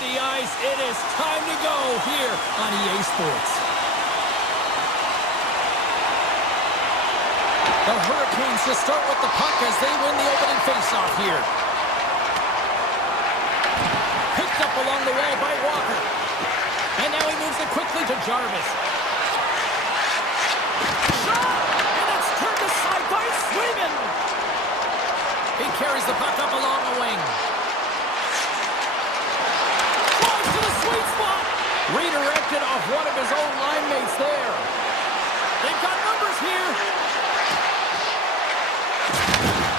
the ice. It is time to go here on EA Sports. The Hurricanes to start with the puck as they win the opening faceoff here. Picked up along the wall by Walker. And now he moves it quickly to Jarvis. Shot! And it's turned aside by Sweden. He carries the puck up along the wing. Drives to the sweet spot. Redirected off one of his own line mates there. They've got numbers here.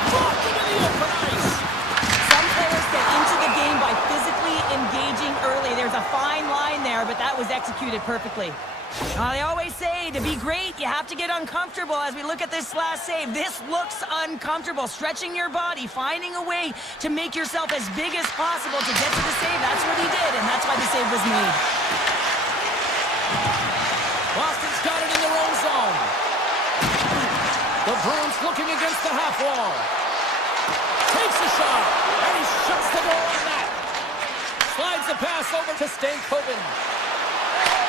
Dropped into the open ice. Some players get into the game by physically engaging early. There's a fine line there, but that was executed perfectly. They always say to be great, you have to get uncomfortable. As we look at this last save, this looks uncomfortable. Stretching your body, finding a way to make yourself as big as possible to get to the save. That's what he did, and that's why the save was made. Boston's got it in their own zone. The Bruins looking against the half wall. Takes a shot, and he shuts the door on that. Slides the pass over to Stankoven.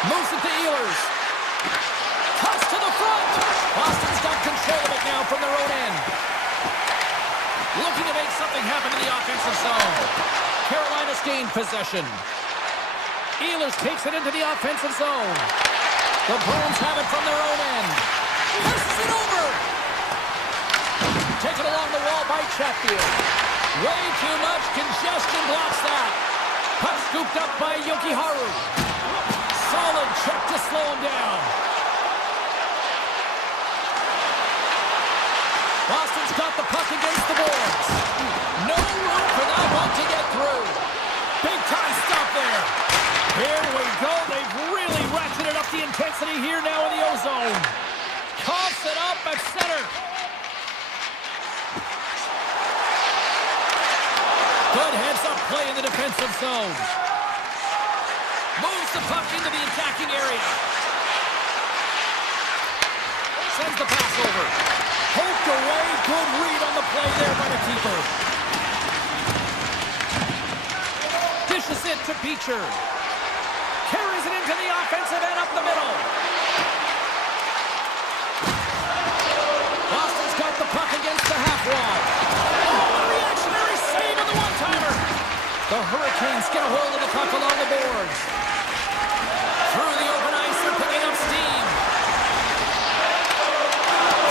Moves it to Ehlers. Cuts to the front. Boston's got control of it now from their own end. Looking to make something happen in the offensive zone. Carolina's gained possession. Ehlers takes it into the offensive zone. The Bruins have it from their own end. Passes it over. Taken along the wall by Chatfield. Way too much congestion blocks that. Puck scooped up by Yokiharu. Solid check to slow him down. Boston's got the puck against the boards. No room for that one to get through. Big time stop there. Here we go. They've really ratcheted up the intensity here now in the O-zone. Coughs it up at center. Good heads-up play in the defensive zone. Moves the puck into the attacking area. Sends the pass over. Poked away. Good read on the play there by the keeper. Dishes it to Beecher. Carries it into the offensive end up the middle. Boston's got the puck against the half wall. Oh, a reactionary save on the one-timer. The Hurricanes get a hold of the puck along the boards. Through the open ice, they're picking up steam.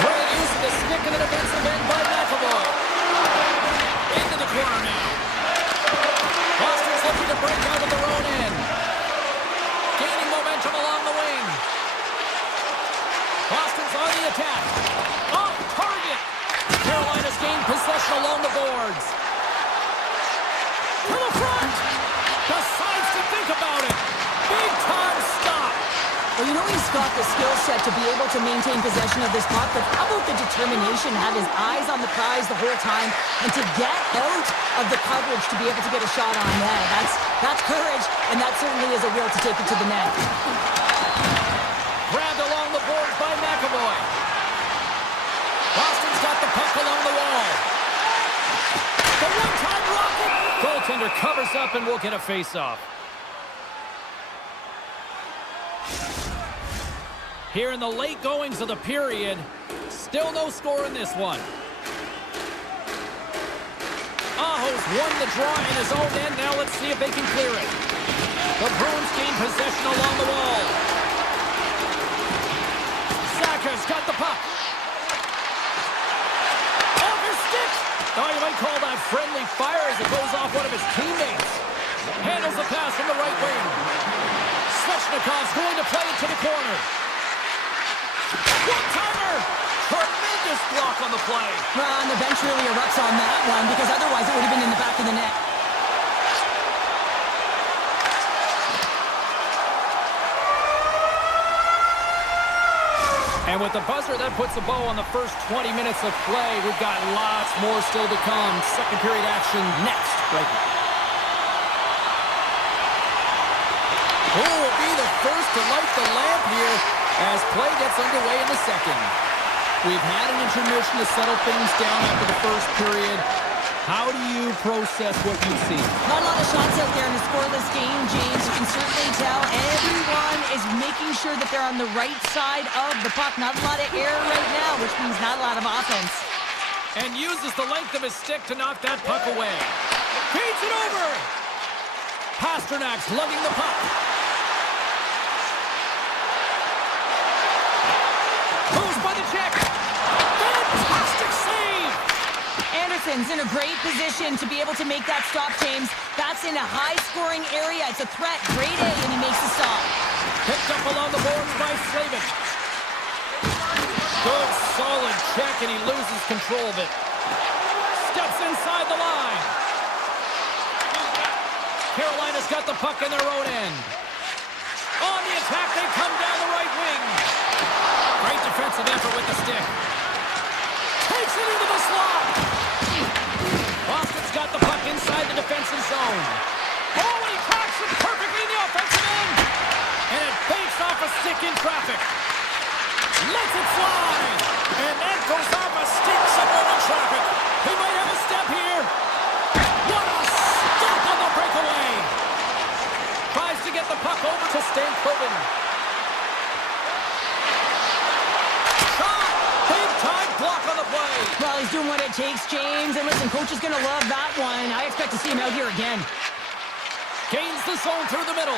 Great use of the stick in the defensive end by McAvoy. Into the corner now. Boston's looking to break out of their own end. Gaining momentum along the wing. Boston's on the attack. Off target. Carolina's gained possession along the boards. To the front. Decides to think about it. Big time stop. Well, you know he's got the skill set to be able to maintain possession of this puck, but how about the determination, have his eyes on the prize the whole time, and to get out of the coverage to be able to get a shot on net. That's courage, and that certainly is a will to take it to the net. Grabbed along the boards by McAvoy. Boston's got the puck along the wall. The one-time rocket. Goaltender covers up and will get a face-off. Here in the late goings of the period, still no score in this one. Aho's won the draw in his own end. Now let's see if they can clear it. The Bruins gain possession along the wall. Saka's got the puck. Off his stick. Oh, you might call that friendly fire as it goes off one of his teammates. Handles the pass from the right wing. Svechnikov's going to play it to the corner. One-timer! Tremendous block on the play. Well, and the bench really erupts on that one, because otherwise it would have been in the back of the net. And with the buzzer, that puts a bow on the first 20 minutes of play. We've got lots more still to come. Second period action next, right here. Who will be the first to light the lamp here as play gets underway in the second? We've had an intermission to settle things down after the first period. How do you process what you see? Not a lot of shots out there in a scoreless game, James. You can certainly tell everyone is making sure that they're on the right side of the puck. Not a lot of error right now, which means not a lot of offense. And uses the length of his stick to knock that puck away. Feeds it over! Pasternak's lugging the puck. Moves by the check. Fantastic save! Anderson's in a great position to be able to make that stop, James. That's in a high-scoring area. It's a threat. Great A, and he makes the stop. Picked up along the boards by Slavin. Good, solid check, and he loses control of it. Steps inside the line. Carolina's got the puck in their own end. On the attack, they come down the right wing. Great defensive effort with the stick. Takes it into the slot. Boston's got the puck inside the defensive zone. Oh, and he cracks it perfectly in the offensive end. And it fakes off a stick in traffic. Lets it fly. And that goes off a stick somewhere in traffic. He might have a step here. What a stop on the breakaway. Tries to get the puck over to Stankoven. Shot. Big time block on the play. Well, he's doing what it takes, James. And listen, coach is going to love that one. I expect to see him out here again. Gains the zone through the middle.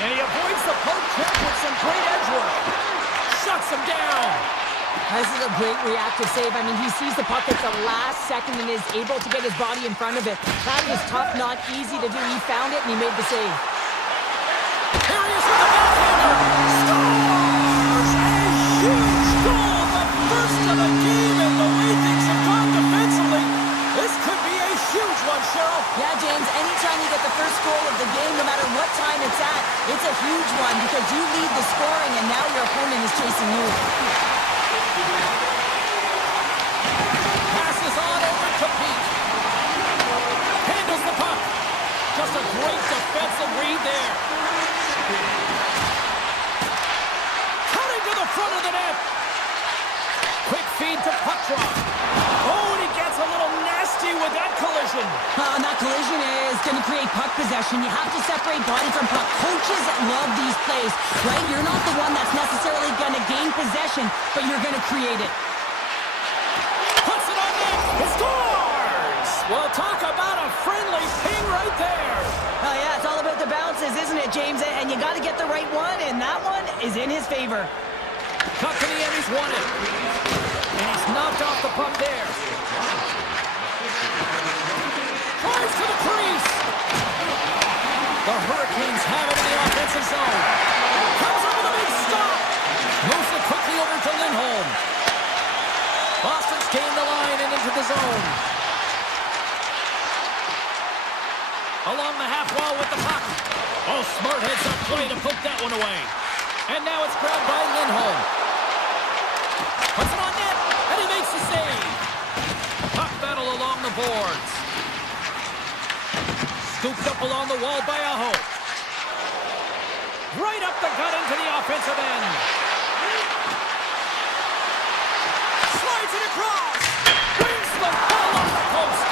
And he avoids the poke check with some great edge work. Shuts him down. This is a great reactive save. I mean, he sees the puck at the last second and is able to get his body in front of it. That is tough, not easy to do. He found it and he made the save. Here he is with the backhander. Scores! A huge goal, the first of the game, and the way things have gone defensively, this could be a huge one, Cheryl. Yeah, James, anytime you get the first goal of the game, no matter what time it's at, it's a huge one because you lead the scoring and now your opponent is chasing you. Passes on over to Pete. Handles the puck. Just a great defensive read there. Cutting to the front of the net. Quick feed to puck drop. Oh, and he gets a little nasty with that collision. And that collision is going to create puck possession. You have to separate body from puck. Coaches love these plays, right? You're not the one that's necessarily going to gain possession, but you're going to create it. Puts it on net. He scores! Well, talk about a friendly ping right there. Oh, yeah, it's all about the bounces, isn't it, James? And you got to get the right one, and that one is in his favor. Cut to the end, he's won it. And he's knocked off the puck there. Tries to the crease. The Hurricanes have it in the offensive zone. Comes up with a big stop. Moves it quickly over to Lindholm. Boston's gained the line and into the zone. Along the half wall with the puck. Oh, smart heads-up play to put that one away. And now it's grabbed by Lindholm. Puts it on net, and he makes the save. Puck battle along the boards. Scooped up along the wall by Aho. Right up the gut into the offensive end. Slides it across. Brings the ball off the post.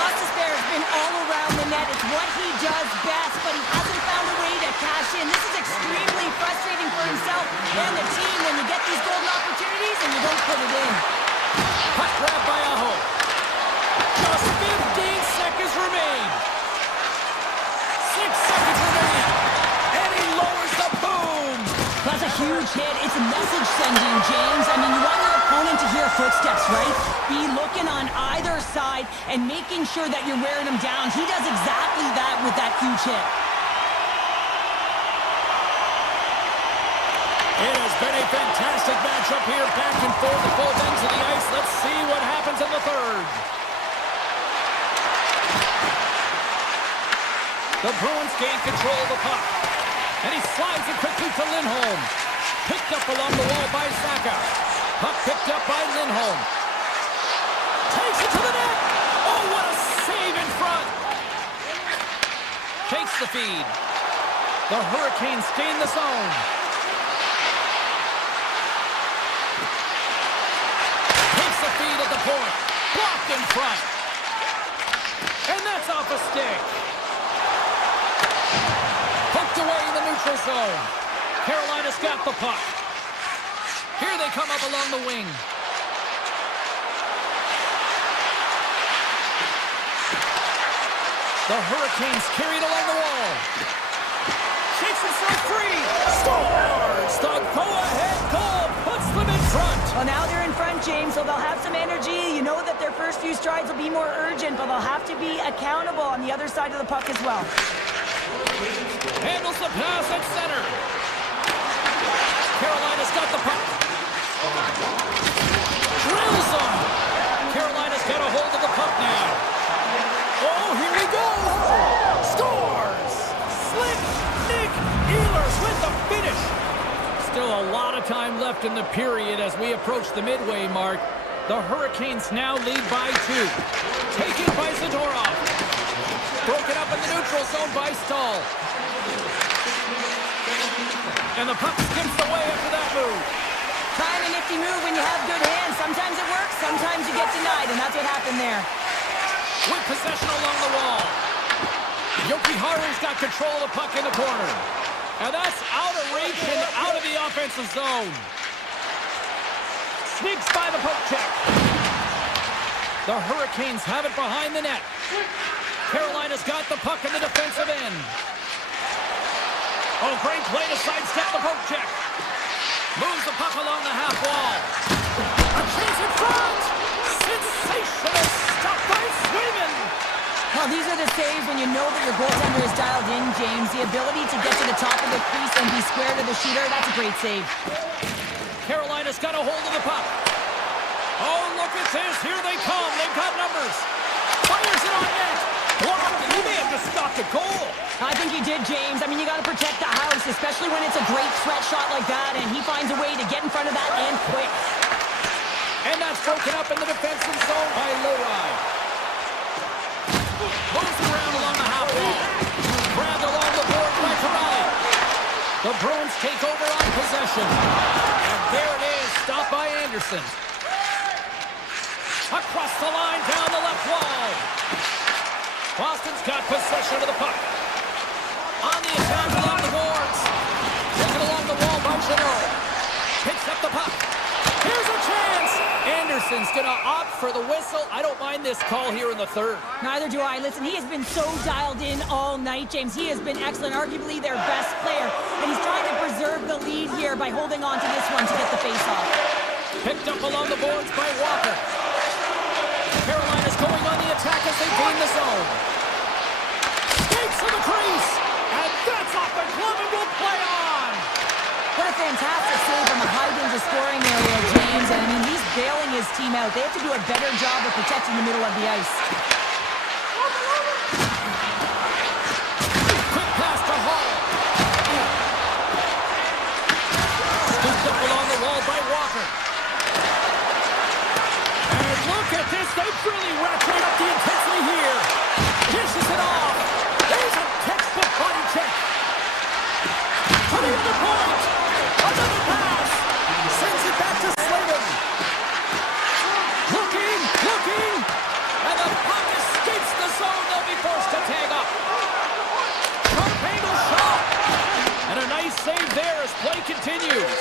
Gostisbehere has been all around the net. It's what he does best, but he hasn't found a way to cash in. This is extremely frustrating for himself and the team when you get these golden opportunities and you don't put it in. Puck grab by Aho. Just 15 seconds remain. 6 seconds remain. And he lowers the boom. That's a huge hit. It's a message sending, James. I mean, you want your opponent to hear footsteps, right? Be looking on either side and making sure that you're wearing him down. He does exactly that with that huge hit. It has been a fantastic matchup here, back and forth at both ends of the ice. Let's see what happens in the third. The Bruins gain control of the puck. And he slides it quickly to Lindholm. Picked up along the wall by Saka. Puck picked up by Lindholm. Takes it to the net. Oh, what a save in front. Takes the feed. The Hurricanes gain the zone. Takes the feed at the point. Blocked in front. And that's off a stick. Poked away in the neutral zone. Carolina's got the puck. Here they come up along the wing. The Hurricanes carried along the wall. Shakes himself free. Scores! The go-ahead goal puts them in front. Well, now they're in front, James, so they'll have some energy. You know that their first few strides will be more urgent, but they'll have to be accountable on the other side of the puck as well. Handles the pass at center. Carolina's got the puck. Drills them. Carolina's got a hold of the puck now. Oh, here we go. Scores. Slick Nick Ehlers with the finish. Still a lot of time left in the period as we approach the midway mark. The Hurricanes now lead by 2. Taken by Zadorov. Broken up in the neutral zone by Stahl. And the puck skims away after that move. Kind of nifty move when you have good hands. Sometimes it works, sometimes you get denied, and that's what happened there. With possession along the wall. Yoki Haru's got control of the puck in the corner. And that's out of reach and out of the offensive zone. Sneaks by the poke check. The Hurricanes have it behind the net. Carolina's got the puck in the defensive end. Oh, great play to sidestep the poke check. Moves the puck along the half wall. A chase in front. Sensational stop by Swayman. Well, these are the saves when you know that your goaltender is dialed in, James. The ability to get to the top of the crease and be square to the shooter, that's a great save. Carolina's got a hold of the puck. Oh, look at this. Here they come. They've got numbers. Fires it on net. Blocked, and he may have just stopped a goal. I think he did, James. I mean, you got to protect the house, especially when it's a great threat shot like that, and he finds a way to get in front of that and quick. And that's broken up in the defensive zone by Leroy. Moves around along the half wall. Grabbed along the board by Corrali. The Bruins take over on possession. And there it is, stopped by Anderson. Across the line, down the left wall. Boston's got possession of the puck. On the attack along the boards. Taken along the wall by Janot. Picks up the puck. Here's a chance. Anderson's going to opt for the whistle. I don't mind this call here in the third. Neither do I. Listen, he has been so dialed in all night, James. He has been excellent, arguably their best player. And he's trying to preserve the lead here by holding on to this one to get the face-off. Picked up along the boards by Walker. Carolina's going on the attack as they gain the zone. Skates to the crease. And that's off the glove and will play on. What a fantastic save from a high-danger scoring area, James. And I mean, he's bailing his team out. They have to do a better job of protecting the middle of the ice. Quick pass to Hall. Scooped up along the wall by Walker. And look at this. They've really ratcheted up the intensity here. Dishes it off. There's a textbook body check. To the other point. Another pass. Sends it back to Slavin. Looking. And the puck escapes the zone. They'll be forced to tag up. Sharp angle shot. And a nice save there as play continues.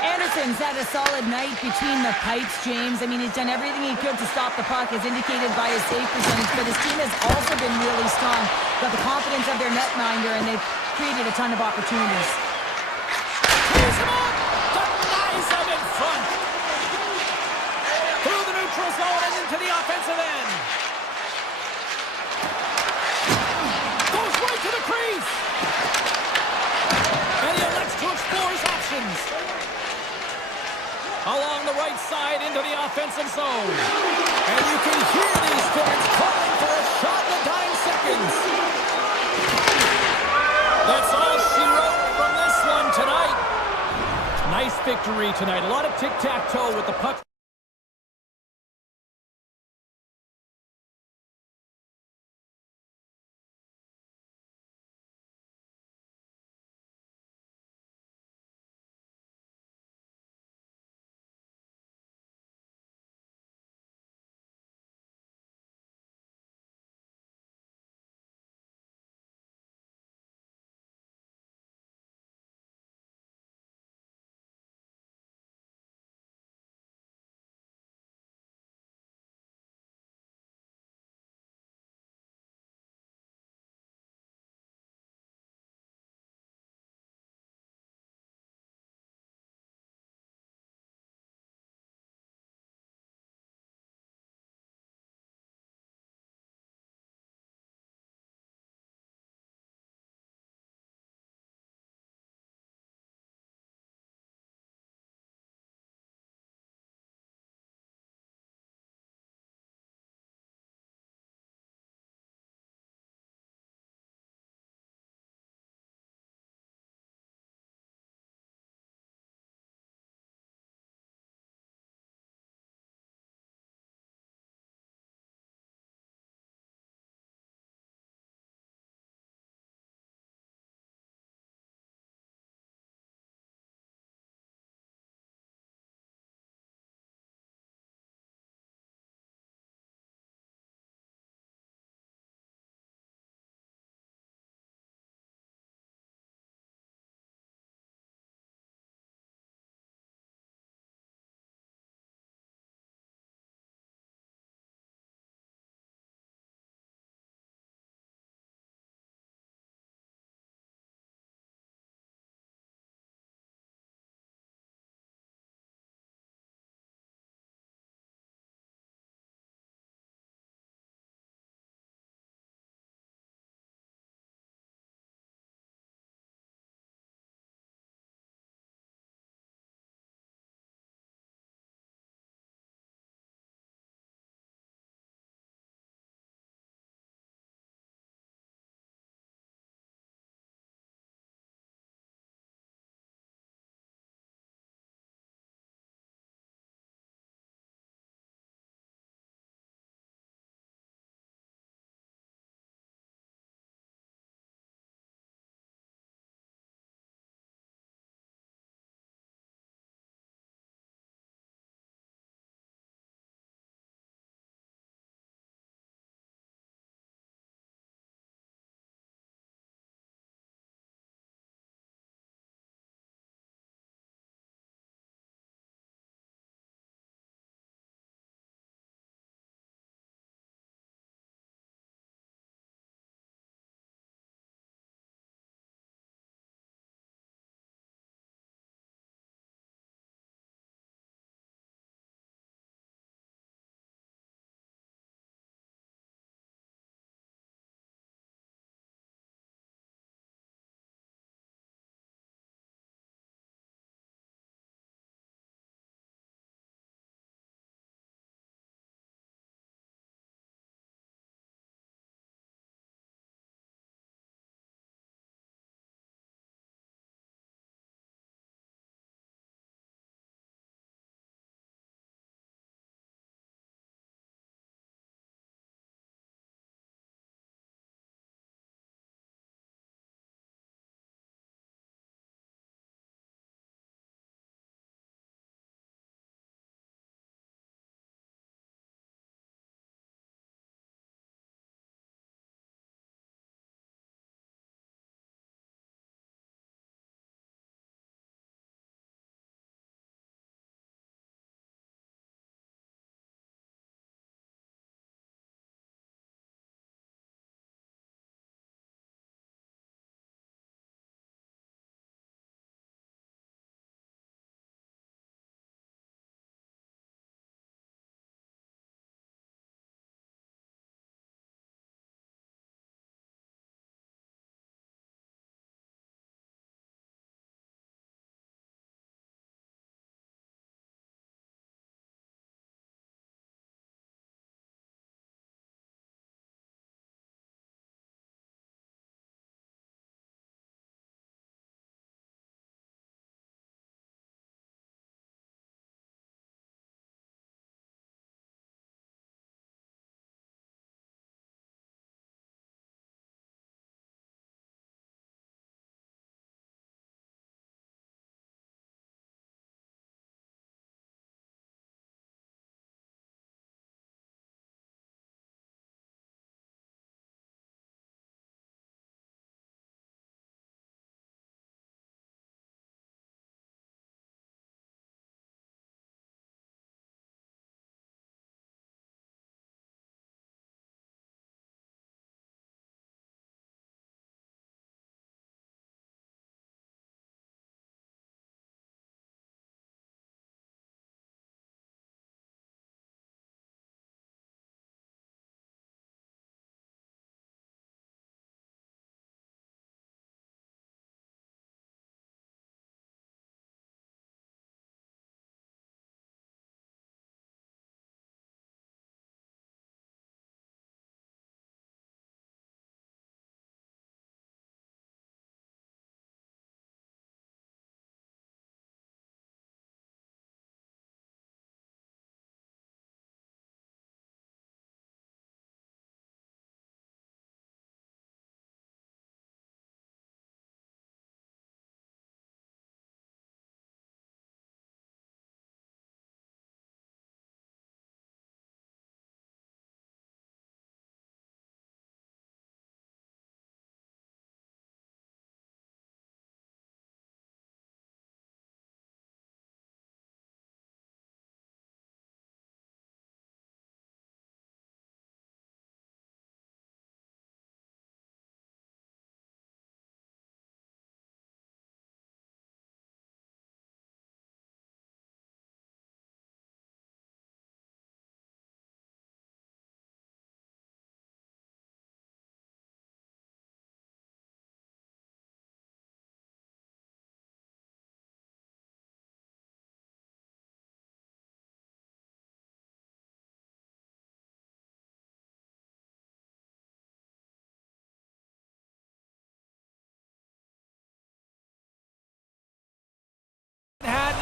Anderson's had a solid night between the pipes, James. I mean, he's done everything he could to stop the puck, as indicated by his save percentage. But his team has also been really strong. Got the confidence of their netminder, and they've created a ton of opportunities. Clears him up. Denies him in front. Through the neutral zone and into the offensive end. Goes right to the crease. And he elects to explore his options. Along the right side into the offensive zone. And you can hear these fans calling for a shot in the dying seconds. That's all she wrote from this one tonight. Nice victory tonight. A lot of tic-tac-toe with the puck.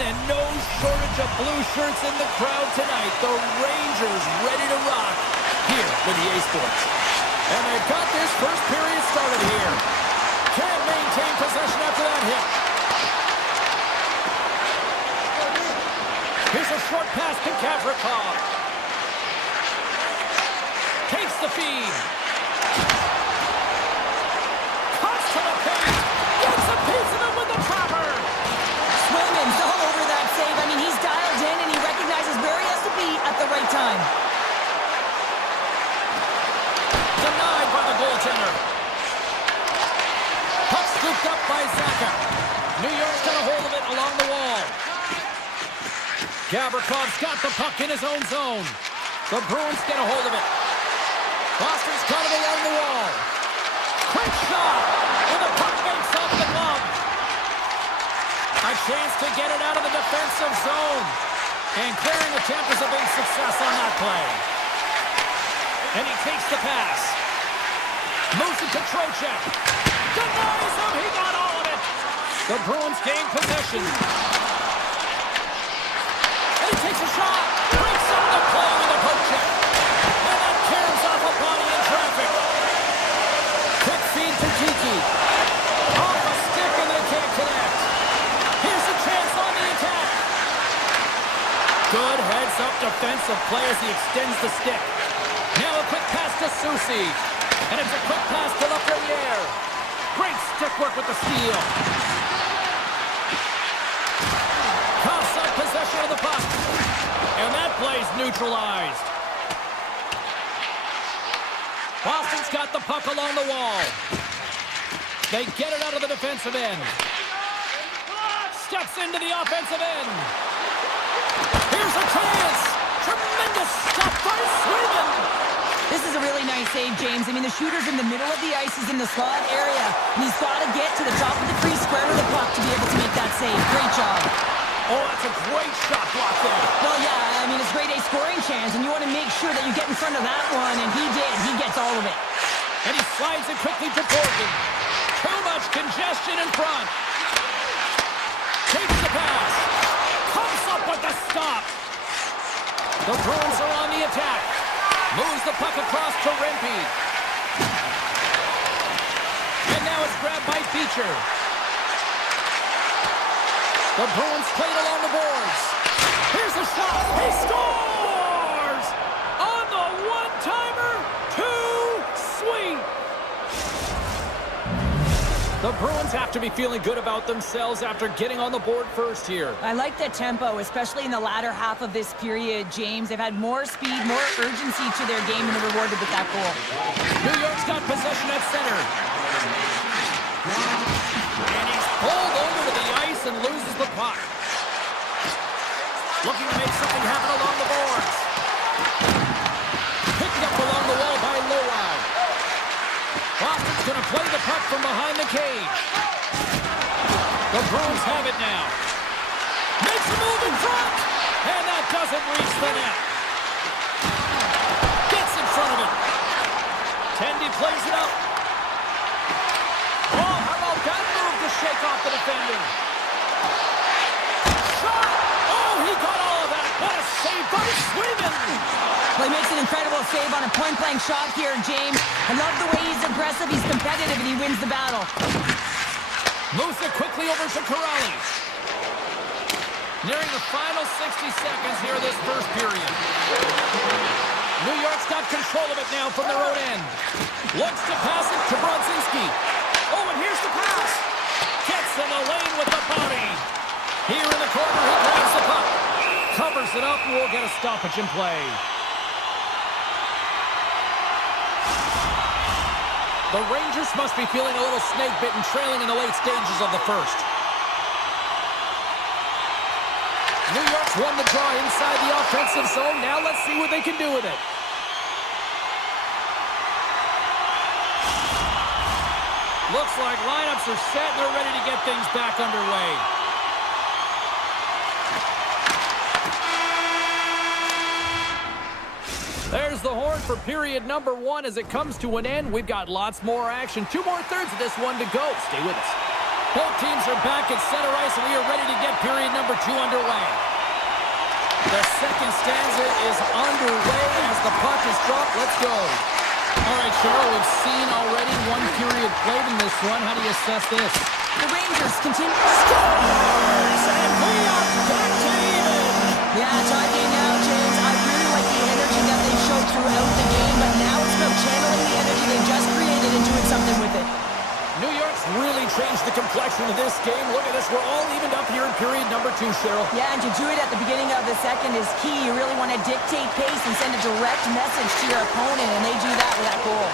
and no shortage of blue shirts in the crowd tonight. The Rangers ready to rock here with the eSports. And they've got this first period started here. Can't maintain possession after that hit. Here's a short pass to Gavrikov. Takes the feed. Cuts to the paint. Gets a piece of it with the trapper. Swayman's all over that save. I mean, he's dialed in and he recognizes where he has to be at the right time. Denied by the goaltender. Puck scooped up by Zaka. New York's got a hold of it along the wall. Gavrikov's got the puck in his own zone. The Bruins get a hold of it. Boston's got it along the wall. Quick shot, and the puck makes off the glove. A chance to get it out of the defensive zone. And clearing attempt is a big success on that play. And he takes the pass. Moves it to Trocheck. Denies him, he got all of it. The Bruins gain possession. And he takes a shot. Breaks up the play with a poke check. And that caroms off a body in traffic. Quick feed to Kiki. Off a stick and they can't connect. Here's a chance on the attack. Good heads-up defensive play as he extends the stick. Now a quick pass to Susi. And it's a quick pass to Lafreniere. Great stick work with the steal. Coughs up possession of the puck. And that play's neutralized. Boston's got the puck along the wall. They get it out of the defensive end. Steps into the offensive end. Here's a chance. Tremendous stop by Sweden. This is a really nice save, James. I mean, the shooter's in the middle of the ice. He's in the slot area. And he's got to get to the top of the crease square with the puck to be able to make that save. Great job. Oh, that's a great shot block there. Well, yeah, I mean, it's grade A scoring chance, and you want to make sure that you get in front of that one, and he did. He gets all of it. And he slides it quickly to Borgen. Too much congestion in front. Takes the pass. Comes up with the stop. The Bruins are on the attack. Moves the puck across to Rempe. And now it's grabbed by Beecher. The Bruins played along the boards. Here's a shot. He scores! On the one-timer. Too sweet. The Bruins have to be feeling good about themselves after getting on the board first here. I like the tempo, especially in the latter half of this period, James. They've had more speed, more urgency to their game, and they're rewarded with that goal. New York's got possession at center. And he's pulled over to the ice and loses the puck. Looking to make something happen along the boards. Picked up along the wall by Lowry. Boston's going to play the puck from behind the cage. The Bruins have it now. Makes a move in front. And that doesn't reach the net. Gets in front of it. Tendy plays it up. Oh, how about that move to shake off the defender? Shot! Oh, he got all of that. What a save by Sweden! Well, he makes an incredible save on a point-blank shot here, James. I love the way he's aggressive, he's competitive, and he wins the battle. Moves it quickly over to Corrali. Nearing the final 60 seconds here of this first period. New York's got control of it now from their own end. Looks to pass it to Brodzinski. Oh, and here's the pass. Gets in the lane with the body. Here in the corner, he grabs the puck. Covers it up, and we'll get a stoppage in play. The Rangers must be feeling a little snake-bitten, trailing in the late stages of the first. New York's won the draw inside the offensive zone. Now let's see what they can do with it. Looks like lineups are set and they're ready to get things back underway. There's the horn for period number 1 as it comes to an end. We've got lots more action. 2 more thirds of this one to go. Stay with us. Both teams are back at center ice, and we are ready to get period number 2 underway. The second stanza is underway as the puck is dropped. Let's go. All right, Cheryl, we've seen already 1 period played in this one. How do you assess this? The Rangers continue. Scores! And we are back to even! Yeah, tie game now, James. I really like the energy that they showed throughout the game, but now it's about channeling the energy they just created and doing something with it. New York's really changed the complexion of this game. Look at this. We're all evened up here in period number 2, Cheryl. Yeah, and to do it at the beginning of the second is key. You really want to dictate pace and send a direct message to your opponent, and they do that with that goal.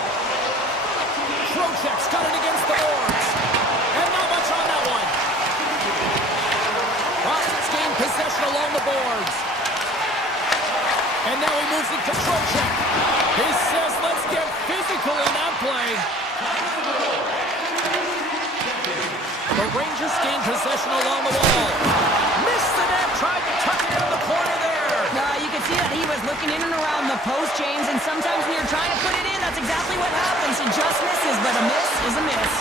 Trocheck's got it against the boards. And not much on that one. Boston's gained possession along the boards. And now he moves it to Trocheck. He says, let's get physical in that play. The Rangers gain possession along the wall. Missed the net, tried to tuck it in the corner there. You can see that he was looking in and around the post, James, and sometimes when you're trying to put it in, that's exactly what happens. He just misses, but a miss is a miss.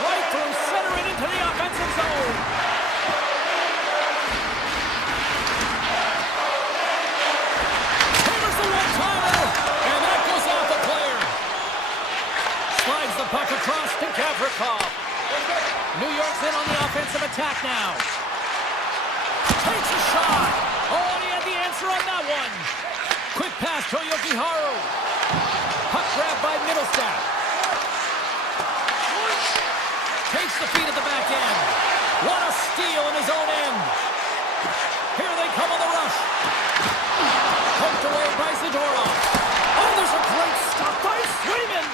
Right through center and into the offensive zone. Hammers the one-timer, and that goes off the player. Slides the puck across to Gavrikov. New York's in on the offensive attack now. Takes a shot. Oh, and he had the answer on that one. Quick pass to Yokiharu. Puck grab by Middlestat. Takes the feed at the back end. What a steal in his own end. Here they come on the rush. Poked away by Zadorov. Oh, there's a great stop by Swayman.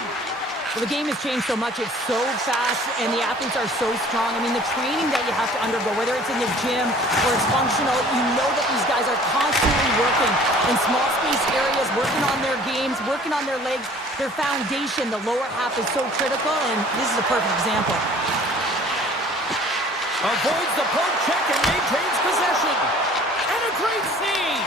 Well, the game has changed so much. It's so fast, and the athletes are so strong. I mean, the training that you have to undergo, whether it's in the gym or it's functional, you know that these guys are constantly working in small space areas, working on their games, working on their legs. Their foundation, the lower half, is so critical, and this is a perfect example. Avoids the poke check and maintains possession. And a great save.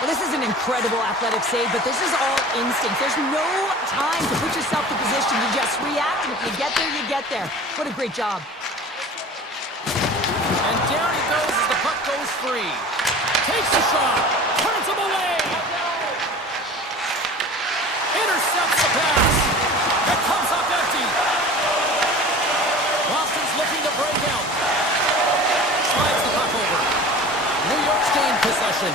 Well, this is an incredible athletic save, but this is all instinct. There's no time to put yourself in position. You just react, and if you get there, you get there. What a great job. And down he goes as the puck goes free. Takes the shot. Turns him away. Intercepts the pass. It comes up empty. Boston's looking to break out. Slides the puck over. New York's gained possession.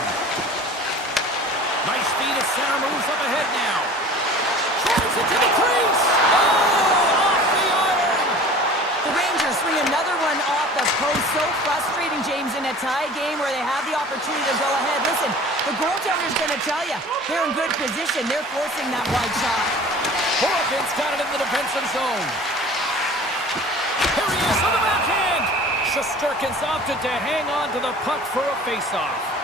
Nice feed at center, moves up ahead now. Tries it to the crease. Oh, off the iron. The Rangers swing another one off the post. So frustrating, James, in a tie game where they have the opportunity to go ahead. Listen, the goaltender's going to tell you, they're in good position. They're forcing that wide shot. Horowitz got it in the defensive zone. Here he is on the backhand. Shesterkin's opted to hang on to the puck for a faceoff.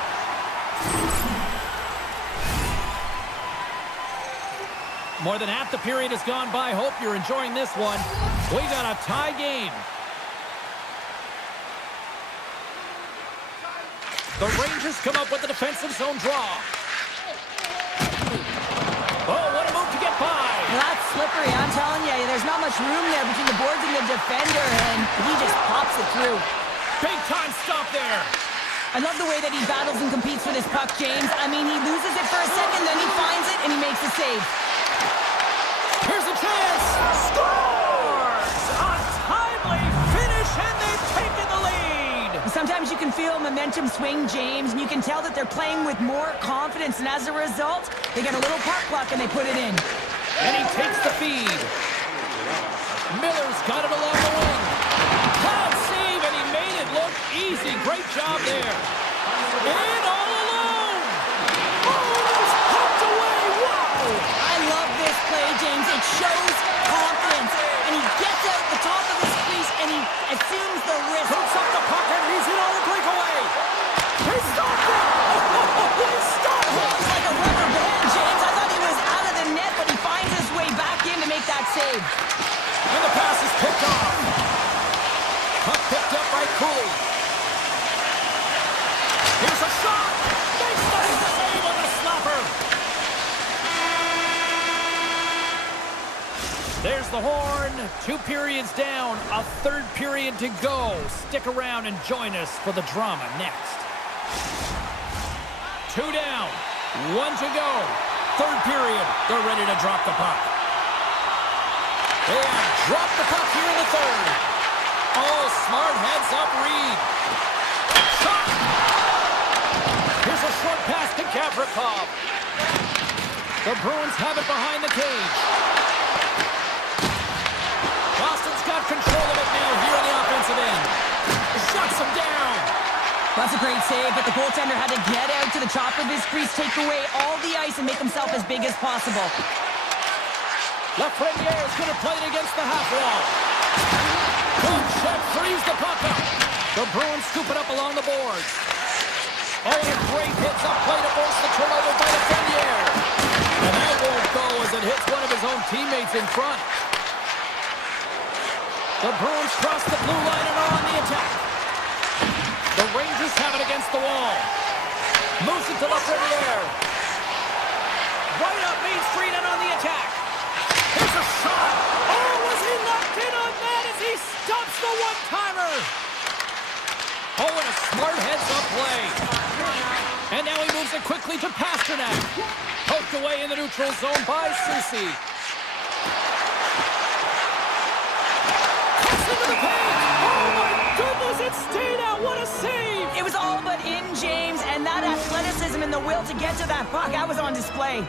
More than half the period has gone by. Hope you're enjoying this one. We got a tie game. The Rangers come up with the defensive zone draw. Oh, what a move to get by. Well, that's slippery, I'm telling you. There's not much room there between the boards and the defender, and he just pops it through. Big time stop there. I love the way that he battles and competes for this puck, James. I mean, he loses it for a second, then he finds it, and he makes the save. Here's a chance. Scores! A timely finish, and they've taken the lead. Sometimes you can feel momentum swing, James, and you can tell that they're playing with more confidence, and as a result, they get a little puck luck and they put it in. And he takes the feed. Miller's got it along the wing. Hard save, and he made it look easy. Great job there. In all alone. Oh, it's pumped away. Wow. I love this play, James. It shows confidence, and he gets out the top of his crease, and he assumes the risk. Puts up the puck, and he's in on the breakaway. He stopped it. Oh, he stopped Well, it. it's like a rubber band, James. I thought he was out of the net, but he finds his way back in to make that save. And the pass is picked off. Puck picked up by Cooley. Here's a shot. Makes the save on the slapper. There's the horn. 2 periods down, a 3rd period to go. Stick around and join us for the drama next. 2 down, 1 to go. 3rd period, they're ready to drop the puck. They have dropped the puck here in the 3rd. Oh, smart heads-up read. Shot! Here's a short pass to Gavrikov. The Bruins have it behind the cage. Boston's got control of it now here on the offensive end. Shuts him down. That's a great save, but the goaltender had to get out to the top of his crease, take away all the ice, and make himself as big as possible. Lafreniere is going to play it against the half wall. Check frees the puck up. The Bruins scoop it up along the boards. Oh, and a great hits-up play to force the turnover by Lafreniere. And that won't go as it hits one of his own teammates in front. The Bruins cross the blue line and are on the attack. The Rangers have it against the wall. Moves it to Lafreniere. Right up Main Street and on the attack. Here's a shot. Oh, was he locked in on that as he stops the one-timer? Oh, and a smart heads-up play. And now he moves it quickly to Pasternak. Poked away in the neutral zone by Susi. Cuts into the paint. Oh, my goodness, it stayed out. What a save. It was all but in, James, and that athleticism and the will to get to that puck, that was on display.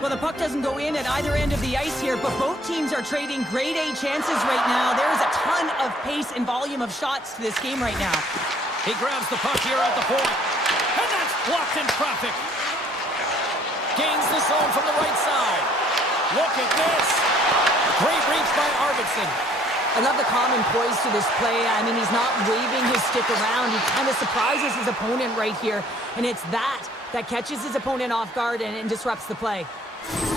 Well, the puck doesn't go in at either end of the ice here, but both teams are trading grade A chances right now. There is a ton of pace and volume of shots to this game right now. He grabs the puck here at the point. And that's blocked in traffic. Gains the zone from the right side. Look at this. Great reach by Arvidsson. I love the calm and poise to this play. I mean, he's not waving his stick around. He kind of surprises his opponent right here. And it's that catches his opponent off guard and disrupts the play.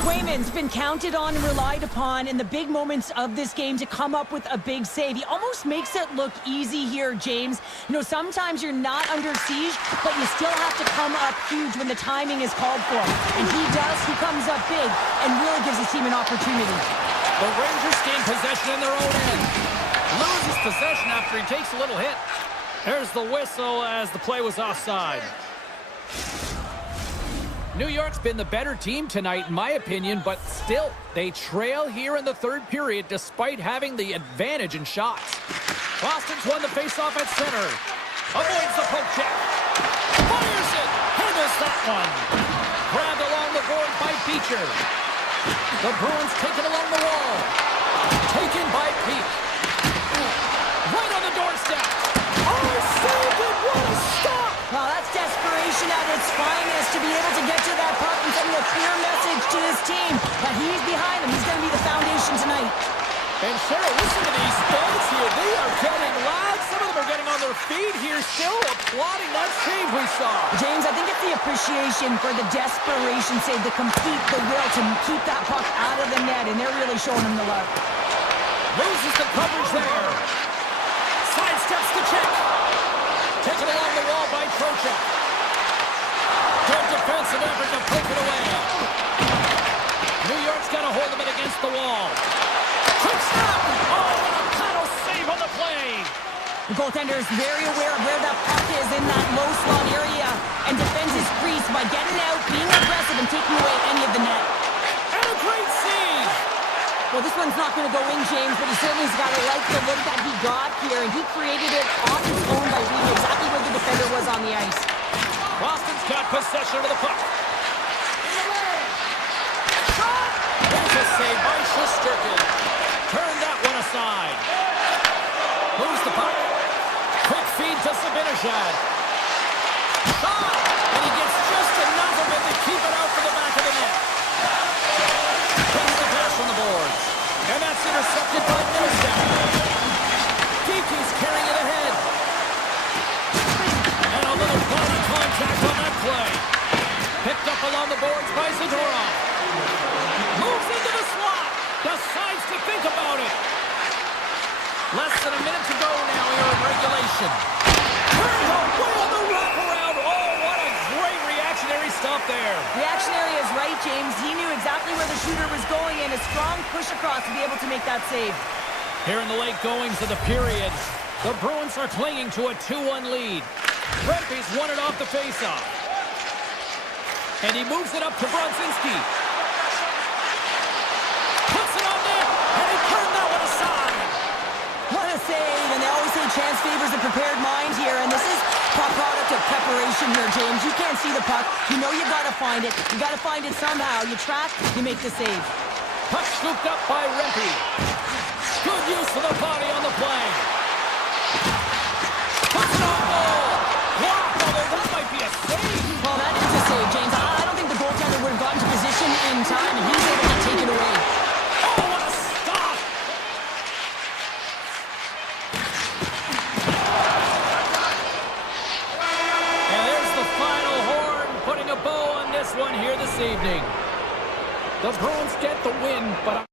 Quayman's been counted on and relied upon in the big moments of this game to come up with a big save. He almost makes it look easy here, James. You know, sometimes you're not under siege, but you still have to come up huge when the timing is called for. And he does. He comes up big and really gives his team an opportunity. The Rangers gain possession in their own end. Loses possession after he takes a little hit. There's the whistle as the play was offside. New York's been the better team tonight, in my opinion, but still, they trail here in the 3rd period despite having the advantage in shots. Boston's won the faceoff at center. Avoids the poke check. Fires it. Handles that one. Grabbed along the board by Beecher. The Bruins take it along the wall. Taken by Peak. Right on the doorstep. Oh, saved it. What a stop. Well, that's desperation at its finest to be able to get to that puck and send a clear message to his team that he's behind him. He's going to be the foundation tonight. And Cheryl, listen to these fans here. They are getting loud. Some of them are getting on their feet here, still applauding that save we saw. James, I think it's the appreciation for the desperation save, the complete, the will to keep that puck out of the net, and they're really showing him the love. Loses the coverage there. Sidesteps the check. Taken along the wall by Trocheck. Good defensive effort to poke it away. New York's got a hold of it against the wall. Quick stop! Oh, and a paddle save on the play. The goaltender is very aware of where that puck is in that low slot area and defends his crease by getting out, being aggressive, and taking away any of the net. And a great save! Well, this one's not going to go in, James, but he certainly's got to like the look that he got here, and he created it on his own by reading exactly where the defender was on the ice. Boston's got possession of the puck. There's a save by Shesterkin. Turn that one aside. Moves the puck. Quick feed to Zibanejad. Shot! And he gets just enough of it to keep it out for the back of the net. Brings the pass from the boards. And that's intercepted by Millsap. Geeky's carrying it ahead. And a little body contact on that play. Picked up along the boards by Zadorov. Moves into the slot. Decides to think about it. Less than a minute to go now here in regulation. Turned away on the wraparound. Oh, what a great reactionary stop off there. Reactionary is right, James. He knew exactly where the shooter was going, and a strong push across to be able to make that save. Here in the late goings of the period, the Bruins are clinging to a 2-1 lead. Rempe's won it off the faceoff. And he moves it up to Brodzinski. Puts it on net, and he turned that one aside. What a save, and they always say chance favors a prepared mind here, and this is a product of preparation here, James. You can't see the puck. You know you gotta find it. You gotta find it somehow. You track, you make the save. Puck scooped up by Rempe. Good use for the body on the play. Puts it on goal. Wow, that might be a save. Well, that is a save, James. I don't think the goaltender would have gotten to position in time, and he was able to take it away. Oh, what a stop! And there's the final horn, putting a bow on this one here this evening. The Bruins get the win, but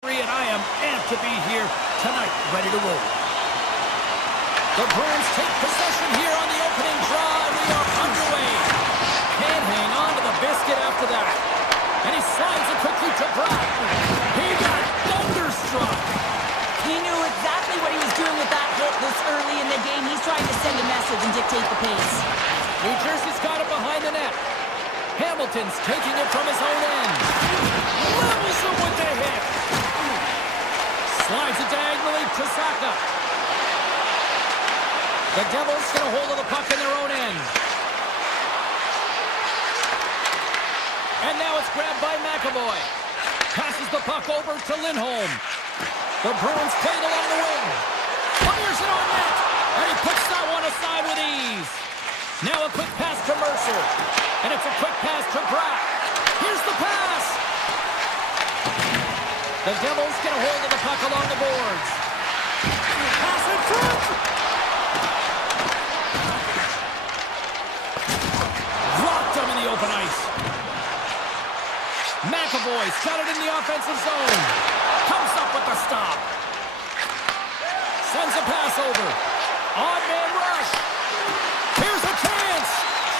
And I am amped to be here tonight, ready to roll. The Bruins take possession here on the opening drive. We are underway. Can't hang on to the biscuit after that. And he slides it quickly to Brock. He got thunderstruck. He knew exactly what he was doing with that hit this early in the game. He's trying to send a message and dictate the pace. New Jersey's got it behind the net. Hamilton's taking it from his own end. Levels him with the hit. Slides it diagonally to Saka. The Devils get a hold of the puck in their own end. And now it's grabbed by McAvoy. Passes the puck over to Lindholm. The Bruins play it along the wing. Fires it on net. And he puts that one aside with ease. Now a quick pass to Mercer. And it's a quick pass to Brock. Here's the pass. The Devils get a hold of the puck along the boards. Pass in front. Blocked him in the open ice. McAvoy's got it in the offensive zone. Comes up with the stop. Sends a pass over. Odd man rush. Here's a chance.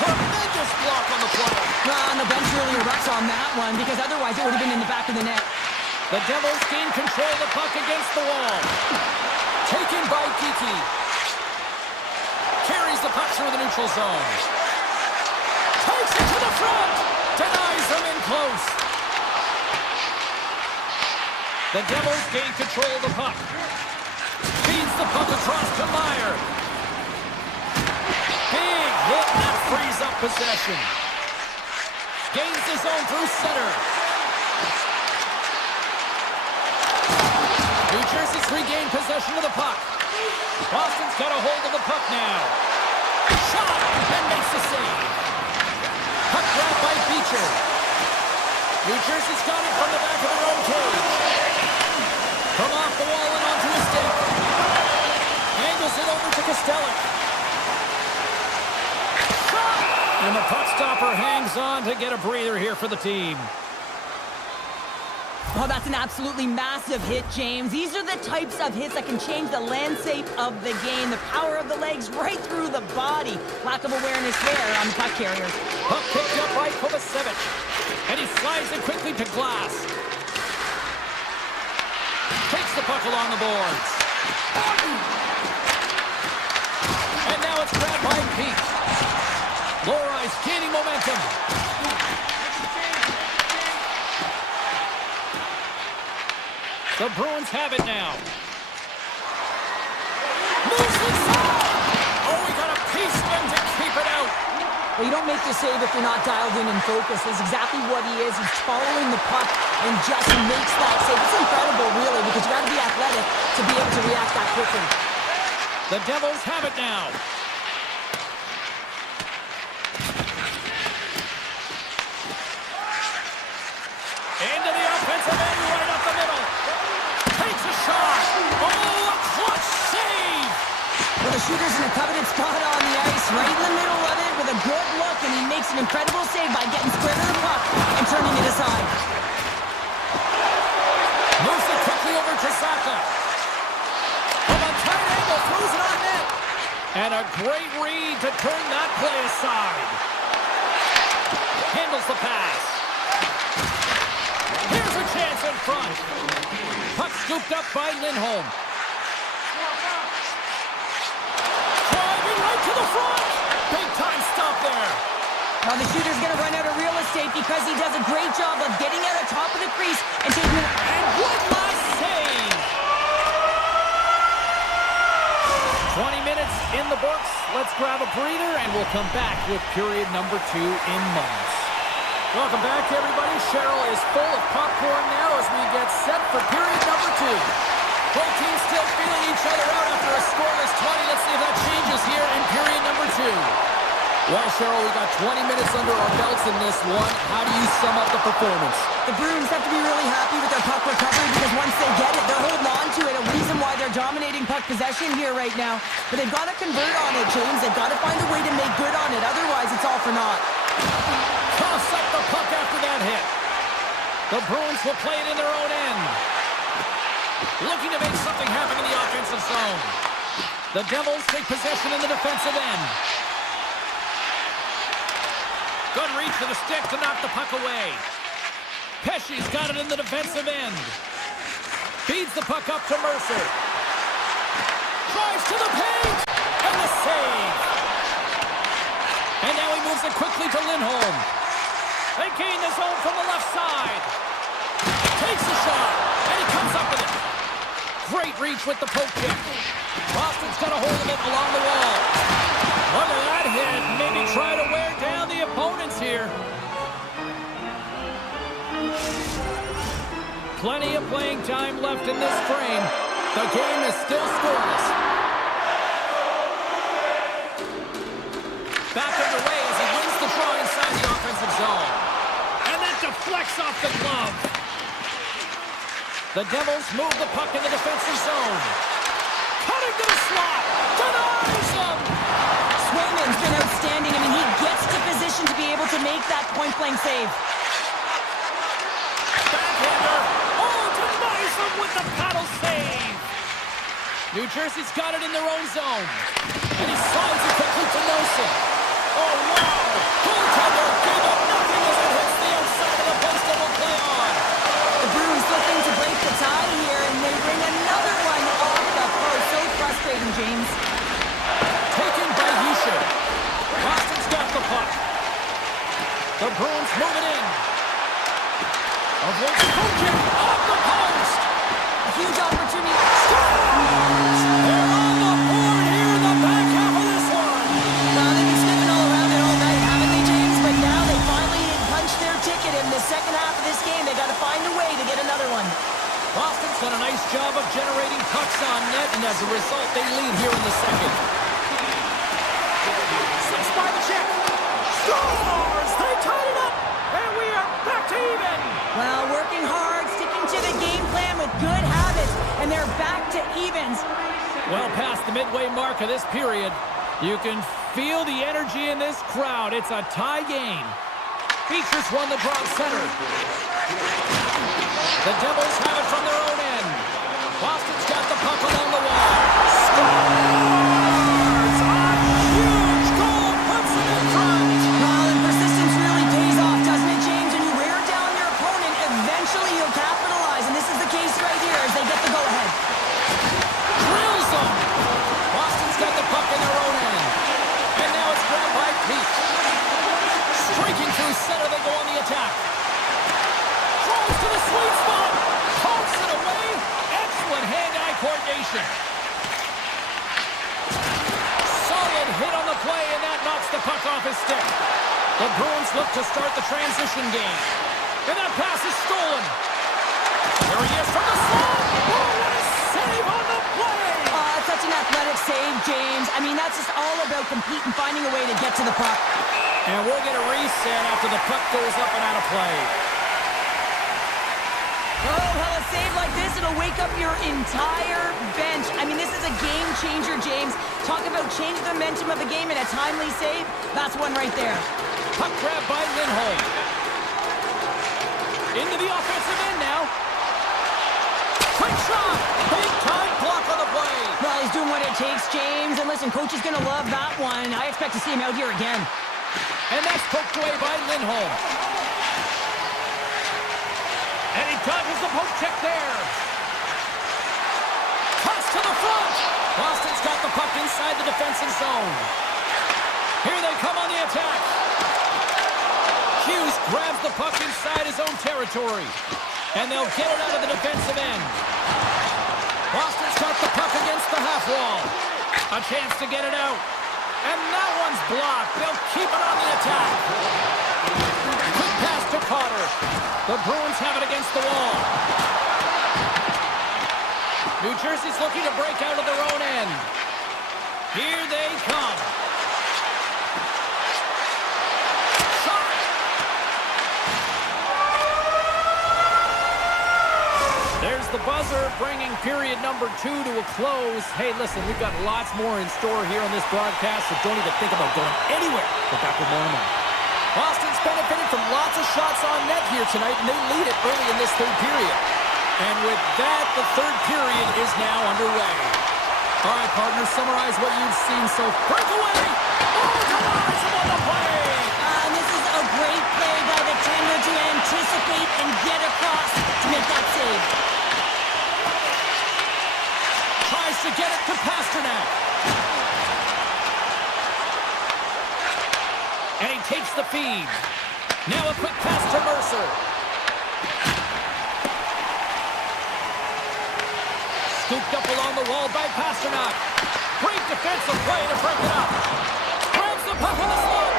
Tremendous block on the play. On the bench really erupts on that one because otherwise it would have been in the back of the net. The Devils gain control of the puck against the wall. Taken by Kiki. Carries the puck through the neutral zone. Takes it to the front. Denies him in close. The Devils gain control of the puck. Feeds the puck across to Meyer. Big hit that frees up possession. Gains the zone through center. New Jersey's regained possession of the puck. Boston's got a hold of the puck now. Shot and makes the save. Puck grabbed by Beecher. New Jersey's got it from the back of their own cage. From off the wall and onto his stick. Angles it over to Costello. And the puck stopper hangs on to get a breather here for the team. Oh, that's an absolutely massive hit, James. These are the types of hits that can change the landscape of the game. The power of the legs right through the body. Lack of awareness there on the puck carriers. Puck picked up by Kovacevic. And he slides it quickly to Glass. Takes the puck along the boards. And now it's grabbed by Pete. Lori's gaining momentum. The Bruins have it now. Moves inside. Oh, we got a piece of him to keep it out. Well, you don't make the save if you're not dialed in and focused. That's exactly what he is. He's following the puck and just makes that save. It's incredible, really, because you got to be athletic to be able to react that quickly. The Devils have it now. Into the offensive end, right up the middle. Takes a shot. Oh, a clutch save. Well, the shooter's in a coveted spot on the ice, right in the middle of it with a good look, and he makes an incredible save by getting square to the puck and turning it aside. Moves it quickly over to Saka. From a tight angle, throws it on net. And a great read to turn that play aside. Handles the pass. Here's a chance in front. Puck scooped up by Lindholm. Driving right to the front. Big time stop there. Now the shooter's going to run out of real estate because he does a great job of getting out of top of the crease and taking it. And one last save. 20 minutes in the books. Let's grab a breather and we'll come back with period number 2 in moments. Welcome back, everybody. Cheryl is full of popcorn now as we get set for period number 2. Both teams still feeling each other out after a scoreless 20. Let's see if that changes here in period number 2. Well, Cheryl, we got 20 minutes under our belts in this one. How do you sum up the performance? The Bruins have to be really happy with their puck recovery because once they get it, they're holding on to it. A reason why they're dominating puck possession here right now. But they've got to convert on it, James. They've got to find a way to make good on it. Otherwise, it's all for naught. Toss up the puck after that hit. The Bruins will play it in their own end. Looking to make something happen in the offensive zone. The Devils take possession in the defensive end. Good reach to the stick to knock the puck away. Pesci's got it in the defensive end. Feeds the puck up to Mercer. Drives to the paint! And the save! And now he moves it quickly to Lindholm. They gain the zone from the left side. Takes a shot, and he comes up with it. Great reach with the poke kick. Boston's got a hold of it along the wall. Look at that hit. Maybe try to wear down the opponents here. Plenty of playing time left in this frame. The game is still scoreless. Back underway as he wins the draw inside the offensive zone. And that deflects off the glove. The Devils move the puck in the defensive zone. Cutting to the slot. Denies him. Swayman's been outstanding. I mean, he gets to position to be able to make that point-blank save. Backhander. Oh, denies him with the paddle save. New Jersey's got it in their own zone. And he slides it quickly to Nelson. Oh, wow. Goaltender gave up nothing as it hits the outside of the post and will play on. The Bruins looking to break the tie here, and they bring another one off the post. So frustrating, James. Taken by Bільше. Boston's got the puck. The Bruins move it in. Avoids the goal kick off the post. A huge opportunity. Scores! They're on the board here in the back half of this one. Now they've been sniffing all around it all night, haven't they, James? But now they finally punched their ticket in the second half of this game. They got to find a way to get another one. Boston's done a nice job of generating pucks on net, and as a result, they lead here in the second. Six by the check. Scores! They tied it up, and we are back to even. Well, working hard, sticking to the game plan with good habits, and they're back to evens. Well past the midway mark of this period, you can feel the energy in this crowd. It's a tie game. Features won the draw center. The Devils have it from their own end. Boston's got the puck along the wall. Scores! A huge goal puts them in front. Well, and persistence really pays off, doesn't it, James? When you wear down your opponent, eventually you'll capitalize, and this is the case right here as they get the go-ahead. Drills them. Boston's got the puck in their own end. And now it's grabbed by Pete. Streaking through center, they go on the attack. Throws to the sweet spot. Pokes it away. Excellent hand-eye coordination. Solid hit on the play, and that knocks the puck off his stick. The Bruins look to start the transition game. And that pass is stolen. There he is from the slot. Oh, what a save on the play. Such an athletic save, James. I mean, that's just all about competing, finding a way to get to the puck. And we'll get a reset after the puck goes up and out of play. Oh, well, a save like this, it'll wake up your entire bench. I mean, this is a game changer, James. Talk about changing the momentum of the game in a timely save. That's one right there. Puck grab by Lindholm. Into the offensive end now. Quick shot. Big time block on the play. Well, he's doing what it takes, James. And listen, coach is going to love that one. I expect to see him out here again. And that's poked away by Lindholm. And he dodges the poke check there. Toss to the front. Boston's got the puck inside the defensive zone. Here they come on the attack. Hughes grabs the puck inside his own territory. And they'll get it out of the defensive end. Boston's got the puck against the half wall. A chance to get it out. And that one's blocked. They'll keep it on the attack. Quick pass to Carter. The Bruins have it against the wall. New Jersey's looking to break out of their own end. Here they come. Shot. There's the buzzer, bringing period number 2 to a close. Hey, listen, we've got lots more in store here on this broadcast, so don't even think about going anywhere. We're back with more in a moment. Boston's benefited from lots of shots on net here tonight, and they lead it early in this third period. And with that, the third period is now underway. All right, partners, summarize what you've seen so far. Breakaway! Oh, Tavares on the play! And this is a great play by the tender to anticipate and get across to make that save. Tries to get it to Pasternak. And he takes the feed. Now a quick pass to Mercer. Scooped up along the wall by Pasternak. Great defensive play to break it up. Grabs the puck in the slot.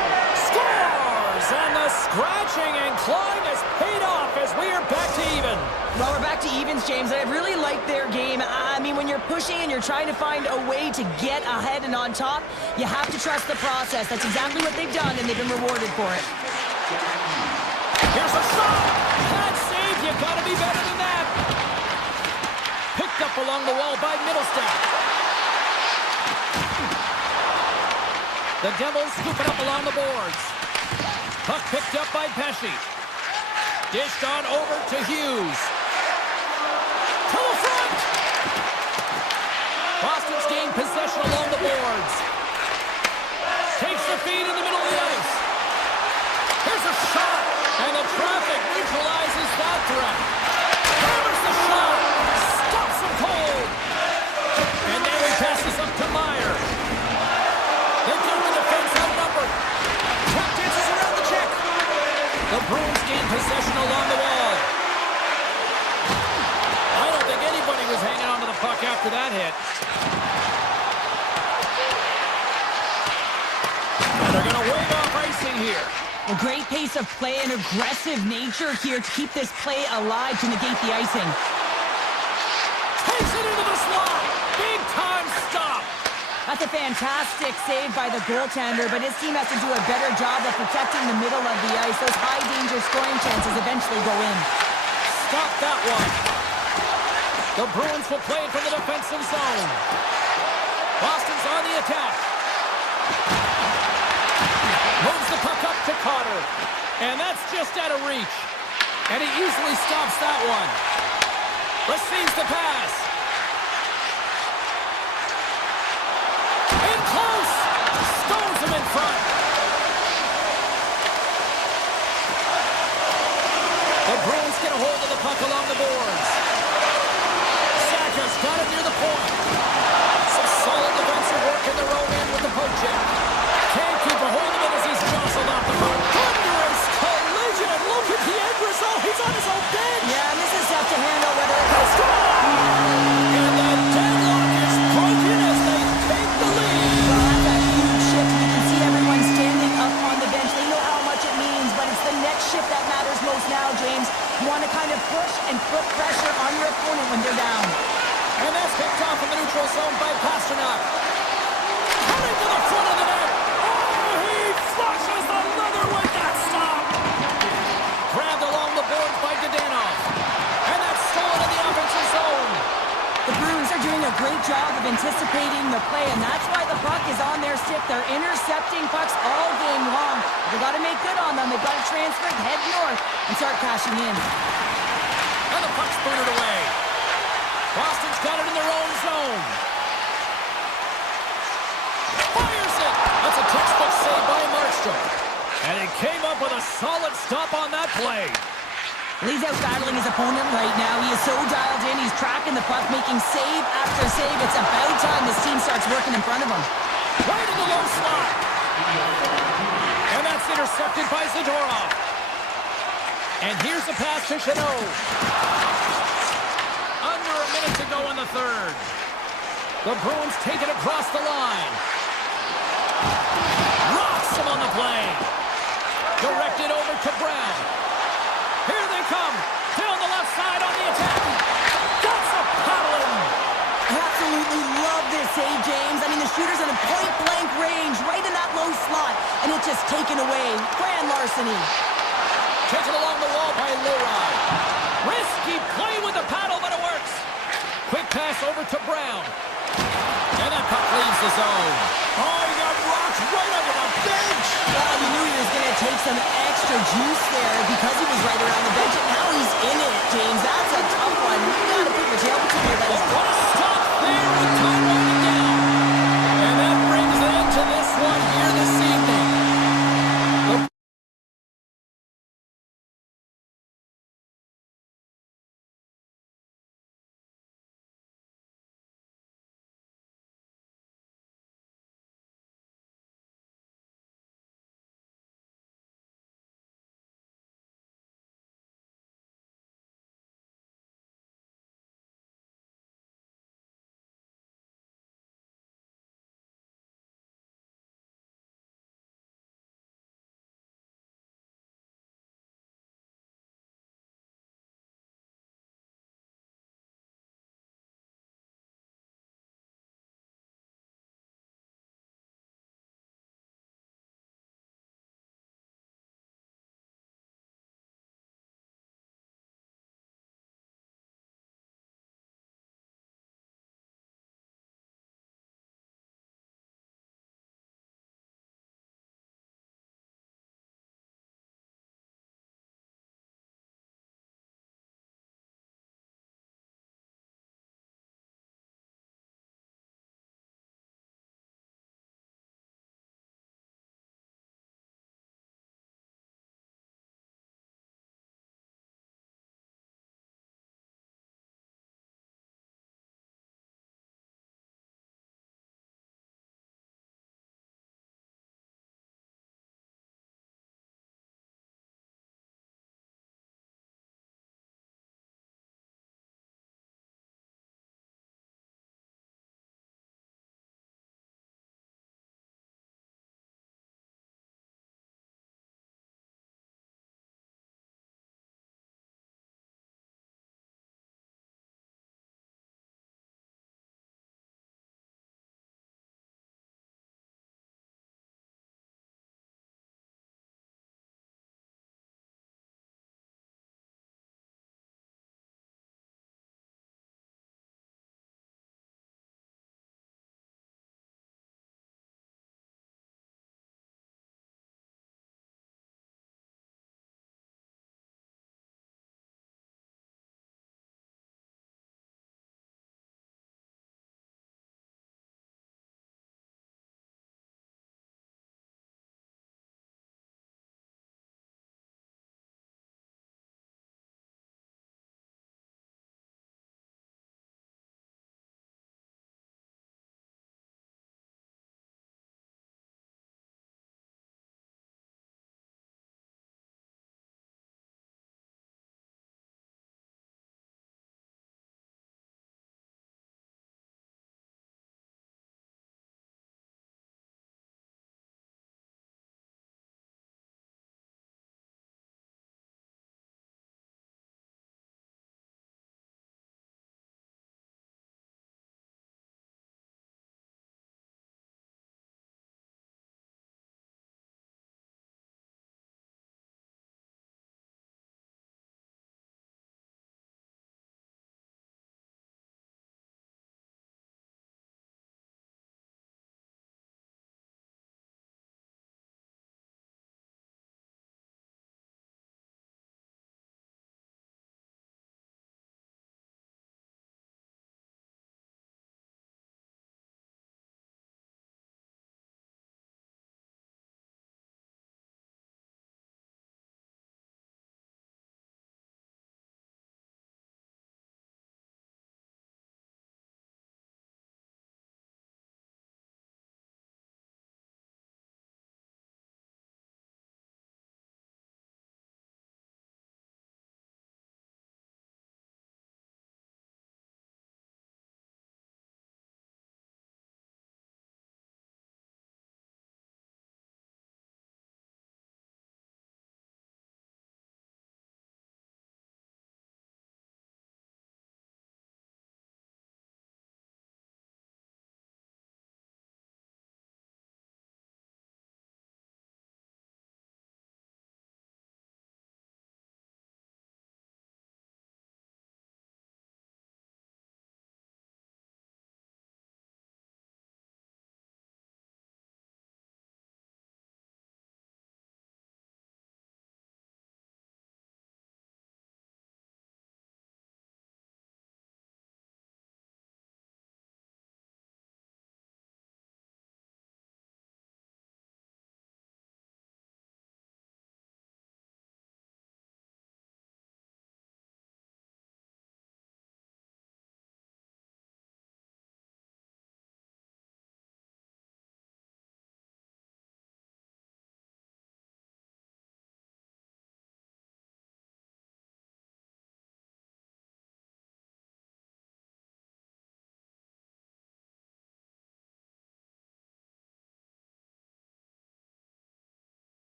Scores! And the scratching and clawing has paid off as we are back to even. Well, we're back to evens, James. I really like their game. I mean, when you're pushing and you're trying to find a way to get ahead and on top, you have to trust the process. That's exactly what they've done, and they've been rewarded for it. Here's a shot! That save, you gotta be better than that. Picked up along the wall by Middlestat. The Devils scoop it up along the boards. Puck picked up by Pesci. Dished on over to Hughes. To the front! Boston's gained possession along the boards. Takes the feed in the middle of the ice. Here's a shot! And the traffic neutralizes that threat. Hammers the shot! Stops him cold! And now he passes up to Meyer. They've got the defense outnumbered. Tap dances around the check. The Bruins gain possession along the wall. I don't think anybody was hanging onto the puck after that hit. And they're going to wave off icing here. A great pace of play and aggressive nature here to keep this play alive to negate the icing. Takes it into the slot. Big time stop. That's a fantastic save by the goaltender, but his team has to do a better job of protecting the middle of the ice. Those high-danger scoring chances eventually go in. Stop that one. The Bruins will play it from the defensive zone. Boston's on the attack. Moves the puck up to Carter. And that's just out of reach. And he easily stops that one. Receives the pass. In close. Stones him in front. The Bruins get a hold of the puck along the boards. Saka's got it near the point. Some solid defensive work in their own end with the poke check. Can't keep a hold of it as he's jostled off the puck. Thunderous collision. Look at the end result. He's on his own bench. Yeah, and this is tough to handle whether it goes. And the deadlock is broken as they take the lead. Well, that's a huge shift. You can see everyone standing up on the bench. They know how much it means, but it's the next shift that matters most now, James. You want to kind of push and put pressure on your opponent when they're down. And that's picked off in the neutral zone by Pasternak. Coming to the front of the net. Oh, he flushes the leather with that stop. Grabbed along the boards by Dadonov. And that's stolen in the offensive zone. The Bruins are doing a great job of anticipating the play, and that's why the puck is on their stick. They're intercepting pucks all game long. They've got to make good on them. They've got to transfer, head north, and start cashing in. And the puck's booted away. Boston's got it in their own zone. Fires it. That's a textbook save by Markstrom. And he came up with a solid stop on that play. He's out battling his opponent right now. He is so dialed in. He's tracking the puck, making save after save. It's about time this team starts working in front of him. Right in the low slot. And that's intercepted by Zadorov. And here's the pass to Chanot. Under a minute to go in the third. The Bruins take it across the line. Rocks him on the play. Directed over to Brown. Here they come. Down the left side on the attack. That's a paddling. Absolutely love this save, James. I mean, the shooter's in a point-blank range, right in that low slot, and it's just taken away. Grand larceny. Taken along the wall by Leroy. Risky play with the paddle, but it works. Quick pass over to Brown. And that puck leaves the zone. Oh, he got rocked right under the bench. Well, you knew he was going to take some extra juice there because he was right around the bench, and now he's in it, James. That's a tough one. You gotta put your tail between your legs. What a stop there with time running down. And that brings an end to this one here this evening.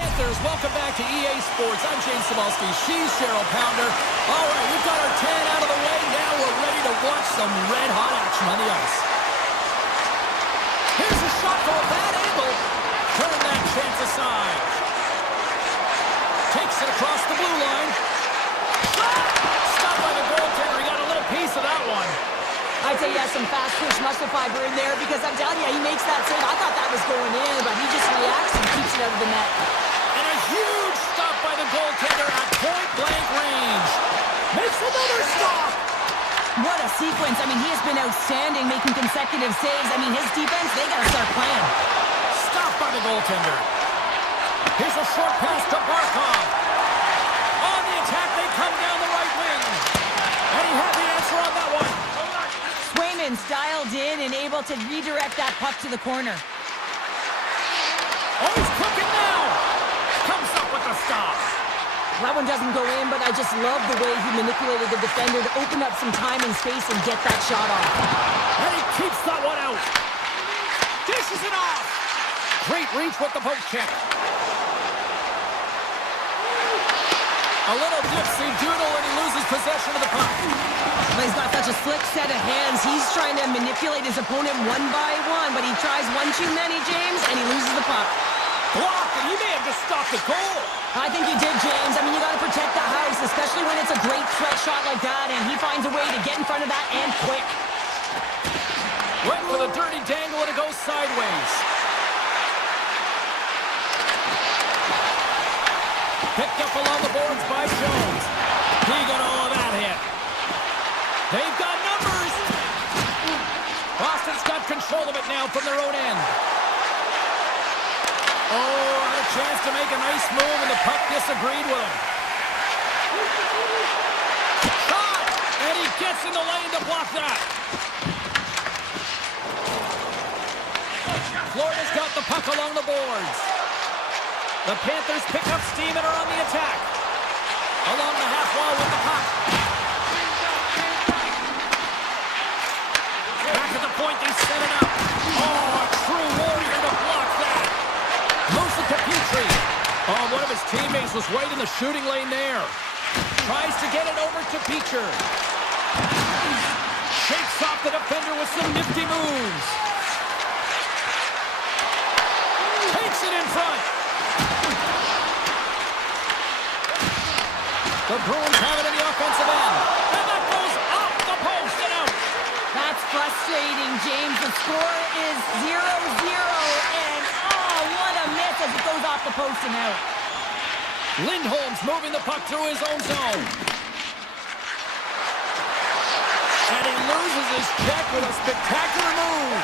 Panthers, welcome back to EA Sports. I'm James Cebulski. She's Cheryl Pounder. All right, we've got our 10 out of the way. Now we're ready to watch some red-hot action on the ice. Here's a shot from a bad angle. Turn that chance aside. Takes it across the blue line. Shot! Stopped by the goaltender. He got a little piece of that one. I'd say he has some fast twitch muscle fiber in there because I'm telling you, he makes that save. I thought that was going in, but he just reacts and keeps it out of the net. And a huge stop by the goaltender at point-blank range. Makes another stop. What a sequence. I mean, he has been outstanding making consecutive saves. I mean, his defense, they got to start playing. Stop by the goaltender. Here's a short pass to Barkov. On the attack, they come down the right wing. And he had the answer on that one. Swayman's dialed in and able to redirect that puck to the corner. Oh, he's cooking now. Comes up with the stop. That one doesn't go in, but I just love the way he manipulated the defender to open up some time and space and get that shot off. And he keeps that one out. Dishes it off. Great reach with the poke check. A little dipsy doodle and he loses possession of the puck. Well, he's got such a slick set of hands. He's trying to manipulate his opponent one by one, but he tries one too many, James, and he loses the puck. Blocked, and he may have just stopped the goal. I think he did, James. I mean, you got to protect the house, especially when it's a great threat shot like that, and he finds a way to get in front of that and quick. Went for the dirty dangle, and it goes sideways. Picked up along the boards by Jones. He got all of that hit. They've got numbers. Boston's got control of it now from their own end. Oh, had a chance to make a nice move, and the puck disagreed with him. Shot! And he gets in the lane to block that. Florida's got the puck along the boards. The Panthers pick up steam and are on the attack. Along the half wall with the puck. Back at the point, they set it up. Oh, a true warrior to block that. Moves it to Petrie. Oh, one of his teammates was right in the shooting lane there. Tries to get it over to Beecher. Shakes off the defender with some nifty moves. Takes it in front. The Bruins have it in the offensive end. And that goes off the post and out. That's frustrating, James. The score is 0-0, and oh, what a miss as it goes off the post and out. Lindholm's moving the puck through his own zone. And he loses his check with a spectacular move.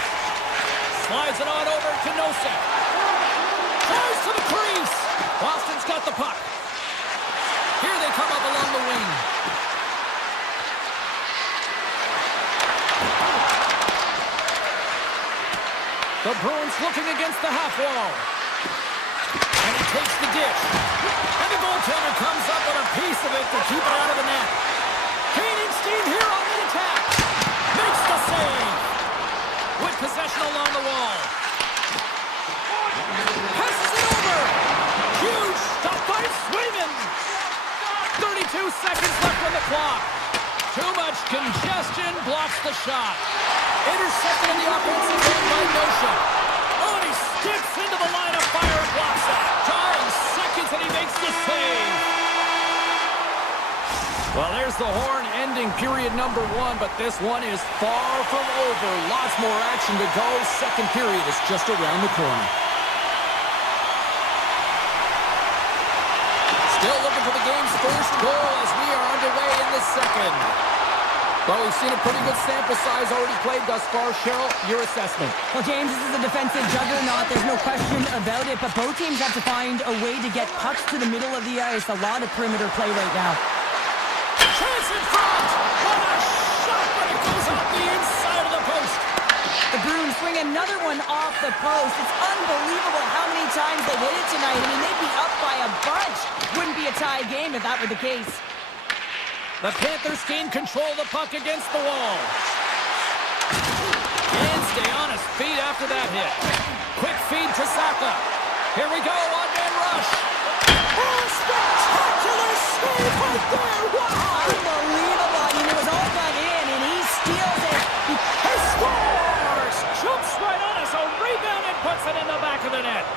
Slides it on over to Nosek. Tries to the crease. Boston's got the puck. Here they come up along the wing. The Bruins looking against the half wall. And he takes the dish. And the goaltender comes up with a piece of it to keep it out of the net. Steam here on the attack. Makes the save. With possession along the wall. Passes it over. Huge stop by Swayman. 32 seconds left on the clock. Too much congestion blocks the shot. Intercepted in the offensive zone by Nosha. Oh, and he skips into the line of fire and blocks that. Time seconds and he makes the save. Well, there's the horn ending period number 1, but this one is far from over. Lots more action to go. Second period is just around the corner. Still looking for the game's first goal as we are underway in the second. Well, we've seen a pretty good sample size already played thus far. Cheryl, your assessment. Well, James, this is a defensive juggernaut. There's no question about it, but both teams have to find a way to get pucks to the middle of the ice. A lot of perimeter play right now. Chance in front! What a shot, but it goes off the inside of the post. The Bruins swing another one off the post. It's unbelievable how many times they hit it tonight. I mean, they'd be up by a bunch. Wouldn't be a tie game if that were the case. The Panthers gain control of the puck against the wall. And stay on his feet after that hit. Quick feed to Saka. Here we go, one-man rush. Oh, spectacular save right there! Wow! Unbelievable! I mean, it was all but in, and he steals it. He scores! Jumps right on us, a rebound and puts it in the back of the net.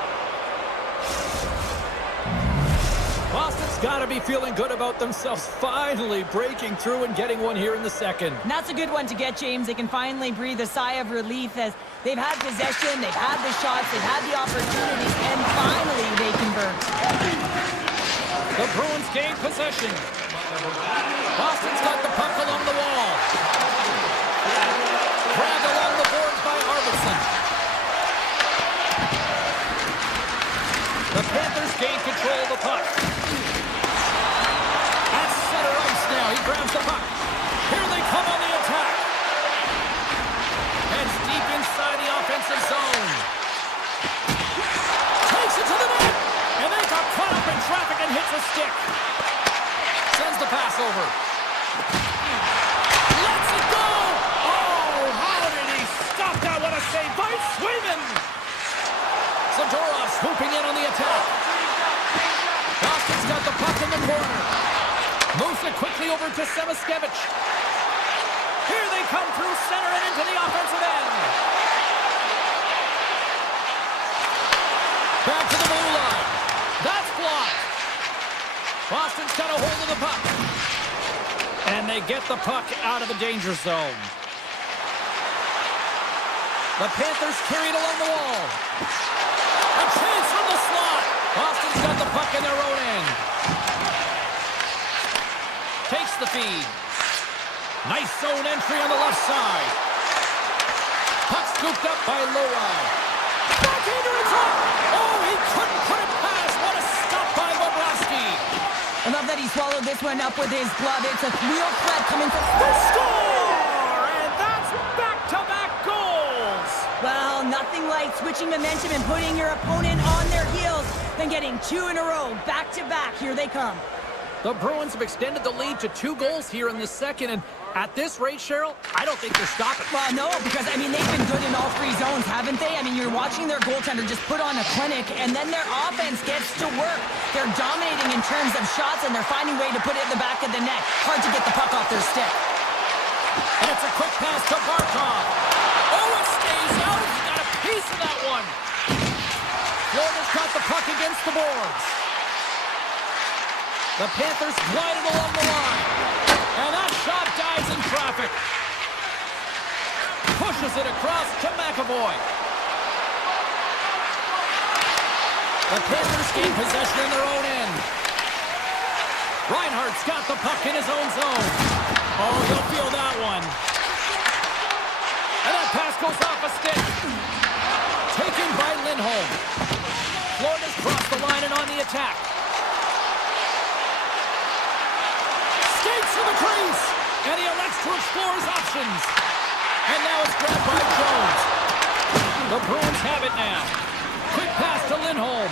Boston's got to be feeling good about themselves, finally breaking through and getting one here in the second. And that's a good one to get, James. They can finally breathe a sigh of relief as they've had possession, they've had the shots, they've had the opportunities, and finally they convert. The Bruins gain possession. Boston's got the puck along the wall. Grabbed along the boards by Arvidsson. The Panthers gain control of the puck. At center ice now, he grabs the puck. Here they come on the attack. Heads deep inside the offensive zone. Takes it to the net. And they got caught up in traffic and hits a stick. Sends the pass over. Lets it go. Oh, how did he stop that? What a save by Swayman. Zadorov swooping in on the attack. Boston's got the puck in the corner. Moves it quickly over to Semaskevich. Here they come through center and into the offensive end. Back to the blue line. That's blocked. Boston's got a hold of the puck. And they get the puck out of the danger zone. The Panthers carry it along the wall. A chance from the slot. Boston's got the puck in their own end. Takes the feed. Nice zone entry on the left side. Puck scooped up by Lowry. Backhander in front. Oh, he couldn't put it past. What a stop by Bobrovsky. I love that he swallowed this one up with his glove. It's a real threat coming from The score! And that's back-to-back goals. Well, nothing like switching momentum and putting your opponent on their heels than getting two in a row, back-to-back. Here they come. The Bruins have extended the lead to 2 goals here in the second, and at this rate, Cheryl, I don't think they're stopping. Well, no, because, I mean, they've been good in all 3 zones, haven't they? I mean, you're watching their goaltender just put on a clinic, and then their offense gets to work. They're dominating in terms of shots, and they're finding a way to put it in the back of the net. Hard to get the puck off their stick. And it's a quick pass to Barkov. Oh, it stays out. He got a piece of that one. Florida's got the puck against the boards. The Panthers glided along the line. And that shot dies in traffic. Pushes it across to McAvoy. The Panthers gain possession in their own end. Reinhardt's got the puck in his own zone. Oh, he'll feel that one. And that pass goes off a stick. Taken by Lindholm. Florida's crossed the line and on the attack. Skates to the crease. And he elects to explore his options. And now it's grabbed by Jones. The Bruins have it now. Quick pass to Lindholm.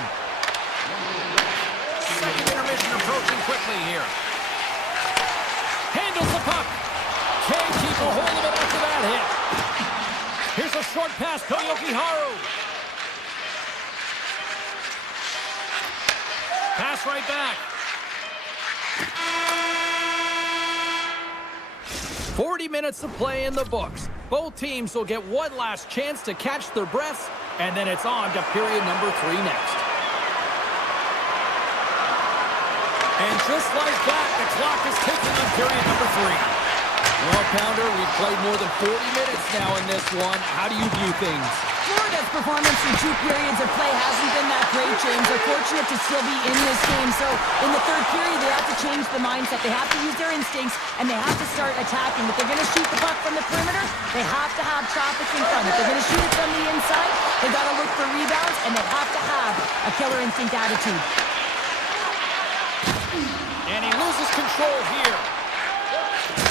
Second intermission approaching quickly here. Handles the puck. Can't keep a hold of it after that hit. Here's a short pass to Yokiharu. Pass right back. 40 minutes of play in the books. Both teams will get one last chance to catch their breaths, and then it's on to period number 3 next. And just like that, the clock is ticking on period number 3. Well, Pounder, we've played more than 40 minutes now in this one. How do you view things? Florida's performance in 2 periods of play hasn't been that great, James. They're fortunate to still be in this game. So in the 3rd period, they have to change the mindset. They have to use their instincts, and they have to start attacking. If they're going to shoot the puck from the perimeter, they have to have traffic in front. If they're going to shoot it from the inside, they've got to look for rebounds, and they have to have a killer instinct attitude. And he loses control here.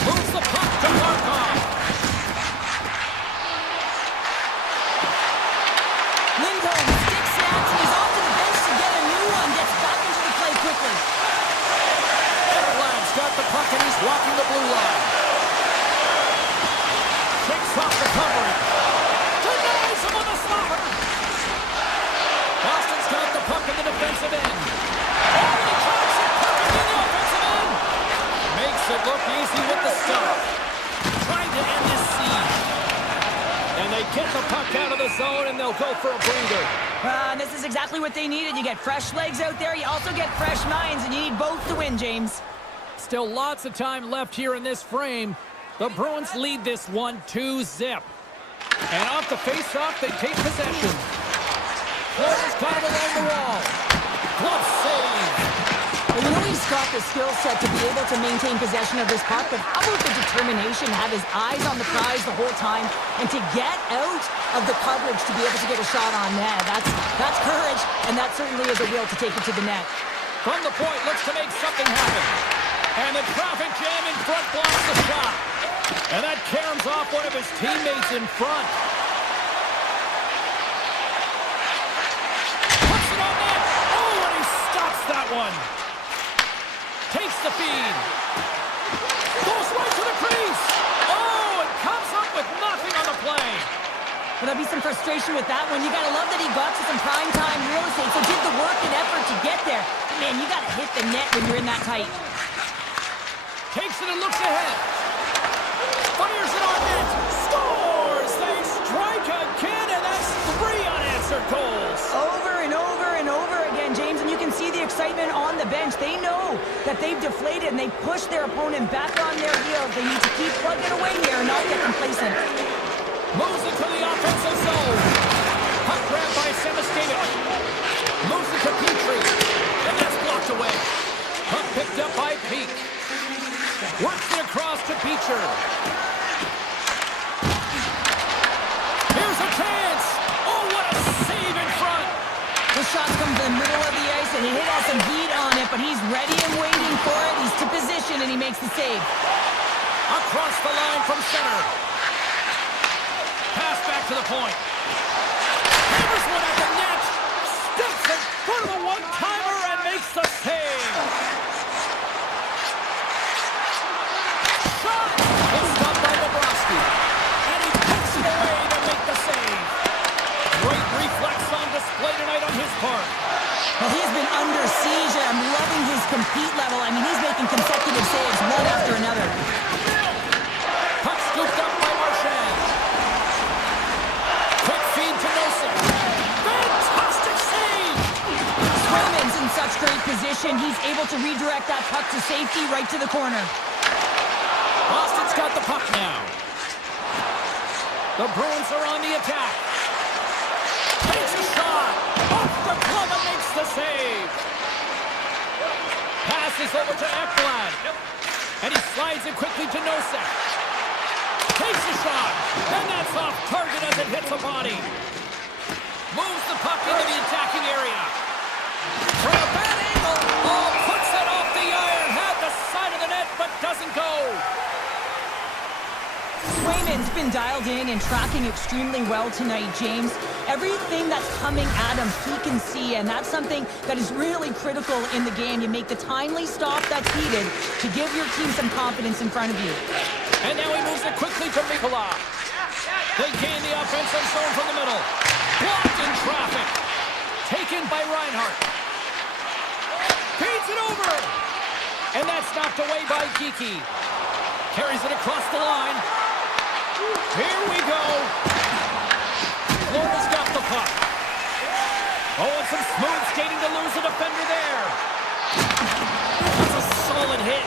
Moves the puck to Barkov. Lindholm stick snaps, and he's off to the bench to get a new one. Gets back into the play quickly. Everland's got the puck, and he's walking the blue line. Kicks off the coverage. Denies him on the slapper. Boston's got the puck get the puck out of the zone, and they'll go for a breather. And this is exactly what they needed. You get fresh legs out there, you also get fresh minds, and you need both to win, James. Still lots of time left here in this frame. The Bruins lead this one 2-0. And off the face-off, they take possession. Florida's got it along the wall. Glove save. Well, you know he's got the skill set to be able to maintain possession of this puck, but how about the determination to have his eyes on the prize the whole time and to get out of the coverage to be able to get a shot on net? That's courage, and that certainly is a will to take it to the net. From the point, looks to make something happen. And the traffic jam in front blocks the shot. And that caroms off one of his teammates in front. Puts it on net. Oh, and he stops that one. Takes the feed. Goes right to the crease. Oh, and comes up with nothing on the play. Well, there'll be some frustration with that one. You got to love that he got to some prime-time real estate, so did the work and effort to get there. But man, you got to hit the net when you're in that tight. Takes it and looks ahead. Fires it on net. Scores! They strike again, and that's 3 unanswered goals. Over and over and over again, James, and you can see the excitement on the bench. They know that they've deflated, and they push their opponent back on their heels. They need to keep plugging away here and not get complacent. Moves it to the offensive zone. Puck grabbed by Semiskevich. Moves it to Petrie. And that's blocked away. Puck picked up by Peak. Works it across to Beecher. Here's a chance. Oh, what a save in front. The shot comes in the middle of the ice, and he has some heat on it, but he's ready and waiting for it. He's to position, and he makes the save. Across the line from center. Pass back to the point. Hammers one at the net. Steps in front of a one-timer and makes the save. Shot! It's stopped by Bobrovsky. And he puts it away to make the save. Great reflex on display tonight on his part. Well, he's been under siege, and I'm loving his compete level. I mean, he's making consecutive saves one after another. Puck scooped up by Marchand. Quick feed to Nosek. Fantastic save! Swayman's in such great position. He's able to redirect that puck to safety right to the corner. Boston's got the puck now. The Bruins are on the attack. Takes a shot. Off the glove and makes the save. Passes over to Ekblad. And he slides it quickly to Nosek. Takes a shot. And that's off target as it hits a body. Moves the puck into the attacking area. For a bad angle. Oh, puts it off the iron. Had the side of the net, but doesn't go. Swayman's been dialed in and tracking extremely well tonight, James. Everything that's coming at him, he can see, and that's something that is really critical in the game. You make the timely stop that's needed to give your team some confidence in front of you. And now he moves it quickly to Mikula. They gain the offensive zone from the middle. Blocked in traffic. Taken by Reinhart. Feeds it over. And that's knocked away by Geekie. Carries it across the line. Here we go. Florida's got the puck. Oh, and some smooth skating to lose a defender there. That's a solid hit.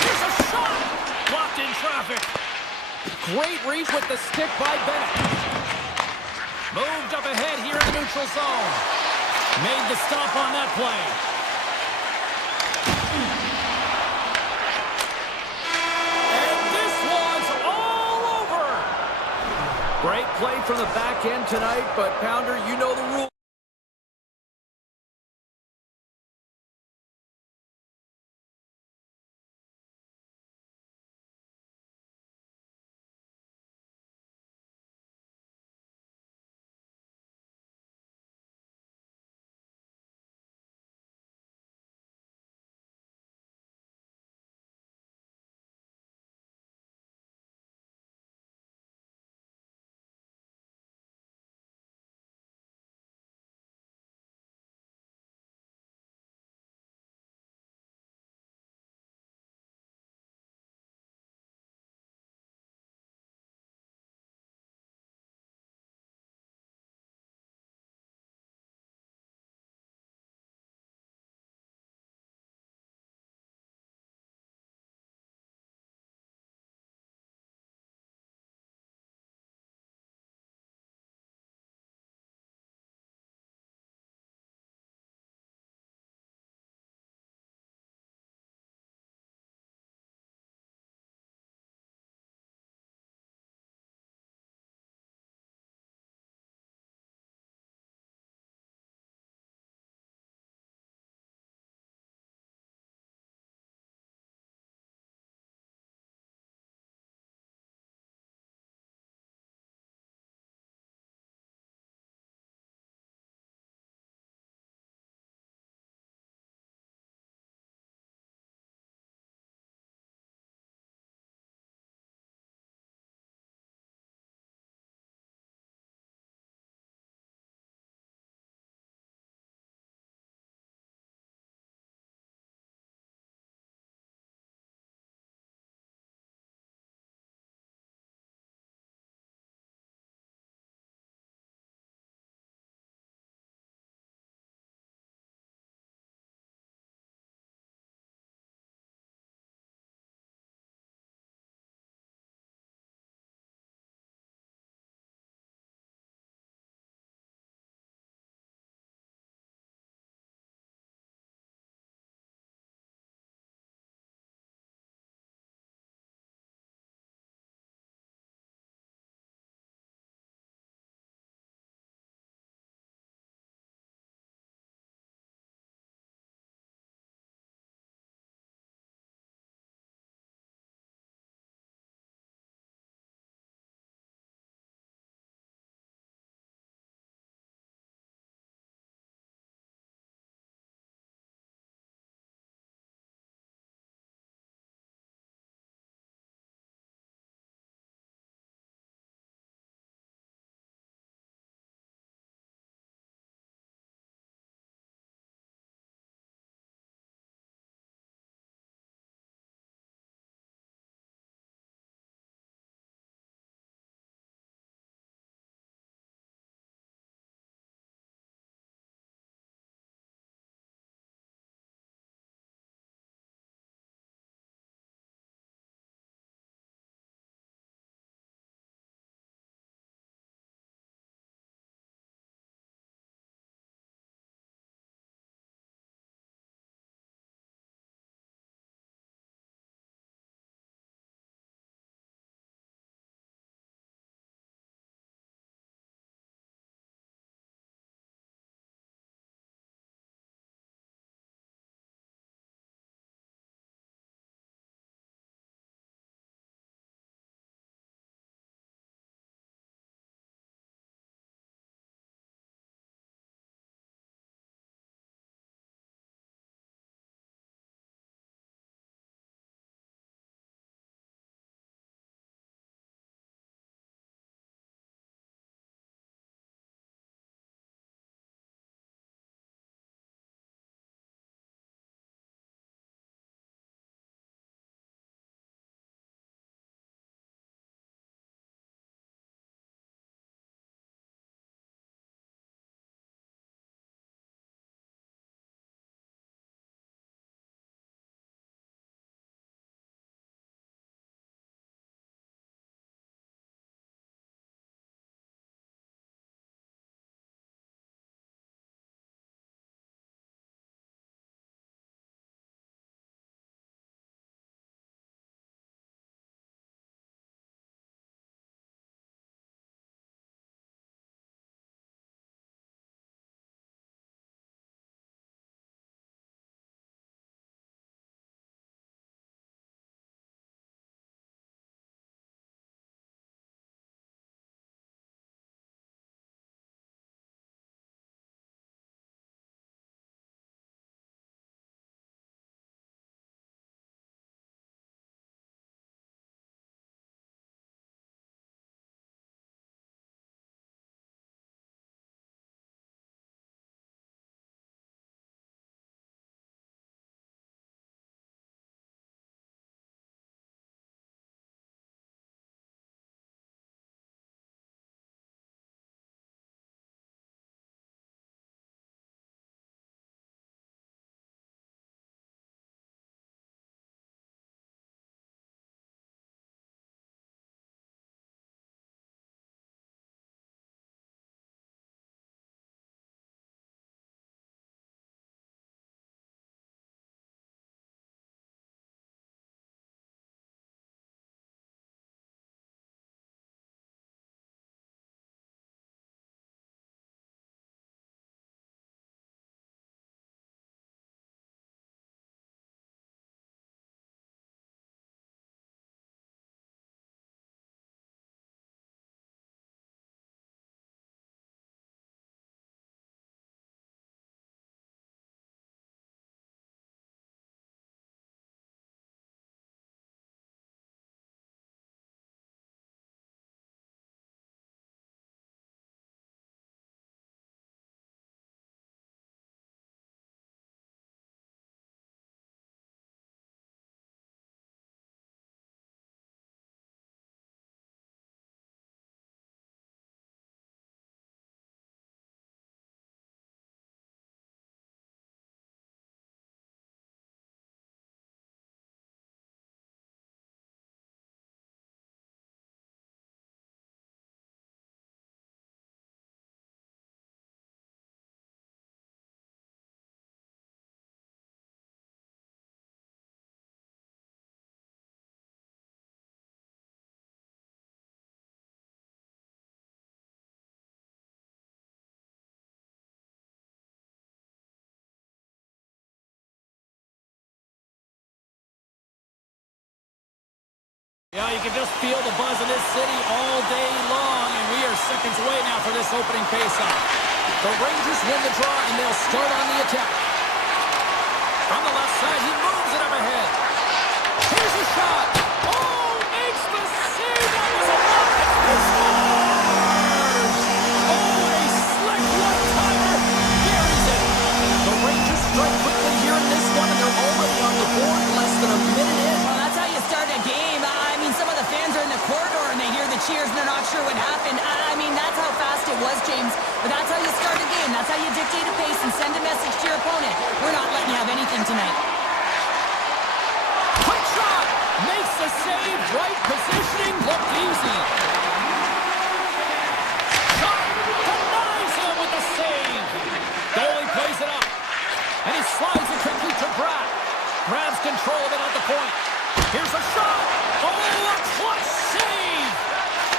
Here's a shot. Blocked in traffic. Great reach with the stick by Bennett. Moved up ahead here in the neutral zone. Made the stop on that play. Great play from the back end tonight, but Pounder, you know the rules. Yeah, you can just feel the buzz in this city all day long, and we are seconds away now for this opening faceoff. The Rangers win the draw, and they'll start on the attack. From the left side, he moves it up ahead. Here's a shot. Oh, makes the save. That was a block. He scores! Oh, a slick one-timer. Buries it. The Rangers strike quickly here in this one, and they're already on the board less than a minute in. Well, that's how you start a game. I mean, some of the fans are in the corridor and they hear the cheers and they're not sure what happened. I mean, that's how fast it was, James. But that's how you start a game. That's how you dictate a pace and send a message to your opponent. We're not letting you have anything tonight. Quick shot! Makes the save. Right positioning. Looked easy. Shot! Denies him with the save. Goalie plays it up. And he slides it quickly to Pratt. Grabs control of it at the point. Here's a shot. Oh, a clutch save.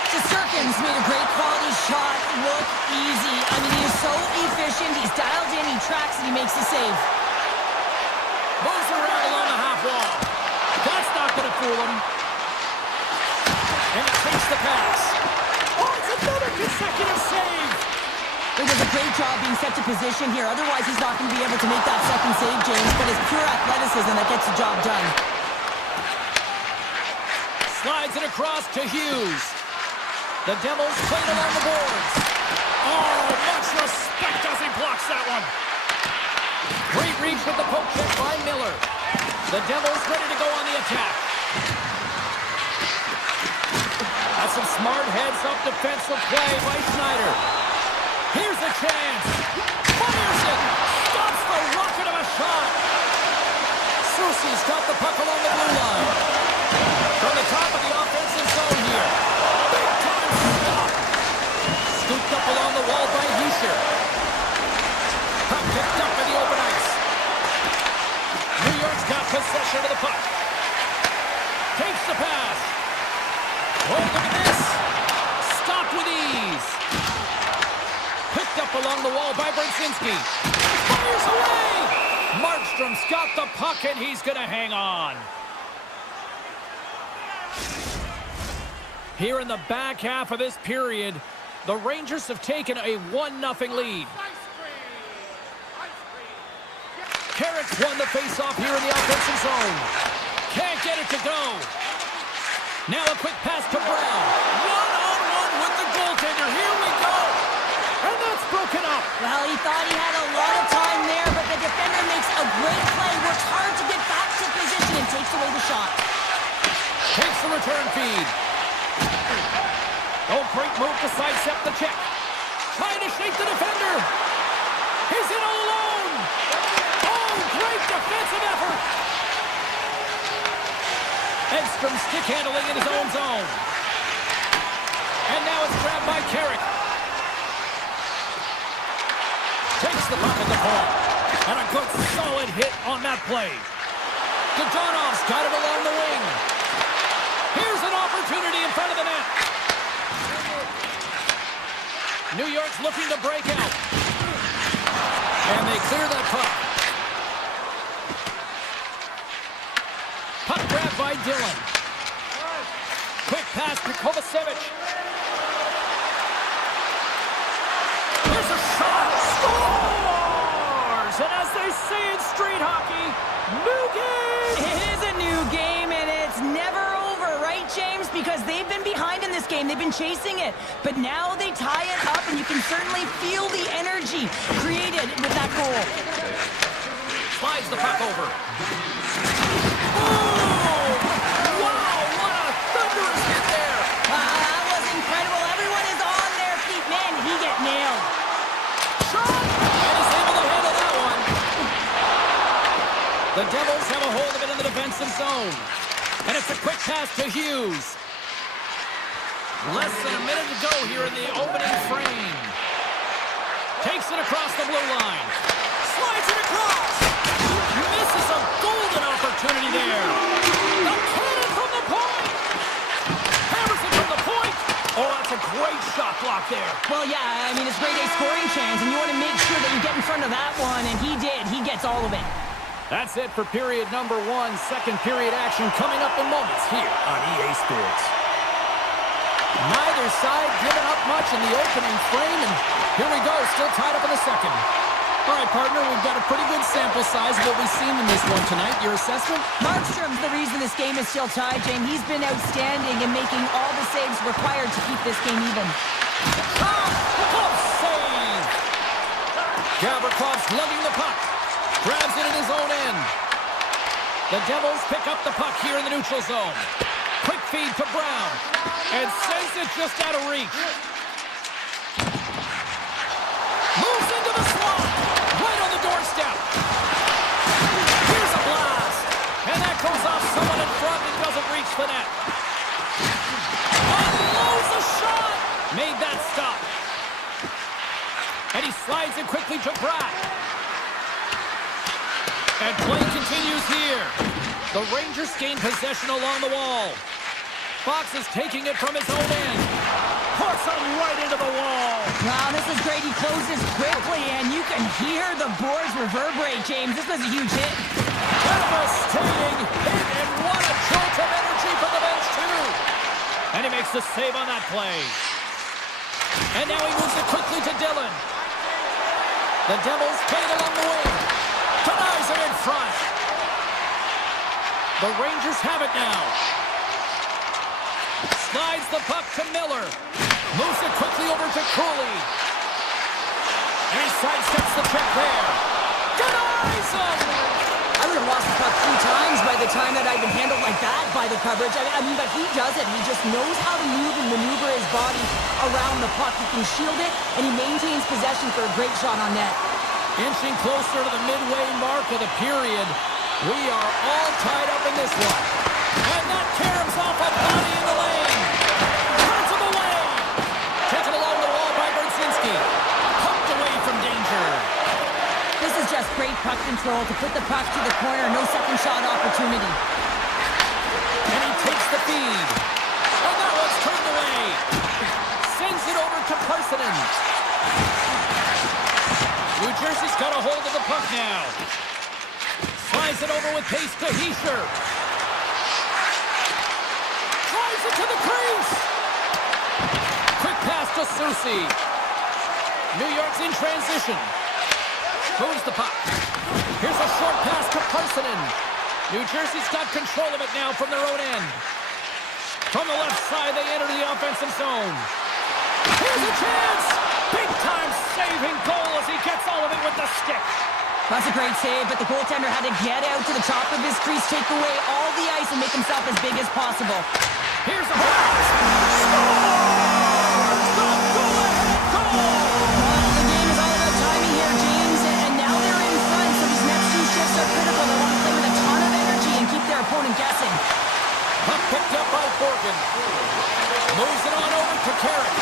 Shesterkin's made a great quality shot look easy. I mean, he is so efficient. He's dialed in, he tracks, and he makes the save. Moves around along the half wall. That's not going to fool him. And he takes the pass. Oh, it's another consecutive save. It was a great job being set to position here. Otherwise, he's not going to be able to make that second save, James. But it's pure athleticism that gets the job done. Slides it across to Hughes. The Devils play it along the boards. Oh, much respect as he blocks that one. Great reach with the poke check by Miller. The Devils ready to go on the attack. That's some smart heads-up defensive play by Schneider. Here's a chance. Fires it. Stops the rocket of a shot. Soucy's got the puck along the blue line. From the top of the offensive zone here. Big time stop. Scooped up along the wall by Hischer. Puck picked up in the open ice. New York's got possession of the puck. Takes the pass. Oh, look at this. Stopped with ease. Picked up along the wall by Brzezinski. Fires away. Markstrom's got the puck, and he's going to hang on. Here in the back half of this period, the Rangers have taken a 1-0 lead. Carrick's won the faceoff here in the offensive zone. Can't get it to go. Now a quick pass to Brown. One-on-one with the goaltender. Here we go. And that's broken up. Well, he thought he had a lot of time there, but the defender makes a great play, works hard to get back to position, and takes away the shot. Takes the return feed. Oh, great move to sidestep the check. Trying to shake the defender. He's in all alone. Oh, great defensive effort. Edstrom stick handling in his own zone. And now it's grabbed by Carrick. Takes the puck at the point. And a good solid hit on that play. Dodonov's got it along the wing. Here's an opportunity in front of the net. New York's looking to break out. And they clear that puck. Puck grab by Dillon. Quick pass to Kovacevic. Here's a shot. Scores! And as they say in street hockey, new game! It is a new game, and it's never over, right, James? Because they've been behind in this game. They've been chasing it. But now they tie it up, and you can certainly feel the energy created with that goal. Slides the puck over. Oh! Wow, what a thunderous hit there! That was incredible. Everyone is on their feet. Man, did he get nailed. Shot! And he's able to handle that one. The Devils have a hold of it in the defensive zone. And it's a quick pass to Hughes. Less than a minute to go here in the opening frame. Takes it across the blue line. Slides it across. Misses a golden opportunity there. The cannon from the point. Hammers it from the point. Oh, that's a great shot block there. Well, yeah, I mean, it's grade A scoring chance, and you want to make sure that you get in front of that one, and he did. He gets all of it. That's it for period number 1. Second period action coming up in moments here on EA Sports. Neither side giving up much in the opening frame, and here we go, still tied up in the second. All right, partner, we've got a pretty good sample size of what we've seen in this one tonight. Your assessment? Markstrom's the reason this game is still tied, James. He's been outstanding in making all the saves required to keep this game even. Close save! Gavrikhov's lugging the puck. Grabs it in his own end. The Devils pick up the puck here in the neutral zone. Quick feed to Brown. And sends it just out of reach. Moves into the slot. Right on the doorstep. Here's a blast. And that goes off someone in front and doesn't reach the net. Unloads a shot. Made that stop. And he slides it quickly to Pratt. And play continues here. The Rangers gain possession along the wall. Fox is taking it from his own end. Puts him right into the wall. Wow, this is great. He closes quickly, and you can hear the boards reverberate, James. This was a huge hit. Devastating hit, and what a jolt of energy from the bench, too. And he makes the save on that play. And now he moves it quickly to Dillon. The Devils play it along the wing. Denies it in front. The Rangers have it now. Slides the puck to Miller. Moves it quickly over to Cooley. And he sidesteps the check there. Denies him! I would have lost the puck 3 times by the time that I'd been handled like that by the coverage. I mean, but he does it. He just knows how to move and maneuver his body around the puck. He can shield it, and he maintains possession for a great shot on net. Inching closer to the midway mark of the period. We are all tied up in this one. And that caroms off a body in the lane. Turns him away. Taken along the wall by Berzinski. Pumped away from danger. This is just great puck control to put the puck to the corner. No second shot opportunity. And he takes the feed. And that one's turned away. Sends it over to Parsonen. New Jersey's got a hold of the puck now. Slides it over with pace to Hischier. Drives it to the crease. Quick pass to Soucy. New York's in transition. Moves the puck. Here's a short pass to Parsonen. New Jersey's got control of it now from their own end. From the left side, they enter the offensive zone. Here's a chance! Big-time saving goal as he gets all of it with the stick. That's a great save, but the goaltender had to get out to the top of his crease, take away all the ice, and make himself as big as possible. Here's a blast! Scores! The go-ahead goal! Well, the game is all about timing here, James, and now they're in front, so these next 2 shifts are critical. They want to play with a ton of energy and keep their opponent guessing. Puck picked up by Borgen. Moves it on over to Carrick.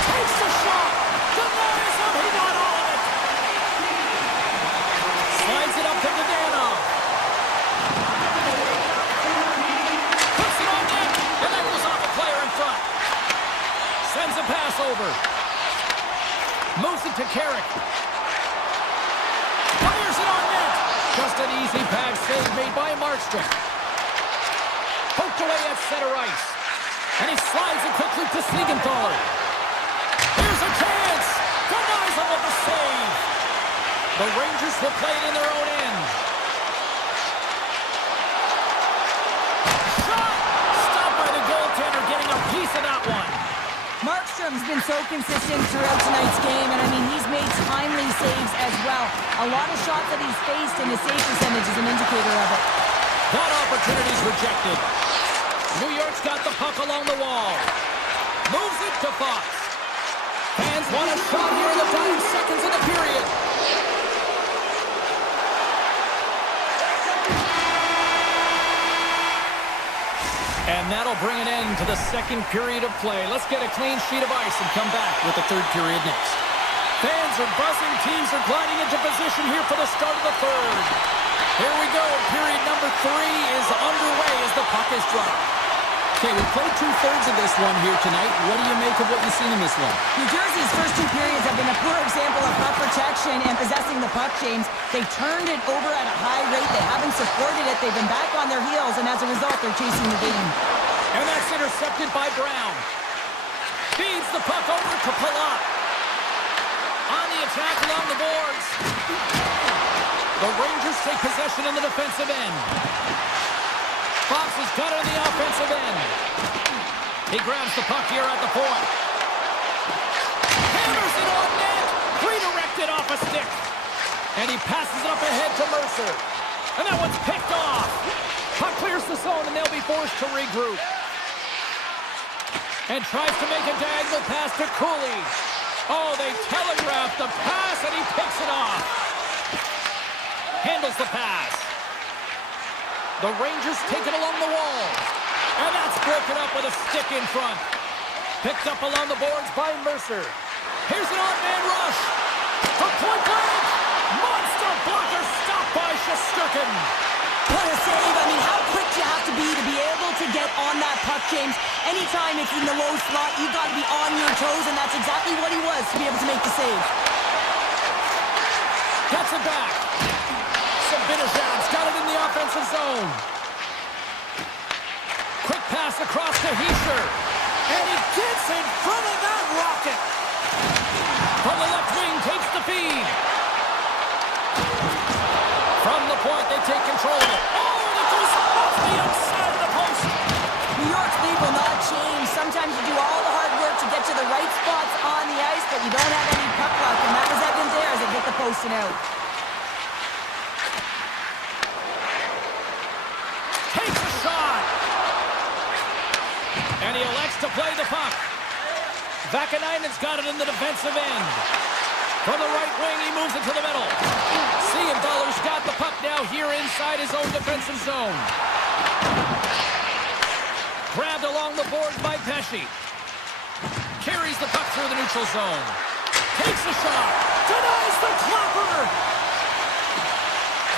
Takes the shot! Denies him! He got all of it! Slides it up to Dadonov. Puts it on net, and that goes off a player in front. Sends a pass over. Moves it to Carrick. Fires it on net. Just an easy pad save made by Markstrom. Poked away at center ice. And he slides it quickly to Siegenthaler. Here's a chance! Denies him with the save! The Rangers will play it in their own end. Shot! Stopped by the goaltender, getting a piece of that one. Markstrom's been so consistent throughout tonight's game, and I mean, he's made timely saves as well. A lot of shots that he's faced, and his save percentage is an indicator of it. That opportunity's rejected. New York's got the puck along the wall. Moves it to Fox. Fans want a shot here in the dying seconds of the period. And that'll bring an end to the second period of play. Let's get a clean sheet of ice and come back with the third period next. Fans are buzzing. Teams are gliding into position here for the start of the third. Here we go. Period number 3 is underway as the puck is dropped. Okay, we played two-thirds of this one here tonight. What do you make of what you've seen in this one? New Jersey's first two periods have been a poor example of puck protection and possessing the puck, James. They turned it over at a high rate. They haven't supported it. They've been back on their heels, and as a result, they're chasing the game. And that's intercepted by Brown. Feeds the puck over to Palat. On the attack along the boards. The Rangers take possession in the defensive end. Fox has got it on the offensive end. He grabs the puck here at the point. Hammers it on net. Redirected off a stick. And he passes it up ahead to Mercer. And that one's picked off. Puck clears the zone and they'll be forced to regroup. And tries to make a diagonal pass to Cooley. Oh, they telegraphed the pass and he picks it off. Handles the pass. The Rangers take it along the wall. And that's broken up with a stick in front. Picked up along the boards by Mercer. Here's an odd-man rush. From point blank. Monster blocker stopped by Shesterkin. What a save. I mean, how quick do you have to be able to get on that puck, James? Anytime it's in the low slot, you've got to be on your toes, and that's exactly what he was to be able to make the save. Gets it back. Sabinajad's got it in the offensive zone. Quick pass across to Hischer. And he gets in front of that rocket. From the left wing, takes the feed. From the point, they take control of it. Oh, and it goes off the outside of the post. New York's lead will not change. Sometimes you do all the hard work to get to the right spots on the ice, but you don't have any puck luck, and that was evident there as they get the post and out. Takes a shot. And he elects to play the puck. Vakanainen's got it in the defensive end. From the right wing, he moves it to the middle. Siegenthaler's got the puck now here inside his own defensive zone. Grabbed along the boards by Pesce. Carries the puck through the neutral zone. Takes a shot. Denies the clapper.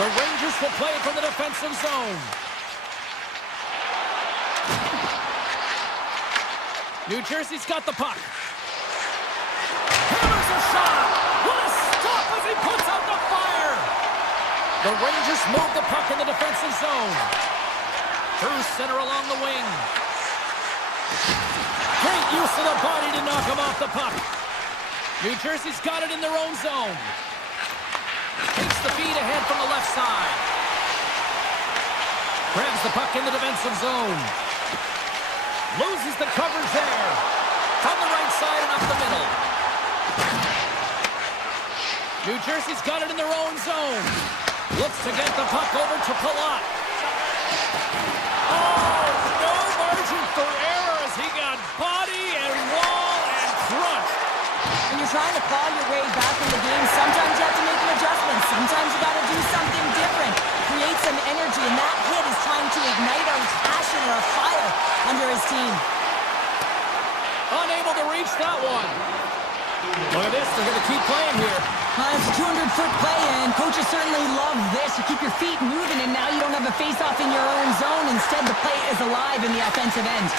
The Rangers will play it from the defensive zone. New Jersey's got the puck. Hammers a shot. What a stop as he puts out the fire. The Rangers move the puck in the defensive zone. Through center along the wing. Great use of the body to knock him off the puck. New Jersey's got it in their own zone. Takes the feed ahead from the left side. Grabs the puck in the defensive zone. Loses the coverage there. From the right side and up the middle. New Jersey's got it in their own zone. Looks to get the puck over to Palat. Oh, no margin for error as he got body and wall and crushed. When you're trying to claw your way back in the game, sometimes you have to make an adjustment. Sometimes you got to do something different. Create some energy, and that hit is trying to ignite a passion or a fire under his team. Unable to reach that one. Look at this, they're going to keep playing here. It's a 200-foot play, and coaches certainly love this. You keep your feet moving, and now you don't have a face-off in your own zone. Instead, the play is alive in the offensive end.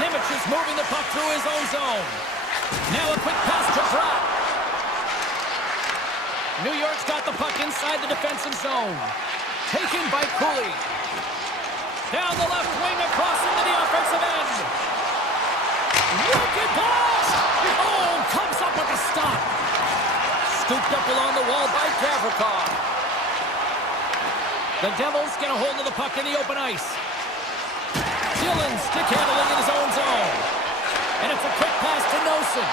Nemec is moving the puck through his own zone. Now a quick pass to Pratt. New York's got the puck inside the defensive zone. Taken by Cooley. Down the left wing across into the offensive end. Wicked ball! Oh, comes up with a stop. Scooped up along the wall by Gavrikov. The Devils get a hold of the puck in the open ice. Dillon stick handling in his own zone. And it's a quick pass to Nosen.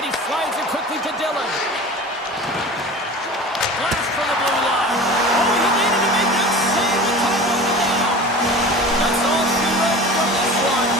And he slides it quickly to Dillon. Blast from the blue line. Oh, he needed to make that save with time on the down. That's all she wrote from this one.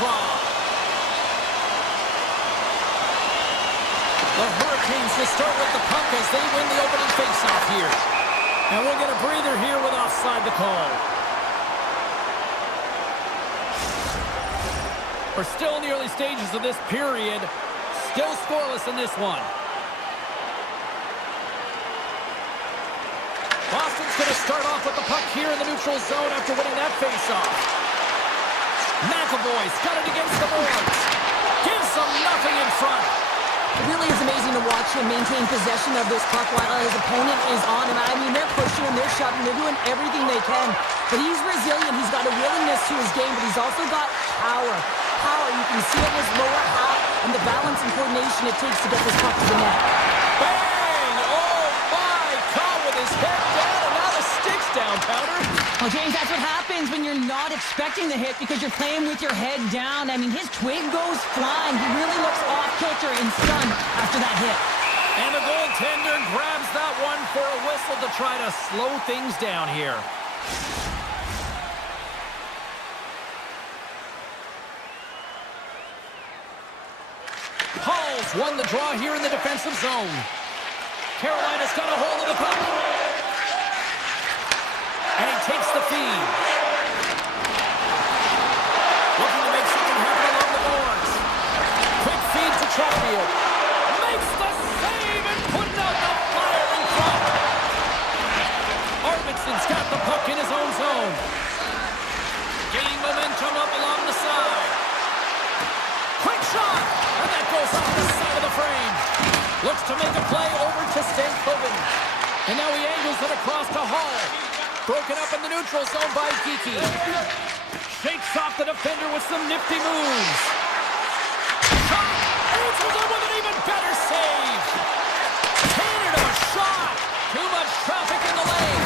draw. The Hurricanes will start with the puck as they win the opening faceoff here. And we'll get a breather here with offside the call. We're still in the early stages of this period. Still scoreless in this one. Boston's going to start off with the puck here in the neutral zone after winning that faceoff. McAvoy's got it against the boards. Gives them nothing in front. It really is amazing to watch him maintain possession of this puck while his opponent is on him. I mean, they're pushing him, they're shoving, they're doing everything they can. But he's resilient, he's got a willingness to his game, but he's also got power. Power, you can see it in his lower half and the balance and coordination it takes to get this puck to the net. Bang! Oh my! Caught with his head down and now the stick's down, Powder. Well, James, that's what happens when you're not expecting the hit because you're playing with your head down. I mean, his twig goes flying. He really looks off kilter and stunned after that hit. And the goaltender grabs that one for a whistle to try to slow things down here. Hall's won the draw here in the defensive zone. Carolina's got a hold of the puck. And he takes the feed. Looking to make something happen along the boards. Quick feed to Chatfield. Makes the save and putting out the fire in front. Arvidsson's got the puck in his own zone. Gaining momentum up along the side. Quick shot! And that goes off the side of the frame. Looks to make a play over to Stankoven. And now he angles it across to Hall. Broken up in the neutral zone by Geeky. Shakes off the defender with some nifty moves. Shot! Answers it with an even better save. Painted a shot. Too much traffic in the lane.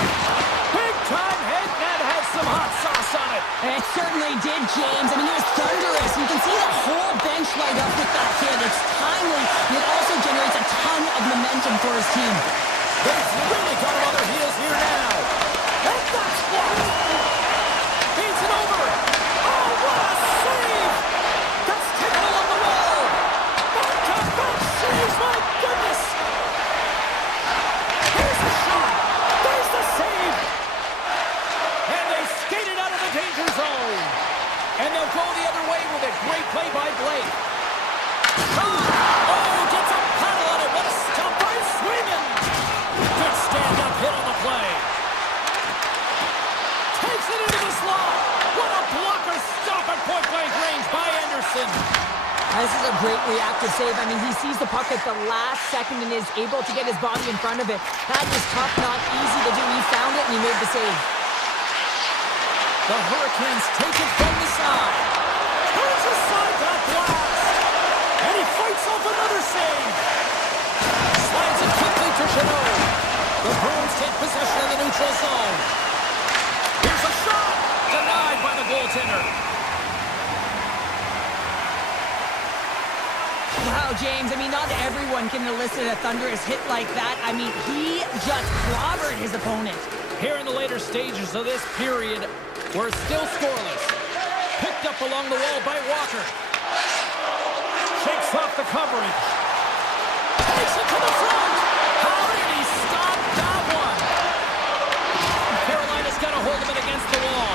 Big time hit and had some hot sauce on it. It certainly did, James. I mean, it was thunderous. You can see the whole bench light up with that hit. It's timely, and it also generates a ton of momentum for his team. They've really got him on their heels here now. And that's blocked. Feeds it over. Oh, what a save! That's taken along the wall. Back-to-back saves, my goodness! Here's the shot. There's the save. And they skated out of the danger zone. And they'll go the other way with it. Great play by Blake. Shot! Oh, gets a paddle on it. What a stop by Sweden. Good stand-up hit on the play. Takes it into the slot. What a blocker stop at point-blank range by Anderson. This is a great reactive save. I mean, he sees the puck at the last second and is able to get his body in front of it. That is tough, not easy to do. He found it and he made the save. The Hurricanes take it from the side. Turns aside that blast. And he fights off another save. Slides it quickly to Chanot. The Bruins take possession of the neutral zone. Here's a shot. Denied by the goaltender. Wow, James, I mean, not everyone can elicit a thunderous hit like that. I mean, he just clobbered his opponent. Here in the later stages of this period, we're still scoreless. Picked up along the wall by Walker. Shakes off the coverage. Takes it to the front. How did he stop that one? Carolina's got a hold of it against the wall.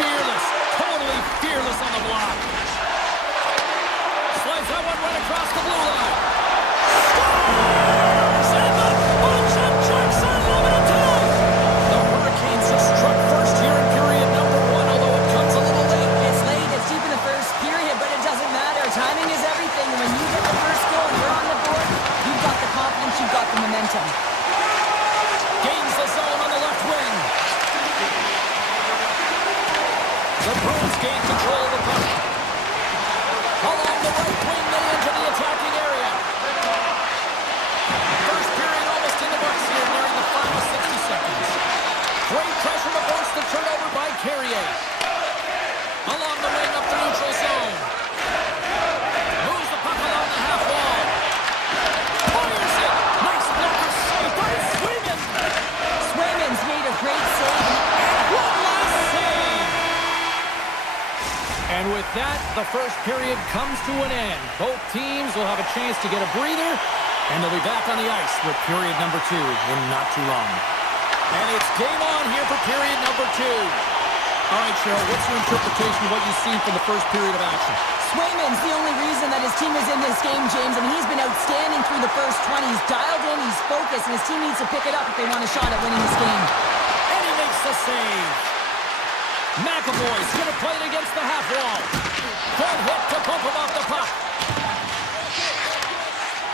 Fearless, totally fearless on the block. Slides that one right across the blue line. Scores! And the Bullshit Jackson limited time. The Hurricanes have struck first here in period number 1, although it comes a little late. It's late, it's deep in the first period, but it doesn't matter. Timing is everything. When you get the first goal and you're on the board, you've got the confidence, you've got the momentum. Gains the zone on the left wing. The Bruins gain control of the puck. Along the right wing, they enter the attacking And with that, the first period comes to an end. Both teams will have a chance to get a breather, and they'll be back on the ice with period number 2 in not too long. And it's game on here for period number 2. All right, Cheryl, what's your interpretation of what you've seen from the first period of action? Swayman's the only reason that his team is in this game, James. I mean, he's been outstanding through the first 20. He's dialed in, he's focused, and his team needs to pick it up if they want a shot at winning this game. And he makes the save. McAvoy's going to play it against the half wall. Good hit to bump him off the puck.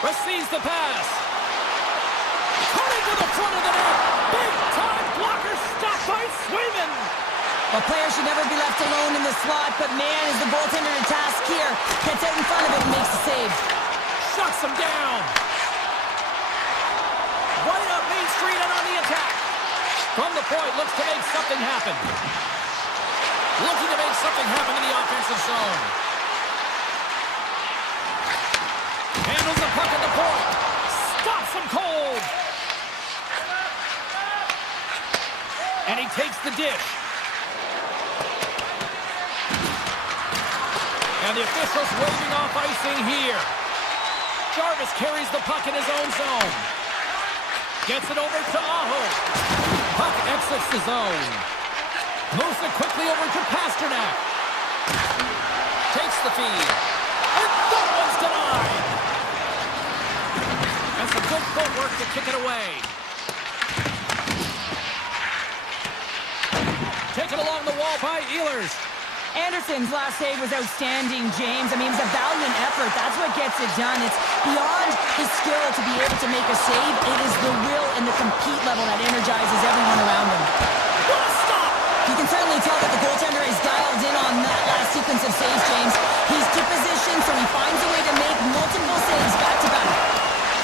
Receives the pass. Cutting to the front of the net. Big time blocker stopped by Swayman. A player should never be left alone in the slot, but man, is the goaltender to task here. Gets out in front of it and makes the save. Shuts him down. Right up Main Street and on the attack. From the point, looks to make something happen. Looking to make something happen in the offensive zone. Handles the puck at the point. Stops him cold. And he takes the dish. And the officials waving off icing here. Jarvis carries the puck in his own zone. Gets it over to Aho. Puck exits the zone. Moves it quickly over to Pasternak. Takes the feed. And that one's denied. And some good footwork to kick it away. Taken along the wall by Ehlers. Anderson's last save was outstanding, James. I mean, it was a valiant effort. That's what gets it done. It's beyond his skill to be able to make a save. It is the will and the compete level that energizes everyone around him. What a stop! You can certainly tell that the goaltender is dialed in on that last sequence of saves, James. He's to position, so he finds a way to make multiple saves back-to-back.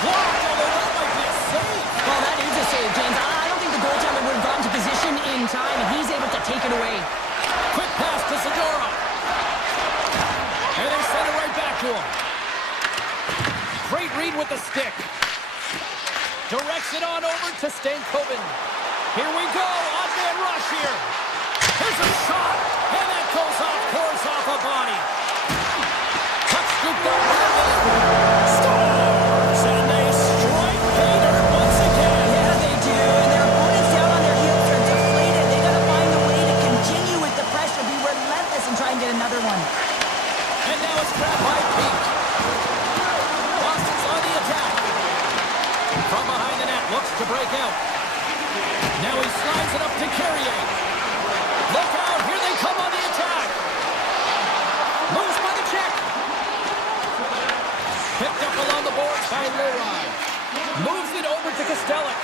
Blocked, although that might be a save. Well, that is a save, James. I don't think the goaltender would have gotten to position in time, and he's able to take it away. Quick pass to Segura. And they send it right back to him. Great read with the stick. Directs it on over to Stankoven. Here we go. Odd man rush here. Here's a shot. And that goes off course off a body. Puck scooped up by the middle. Stars. And they strike pay dirt once again. Yeah, they do. And their opponents down on their heels are deflated. They got to find a way to continue with the pressure, be relentless, and try and get another one. And now it's grabbed by Pete. Boston's on the attack. From behind the net, looks to break out. Now he slides it up to Carrier. Look out, here they come on the attack. Moves by the check. Picked up along the boards by Leroy. Moves it over to Kostelic.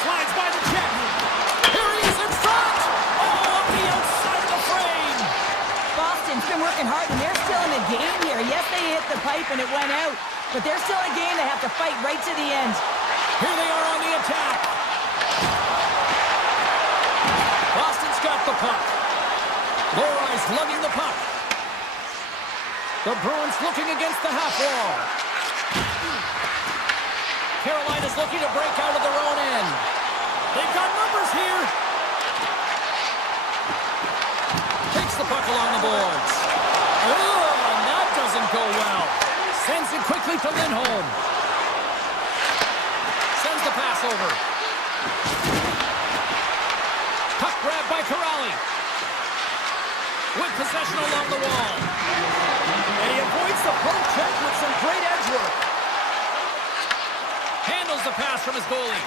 Slides by the check. Here he is in front. Oh, up the outside of the frame. Boston's been working hard, and they're still in the game here. Yes, they hit the pipe and it went out, but they're still in a game. They have to fight right to the end. Here they are on the attack. Boston's got the puck. Leroy's lugging the puck. The Bruins looking against the half wall. Carolina's looking to break out of their own end. They've got numbers here. Takes the puck along the boards. Oh, and that doesn't go well. Sends it quickly to Lindholm. Sends the pass over. Puck grabbed by Corrali. With possession along the wall. And he avoids the poke check with some great edge work. Handles the pass from his goalie.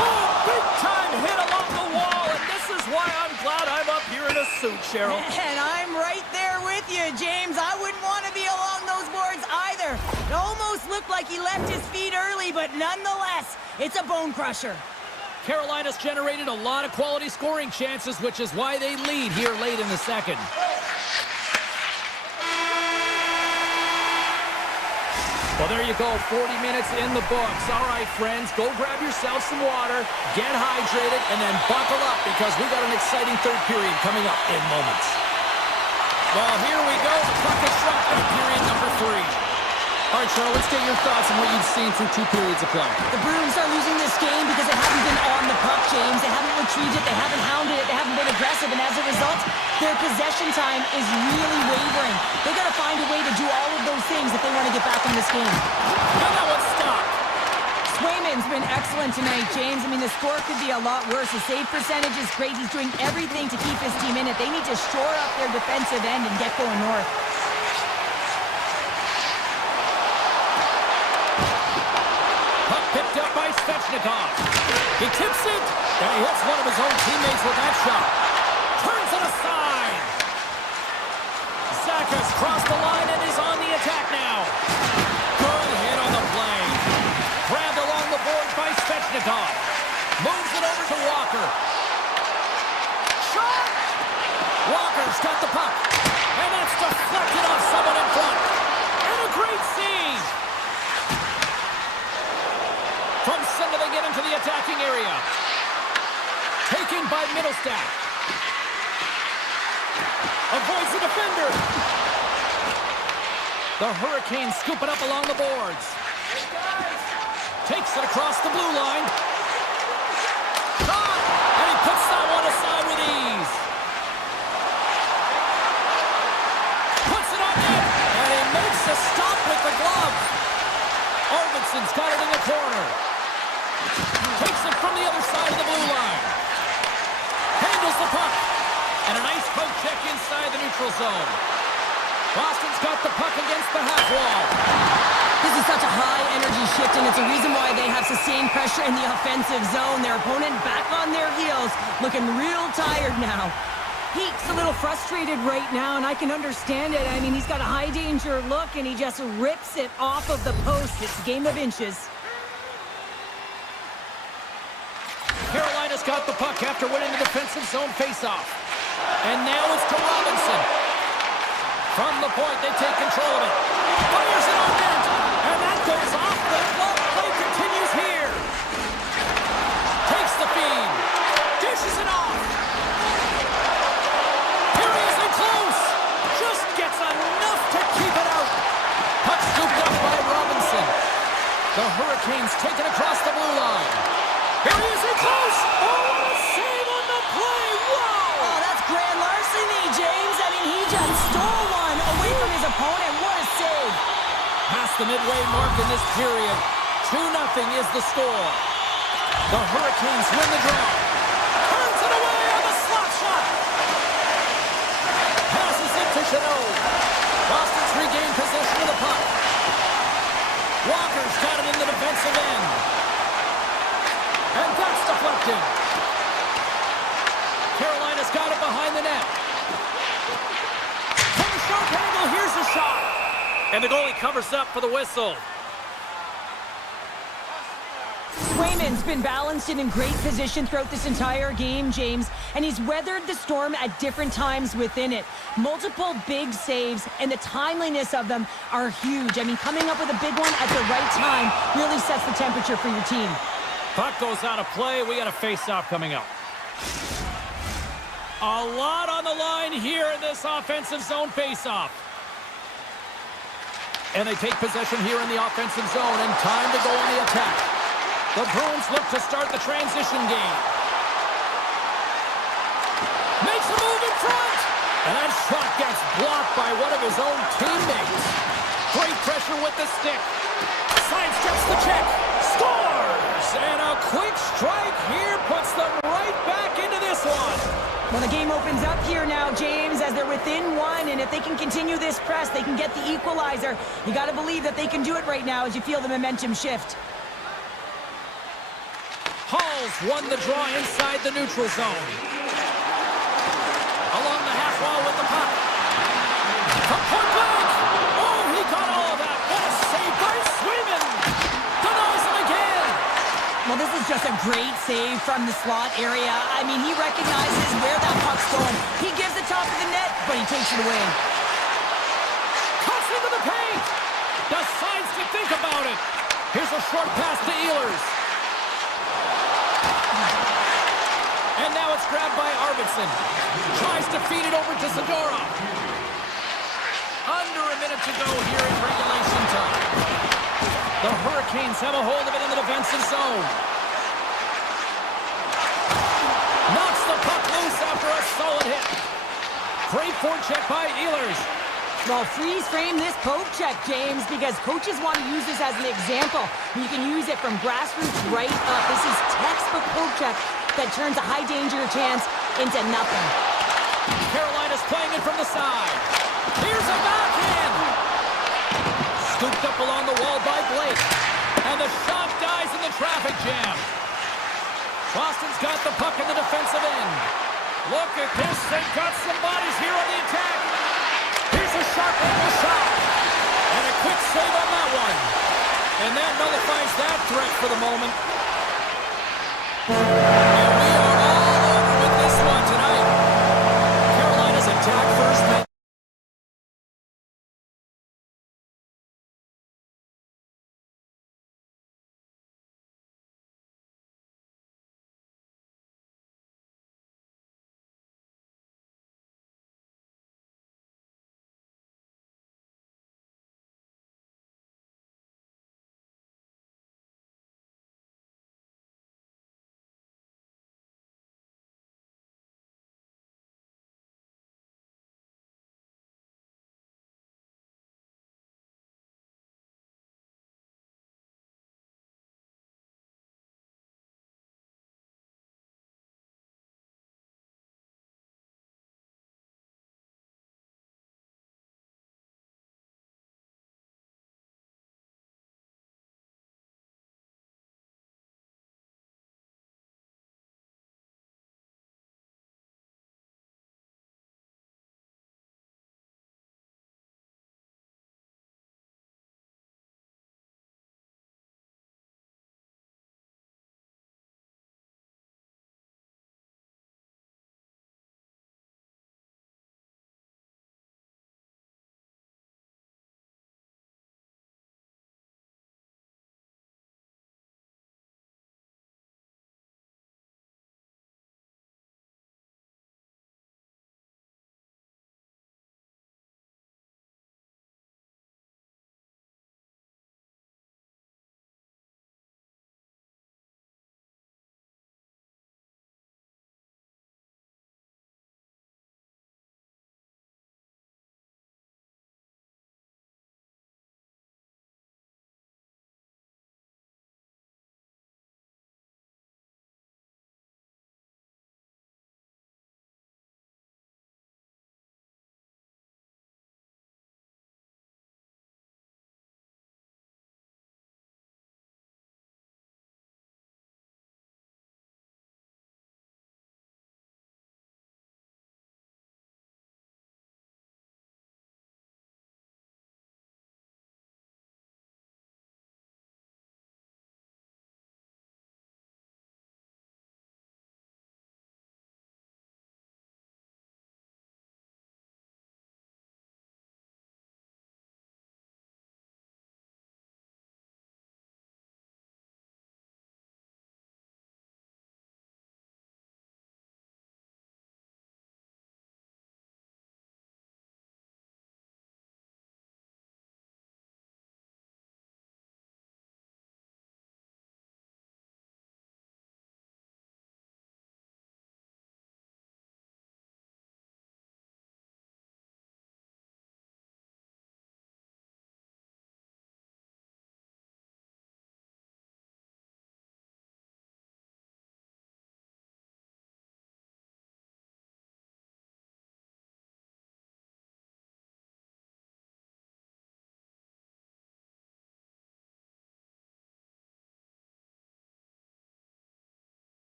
Oh, big time hit along the wall. And this is why I'm glad I'm up here in a suit, Cheryl. And I'm right there with you, James. I wouldn't want to be along those boards either. It almost looked like he left his feet early, but nonetheless, it's a bone crusher. Carolina's generated a lot of quality scoring chances, which is why they lead here late in the second. Well, there you go, 40 minutes in the books. All right, friends, go grab yourself some water, get hydrated, and then buckle up because we got an exciting third period coming up in moments. Well, here we go. The puck is shot in period number 3. All right, Charlotte, let's get your thoughts on what you've seen through 2 periods of play. The Bruins are losing this game because they haven't been on the puck, James. They haven't retreated, they haven't hounded it, they haven't been aggressive, and as a result, their possession time is really wavering. They got to find a way to do all of those things if they want to get back in this game. Now that one's stopped. Swayman's been excellent tonight, James. I mean, the score could be a lot worse. The save percentage is great. He's doing everything to keep his team in it. They need to shore up their defensive end and get going north. Picked up by Svechnikov. He tips it, and he hits one of his own teammates with that shot. Turns it aside. Zaka's crossed the line and is on the attack now. Good hit on the play. Grabbed along the board by Svechnikov. Moves it over to Walker. Shot! Walker's got the puck. And it's deflected off someone in front. And a great save. From center they get into the attacking area. Taken by Middlestat. Avoids the defender. The Hurricanes scoop it up along the boards. Takes it across the blue line. Shot! And he puts that one aside with ease. Puts it on net. And he makes a stop with the glove. Arvidsson's got it in the corner. Takes it from the other side of the blue line. Handles the puck. And a nice poke check inside the neutral zone. Boston's got the puck against the half wall. This is such a high-energy shift, and it's a reason why they have sustained pressure in the offensive zone. Their opponent back on their heels, looking real tired now. Peak's a little frustrated right now, and I can understand it. I mean, he's got a high-danger look, and he just rips it off of the post. It's a game of inches. Carolina's got the puck after winning the defensive zone faceoff. And now it's to Robinson. From the point, they take control of it. Fires it on net. And that goes off the glove. Play continues here. Takes the feed. Dishes it off. Here he is in close. Just gets enough to keep it out. Puck scooped up by Robinson. The Hurricanes take it across the blue line. Here he is in close. Oh, what a save on the play. Whoa. Oh, that's grand larceny, James. I mean, he just stole one away from his opponent. What a save. Past the midway mark in this period. 2-0 is the score. The Hurricanes win the draw. Turns it away on the slot shot. Passes it to Chanot. Boston's regained possession of the puck. Walker's got it in the defensive end. And that's deflected. Carolina's got it behind the net. From the sharp angle, here's the shot. And the goalie covers up for the whistle. Swayman's been balanced and in great position throughout this entire game, James, and he's weathered the storm at different times within it. Multiple big saves, and the timeliness of them are huge. I mean, coming up with a big one at the right time really sets the temperature for your team. Puck goes out of play. We got a face-off coming up. A lot on the line here in this offensive zone face-off. And they take possession here in the offensive zone, and time to go on the attack. The Bruins look to start the transition game. Makes a move in front. And that shot gets blocked by one of his own teammates. Great pressure with the stick. Sidesteps the check. Scores! And a quick strike here puts them right back into this one. Well, the game opens up here now, James, as they're within one, and if they can continue this press, they can get the equalizer. You got to believe that they can do it right now as you feel the momentum shift. Hall's won the draw inside the neutral zone. Along the half wall with the puck. From point blank. Oh, he got all of that. What a save by Swayman. Denies him again. Well, this is just a great save from the slot area. I mean, he recognizes where that puck's going. He gives the top of the net, but he takes it away. Cuts into the paint. Decides to think about it. Here's a short pass to Ehlers. And now it's grabbed by Arvidsson. Tries to feed it over to Zadorov. Under a minute to go here in regulation time. The Hurricanes have a hold of it in the defensive zone. Knocks the puck loose after a solid hit. Great forecheck by Ehlers. Well, freeze frame this poke check, James, because coaches want to use this as an example. You can use it from grassroots right up. This is textbook poke check that turns a high danger chance into nothing. Carolina's playing it from the side. Here's a backhand. Scooped up along the wall by Blake. And the shot dies in the traffic jam. Boston's got the puck in the defensive end. Look at this. They've got some bodies here on the attack. Here's a sharp angle shot. And a quick save on that one. And that nullifies that threat for the moment.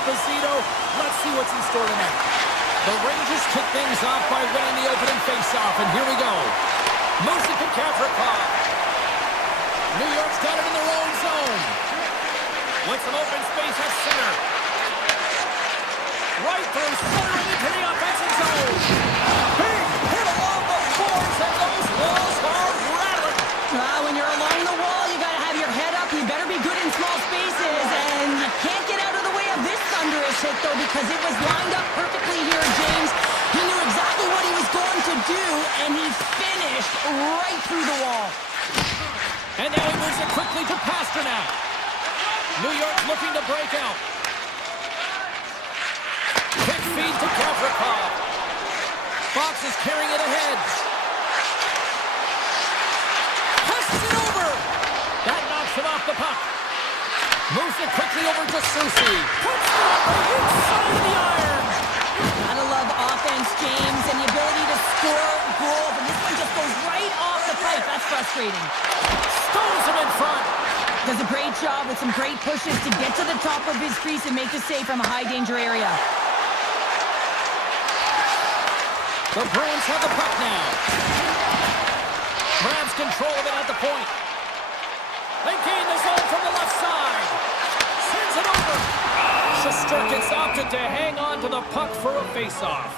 Esposito. Let's see what's in store tonight. The Rangers kick things off by winning the opening faceoff, and here we go. Musa Kaprikov. New York's got it in their own zone. With some open space at center. Right through center and into the offensive zone. Big hit along the boards, and those walls are rattling. When you're along the wall, you got to have your head up. You better be good in small spaces, and you can't get out of the way of this thunderous hit, though, because it was lined up perfectly here, James. He knew exactly what he was going to do, and he finished right through the wall. And now he moves it quickly to Pasternak. New York's looking to break out. Kick feed to Kaprikov. Fox is carrying it ahead. Passes it over. That knocks it off the puck. Moves it quickly over to Susi. Puts it up the inside of the iron. Gotta love offense, James, and the ability to score goals. And this one just goes right off the pipe. That's frustrating. Stones him in front. Does a great job with some great pushes to get to the top of his crease and make the save from a high-danger area. The Bruins have the puck now. Grabs control of it at the point. They gain the zone from the left side. Sends it over. Shesterkin's opted to hang on to the puck for a face-off.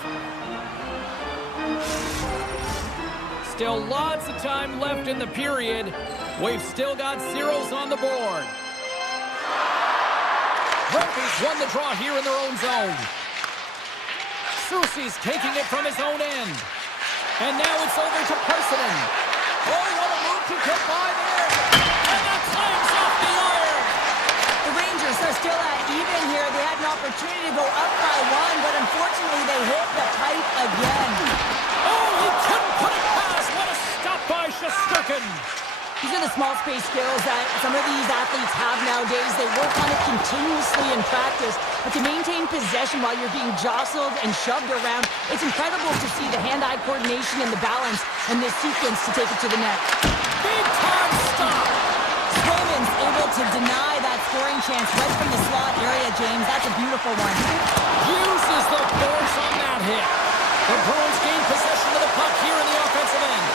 Still lots of time left in the period. We've still got zeros on the board. Rugby's won the draw here in their own zone. Susi's taking it from his own end. And now it's over to Parsonen. Oh, what a move to get by there. And that climbs off the iron. The Rangers are still at even here. They had an opportunity to go up by one, but unfortunately they hit the pipe again. Oh, he couldn't put it past. What a stop by Shesterkin. These are the small space skills that some of these athletes have nowadays. They work on it continuously in practice, but to maintain possession while you're being jostled and shoved around, it's incredible to see the hand-eye coordination and the balance in this sequence to take it to the net. Big time stop. Swayman's able to deny that scoring chance right from the slot area, James. That's a beautiful one. Uses the force on that hit. The Bruins gain possession of the puck here in the offensive end.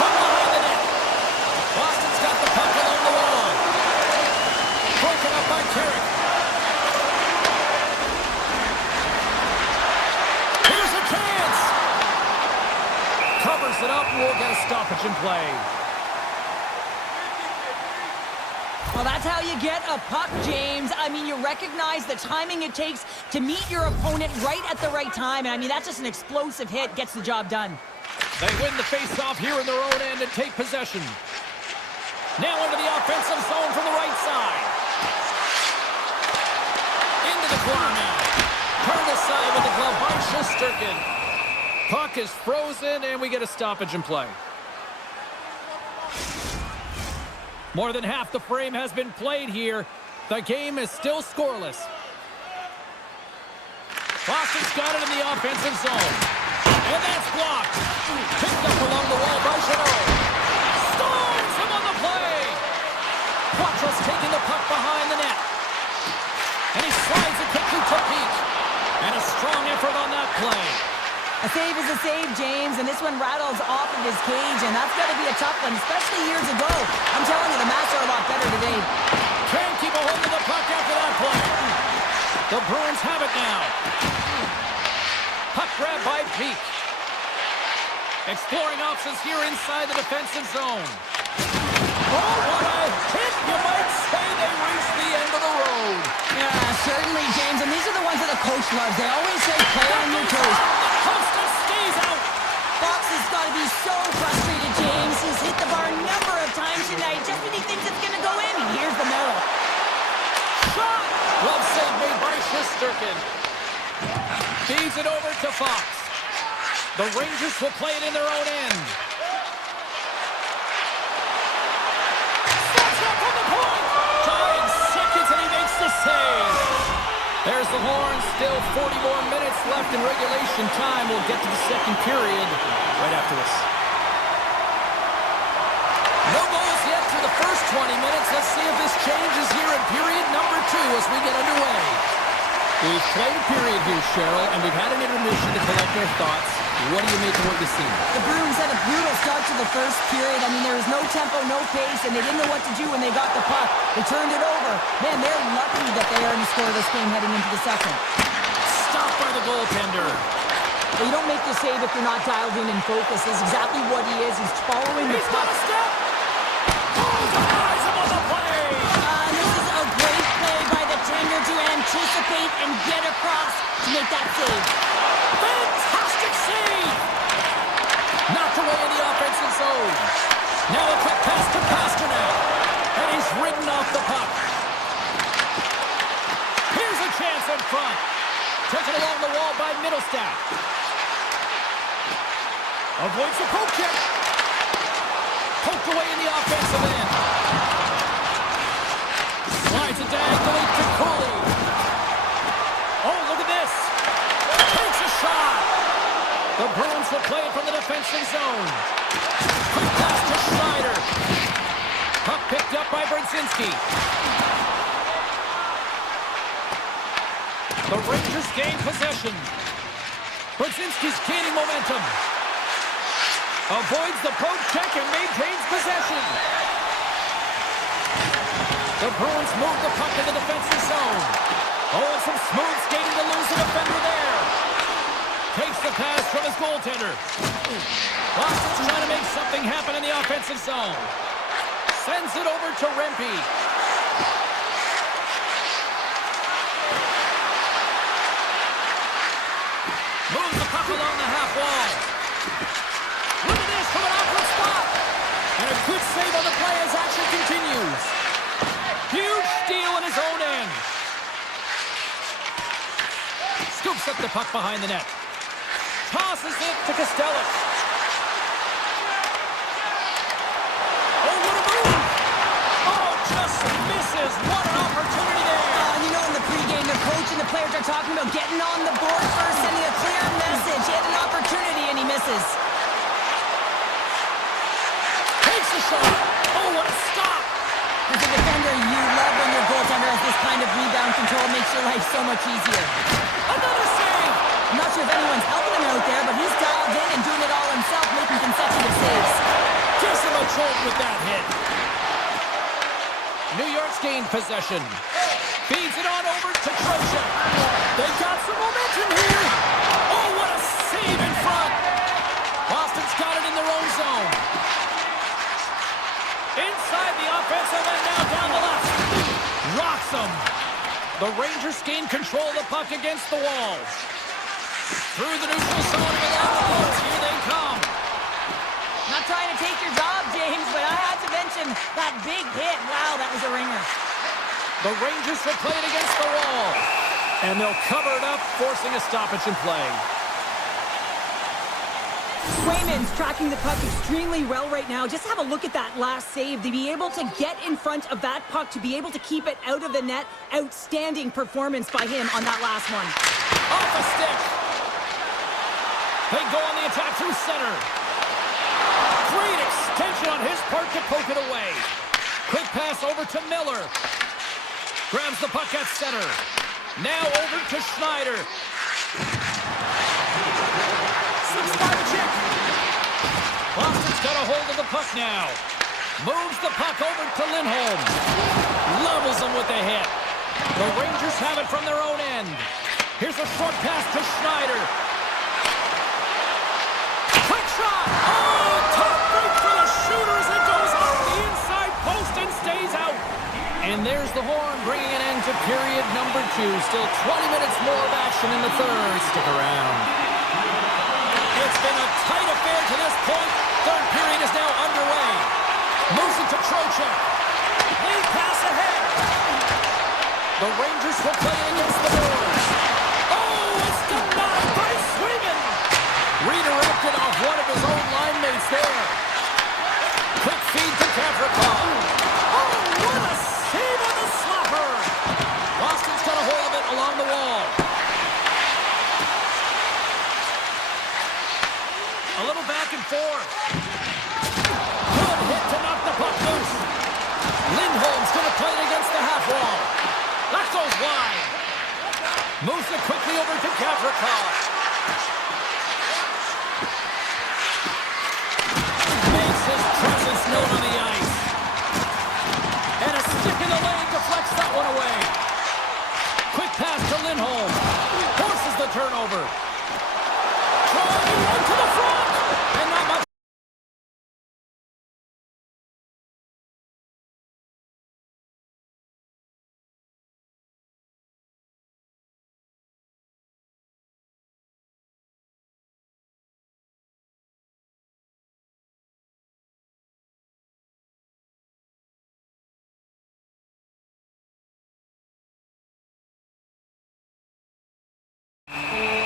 From behind the net. Boston's got the puck along the wall. Broken up by Carrick. Here's a chance. Covers it up and we'll get a stoppage in play. Well, that's how you get a puck, James. I mean, you recognize the timing it takes to meet your opponent right at the right time. And I mean, that's just an explosive hit. Gets the job done. They win the face-off here in their own end and take possession. Now into the offensive zone from the right side. Into the corner now. Turned aside with the glove by Shesterkin. Puck is frozen, and we get a stoppage in play. More than half the frame has been played here. The game is still scoreless. Boston's got it in the offensive zone. And that's blocked. Picked up along the wall by Janot. Stones him on the play. Quattro's taking the puck behind the net. And he slides it quickly to Peak. And a strong effort on that play. A save is a save, James, and this one rattles off of his cage, and that's got to be a tough one, especially years ago. I'm telling you, the Mats are a lot better today. Can't keep a hold of the puck after that play. The Bruins have it now. Puck grab by Peak. Exploring options here inside the defensive zone. Oh, what a hit! You might say they reached the end of the road. Yeah, certainly, James, and these are the ones that the coach loves. They always say play on your toes. Hostess stays out. Fox has got to be so frustrated, James. He's hit the bar a number of times tonight just when he thinks it's going to go in. Here's the middle. Shot! Glove save made by Shesterkin. Feeds it over to Fox. The Rangers will play it in their own end. Steps up from the point. 9 seconds and he makes the save. There's the horn. Still 40 more minutes left in regulation time. We'll get to the second period right after this. No goals yet to the first 20 minutes. Let's see if this changes here in period number 2 as we get underway. We've played a period here, Cheryl, and we've had an intermission to collect our thoughts. What do you make of what you've seen? The Bruins had a brutal start to the first period. I mean, there was no tempo, no pace, and they didn't know what to do when they got the puck. They turned it over. Man, they're lucky that they are in the score this game heading into the second. Stopped by the goaltender. Well, you don't make the save if you're not dialed in and focused. This is exactly what he is. He's following the He's puck. got a step. Oh, denies him on the play. This is a great play by the tender to anticipate and get across to make that save. Fantastic save. Knocked away in the offensive zone. Now a quick pass to Pasternak. And he's ridden off the puck. Here's a chance in front. Taken along the wall by Middlestat. Avoids the poke check. Poked away in the offensive end. Slides it diagonally to Cooley. Oh, look at this. Takes a shot. The Bruins will play it from the defensive zone. Quick pass to Schneider. Puck picked up by Brzezinski. The Rangers gain possession. Brzezinski's gaining momentum. Avoids the poke check and maintains possession. The Bruins move the puck in the defensive zone. Oh, some smooth skating to lose the defender there. Takes the pass from his goaltender. Boston's trying to make something happen in the offensive zone. Sends it over to Rempe. Moves the puck along the half wall. Look at this from an awkward spot. And a good save on the play as action continues. Huge steal in his own end. Scoops up the puck behind the net. Tosses it to Costello. Oh, what a move! Oh, just misses. What an opportunity there. You know, in the pregame, the coach and the players are talking about getting on the board first, sending a clear message. He had an opportunity, and he misses. Takes a shot. Oh, what a stop. As a defender, you love when your goaltender has this kind of rebound control. Makes your life so much easier. Another save. I'm not sure if anyone's helping him out there, but he's dialed in and doing it all himself, making consecutive saves. Gives him a jolt with that hit. New York's gained possession. Feeds it on over to Trocheck. They got some momentum here. Oh, what a save in front. Boston's got it in their own zone. Inside the offensive and now down the left. Rocks them. The Rangers gain control of the puck against the wall. Through the neutral zone and along the boards. Here they come. Not trying to take your job, James, but I had to mention that big hit. Wow, that was a ringer. The Rangers will play it against the wall. And they'll cover it up, forcing a stoppage in play. Swayman's tracking the puck extremely well right now. Just have a look at that last save. To be able to get in front of that puck, to be able to keep it out of the net. Outstanding performance by him on that last one. Off the stick. They go on the attack through center. Great extension on his part to poke it away. Quick pass over to Miller. Grabs the puck at center. Now over to Schneider. Slips by the check. Boston's got a hold of the puck now. Moves the puck over to Lindholm. Levels him with the hit. The Rangers have it from their own end. Here's a short pass to Schneider. Quick shot! Oh, top break for the shooter as it goes off the inside post and stays out. And there's the horn bringing an end to period number 2. Still 20 minutes more of action in the third. Stick around. It's been a tight affair to this point. Third period is now underway. Moves it to Trocheck. Lead pass ahead. The Rangers will play it against the Bruins. Oh, it's denied by Swayman. Redirected off one of his own line mates there. Quick feed to Kavrikov. Oh, what a save on the slapper. Boston's got a hold of it along the wall. A little back and forth. Good hit to knock the puck loose. He's going to play it against the half wall. That goes wide. Moves it quickly over to Gavrikov. Makes his presence known on the ice. And a stick in the lane deflects that one away. Quick pass to Lindholm. Forces the turnover. Trying one to the front. And not much.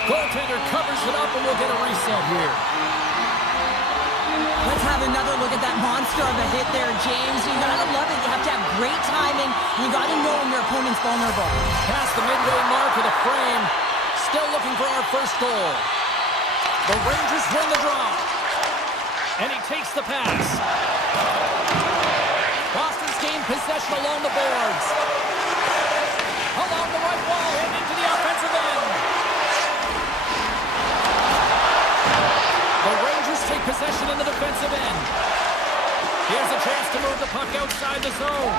Goaltender covers it up and we'll get a reset here. Let's have another look at that monster of a hit there, James. You gotta love it. You have to have great timing. You gotta know when your opponent's vulnerable. Past the midway mark of the frame. Still looking for our first goal. The Rangers win the draw. And he takes the pass. Boston's gained possession along the boards. Along the right wall and into the offensive end. The Rangers take possession in the defensive end. Here's a chance to move the puck outside the zone.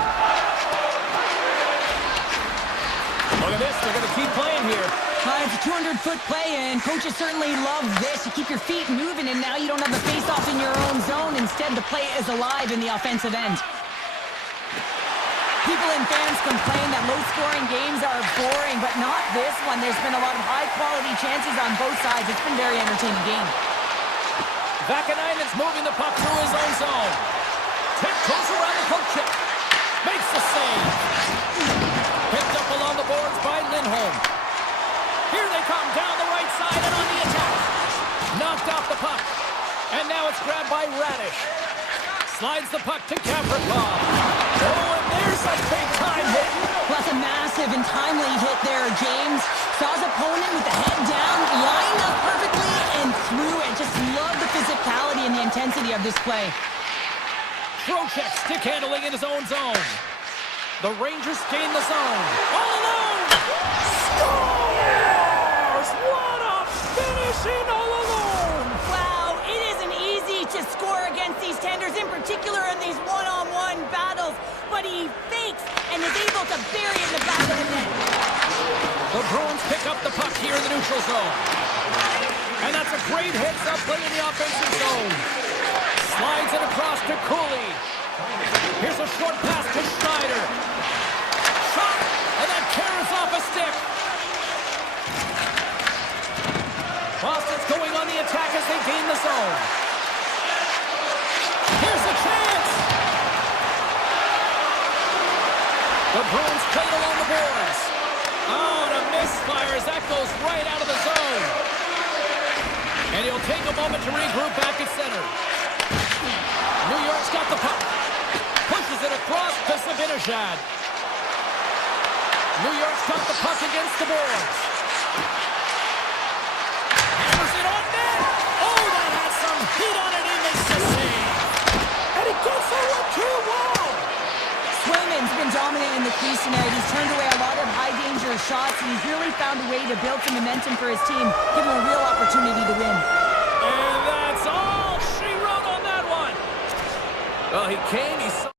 Look at this, they're going to keep playing here. It's a 200-foot play, and coaches certainly love this. You keep your feet moving, and now you don't have the face-off in your own zone. Instead, the play is alive in the offensive end. People and fans complain that low-scoring games are boring, but not this one. There's been a lot of high-quality chances on both sides. It's been a very entertaining game. Vakanainen's moving the puck through his own zone. Tiptoes around the poke check. Makes the save. Picked up along the boards by Lindholm. Here they come down the right side and on the attack. Knocked off the puck. And now it's grabbed by Radish. Slides the puck to Gavrikov. Oh, and there's a big-time hit. Plus a massive and timely hit there, James. Saw his opponent with the head down, lined up perfectly, and threw it. Just love the physicality and the intensity of this play. Trocheck stick handling in his own zone. The Rangers gain the zone. All alone! Scores! What a finishing all alone! Wow, it isn't easy to score against these tenders, in particular in these one-on-one battles. But he fakes and is able to bury it in the back of the net. The Bruins pick up the puck here in the neutral zone. And that's a great heads-up play in the offensive zone. Slides it across to Cooley. Here's a short pass to Schneider. Shot, and that carries off a stick. Boston's going on the attack as they gain the zone. Here's a chance. The Bruins played along the boards. Oh, and a misfire as that goes right out of the zone. And he'll take a moment to regroup back at center. New York's got the puck. Pushes it across to Zibanejad. New York's got the puck against the boards. Hammers it on net. Oh, that has some heat on it. He makes the save. And he gets that one too. Wow. Swayman's been dominant in the crease tonight. He's turned away a lot of high-danger shots, and he's really found a way to build some momentum for his team, give him a real opportunity to win. And that's all she wrote on that one. Well, he came, he saw.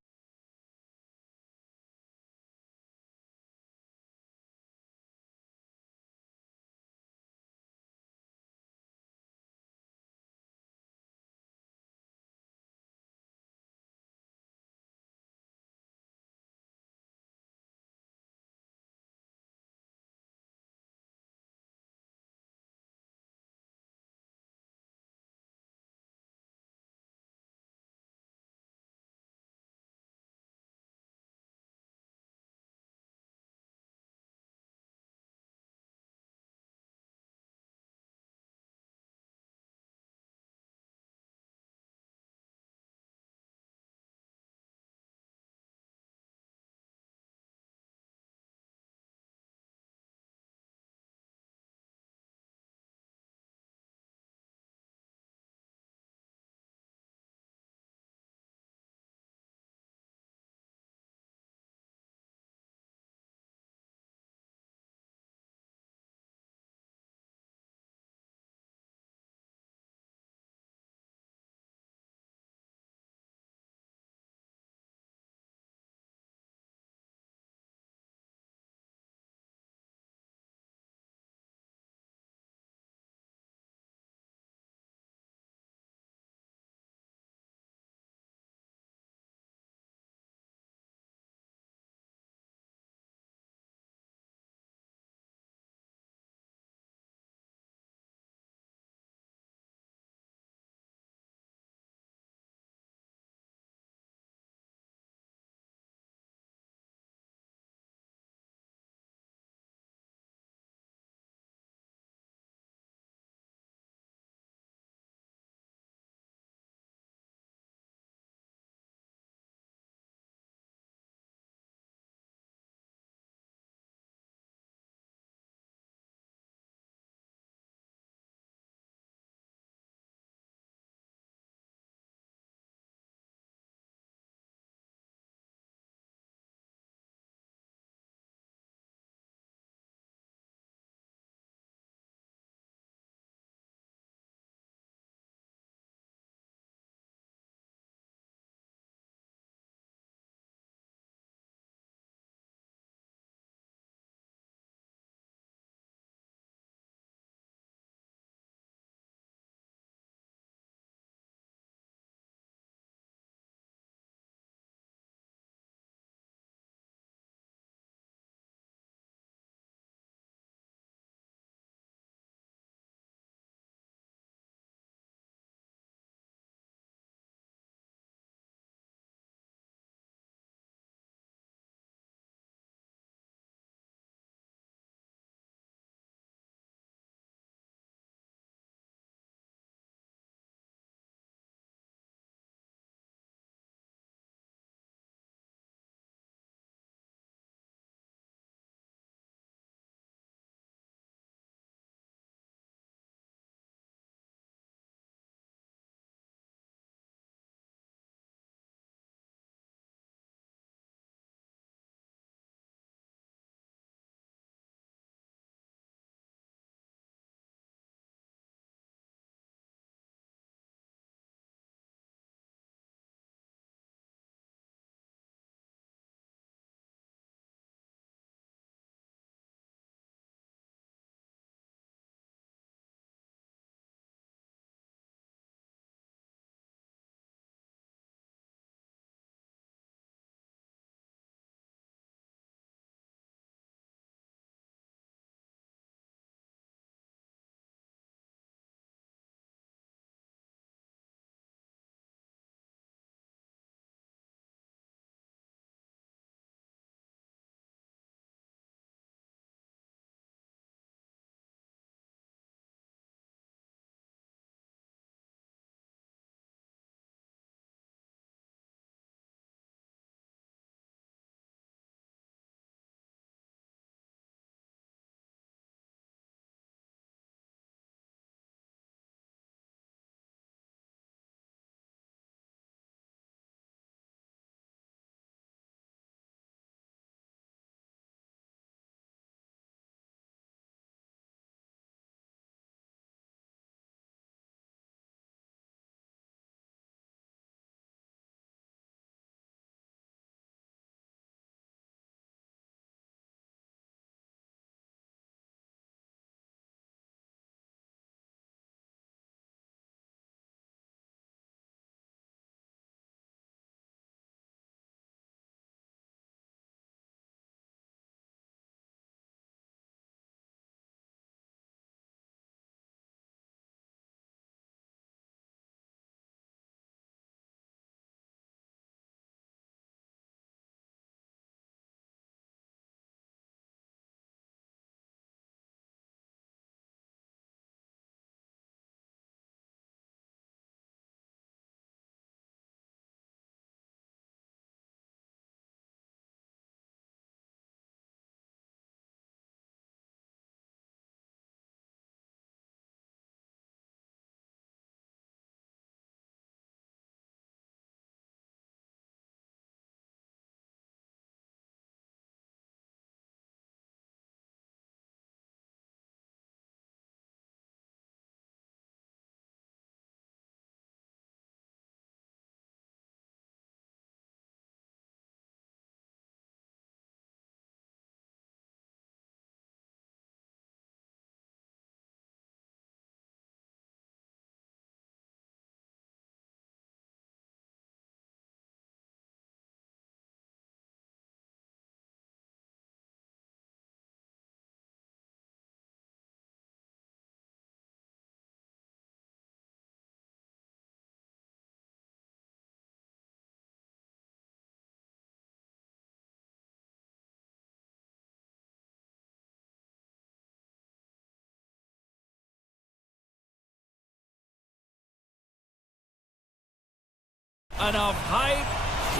Enough hype.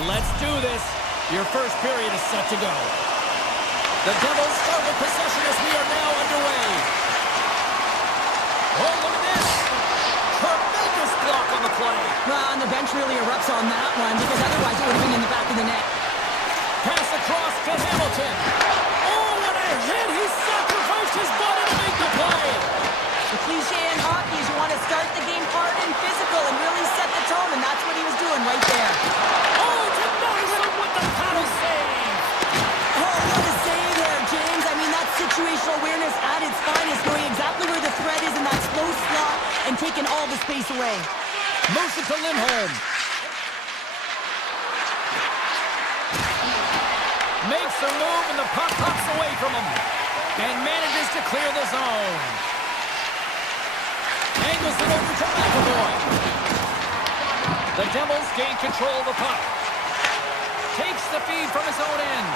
Let's do this. Your first period is set to go. The Devils start with possession as we are now underway. Oh, look at this. Tremendous block on the play. Well, and the bench really erupts on that one because otherwise it would have been in the back of the net. Pass across to Hamilton. Oh, what a hit. He sacrificed his body to make the play. The cliche in hockey is you want to start the game hard and physical and really set the tone, and that's what he was doing right there. Oh, denies him with the paddle save. Oh, what a save there, James. I mean, that's situational awareness at its finest, knowing exactly where the threat is in that slow slot and taking all the space away. Moves it to Lindholm. Makes the move, and the puck hops away from him. And manages to clear the zone. Angles it over to McAvoy. The Devils gain control of the puck. Takes the feed from his own end.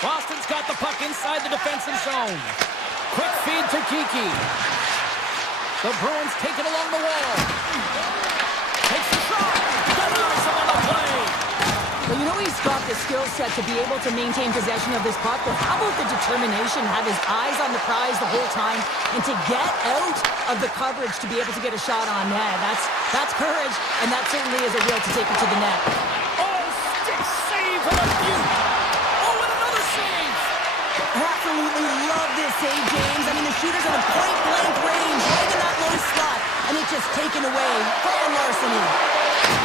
Boston's got the puck inside the defensive zone. Quick feed to Kiki. The Bruins take it along the wall. Takes the shot. Denies him on the play. Well, you know he's got the skill set to be able to maintain possession of this puck, but how about the determination, have his eyes on the prize the whole time, and to get out of the coverage to be able to get a shot on net. That's courage, and that certainly is a will to take it to the net. Oh, stick save for the Butte. Oh, and another save. Absolutely love this save, James. I mean, the shooter's in a point-blank range, right in that low slot, and it's just taken away. Grand larceny.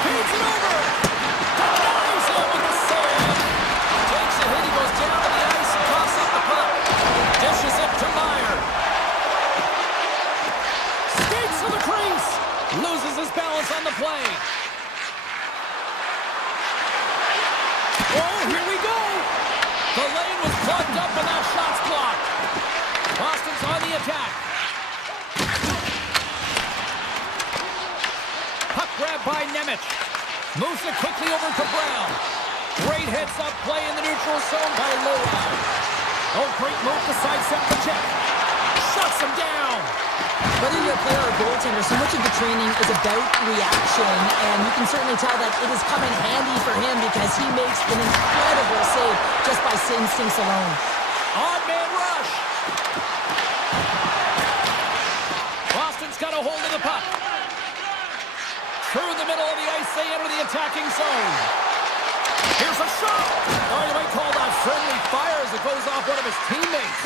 Feeds it over. Denies him with the save. Takes a hit. He goes down to the ice and coughs up the puck. Dishes it to Meyer. Skates to the crease. Loses his balance on the play. Oh, here we go. The lane was plugged up and that shot's blocked. Boston's on the attack. Puck grab by Nemec. Moves it quickly over to Brown. Great heads-up play in the neutral zone by Lowell. Oh, great move to sidestep the check. Shuts him down. Whether you're a player or a goaltender, so much of the training is about reaction, and you can certainly tell that it is coming handy for him because he makes an incredible save just by instincts alone. On-man rush. Boston's got a hold of the puck. Through the middle of the ice, they enter the attacking zone. Here's a shot. Oh, you might call that friendly fire as it goes off one of his teammates.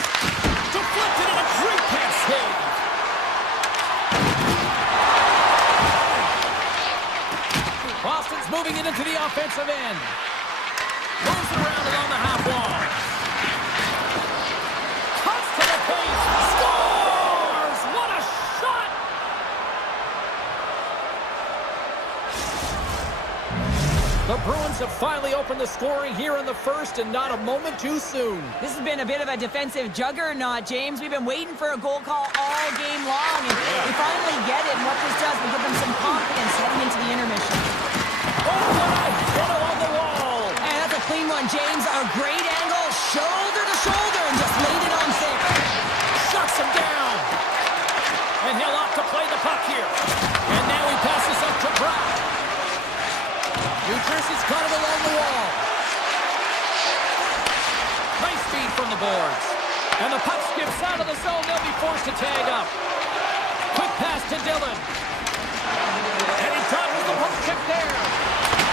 Deflected and a great pass save. Boston's moving it into the offensive end. Moves it around along the half wall. Cuts to the paint. Scores! What a shot! The Bruins have finally opened the scoring here in the first, and not a moment too soon. This has been a bit of a defensive juggernaut, James. We've been waiting for a goal call all game long, and we finally get it. And what this does, we give them some confidence heading into the intermission. Oh, what a hit along the wall! And that's a clean one, James. A great angle, shoulder to shoulder, and just laid it on thick. Shuts him down. And he'll opt to play the puck here. And now he passes up to Brown. New Jersey's got it along the wall. Nice feed from the boards. And the puck skips out of the zone. They'll be forced to tag up. Quick pass to Dillon. And he dodges the poke check there.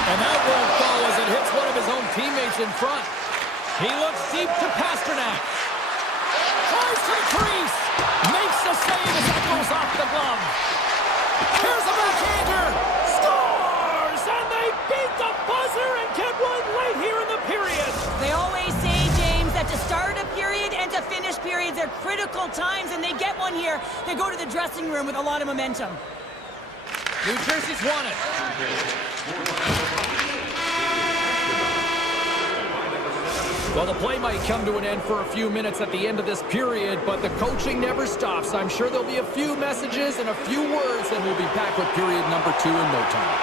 And that won't fall as it hits one of his own teammates in front. He looks deep to Pasternak. Tries to the crease. Makes the save as that goes off the glove. Here's a backhander. Scores! And they beat the buzzer and get one late here in the period. They always say, James, that to start a period and to finish periods are critical times, and they get one here. They go to the dressing room with a lot of momentum. New Jersey's won it. Well, the play might come to an end for a few minutes at the end of this period, but the coaching never stops. I'm sure there'll be a few messages and a few words, and we'll be back with period number 2 in no time.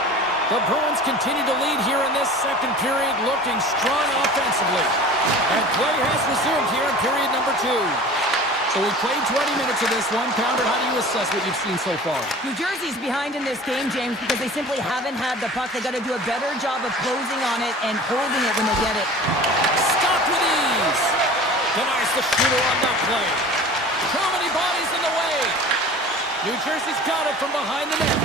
The Bruins continue to lead here in this second period, looking strong offensively. And play has resumed here in period number 2. So we played 20 minutes of this one. Pounder, how do you assess what you've seen so far? New Jersey's behind in this game, James, because they simply haven't had the puck. They got to do a better job of closing on it and holding it when they get it. Stopped with ease. Denies the shooter on that play. Too many bodies in the way. New Jersey's got it from behind the net.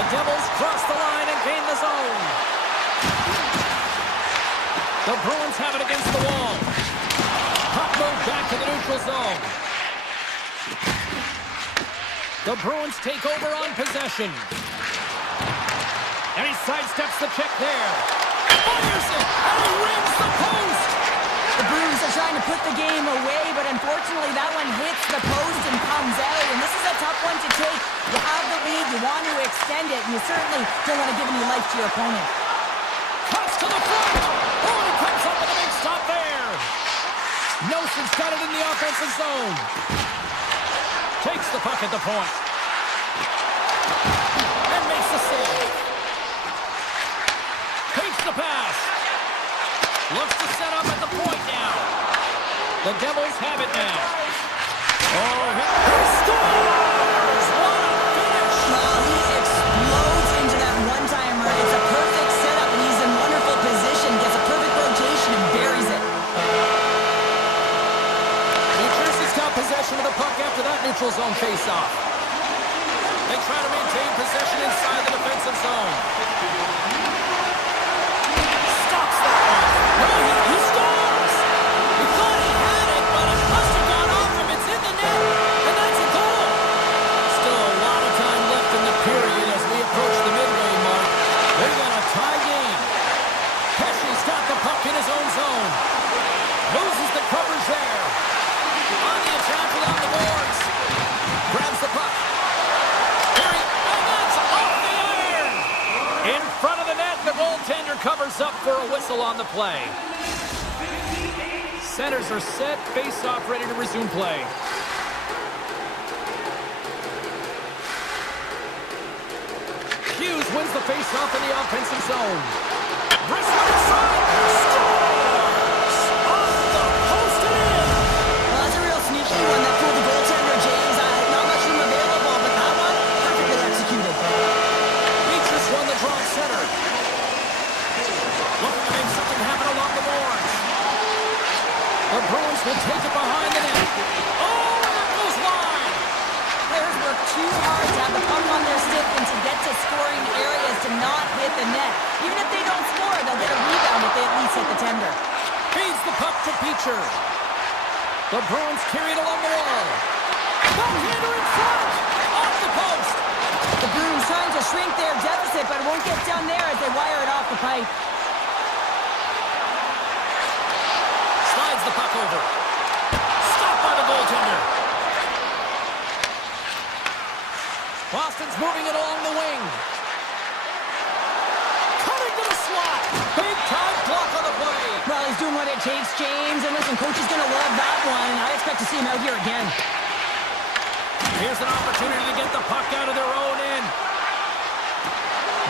The Devils cross the line and gain the zone. The Bruins have it against the wall. Puck moved back to the neutral zone. The Bruins take over on possession. And he sidesteps the check there. Fires it, and he rims the post. The Bruins are trying to put the game away, but unfortunately that one hits the post and comes out. And this is a tough one to take. You have the lead, you want to extend it, and you certainly don't want to give any life to your opponent. Cuts to the front. Oh, and he comes up with a big stop there. Nelson's got it in the offensive zone. Takes the puck at the point. And makes the save. Takes the pass. Looks to set up at the point now. The Devils have it now. Oh, he scores! What a finish! Well, he explodes into that one-timer. It's a perfect setup, and he's in wonderful position. Gets a perfect rotation and buries it. New Jersey's got possession of the puck after that neutral zone face-off. They try to maintain possession inside the defensive zone. Stops that one. No, he scores! He thought he had it, but it must have gone off him. It's in the net, and that's a goal. Still a lot of time left in the period as we approach the midway mark. They've got a tie game. Pesci's got the puck in his own zone. Loses the coverage there. On the attack along the boards. Grabs the puck. Carry, and that's off the iron! In front of the net, the goaltender covers up for a whistle on the play. Centers are set, face-off ready to resume play. Hughes wins the face-off in the offensive zone. Wrist one inside. Scores! Off the post and in! Well, that's a real sneaky one that fooled the goaltender, James. Not much room available, but that one, perfectly executed. Beatrice won the draw center. Looking to make something happen along the boards. The Bruins will take it behind the net. Oh, and it goes wide! Players work too hard to have the puck on their stick and to get to scoring areas to not hit the net. Even if they don't score, they'll get a rebound if they at least hit the tender. Feeds the puck to Beecher. The Bruins carry it along the wall. No-hander in front! Off the post! The Bruins trying to shrink their deficit, but it won't get down there as they wire it off the pipe. Slides the puck over. Stopped by the goaltender. Boston's moving it along the wing. Cutting to the slot. Big time block on the play. Well, he's doing what it takes, James. And listen, coach is going to love that one. I expect to see him out here again. Here's an opportunity to get the puck out of their own end.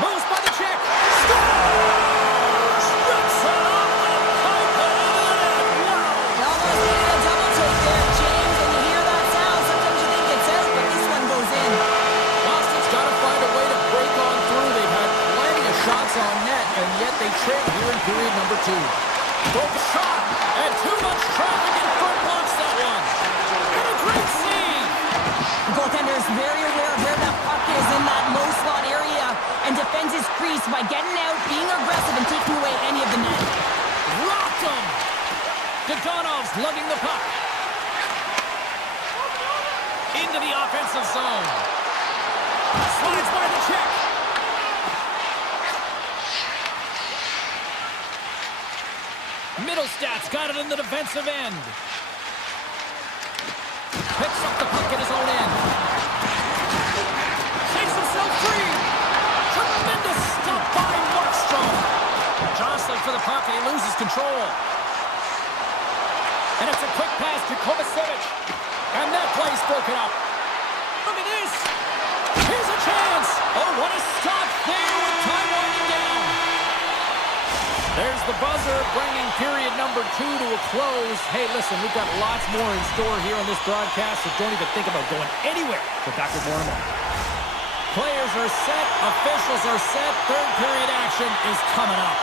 Moves by the check. Scores! Rips it off the pipe and into the net. Wow! They almost needed a double take there, James. When you hear that sound, sometimes you think it's out, but this one goes in. Boston's got to find a way to break on through. They've had plenty of shots on net, and yet they trail here in period number 2. Broke a shot, and too much traffic in front blocks that one. And a great save. The goaltender is very aware of where that puck is in that low slot area and defends his crease by getting out, being aggressive, and taking away any of the net. Rocked him. Dodonov's lugging the puck. Into the offensive zone. Slides by the check. Middlestad's got it in the defensive end. Picks up the puck in his own end. Shakes himself free. Tremendous stop by Markstrom. Jostling for the puck and he loses control. And it's a quick pass to Kovacevic. And that play's broken up. Look at this. Here's a chance. Oh, what a stop there with time winding down. There's the buzzer, bringing period number 2 to a close. Hey, listen, we've got lots more in store here on this broadcast, so don't even think about going anywhere. We're back with more in a moment. Players are set, officials are set, third period action is coming up.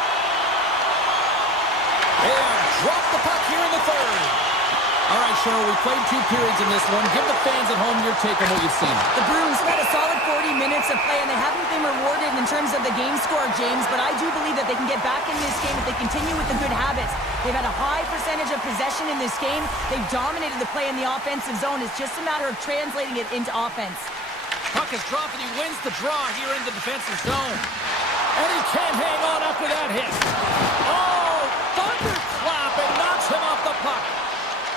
And drop the puck here in the third. All right, Cheryl, we played 2 periods in this one. Give the fans at home your take on what you've seen. The Bruins had a solid 40 minutes of play, and they haven't been rewarded in terms of the game score, James, but I do believe that they can get back in this game if they continue with the good habits. They've had a high percentage of possession in this game. They've dominated the play in the offensive zone. It's just a matter of translating it into offense. Puck is dropped, and he wins the draw here in the defensive zone. And he can't hang on after that hit. Oh, thunderclap, and knocks him off the puck.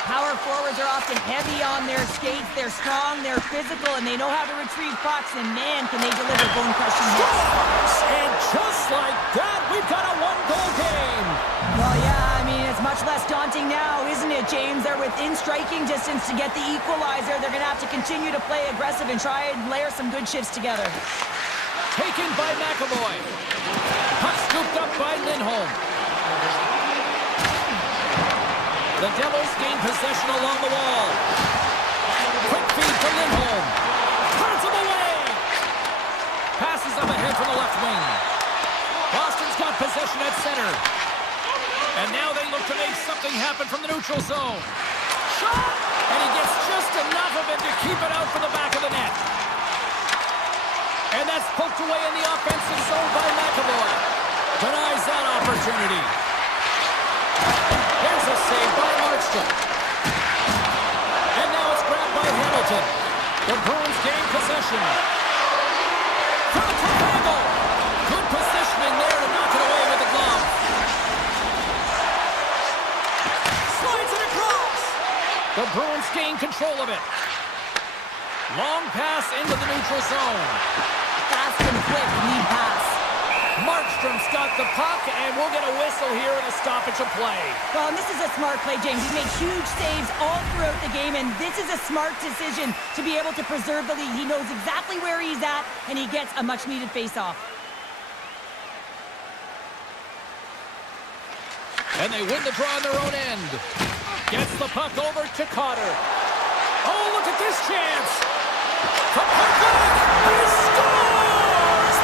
Power forwards are often heavy on their skates. They're strong, they're physical, and they know how to retrieve pucks, and man, can they deliver bone-crushing hits. And just like that, we've got a 1-goal game. Well, yeah, I mean, it's much less daunting now, isn't it, James? They're within striking distance to get the equalizer. They're going to have to continue to play aggressive and try and layer some good shifts together. Taken by McAvoy. Puck scooped up by Lindholm. The Devils gain possession along the wall. Quick feed to Lindholm. Turns him away. Passes up ahead from the left wing. Boston's got possession at center. And now they look to make something happen from the neutral zone. Shot! And he gets just enough of it to keep it out for the back of the net. And that's poked away in the offensive zone by McAvoy. Denies that opportunity. There's a save by Markstrom. And now it's grabbed by Hamilton. The Bruins gain possession. From a top angle. Good positioning there to knock it away with the glove. Slides it across. The Bruins gain control of it. Long pass into the neutral zone. Fast and quick lead pass. Markstrom's got the puck, and we'll get a whistle here and a stoppage of play. Well, and this is a smart play, James. He's made huge saves all throughout the game, and this is a smart decision to be able to preserve the lead. He knows exactly where he's at, and he gets a much-needed face-off. And they win the draw on their own end. Gets the puck over to Cotter. Oh, look at this chance! From Hartwig, he scores!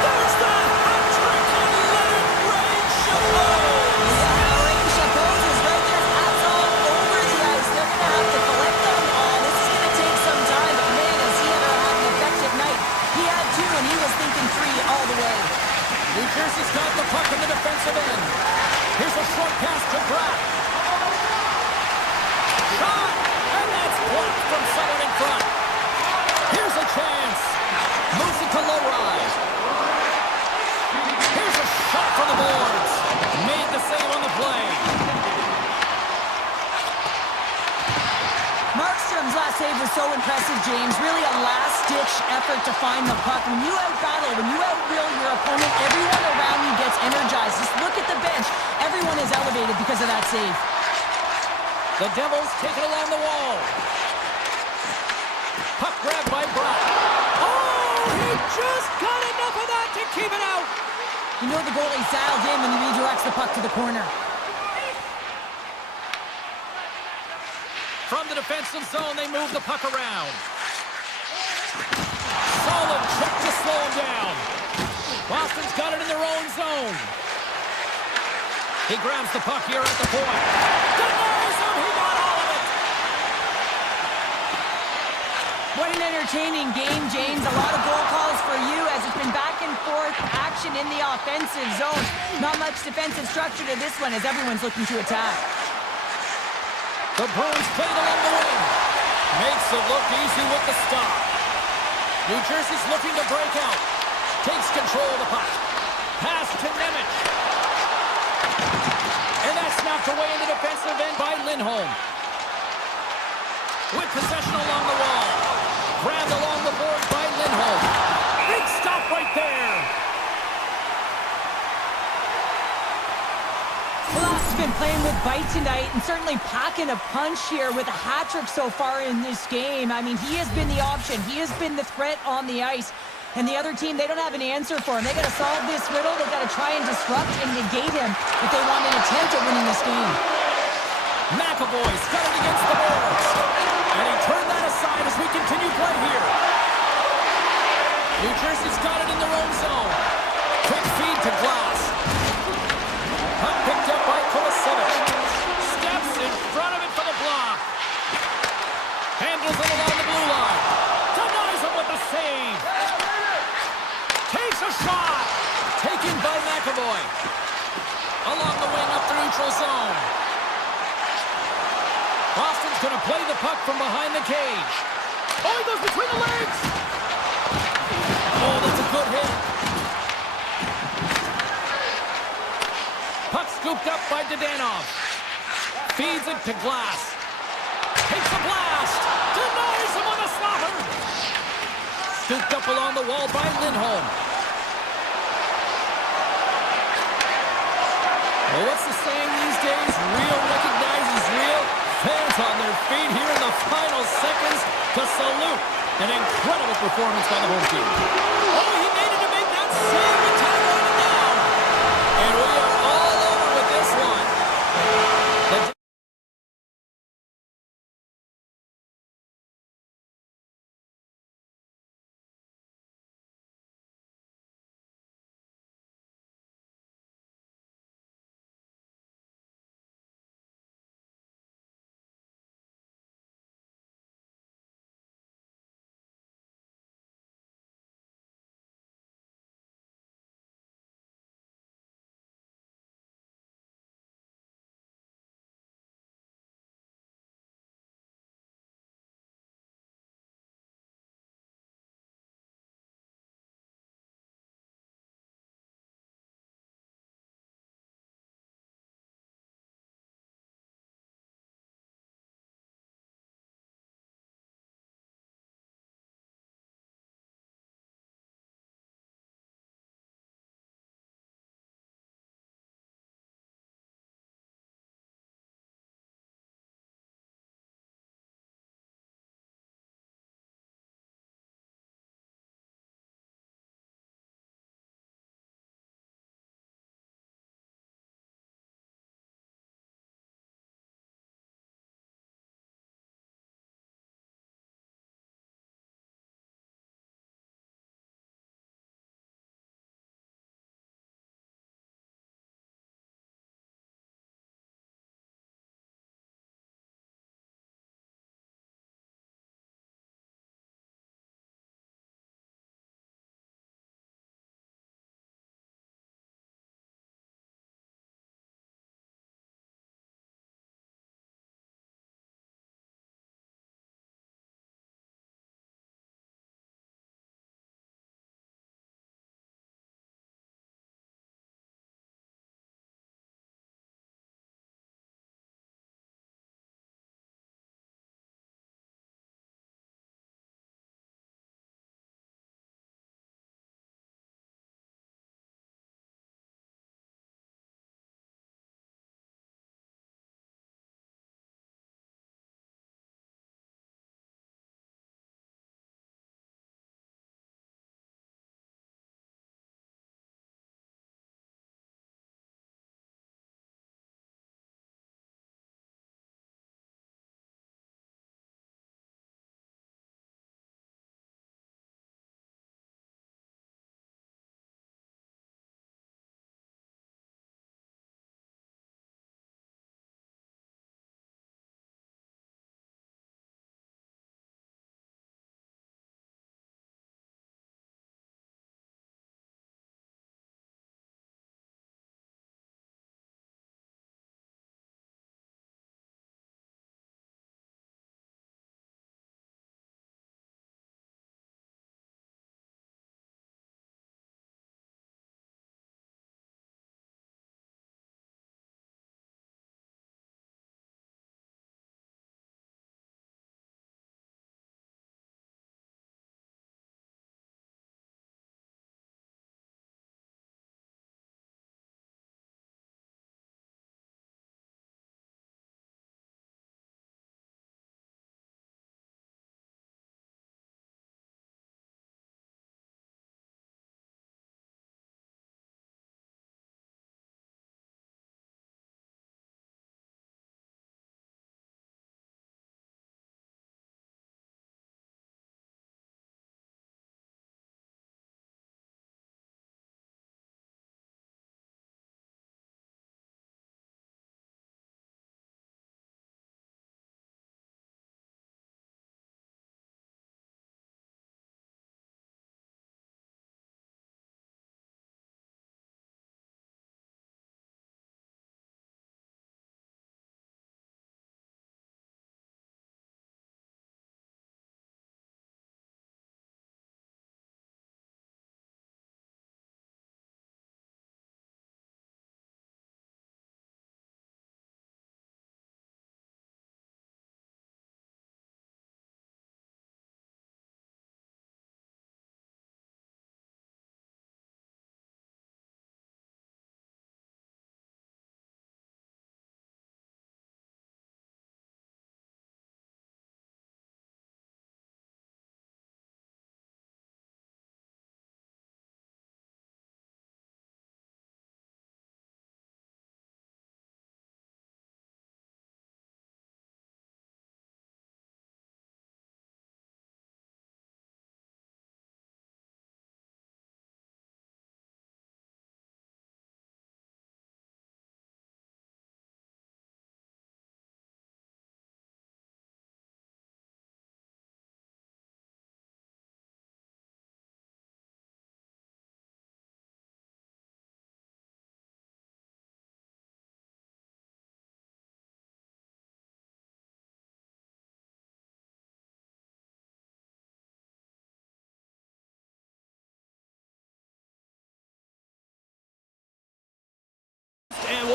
There's the hat-trick and let it rain Chapeaus! Yeah, Rain Chapeaus is right there. Hats all over the ice. They're going to have to collect them all. This is going to take some time, but man, has he ever had an effective night. He had 2, and he was thinking 3 all the way. New Jersey's got the puck in the defensive end. Here's a short pass to Bratt. Shot! And that's blocked from someone in front. Here's a chance. Moves it to Lowry. Here's a shot from the boards. Made the save on the play. Markstrom's last save was so impressive, James. Really a last-ditch effort to find the puck. When you out-battle, when you out-will your opponent, everyone around you gets energized. Just look at the bench. Everyone is elevated because of that save. The Devils take it along the wall. Puck grabbed by Bratt. Oh, he just got enough of that to keep it out. You know the goalie's dialed in when he redirects the puck to the corner. From the defensive zone, they move the puck around. Solid check to slow him down. Boston's got it in their own zone. He grabs the puck here at the point. Denies him, he got all of it. What an entertaining game, James. A lot of goal calls for you as it's been back and forth action in the offensive zone. Not much defensive structure to this one as everyone's looking to attack. The Bruins played along the wing. Makes it look easy with the stop. New Jersey's looking to break out. Takes control of the puck. Pass to Nemec. And that's knocked away in the defensive end by Lindholm. With possession along the wall. Grabbed along the board by Lindholm. Big stop right there. He's been playing with bite tonight and certainly packing a punch here with a hat-trick so far in this game. I mean, he has been the option. He has been the threat on the ice. And the other team, they don't have an answer for him. They got to solve this riddle. They got to try and disrupt and negate him if they want an attempt at winning this game. McAvoy's got it against the boards. And he turned that aside as we continue play here. New Jersey's got it in their own zone. Quick feed to Glass. Puck picked up by Kovacevic. Steps in front of it for the block. Handles it along the blue line. Denies him with the save. Takes a shot. Taken by McAvoy. Along the wing up the neutral zone. Boston's going to play the puck from behind the cage. Oh, he goes between the legs. Oh, that's a good hit. Puck scooped up by Dadonov. Feeds it to Glass. Takes a blast. Denies him with a stopper. Scooped up along the wall by Lindholm. Well, what's the saying these days? Real recognizes real. Fans on their feet here in the final seconds to salute an incredible performance by the home team. Oh, he made it to make that save with time running down. And we are all over with this one. The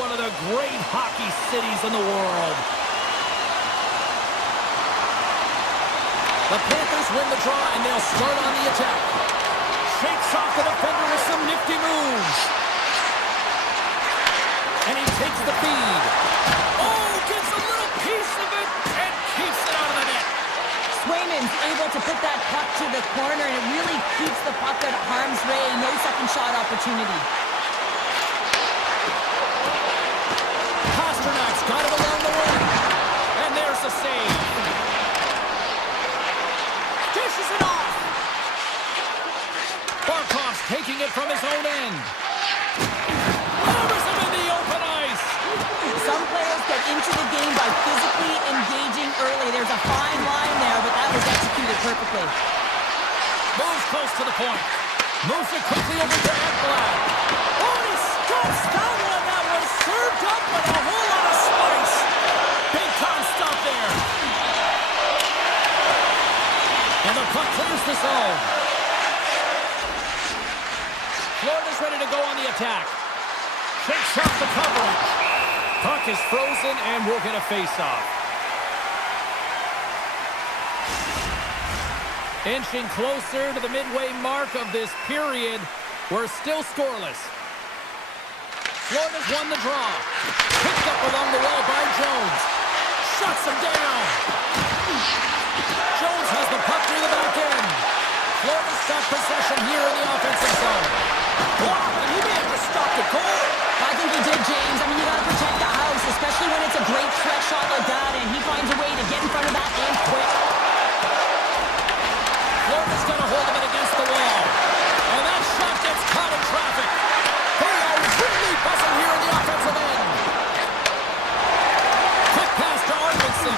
one of the great hockey cities in the world. The Panthers win the draw, and they'll start on the attack. Shakes off the defender with some nifty moves. And he takes the feed. Oh, gets a little piece of it and keeps it out of the net. Swayman's able to put that puck to the corner, and it really keeps the puck out of harm's way. No second shot opportunity. Pasternak's got it along the wing. And there's the save. Dishes it off. Barkov's taking it from his own end. Hammers him in the open ice. Some players get into the game by physically engaging early. There's a fine line there, but that was executed perfectly. Moves close to the point. Moves it quickly over to Ekblad. Oh, he stops that one. That was served up with a whole lot of spice. Big time stuff there. And the puck clears the zone. Florida's ready to go on the attack. Shakes off the coverage. Puck is frozen, and we'll get a face-off. Inching closer to the midway mark of this period. We're still scoreless. Florida's won the draw. Picked up along the wall by Jones. Shuts him down. Jones has the puck near the back end. Florida's got possession here in the offensive zone. Blocked, and he may have just stopped the goal. I think he did, James. I mean, you got to protect the house, especially when it's a great stretch shot like that, and he finds a way to get in front of that and quick. Florida's got a hold of it against the wall. And that shot gets caught in traffic. They are really buzzing here in the offensive end. Quick pass to Arvidsson.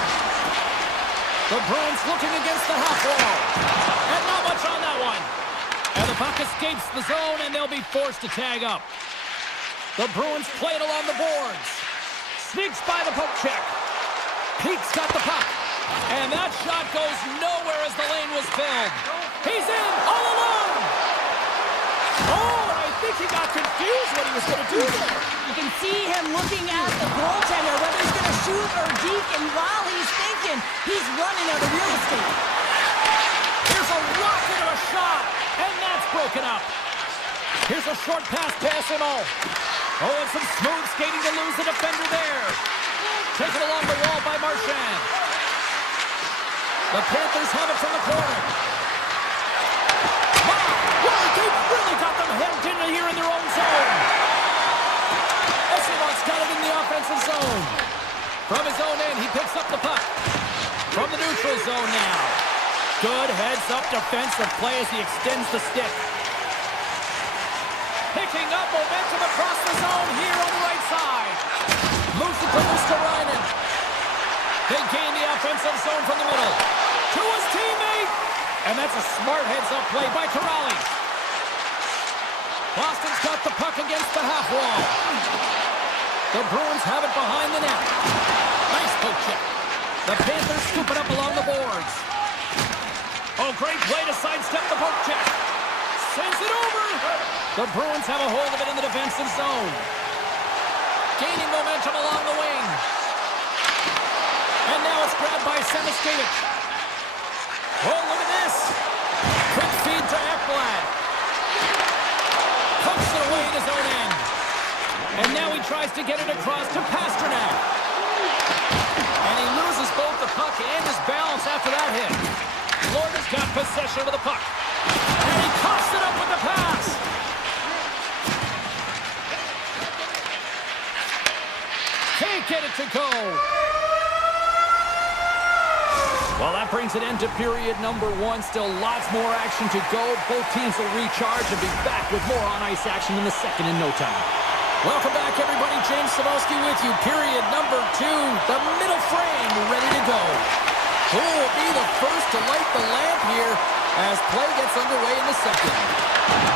The Bruins looking against the half wall. And not much on that one. And the puck escapes the zone, and they'll be forced to tag up. The Bruins play it along the boards. Sneaks by the poke check. Pete's got the puck. And that shot goes nowhere as the lane was filled. He's in all alone. Oh, and I think he got confused what he was going to do there. You can see him looking at the goaltender, whether he's going to shoot or deke, and while he's thinking, he's running out of real estate. Here's a rocket of a shot, and that's broken up. Here's a short pass to SMO. Oh, and some smooth skating to lose the defender there. Taken along the wall by Marchand. The Panthers have it from the corner. Wow, they've really got them hemmed in here in their own zone. Esimov's got it in the offensive zone. From his own end, he picks up the puck. From the neutral zone now. Good heads-up defensive play as he extends the stick. Picking up momentum across the zone here on the right side. Moves it to Luosterainen. They gain the offensive zone from the middle. To his teammate. And that's a smart heads-up play by Corrali. Boston's got the puck against the half wall. The Bruins have it behind the net. Nice poke check. The Panthers scoop it up along the boards. Oh, great play to sidestep the poke check. Sends it over. The Bruins have a hold of it in the defensive zone. Gaining momentum along the wing. And now it's grabbed by Semiskevich. Oh, look at this. Quick feed to Ekblad. Hooks it away in his own end. And now he tries to get it across to Pasternak. And he loses both the puck and his balance after that hit. Florida's got possession of the puck. And he coughs it up with the pass. Can't get it to go. Well, that brings an end to period number one. Still lots more action to go. Both teams will recharge and be back with more on-ice action in the second in no time. Welcome back, everybody. James Cybulski with you. Period number two. The middle frame ready to go. Who will be the first to light the lamp here as play gets underway in the second?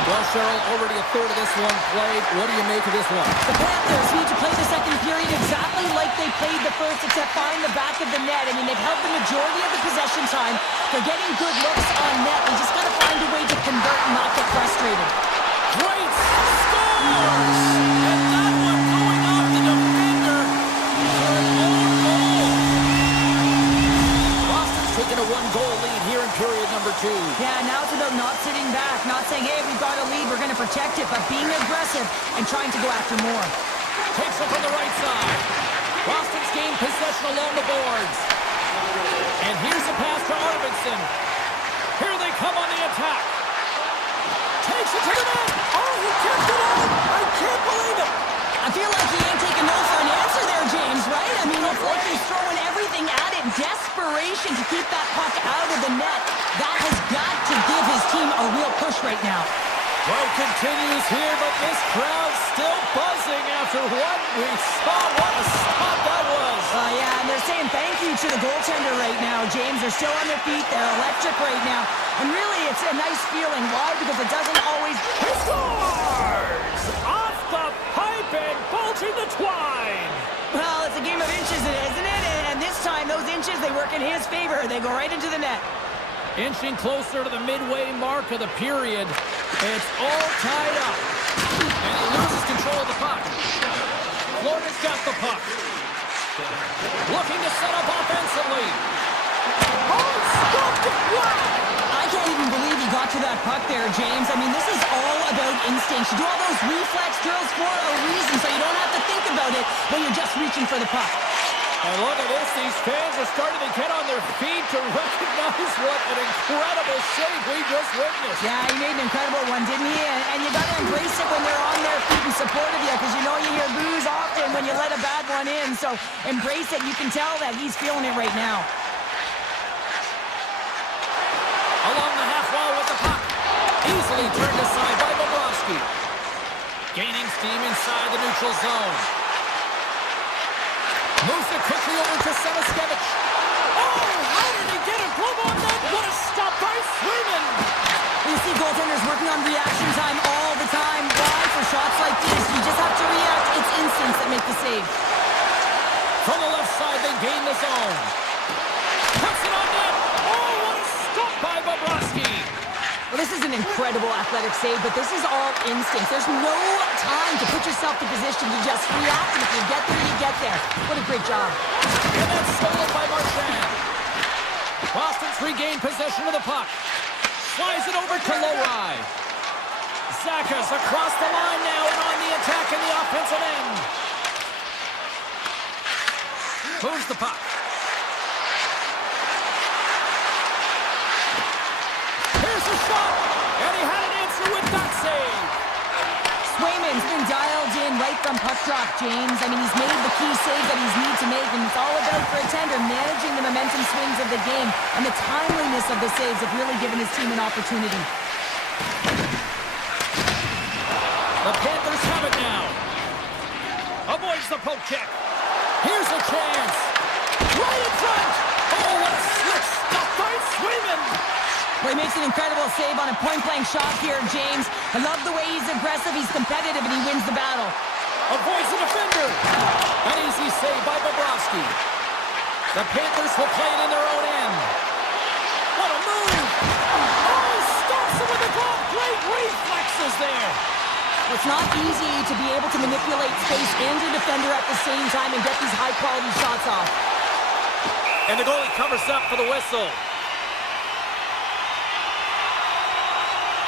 Well, Cheryl, already a third of this one played. What do you make of this one? The Panthers need to play the second period exactly like they played the first, except find the back of the net. I mean, they've held the majority of the possession time. They're getting good looks on net. They just got to find a way to convert and not get frustrated. Great scores! And that one going off the defense. for more. Takes it from the right side. Boston's gained possession along the boards. And here's a pass to Arvidsson. Here they come on the attack. Takes it to the net. Oh, he kept it out. I can't believe it. I feel like he ain't taking no for an answer there, James, right? I mean, it's like he's throwing everything at it. Desperation to keep that puck out of the net. That has got to give his team a real push right now. Play continues here, but this crowd's still buzzing after what we saw. What a stop that was. Yeah, and they're saying thank you to the goaltender right now, James. They're still on their feet. They're electric right now. And really, it's a nice feeling. Why? Because it doesn't always... He scores! Off the pipe and bulging the twine. Well, it's a game of inches, isn't it? And this time, those inches, they work in his favor. They go right into the net. Inching closer to the midway mark of the period. It's all tied up. And he loses control of the puck. Florida's got the puck. Looking to set up offensively. Oh, stopped it! Wow! I can't even believe he got to that puck there, James. I mean, this is all about instinct. You do all those reflex drills for a reason, so you don't have to think about it when you're just reaching for the puck. And look at this, these fans are starting to get on their feet to recognize what an incredible save we just witnessed. Yeah, he made an incredible one, didn't he? And you got to embrace it when they're on their feet in support of you, because you know you hear boos often when you let a bad one in. So embrace it. You can tell that he's feeling it right now. Along the half wall with the puck. Easily turned aside by Bobrovsky. Gaining steam inside the neutral zone. Moves it quickly over to Samaskevich. Oh, how did he get a glove on that? What a stop by Swayman. You see goaltenders working on reaction time all the time. Why? For shots like this, you just have to react. It's instincts that make the save. From the left side, they gain the zone. Puts it on net. Oh, what a stop by Bobrovsky. Well, this is an incredible athletic save, but this is all instinct. There's no time to put yourself in position to just react, and if you get there, you get there. What a great job. And that's stolen by Marchand. Boston's regained possession of the puck. Slides it over to Lowry. Zakas across the line now and on the attack in the offensive end. Moves the puck. Here's a shot, and he had an answer with that save. Swayman's been dialed in right from puck drop, James. I mean, he's made the key save that he's need to make, and it's all about, for a tender, managing the momentum swings of the game, and the timeliness of the saves have really given his team an opportunity. The Panthers have it now. Avoids the poke check. Here's a chance. Right in front. Oh, what a slick stop by Swayman. Well, he makes an incredible save on a point-blank shot here, James. I love the way he's aggressive, he's competitive, and he wins the battle. Avoids the defender. An easy save by Bobrovsky. The Panthers will play it in their own end. What a move. Oh, he stops it with the glove. Great reflexes there. It's not easy to be able to manipulate space and your defender at the same time and get these high-quality shots off. And the goalie covers up for the whistle.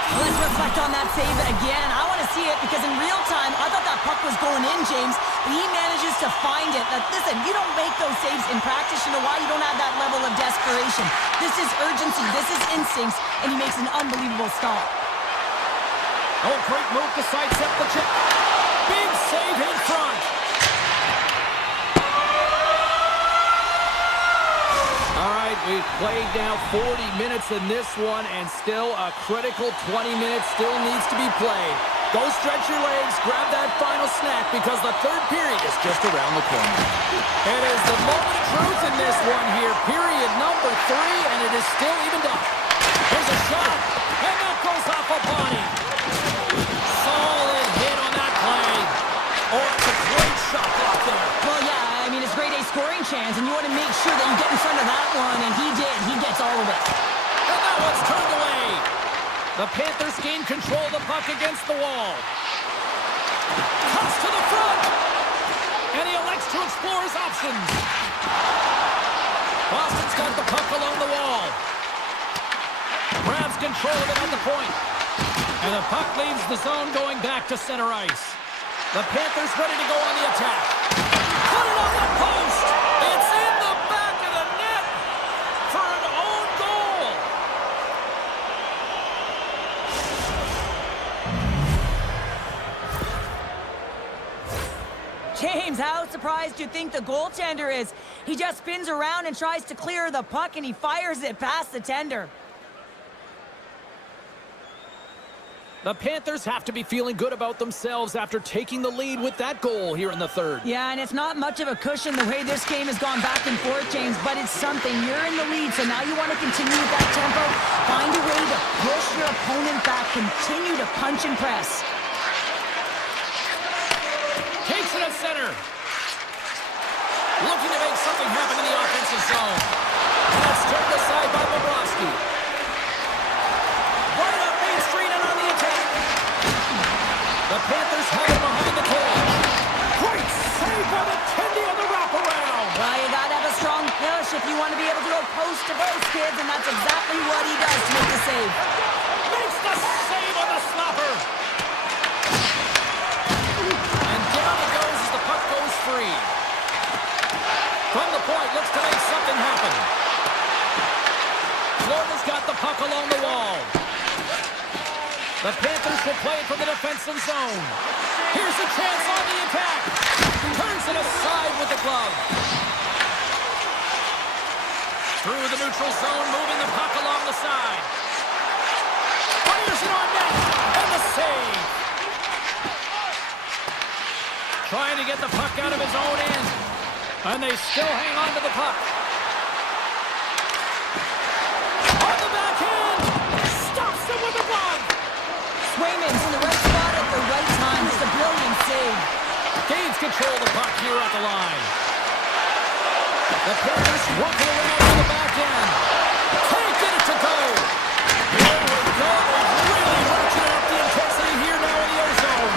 Let's reflect on that save again. I want to see it because in real time, I thought that puck was going in, James, but he manages to find it. Now, listen, you don't make those saves in practice. You know why? You don't have that level of desperation. This is urgency. This is instincts, and he makes an unbelievable stop. Oh, great move to sidestep the chip. Big save in front. All right, we've played now 40 minutes in this one, and still a critical 20 minutes still needs to be played. Go stretch your legs, grab that final snack, because the third period is just around the corner. It is the moment of truth in this one here, period number 3, and it is still evened up. Here's a shot, and that goes off a body. Solid hit on that play. Oh, it's a great shot out there. Well, yeah, I mean, it's grade A scoring chance, and you want to make sure that you get in front of that one, and he did. He gets all of it. And that one's turned away. The Panthers gain control of the puck against the wall. Cuts to the front. And he elects to explore his options. Boston's got the puck along the wall. Grabs control of it at the point. And the puck leaves the zone going back to center ice. The Panthers ready to go on the attack. Put it on the post. It's in the back of the net for an own goal. James, how surprised do you think the goaltender is? He just spins around and tries to clear the puck, and he fires it past the tender. The Panthers have to be feeling good about themselves after taking the lead with that goal here in the third. Yeah, and it's not much of a cushion the way this game has gone back and forth, James, but it's something. You're in the lead, so now you want to continue with that tempo. Find a way to push your opponent back. Continue to punch and press. Takes it at center. Looking to make something happen in the offensive zone. And that's turned aside by Bobrovsky. Running up Main Street and on the attack. The Panthers have it behind the cage. Great save by the Tendy on the wraparound. Well, you got to have a strong push if you want to be able to go post to post, kids, and that's exactly what he does to make the save. Makes the save on the slapper. And down it goes as the puck goes free. From the point, looks to make something happen. Florida's got the puck along the wall. The Panthers will play it from the defensive zone. Here's a chance on the attack. Turns it aside with the glove. Through the neutral zone, moving the puck along the side. Fires it on net, and the save. Trying to get the puck out of his own end. And they still hang on to the puck. On the backhand. Stops him with the glove. Swayman's in the right spot at the right time. It's a brilliant save. Gains control of the puck here at the line. The Panthers working around on the back end. Can't get it to go. Here we go. They've really ratcheted up the intensity here now in the O-zone.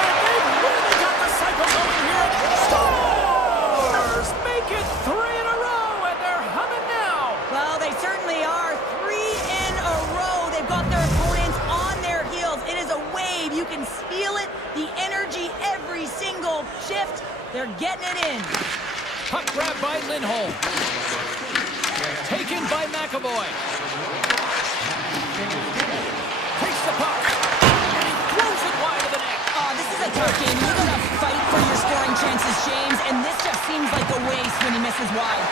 And they've really got the cycle going here. Stars make it 3 in a row, and they're humming now. Well, they certainly are. 3 in a row. They've got their opponents on their heels. It is a wave. You can feel it. The energy every single shift. They're getting it in. Puck grab by Lindholm. Taken by McAvoy. Takes the puck. And he throws it wide of the net. Oh, this is a tough game. You're going to fight for your scoring chances, James, and this just seems like a waste when he misses wide.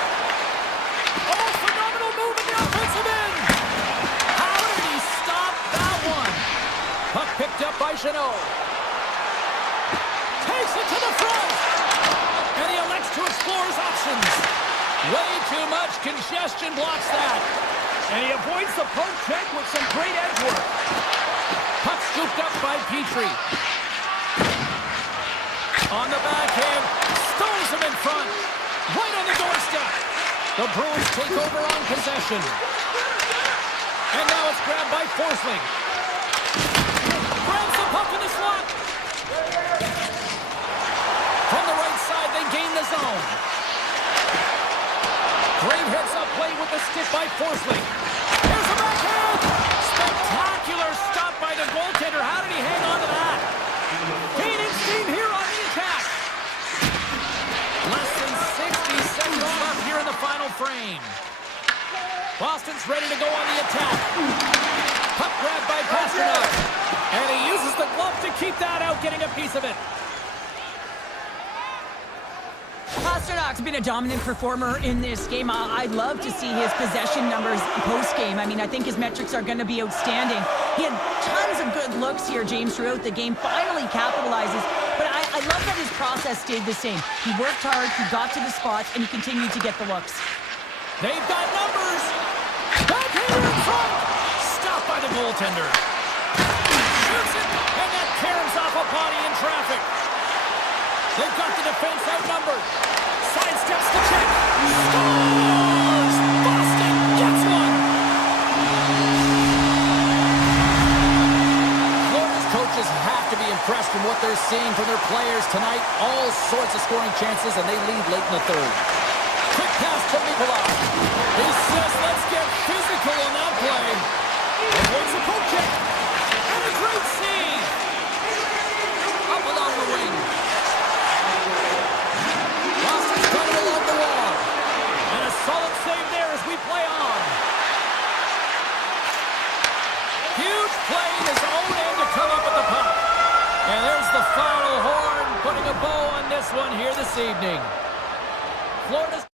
Oh, phenomenal move in the offensive end. How did he stop that one? Puck picked up by Jeannot. Takes it to the front. And he elects to explore his options. Way too much congestion blocks that. And he avoids the poke check with some great edge work. Puck scooped up by Petrie. On the backhand, stones him in front. Right on the doorstep. The Bruins take over on possession. And now it's grabbed by Forsling. Grabs the puck in the slot. From the right side, they gain the zone. Great heads up play with the stick by Forsling. Here's the backhand. Spectacular stop by the goaltender. How did he hang on to that? Gaining steam here on the attack. Less than 60 seconds left here in the final frame. Boston's ready to go on the attack. Puck grab by Pasternak. And he uses the glove to keep that out, getting a piece of it. Pasternak's been a dominant performer in this game. I'd love to see his possession numbers post-game. I mean, I think his metrics are going to be outstanding. He had tons of good looks here, James, throughout the game. Finally capitalizes. But I love that his process stayed the same. He worked hard, he got to the spots, and he continued to get the looks. They've got numbers. Backhander in front. Stopped by the goaltender. Shoots it, and that caroms off a body in traffic. They've got the defense outnumbered. Sidesteps the check. Scores! Boston gets one! Florida's coaches have to be impressed from what they're seeing from their players tonight. All sorts of scoring chances, and they lead late in the third. Quick pass to Nikolai. He says, let's get physical on that play. Avoids a poke check. And a great save. Up along the here this evening. Florida's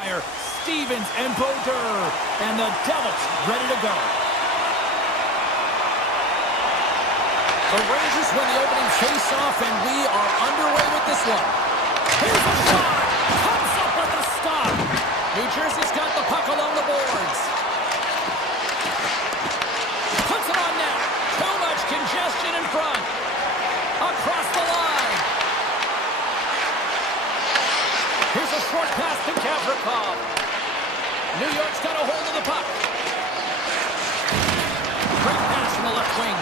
Stevens and Bauder, and the Devils ready to go. The Rangers win the opening face-off, and we are underway with this one. Here's a shot! Comes up with a stop! New Jersey's got the puck along the boards. Puts it on net. Too much congestion in front. Across the line. Here's a short pass to Gavrikov. New York's got a hold of the puck. Great pass from the left wing.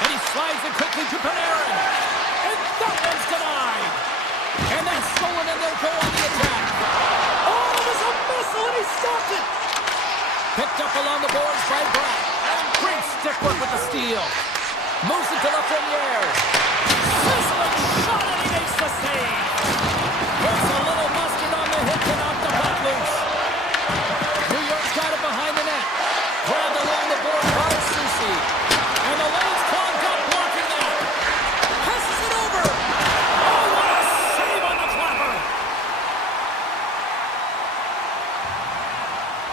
And he slides it quickly to Panarin. And that one's denied. And that's stolen, and they'll go on the attack. Oh, there's a missile, and he stopped it. Picked up along the boards by Bratt. Great stick work with the steal. Moves it to Lafreniere. Sizzling shot, and he makes the save. Puts a little mustard on the hit to knock the puck loose. New York's got it behind the net. Grabbed along the board by Susi. And the lane's clogged up, blocking that. Passes it over. Oh, what a save on the clapper.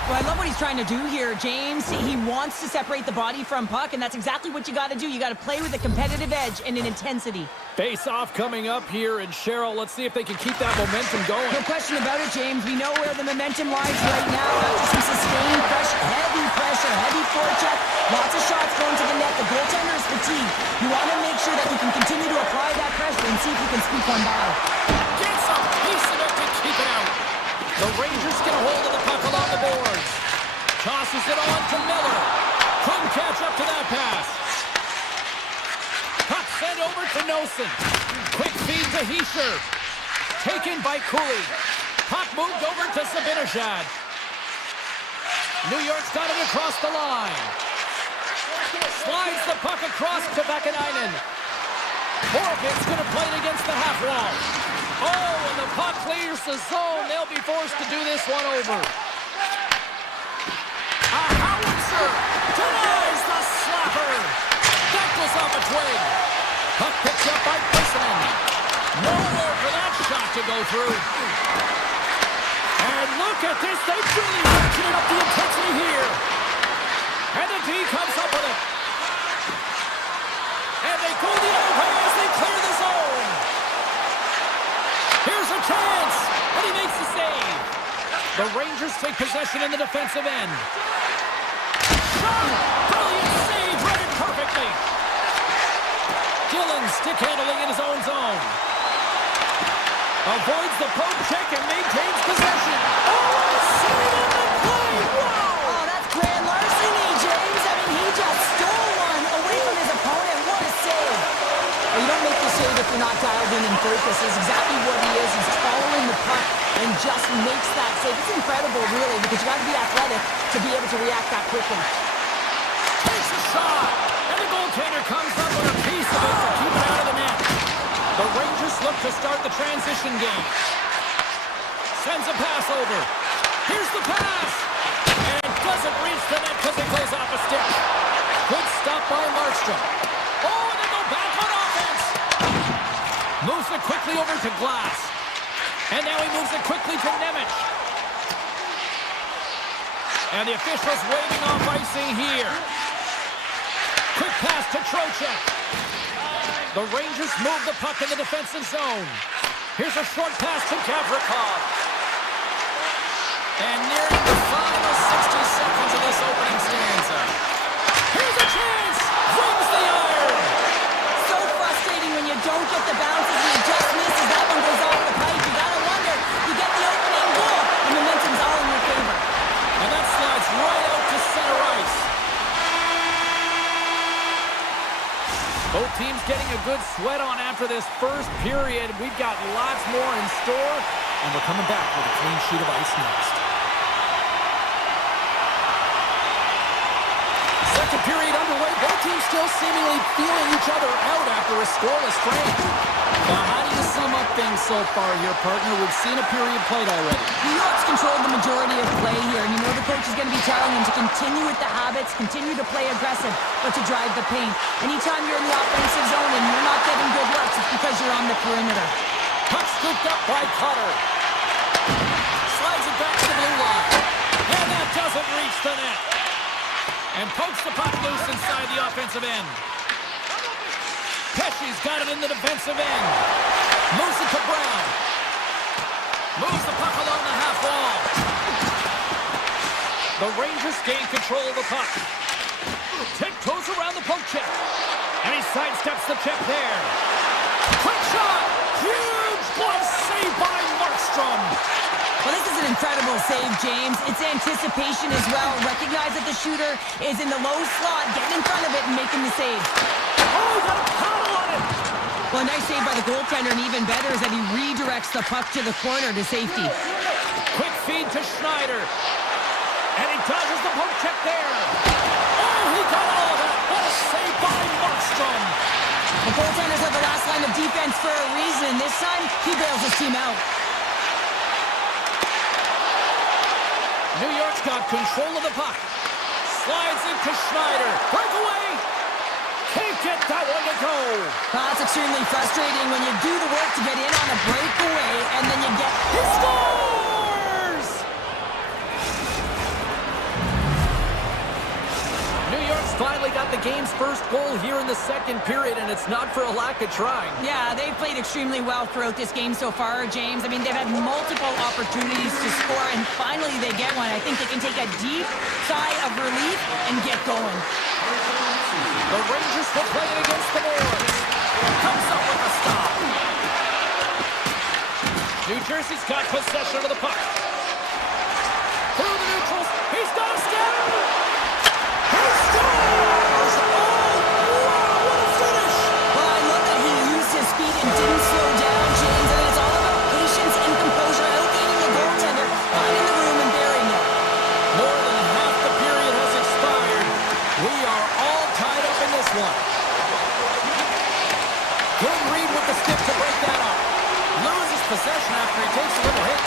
Well, I love what he's trying to do here, James. He wants to separate the body from puck, and that's exactly what you got to do. You got to play with a competitive edge and an intensity. Face-off coming up here, and Cheryl, let's see if they can keep that momentum going. No question about it, James. We know where the momentum lies right now. After some sustained pressure, heavy forecheck, lots of shots going to the net. The goaltender is fatigued. You want to make sure that you can continue to apply that pressure and see if you can squeak one by. Gets a piece of it to keep it out. The Rangers get a hold of the puck along the boards. Tosses it on to Miller. Couldn't catch up to that pass. Puck sent over to Nelson. Quick feed to Hischier. Taken by Cooley. Puck moved over to Zibanejad. New York's got it across the line. Slides the puck across to Vakanainen. Horvit's going to play it against the half wall. Oh, and the puck clears the zone. They'll be forced to do this one over. A howitzer denies the slapper. That goes off a twig. Puck picked up by Pearson. Nowhere for that shot to go through. And look at this. They've really ratcheted up the intensity here. And the D comes up with it. And they go the other way as they clear the zone. Here's a chance. And he makes the save. The Rangers take possession in the defensive end. Shot! Brilliant save. Read it perfectly. Gillen stick handling in his own zone. Avoids the poke check and maintains possession. Oh, save on the play. Wow! Oh, that's grand larceny, James. I mean, he just stole one away from his opponent. What a save. Well, you don't make the save if you're not dialed in and focused. It's exactly what he is. He's following the puck and just makes that save. It's incredible, really, because you got to be athletic to be able to react that quickly. Takes a shot, and the goaltender comes up with a piece of it to keep it out of the net. The Rangers look to start the transition game. Sends a pass over. Here's the pass. And doesn't reach the net because it goes off a stick. Good stop by Markstrom. Oh, and they go back on offense. Moves it quickly over to Glass. And now he moves it quickly to Nemec. And the officials waving off icing here. Quick pass to Trocheck. The Rangers move the puck in the defensive zone. Here's a short pass to Gavrikov. And nearing the final 60 seconds of this opening stanza. Here's a chance! Rings the iron! So frustrating when you don't get the bounces and it just misses. That one goes off the pipe. You gotta wonder. You get the opening goal, and momentum's all in your favor. And that slides right out to center ice. Both teams getting a good sweat on after this first period. We've got lots more in store, and we're coming back with a clean sheet of ice next. Second period underway. Both teams still seemingly feeling each other out after a scoreless frame. Now, how do you sum up things so far here, partner? We've seen a period played already. New York's controlled the majority of play here, and you know the coach is going to be telling him to continue with the habits, continue to play aggressive, but to drive the paint. Anytime you're in the offensive zone and you're not getting good looks, it's because you're on the perimeter. Puck scooped up by Cutter. Slides it back to the blue line. And that doesn't reach the net. And pokes the puck loose inside the offensive end. Pesci's got it in the defensive end. Moves it to Brown. Moves the puck along the half wall. The Rangers gain control of the puck. Tiptoes around the poke check. And he sidesteps the check there. Quick shot! Huge glove save by Markstrom. Well, this is an incredible save, James. It's anticipation as well. Recognize that the shooter is in the low slot, getting in front of it and making the save. Oh, got a paddle on it! Well, a nice save by the goaltender, and even better is that he redirects the puck to the corner to safety. Quick feed to Schneider. And he dodges the poke check there. Oh, he got all of it. What a save by Markstrom. The goaltenders are the last line of defense for a reason. This time, he bails his team out. New York's got control of the puck. Slides into Schneider. Breakaway. Can't get that one to go. Well, that's extremely frustrating when you do the work to get in on a breakaway and then you get... He scores! New York's finally got the game's first goal here in the second period, and it's not for a lack of trying. Yeah, they've played extremely well throughout this game so far, James. I mean, they've had multiple opportunities to score, and finally they get one. I think they can take a deep sigh of relief and get going. The Rangers will play it against the boards. Comes up with a stop. New Jersey's got possession of the puck. Through the neutrals. He's got a step. He scores! Oh, wow, what a finish! Well, I love that he used his feet and didn't slow down, James. And it's all about patience and composure, outgaining the goaltender, finding the room and burying it. More than half the period has expired. We are all tied up in this one. Good read with the stick to break that up. Loses possession after he takes a little hit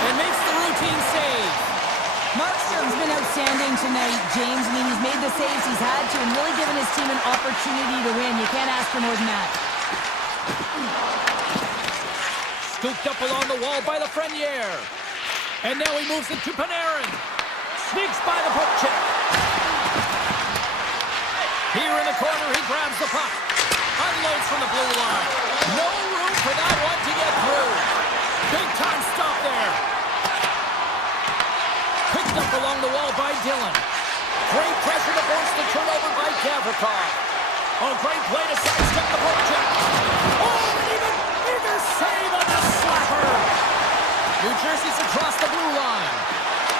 and makes the routine save. Markstrom's been outstanding tonight, James. I mean, he's made the saves he's had to and really given his team an opportunity to win. You can't ask for more than that. Scooped up along the wall by Lafreniere. And now he moves it to Panarin. Sneaks by the poke check. Here in the corner, he grabs the puck. Unloads from the blue line. No room for that one to get through. Big time stop there. Picked up along the wall by Dillon. Great pressure to force the turnover by Gavrikov. Oh, great play to sidestep the poke check. Oh, and even bigger save on the slapper. New Jersey's across the blue line.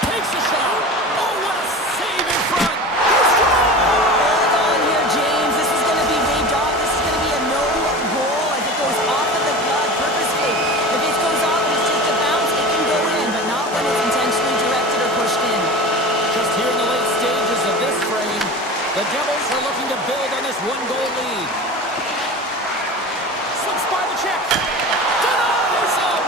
Takes a shot. Oh, what a save in front. He scores! Hold on here, James. This is going to be waved off. This is going to be a no goal as it goes off of the glove purposely. If it goes off and it's just a bounce, it can go in, but not when it's intentionally directed or pushed in. Just here in the late stages of this frame, the Devils are looking to build on this one-goal lead. Slips by the check. Denies him!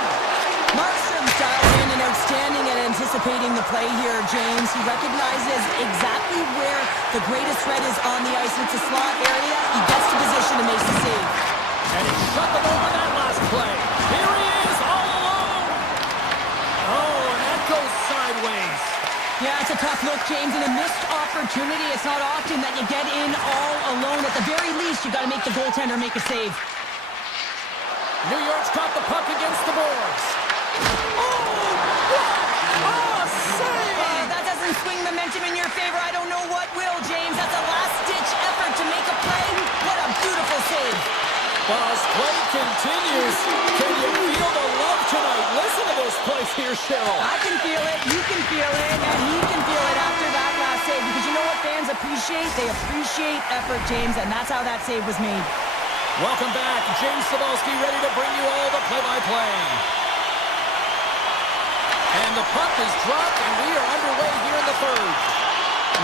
Markstrom's dialed in and outstanding at anticipating the play here, James. He recognizes exactly where the greatest threat is on the ice. It's a slot area. He gets to position and makes the save. And he shut them over that last play. Here he is, all alone. Oh, and that goes sideways. Yeah, it's a tough look, James, and a missed opportunity. It's not often that you get in all alone. At the very least, you got to make the goaltender make a save. New York's got the puck against the boards. Oh, what a save! That doesn't swing momentum in your favor. I don't know what will, James. That's a last-ditch effort to make a play. What a beautiful save. Well, as play continues, can you feel the love tonight? Listen to this place here, Cheryl. I can feel it, you can feel it, and he can feel it after that last save. Because you know what fans appreciate? They appreciate effort, James, and that's how that save was made. Welcome back. James Cebulski ready to bring you all the play-by-play. And the puck is dropped, and we are underway here in the third.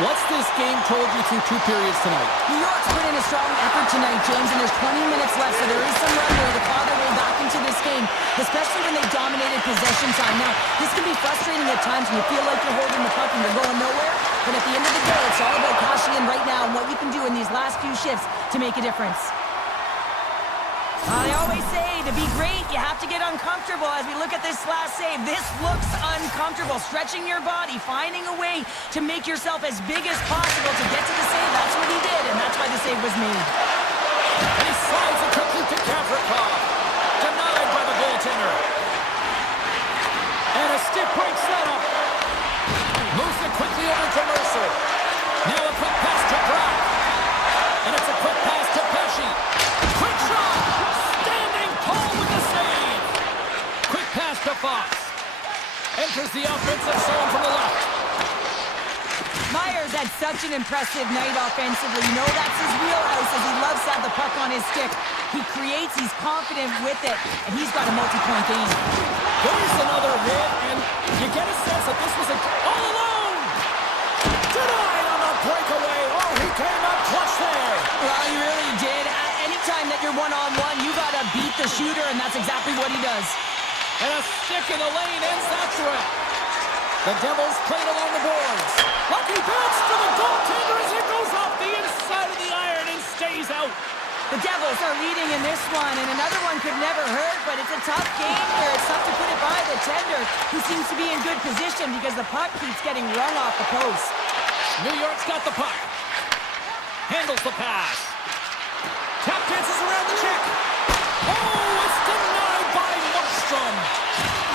What's this game told you through two periods tonight? New York's put in a strong effort tonight, James, and there's 20 minutes left, so there is some runway to claw their way back into this game, especially when they dominated possession time. Now, this can be frustrating at times when you feel like you're holding the puck and you're going nowhere, but at the end of the day, it's all about cashing in right now and what you can do in these last few shifts to make a difference. They always say to be great, you have to get uncomfortable. As we look at this last save, this looks uncomfortable. Stretching your body, finding a way to make yourself as big as possible to get to the save. That's what he did, and that's why the save was made. And he slides it quickly to Kavrikov. Denied by the goaltender. And a stiff break setup. Moves it quickly over to Mercer. Now a quick pass to Brock. And it's a quick pass to Pesci. Quick shot! Standing tall with the save! Quick pass to Fox. Enters the offensive zone from the left. Myers had such an impressive night offensively. You know that's his wheelhouse as he loves to have the puck on his stick. He creates, he's confident with it, and he's got a multi-point game. There's another hit, and you get a sense that this was all alone! Denied on the breakaway! Oh, he came up clutch there! Well, he really did. Anytime that you're one-on-one, you got to beat the shooter, and that's exactly what he does. And a stick in the lane ends that threat. The Devils played along the boards. Lucky bounce to the goaltender as it goes off the inside of the iron and stays out. The Devils are leading in this one, and another one could never hurt, but it's a tough game here. It's tough to put it by the tender, who seems to be in good position because the puck keeps getting rung off the post. New York's got the puck. Handles the pass. Tap dances around the check. Oh, it's denied by Markstrom.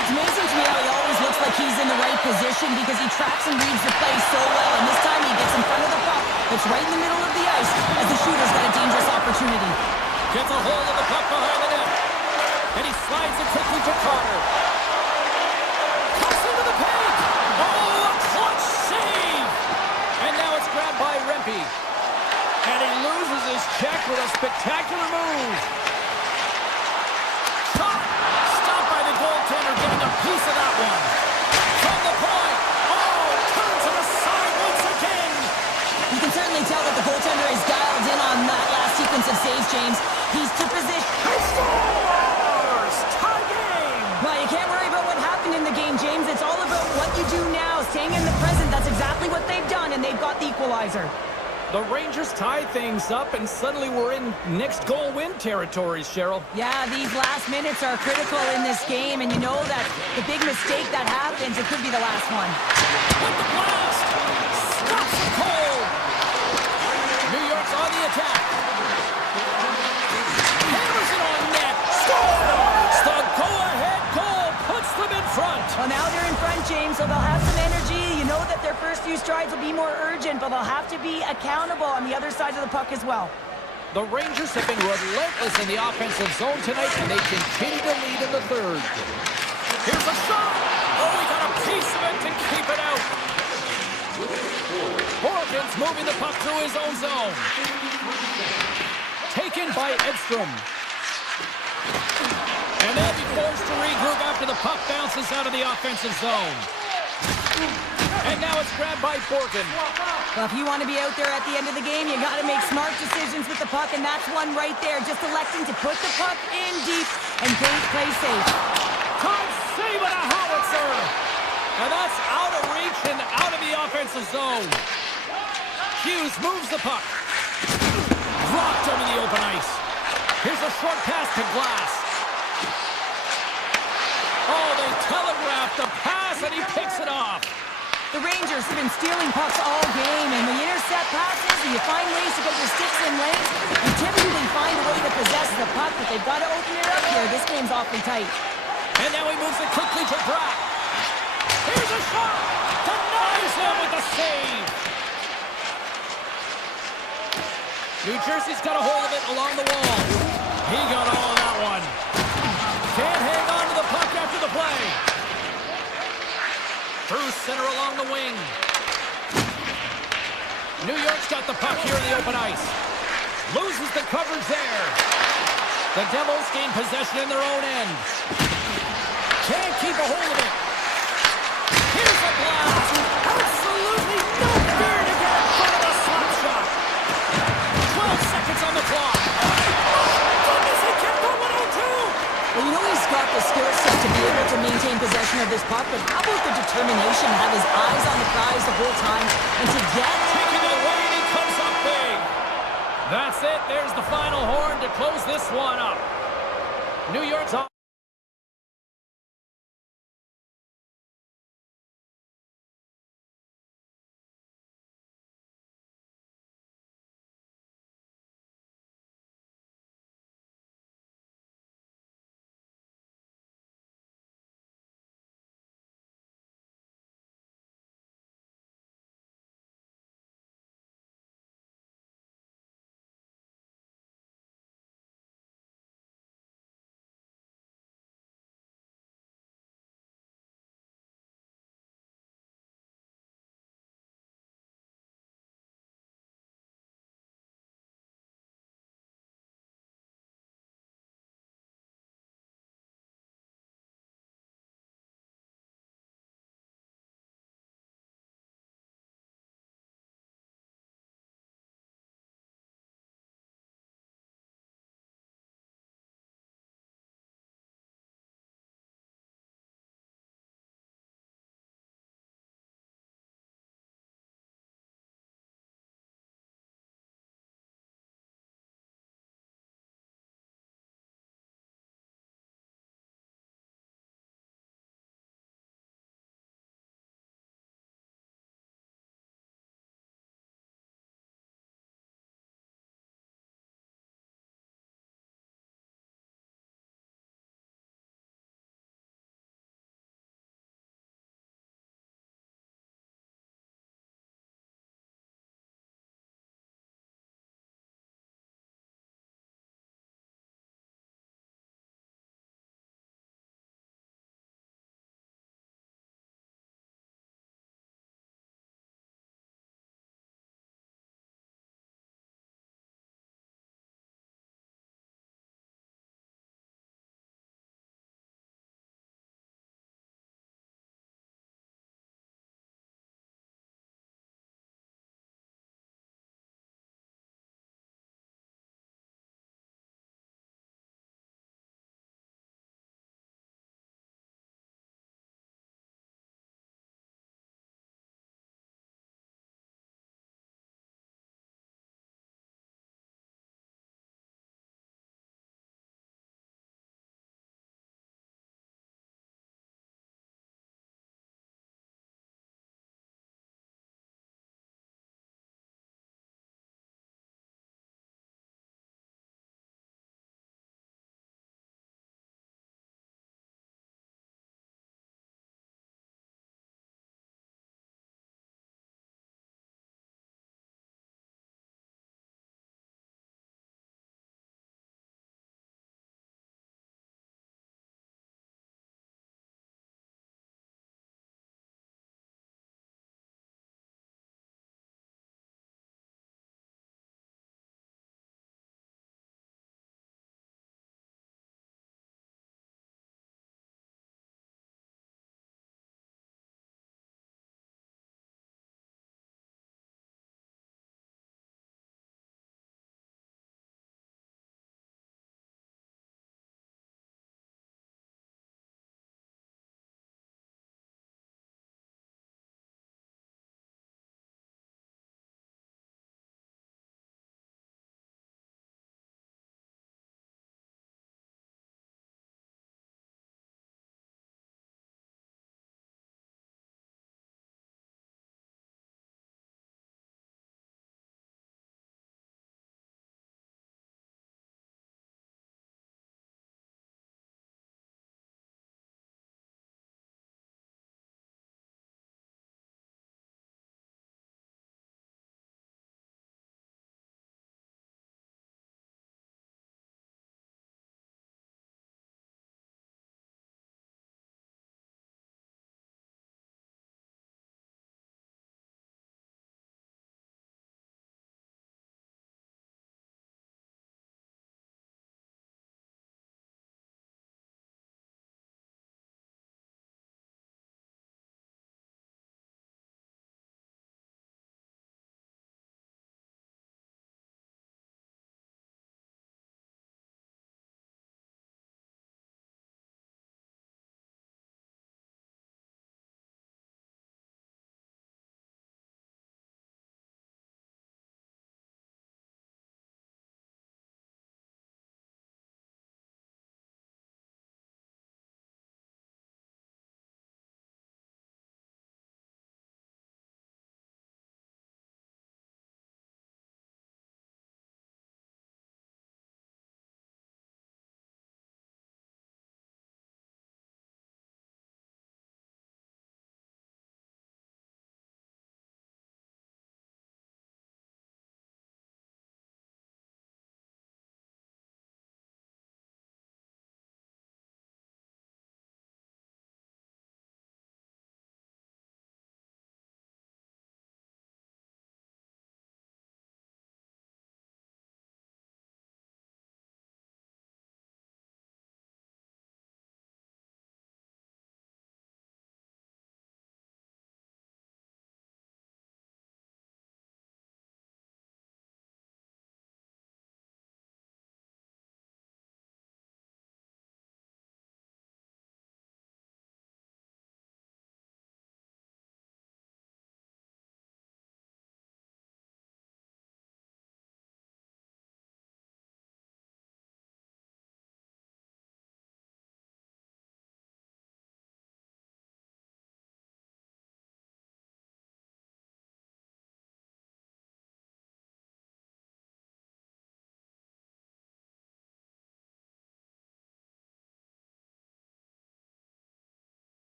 It's amazing to me how he always looks like he's in the right position because he tracks and reads the play so well, and this time he gets in front of the puck. It's right in the middle of the ice as the shooter's got a dangerous opportunity. Gets a hold of the puck behind the net. And he slides it quickly to Carter. Cuts into the paint. Oh, a clutch save. And now it's grabbed by Rempe. And he loses his check with a spectacular move. Shot. Stopped by the goaltender, getting a piece of that one. From the point. Oh, turns it aside once again. You can certainly tell that the goaltender is dialed in on that last sequence of saves, James. He's to position. He scores! Tie game! Well, you can't worry about what happened in the game, James. It's all about what you do now, staying in the present. That's exactly what they've done, and they've got the equalizer. The Rangers tie things up, and suddenly we're in next goal win territories, Cheryl. Yeah, these last minutes are critical in this game, and you know that the big mistake that happens, it could be the last one. With the blast! Stops the cold! New York's on the attack. Hammers it on net. Scores! The go-ahead goal puts them in front. Well, now they're in front, James, so they'll have some energy. You know that their first few strides will be more urgent, but they'll have to be accountable on the other side of the puck as well. The Rangers have been relentless in the offensive zone tonight, and they continue to lead in the third. Here's a shot! Oh, he got a piece of it to keep it out. Morgan's moving the puck through his own zone. Taken by Edstrom. And they'll be forced to regroup after the puck bounces out of the offensive zone. And now it's grabbed by Borgen. Well, if you want to be out there at the end of the game, you got to make smart decisions with the puck, and that's one right there. Just electing to put the puck in deep and play safe. Time save and a howitzer. And that's out of reach and out of the offensive zone. Hughes moves the puck. Dropped him in the open ice. Here's a short pass to Glass. Oh, they telegraphed the pass, and he picks it off. The Rangers have been stealing pucks all game, and when you intercept passes and you find ways to get your sticks in lanes, you typically find a way to possess the puck, but they've got to open it up here. This game's awfully tight. And now he moves it quickly to Bratt. Here's a shot! Denies him with the save! New Jersey's got a hold of it along the wall. He got all of that one. Can't hang on to the puck after the play. Through center along the wing. New York's got the puck here in the open ice. Loses the coverage there. The Devils gain possession in their own end. Can't keep a hold of it. Here's a blast. Absolutely no fear to get in front of the slap shot. 12 seconds on the clock. Goodness, he kept on 102. Well, you know he's got the skill set to be able to maintain possession of this puck, but how about the determination to have his eyes on the prize the whole time and to get... Taking it away, and he comes up big. That's it. There's the final horn to close this one up. New York's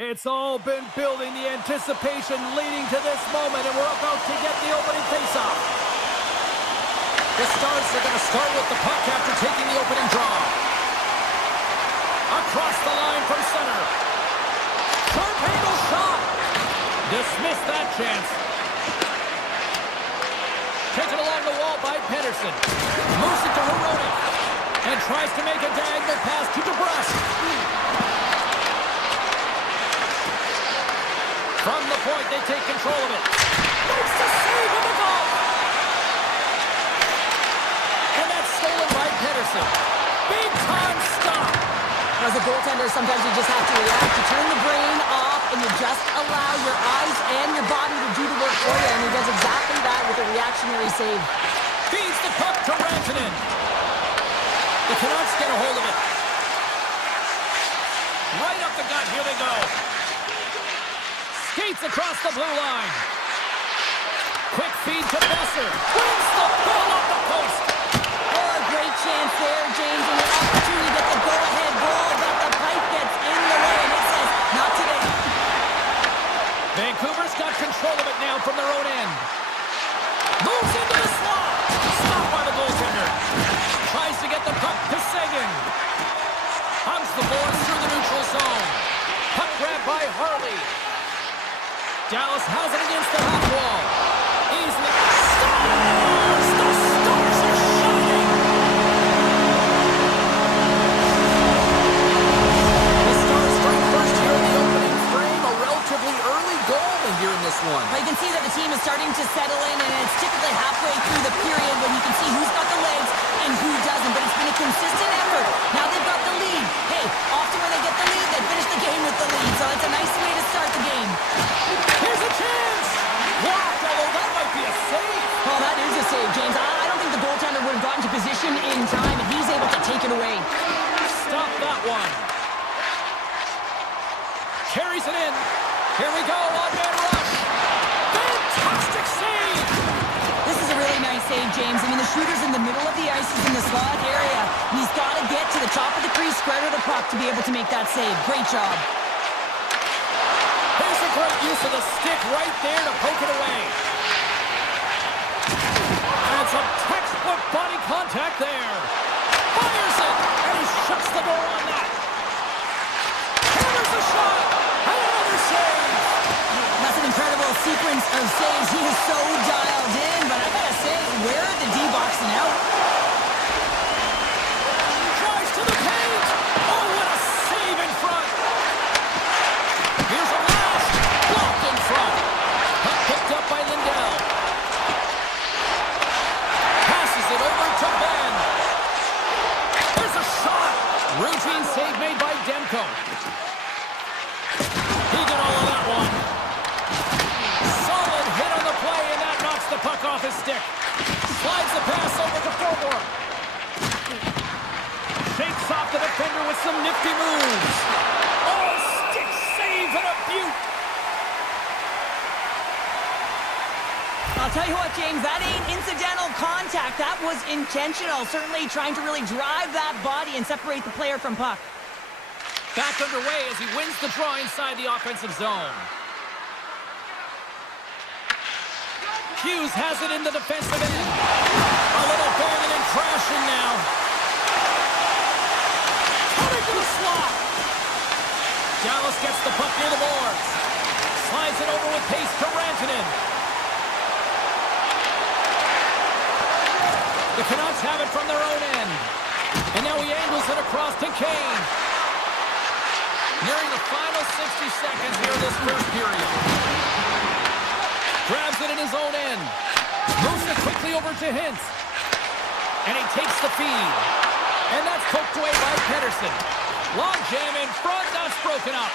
It's all been building, the anticipation leading to this moment, and we're about to get the opening face-off. The Stars are going to start with the puck after taking the opening draw. Across the line from center. Sharp angle shot. Dismissed that chance. Taken along the wall by Pedersen. Moves it to Hironi. And tries to make a diagonal pass to DeBrusque. From the point, they take control of it. Makes the save with the goal. And that's stolen by Pedersen. Big time stop. As a goaltender, sometimes you just have to react. You turn the brain off and you just allow your eyes and your body to do the work for you. And he does exactly that with a reactionary save. Feeds the puck to Rantanen. The Canucks get a hold of it. Right up the gut. Here they go. Skates across the blue line. Quick feed to Besser. Wins the ball off the post. Oh, a great chance there, James, and an opportunity to get the go-ahead goal, but the pipe gets in the way, and it says, not today. Vancouver's got control of it now from their own end. Moves into the slot. Stopped by the goaltender. Tries to get the puck to Seguin. Hugs the boards through the neutral zone. Puck grab by Harley. Dallas has it against the half wall. Easily. Stars! The Stars are shining! The Stars strike first here in the opening frame. A relatively early goal here in this one. Well, you can see that the team is starting to settle in, and it's typically halfway through the period when you can see who's got the legs and who doesn't, but it's been a consistent effort. Now they've got the lead. Hey, often when they get the lead, they finish the game with the lead, so it's a nice way to start the game. Here's a chance! Blocked, although that might be a save. Oh, that is a save, James. I don't think the goaltender would have gotten to position in time, and he's able to take it away. Stop that one. Carries it in. Here we go, one-man rush. Fantastic save! This is a really nice save, James. I mean, the shooter's in the middle of the ice. He's in the slot area. And he's got to get to the top of the crease, square to the puck to be able to make that save. Great job. Here's a great use of the stick right there to poke it away. And some textbook body contact there. Fires it, and he shuts the door on that. Hammers the shot, and another save. That's an incredible sequence of saves. He is so dialed in, but I gotta say, where are the D-boxing out? Drives to the paint. Oh, what a save in front. Here's a blast. Blocked in front. Puck picked up by Lindell. Passes it over to Ben. There's a shot. Routine save made by Demko. He got all of that one. Solid hit on the play, and that knocks the puck off his stick. Slides the pass over to Forward. Shakes off the defender with some nifty moves. Oh, stick save and a beaut. I'll tell you what, James, that ain't incidental contact. That was intentional. Certainly trying to really drive that body and separate the player from puck. Back underway as he wins the draw inside the offensive zone. Hughes has it in the defensive end. A little banging and crashing now. Coming to the slot. Dallas gets the puck near the boards. Slides it over with pace to Rantanen. The Canucks have it from their own end. And now he angles it across to Kane. Nearing the final 60 seconds here in this first period. Grabs it in his own end. Moves it quickly over to Hintz. And he takes the feed. And that's poked away by Pedersen. Long jam in front. That's broken up.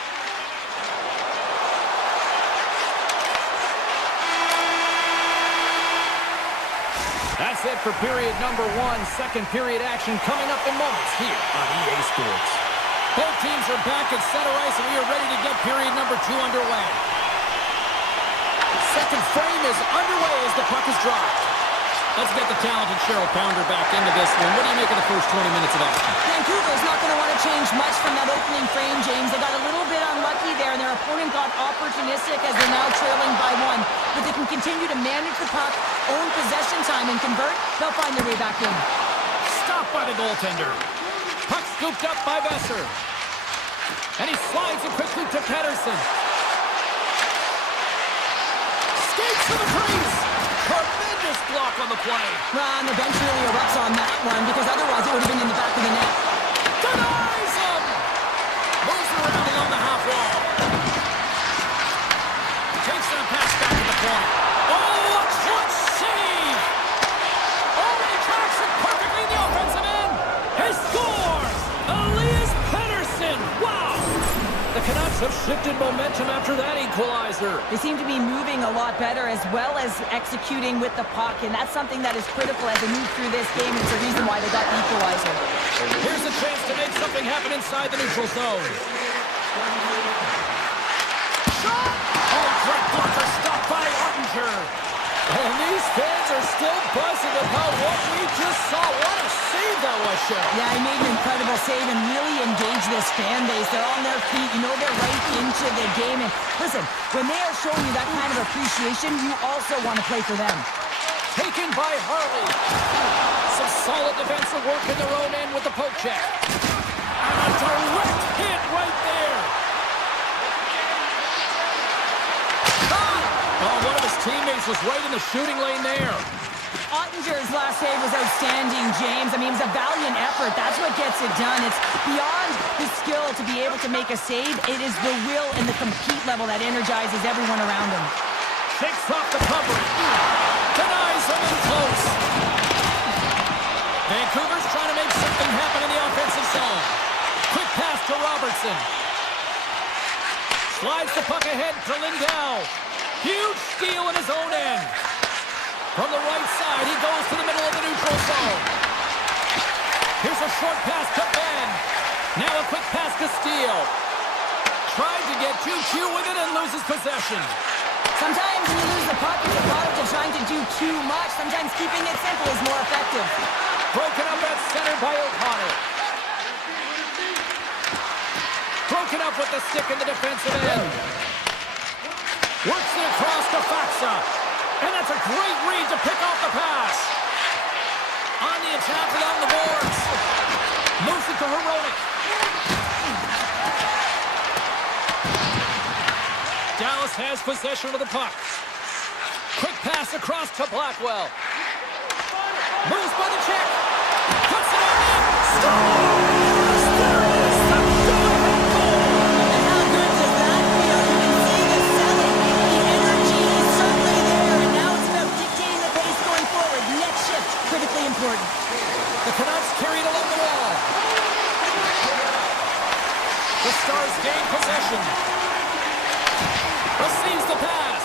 That's it for period number one. Second period action coming up in moments here on EA Sports. Both teams are back at center ice, and we are ready to get period number two underway. Second frame is underway as the puck is dropped. Let's get the talented Cheryl Pounder back into this one. What do you make of the first 20 minutes of action? Vancouver's not going to want to change much from that opening frame, James. They got a little bit unlucky there, and their opponent got opportunistic as they're now trailing by 1. But they can continue to manage the puck, own possession time, and convert. They'll find their way back in. Stopped by the goaltender. Puck scooped up by Besser. And he slides it quickly to Pedersen. Skates to the crease. Tremendous block on the play. Well, and the bench really erupts on that one because otherwise it would have been in the back of the net. Denies him. Moves around along the half wall. Takes that pass back to the point. Oh, what save! Oh, he tracks it perfectly in the offensive end. He scores! Elias Pettersson! Wow! The Canucks have shifted momentum after that equalizer. They seem to be moving a lot better as well as executing with the puck, and that's something that is critical as they move through this game. It's the reason why they got the equalizer. Here's a chance to make something happen inside the neutral zone. Shot! Oh, great blocker stopped by Ottinger. And these fans are still buzzing about what we just saw. What a save that was, Cheryl. Yeah, he made an incredible save and really engaged this fan base. They're on their feet. You know they're right into the game. And listen, when they are showing you that kind of appreciation, you also want to play for them. Taken by Harley. Some solid defensive work in their own end with the poke check. And a direct hit right there. Oh, one of his teammates was right in the shooting lane there. Ottinger's last save was outstanding, James. I mean, it was a valiant effort. That's what gets it done. It's beyond the skill to be able to make a save. It is the will and the compete level that energizes everyone around him. Shakes off the coverage. Denies him in close. Vancouver's trying to make something happen in the offensive zone. Quick pass to Robertson. Slides the puck ahead to Lindell. Huge steal in his own end. From the right side, he goes to the middle of the neutral zone. Here's a short pass to Ben. Now a quick pass to Steele. Tried to get too cute with it and loses possession. Sometimes when you lose the puck, it's a product of trying to do too much. Sometimes keeping it simple is more effective. Broken up at center by O'Connor. Broken up with the stick in the defensive end. Works it across to Faxa. And that's a great read to pick off the pass. On the attack along the boards. Moves it to Heroic. Dallas has possession of the puck. Quick pass across to Blackwell. Moves by the check. Puts it on in. Scores! There it is. The go-ahead goal. And how good does that feel? You can see the selling. The energy is certainly there. And now it's about dictating the pace going forward. Next shift, critically important. The Canucks carried along the wall. The Stars gain possession. Receives the pass.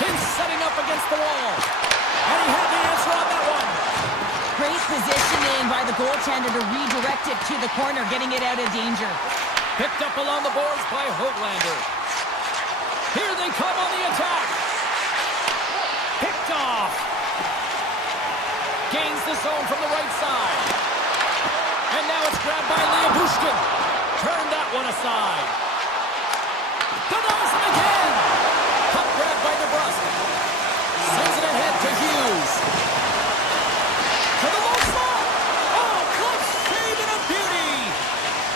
He's setting up against the wall. And he had the answer on that one. Great positioning by the goaltender to redirect it to the corner, getting it out of danger. Picked up along the boards by Hoglander. Here they come on the attack. Picked off. Gains the zone from the right side. And now it's grabbed by Leobushkin. Turned that one aside. Denies him again. Puck grabbed by DeBrusque. Sends it ahead to Hughes. To the low slot. Oh, clutch save and a beauty.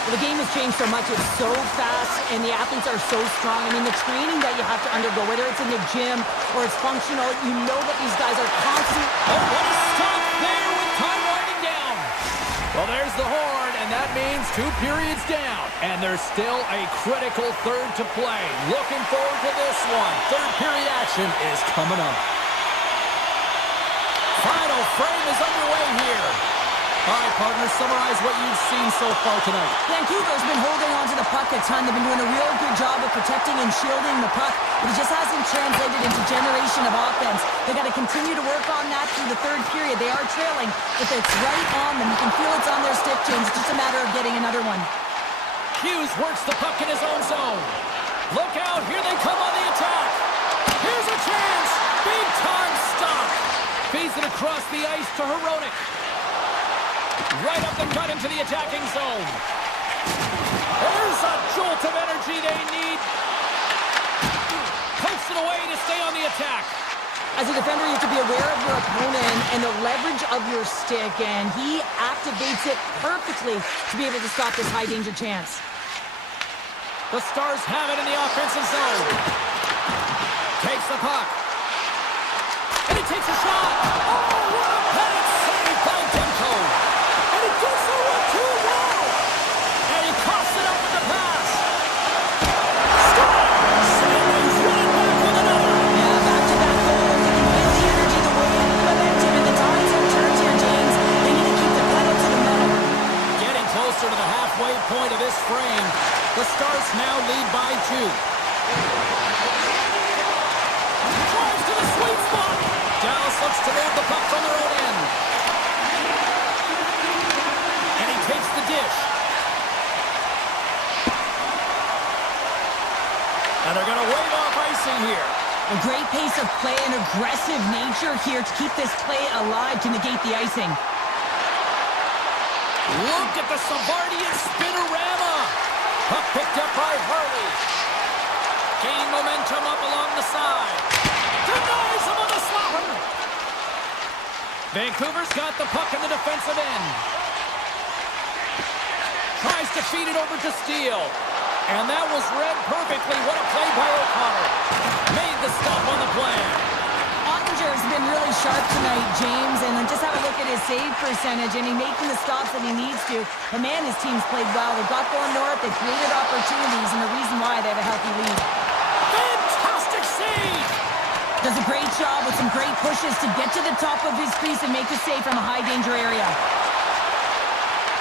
Well, the game has changed so much. It's so fast, and the athletes are so strong. I mean, the training that you have to undergo, whether it's in the gym or it's functional, you know that these guys are constant. Oh, what a stop there with time winding down. Well, there's the horn, and that means 2 periods down. And there's still a critical third to play. Looking forward to this one. Third period action is coming up. Final frame is underway here. All right, partners, summarize what you've seen so far tonight. Vancouver's been holding on to the puck a ton. They've been doing a real good job of protecting and shielding the puck, but it just hasn't translated into generation of offense. They got to continue to work on that through the third period. They are trailing, but it's right on them. You can feel it's on their stick, James. It's just a matter of getting another one. Hughes works the puck in his own zone. Look out, here they come on the attack. Here's a chance. Big time stop. Feeds it across the ice to Heronic. Right up the gut into the attacking zone. There's a jolt of energy they need. Pokes it away to stay on the attack. As a defender, you have to be aware of your opponent and the leverage of your stick, and he activates it perfectly to be able to stop this high-danger chance. The Stars have it in the offensive zone. Takes the puck. And he takes a shot. Oh, what a penalty save by Demko. And he does so with 2 well. And he coughs it up with the pass. Scores! And he's running back with another. Yeah, back-to-back goals. You can feel the energy, the wind, the momentum, and the tides have turned here, James. They need to keep the pedal to the metal. Getting closer to the halfway point of this frame. The Stars now lead by 2. Drives to the sweet spot. Dallas looks to move the puck from their own end. And he takes the dish. And they're going to wave off icing here. A great pace of play and aggressive nature here to keep this play alive to negate the icing. Look at the Savardian spinorama. Puck picked up by Hurley. Gaining momentum up along the side. Denies him on the slapper. Vancouver's got the puck in the defensive end. Tries to feed it over to Steele. And that was read perfectly. What a play by O'Connor. Made the stop on the play. Ottinger's been really sharp tonight, James, and just have a look at his save percentage, and he's making the stops that he needs to. But man, his team's played well. They've got going north, they've created opportunities, and the reason why they have a healthy lead. Fantastic save! Does a great job with some great pushes to get to the top of his crease and make the save from a high-danger area.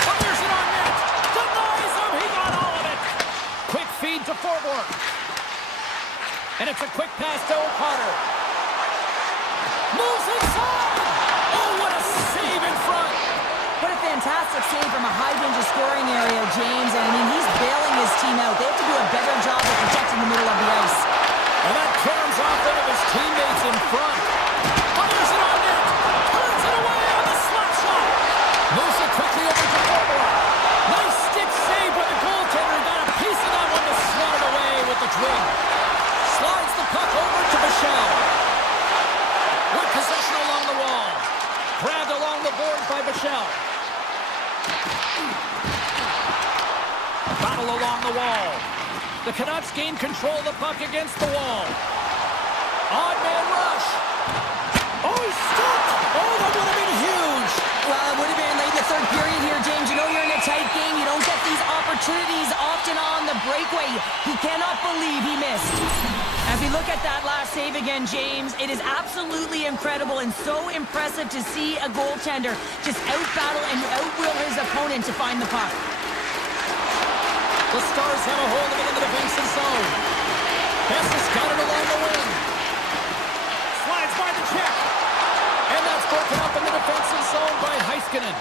Fires it on net! Denies him! He got all of it! Quick feed to Forborg. And it's a quick pass to O'Connor. Moves inside! Oh, what a save in front! What a fantastic save from a high-danger scoring area, James. And I mean, he's bailing his team out. They have to do a better job of protecting the middle of the ice. And that caroms off one of his teammates in front. Fires it on net! Turns it away on the slap shot! Moves it quickly over to Forborg. Nice stick save by the goaltender. Got a piece of that one to swat it away with the twig. Slides the puck over to Michel. With possession along the wall. Grabbed along the boards by Michel. Battle along the wall. The Canucks gain control of the puck against the wall. Odd man rush. Oh, he's stopped. Oh, that would have been huge. Well, it would have been late in the third period here, James. You know you're in a tight game. You don't get these opportunities often on the breakaway. He cannot believe he missed. As we look at that last save again, James, it is absolutely incredible and so impressive to see a goaltender just out-battle and out-will his opponent to find the puck. The Stars have a hold of it in the defensive zone. Best has got it along the wing. Slides by the check. And that's broken up in the defensive zone by Heiskanen.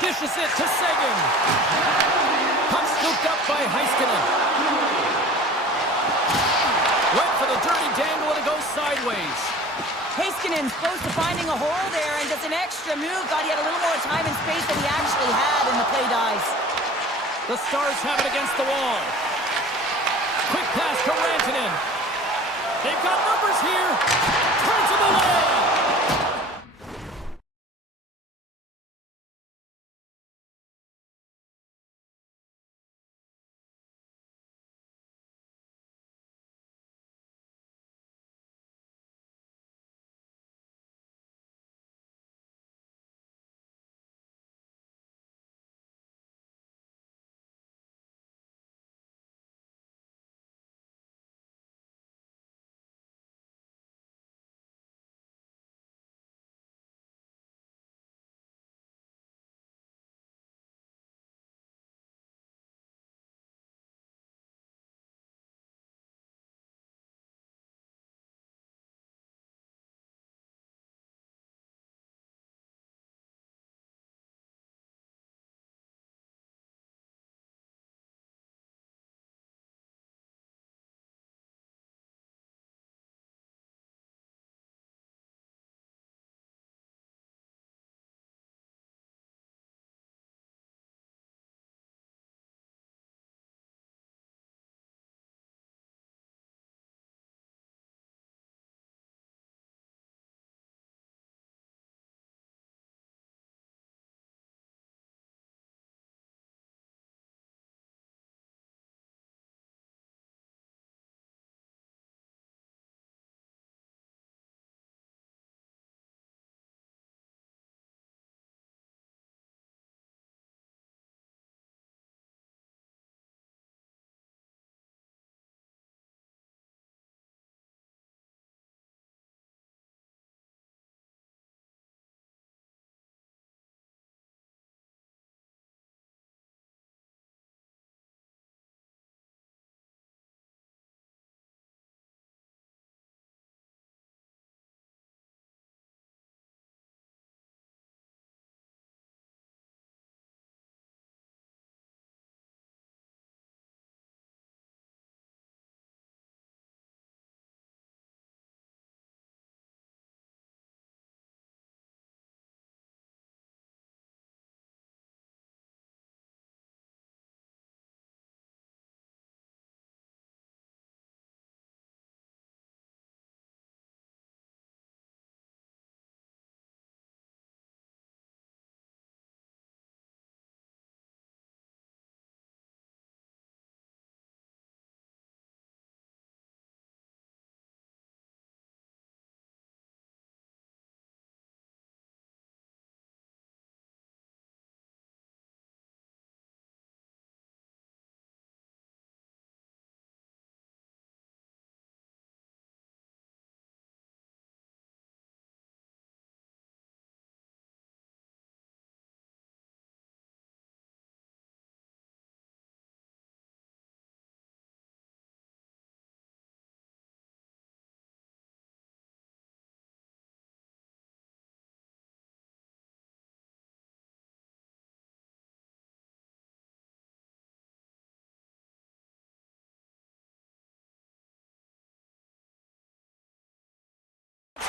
Dishes it to Seguin. Puck scooped up by Heiskanen. Went for the dirty dangle and it goes sideways. Heiskanen's close to finding a hole there and does an extra move. Thought he had a little more time and space than he actually had, and the play dies. The Stars have it against the wall. Quick pass to Rantanen. They've got numbers here. Turns him away.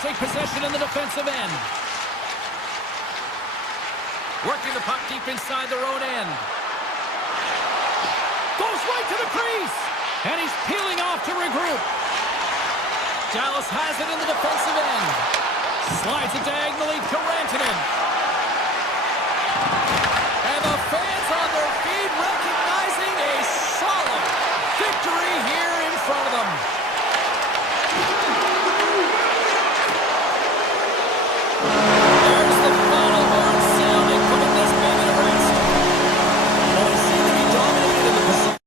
take possession in the defensive end. Working the puck deep inside their own end. Goes right to the crease. And he's peeling off to regroup. Dallas has it in the defensive end. Slides it diagonally to Rantanen. And the fans on their feet recognizing a solid victory here in front of them. There's the final horn sounding, putting this baby to rest. Well, they seem to be dominated in the position.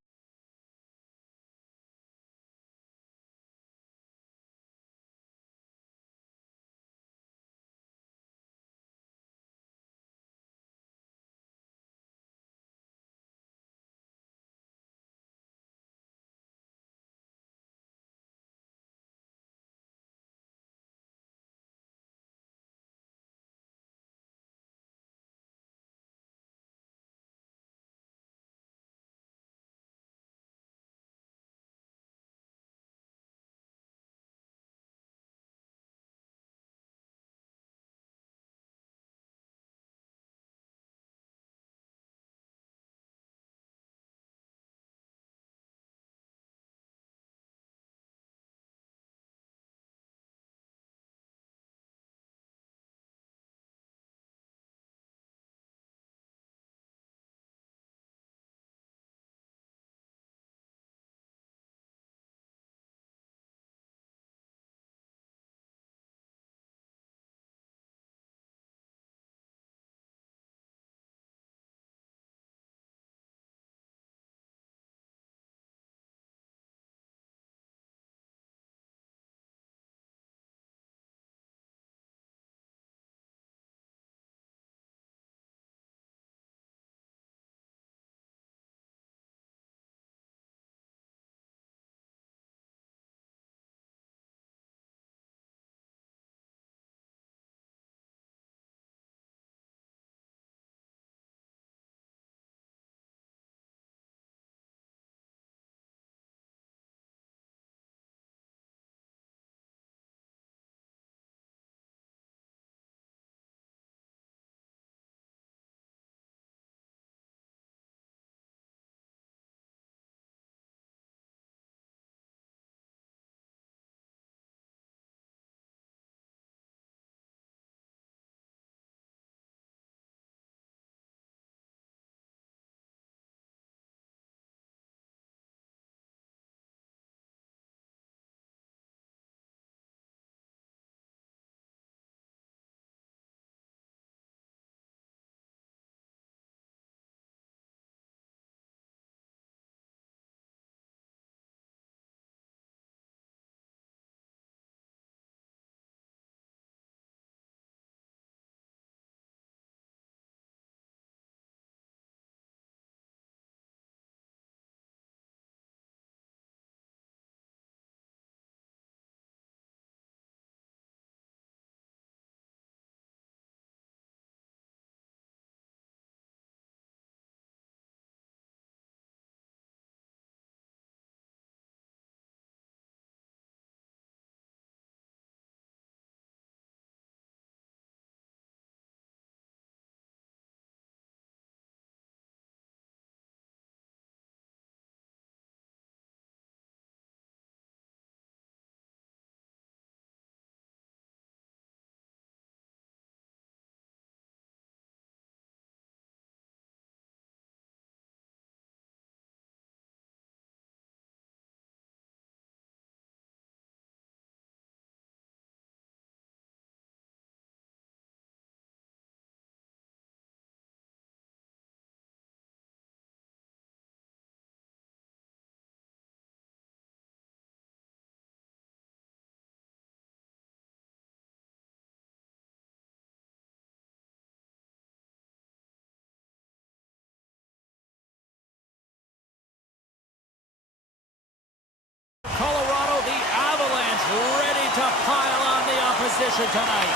opposition tonight.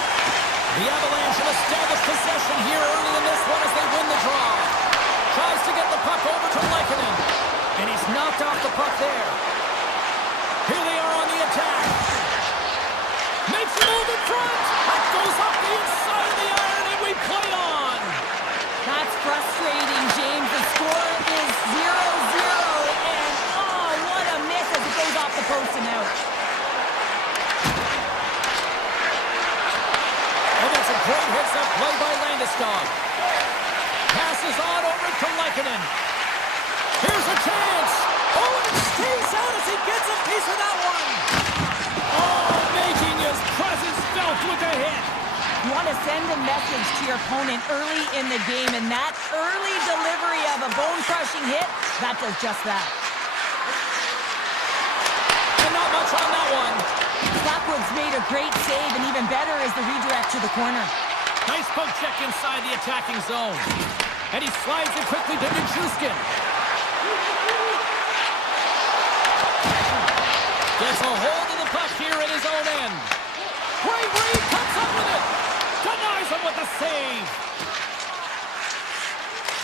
The Avalanche have established possession here early in this one as they win the draw. Tries to get the puck over to Lehkonen. And he's knocked off the puck there. Here they are on the attack. Makes Move in front. That goes up the inside of the iron, and we play on. That's frustrating, James. The score is 0-0, and oh, what a miss as it goes off the post and out. And that's a great hits-up play by Landeskog. Passes on over to Lehkonen. Here's a chance. Oh, and it stays out as he gets a piece of that one. Oh, making his presence felt with a hit. You want to send a message to your opponent early in the game, and that early delivery of a bone-crushing hit, that does just that. And not much on that one. Blackwood's made a great save, and even better is the redirect to the corner. Nice poke check inside the attacking zone. And he slides it quickly to Nichushkin. Gets a hold of the puck here in his own end. Great read, comes up with it. Denies him with the save.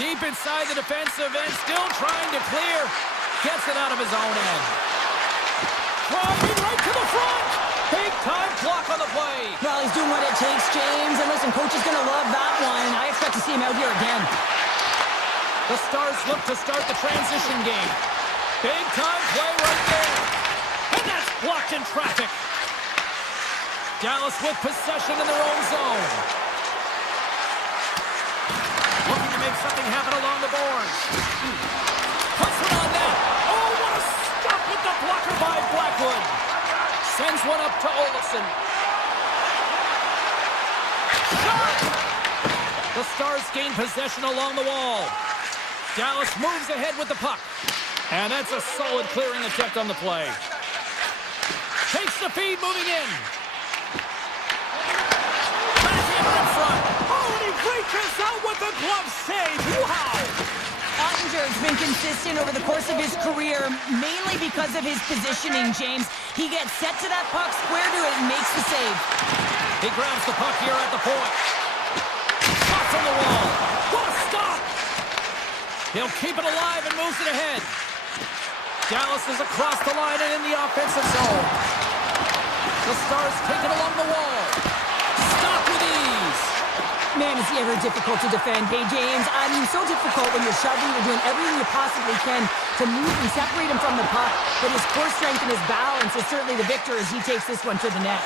Deep inside the defensive end, still trying to clear. Gets it out of his own end. Driving right to the front. Big time block on the play. Well, he's doing what it takes, James. And listen, coach is going to love that one. I expect to see him out here again. The Stars look to start the transition game. Big time play right there. And that's blocked in traffic. Dallas with possession in their own zone. Looking to make something happen along the boards. Puts it on net. Oh, what a stop with the blocker by Blackwood. Sends one up to Olofsson. Shot! The Stars gain possession along the wall. Dallas moves ahead with the puck. And that's a solid clearing attempt on the play. Takes the feed, moving in. Backhander in front. Oh, and he reaches out with the glove save. Wow! Ottinger's been consistent over the course of his career, mainly because of his positioning, James. He gets set to that puck, square to it, and makes the save. He grabs the puck here at the point. Shot from the wall. What a stop! He'll keep it alive and moves it ahead. Dallas is across the line and in the offensive zone. The Stars take it along the wall. Stop with ease. Man, is he ever difficult to defend. Hey, James, I mean, so difficult when you're shoving, you're doing everything you possibly can to move and separate him from the puck. But his core strength and his balance is certainly the victor as he takes this one to the net.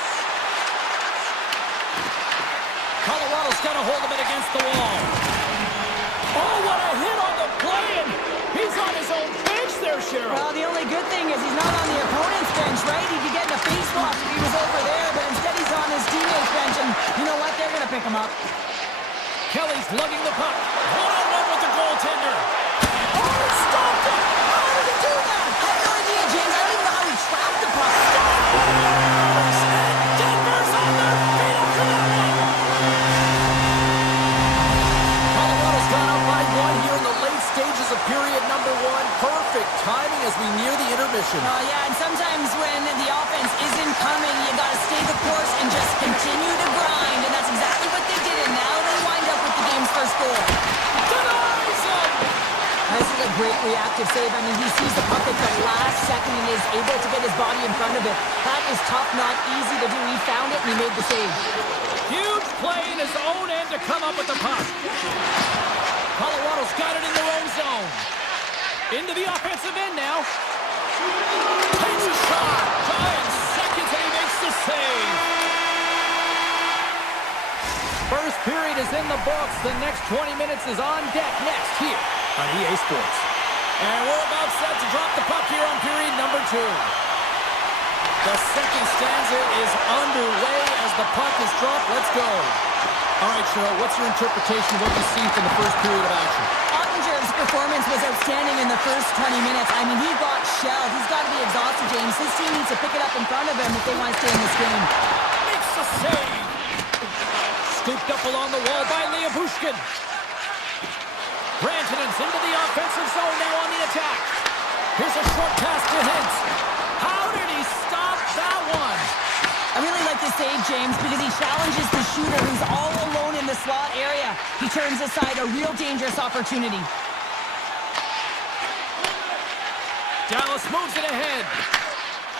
Colorado's got a hold of it against the wall. Oh, what a hit on the play, and he's on his own bench there, Cheryl. Well, the only good thing is he's not on the opponent's bench, right? He'd be getting a face wash if he was over there, but instead he's on his teammate's bench, and you know what? They're going to pick him up. Kelly's lugging the puck. One-on-one with the goaltender. Oh, he stopped it! How did he do that? I have no idea, James. I don't even know how he trapped the puck. Denver's on their feet after that one. Colorado's gone up by one here in the late stages of period number one. Perfect timing as we near the intermission. Oh, yeah, and sometimes when the offense isn't coming, you got to stay the course and just continue to grind, and that's exactly what they did, and now they wind up with the game's first goal. Denies him! This is a great reactive save. I mean, he sees the puck at the last second and is able to get his body in front of it. That is tough, not easy to do. He found it and he made the save. Huge play in his own end to come up with the puck. Colorado's got it in their own zone. Into the offensive end now. Takes a shot. Giant seconds and he makes the save. First period is in the books. The next 20 minutes is on deck next here on EA Sports. And we're about set to drop the puck here on period number 2. The second stanza is underway as the puck is dropped. Let's go. All right, Cheryl, what's your interpretation of what you see from the first period of action? Ottinger's performance was outstanding in the first 20 minutes. I mean, he got shelled. He's got to be exhausted, James. His team needs to pick it up in front of him if they want to stay in this game. Makes the save. Scooped up along the wall by Bushkin. Rantanen's into the offensive zone now on the attack. Here's a short pass to Hintz. How did he stop that one? I really like this save, James, because he challenges the shooter who's all alone in the slot area. He turns aside a real dangerous opportunity. Dallas moves it ahead.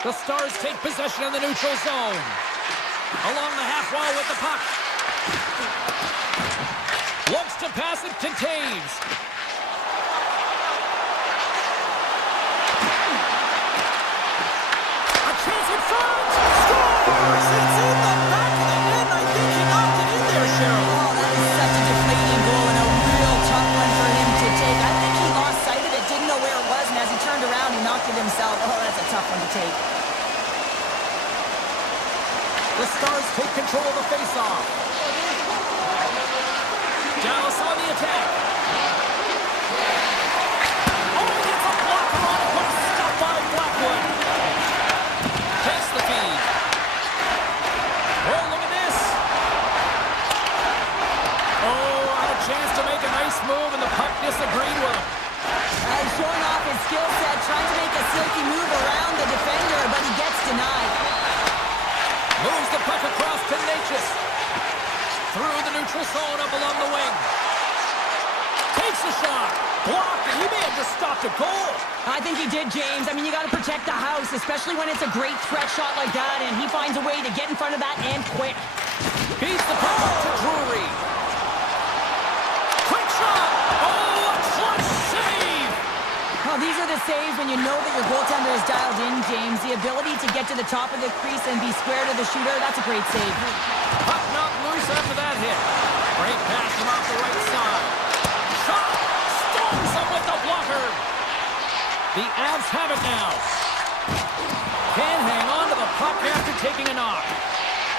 The Stars take possession in the neutral zone. Along the half wall with the puck. Looks to pass it to Taves. A chance in front. Scores! It's in the back of the net. I think he knocked it in there, Cheryl. Oh, that is such a deflating goal and a real tough one for him to take. I think he lost sight of it, didn't know where it was, and as he turned around, he knocked it himself. Oh, that's a tough one to take. The Stars take control of the faceoff. Dallas on the attack. Oh, he gets a blocker on it, but it's stopped by Blackwood. Takes the feed. Oh, look at this. Oh, had a chance to make a nice move, and the puck disagreed with him. Showing off his skill set, trying to make a silky move around the defender, but he gets denied. Moves the puck across to Natchez. Through the neutral zone up along the wing. Takes a shot. Blocked, and he may have just stopped a goal. I think he did, James. I mean, you got to protect the house, especially when it's a great threat shot like that, and he finds a way to get in front of that and quick. Beats the puck up to Drury. Quick shot. Oh, a clutch save. Oh, these are the saves when you know that your goaltender is dialed in, James. The ability to get to the top of the crease and be square to the shooter, that's a great save. Puck knocked loose after that hit. Great pass from off the right side. Shot! Stones him with the blocker. The Avs have it now. Can hang on to the puck after taking a knock.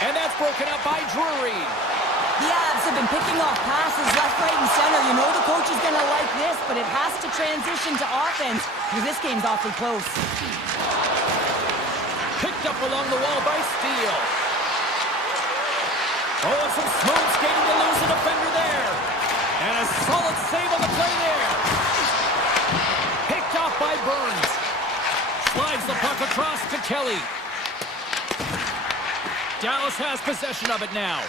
And that's broken up by Drury. The Avs have been picking off passes left, right, and center. You know the coach is going to like this, but it has to transition to offense because this game's awfully close. Picked up along the wall by Steele. Oh, and some smooth skating to lose a defender there. And a solid save on the play there. Picked off by Burns. Slides the puck across to Kelly. Dallas has possession of it now.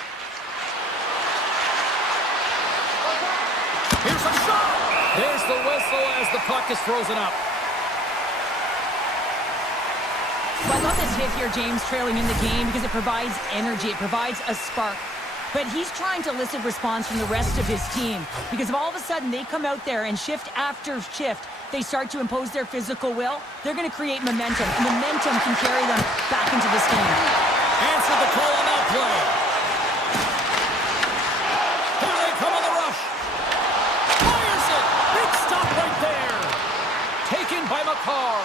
Here's a shot. There's the whistle as the puck is frozen up. Well, I love this hit here, James, trailing in the game because it provides energy. It provides a spark. But he's trying to elicit response from the rest of his team because if all of a sudden they come out there and shift after shift, they start to impose their physical will, they're going to create momentum. And momentum can carry them back into this game. Answer the call on that play. Here they come on the rush. Fires it. Big stop right there. Taken by McCarr.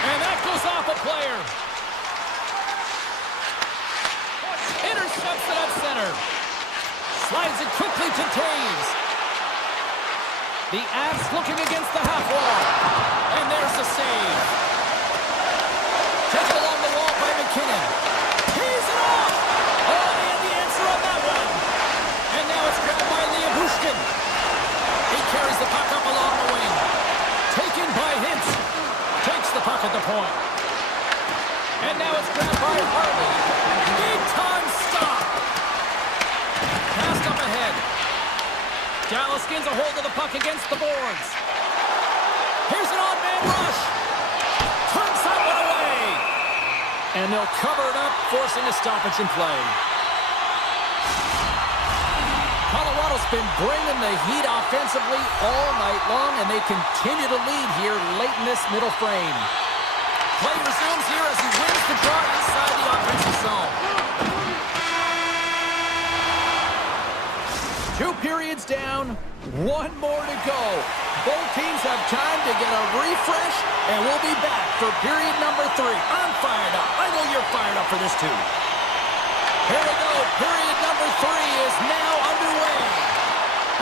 And that goes off a player. Intercepts it at center. Slides it quickly to Taves. The Avs looking against the half wall. And there's the save. Taken along the wall by McKinnon. He's it off. Oh, they had the answer on that one. And now it's grabbed by Liabushkin. He carries the puck up along the wing. Taken by Hintz. Takes the puck at the point. And now it's grabbed by Harley. Big time stop. Passed up ahead. Dallas gains a hold of the puck against the boards. Here's an odd-man rush. Turns that one away. And they'll cover it up, forcing a stoppage in play. Colorado's been bringing the heat offensively all night long, and they continue to lead here late in this middle frame. Play resumes here as he wins the draw inside the offensive zone. 2 periods down, 1 more to go. Both teams have time to get a refresh, and we'll be back for period number 3. I'm fired up. I know you're fired up for this too. Here we go. Period number 3 is now underway.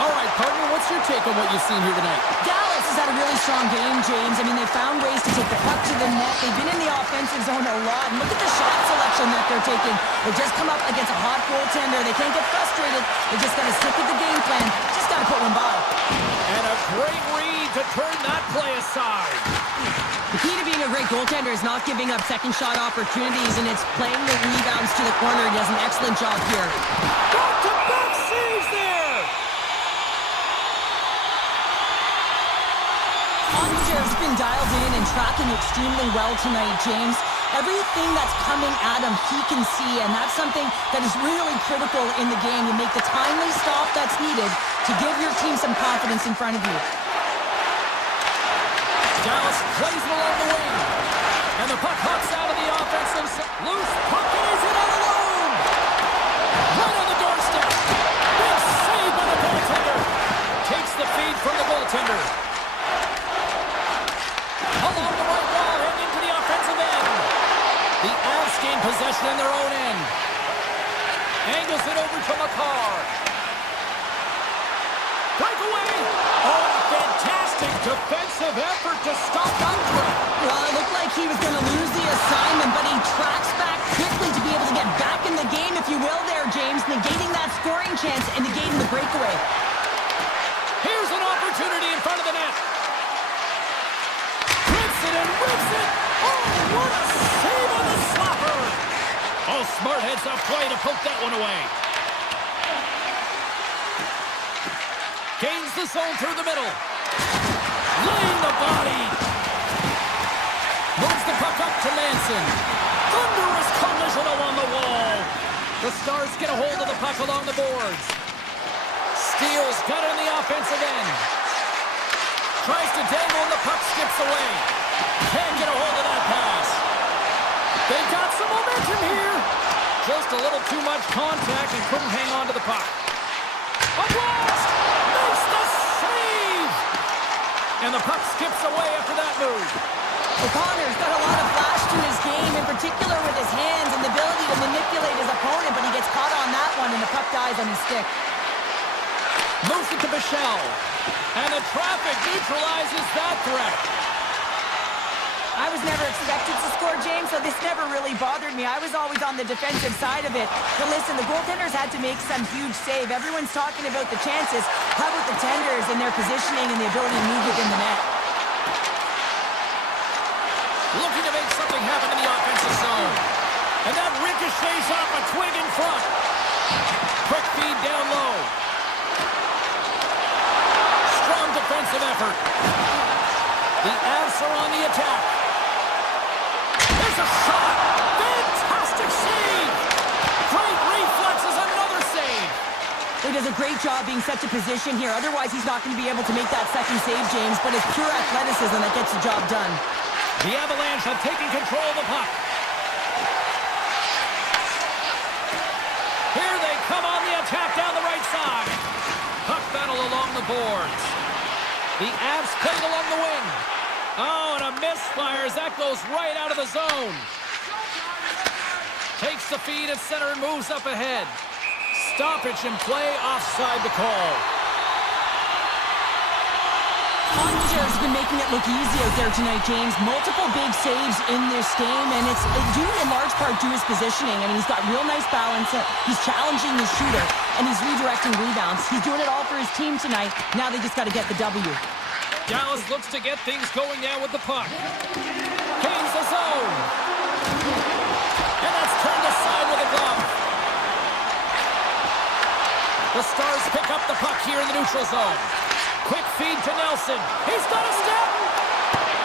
All right, partner, what's your take on what you've seen here tonight? Dallas has had a really strong game, James. I mean, they found ways to take the puck to the net. They've been in the offensive zone a lot. And look at the shot selection that they're taking. They just come up against a hot goaltender. They can't get frustrated. They just got to stick with the game plan. Just got to put one by. And a great read to turn that play aside. The key to being a great goaltender is not giving up second shot opportunities, and it's playing the rebounds to the corner. He does an excellent job here. Back-to-back saves there. Ottinger's been dialed in and tracking extremely well tonight, James. Everything that's coming at him, he can see, and that's something that is really critical in the game. You make the timely stop that's needed to give your team some confidence in front of you. Dallas plays it along the wing. And the puck hops out of the offensive loose puck, and he's in all alone. Right on the doorstep. Big save by the goaltender. Takes the feed from the goaltender. Along the right wall and into the offensive end. The Avs gain possession in their own end. Angles it over to McCarr. Breakaway. Oh, fantastic defensive effort to stop that threat. Well, it looked like he was going to lose the assignment, but he tracks back quickly to be able to get back in the game, if you will there, James, negating that scoring chance and negating the breakaway. Here's an opportunity in front of the net. Rips it and rips it. Oh, what a save on the slapper. Oh, smart heads up play to poke that one away. Gains the zone through the middle. Laying the body. Moves the puck up to Manson. Thunderous collision along the wall. The Stars get a hold of the puck along the boards. Steals, got it in the offensive end. Tries to dangle and the puck skips away. Can't get a hold of that pass. They've got some momentum here. Just a little too much contact and couldn't hang on to the puck. A blast! Makes the save! And the puck skips away after that move. O'Connor's got a lot of flash to his game, in particular with his hands and the ability to manipulate his opponent, but he gets caught on that one and the puck dies on his stick. Moves it to Bichelle. And the traffic neutralizes that threat. I was never expected to score, James, so this never really bothered me. I was always on the defensive side of it. But listen, the goaltenders had to make some huge save. Everyone's talking about the chances. How about the tenders and their positioning and the ability to move within the net? Looking to make something happen in the offensive zone. And that ricochets off a twig in front. Quick feed down low. Strong defensive effort. The Avs are on the attack. There's a shot. Fantastic save. Great reflexes, another save. He does a great job being such a position here. Otherwise, he's not going to be able to make that second save, James. But it's pure athleticism that gets the job done. The Avalanche have taken control of the puck. Here they come on the attack down the right side. Puck battle along the boards. The Avs played along the wing. Oh, and a misfire as that goes right out of the zone. Takes the feed at center and moves up ahead. Stoppage in play, offside the call. Ottinger's been making it look easy out there tonight, James. Multiple big saves in this game, and it's due in large part to his positioning. I mean, he's got real nice balance. He's challenging the shooter, and he's redirecting rebounds. He's doing it all for his team tonight. Now they just got to get the W. Dallas looks to get things going now with the puck. Gains the zone. And that's turned aside with a glove. The Stars pick up the puck here in the neutral zone. Quick feed to Nelson. He's got a step.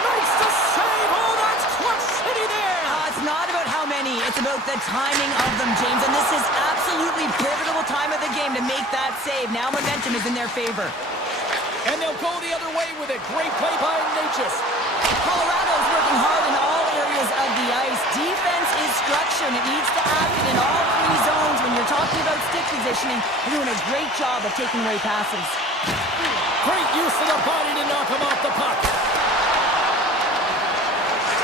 Makes the save. Oh, that's clutch city there. It's not about how many. It's about the timing of them, James. And this is absolutely pivotal time of the game to make that save. Now momentum is in their favor. And they'll go the other way with it. Great play by Natchez. Colorado's working hard in all areas of the ice. Defense is structure, and it needs to happen in all three zones. When you're talking about stick positioning, they're doing a great job of taking away passes. Great use of the body to knock him off the puck.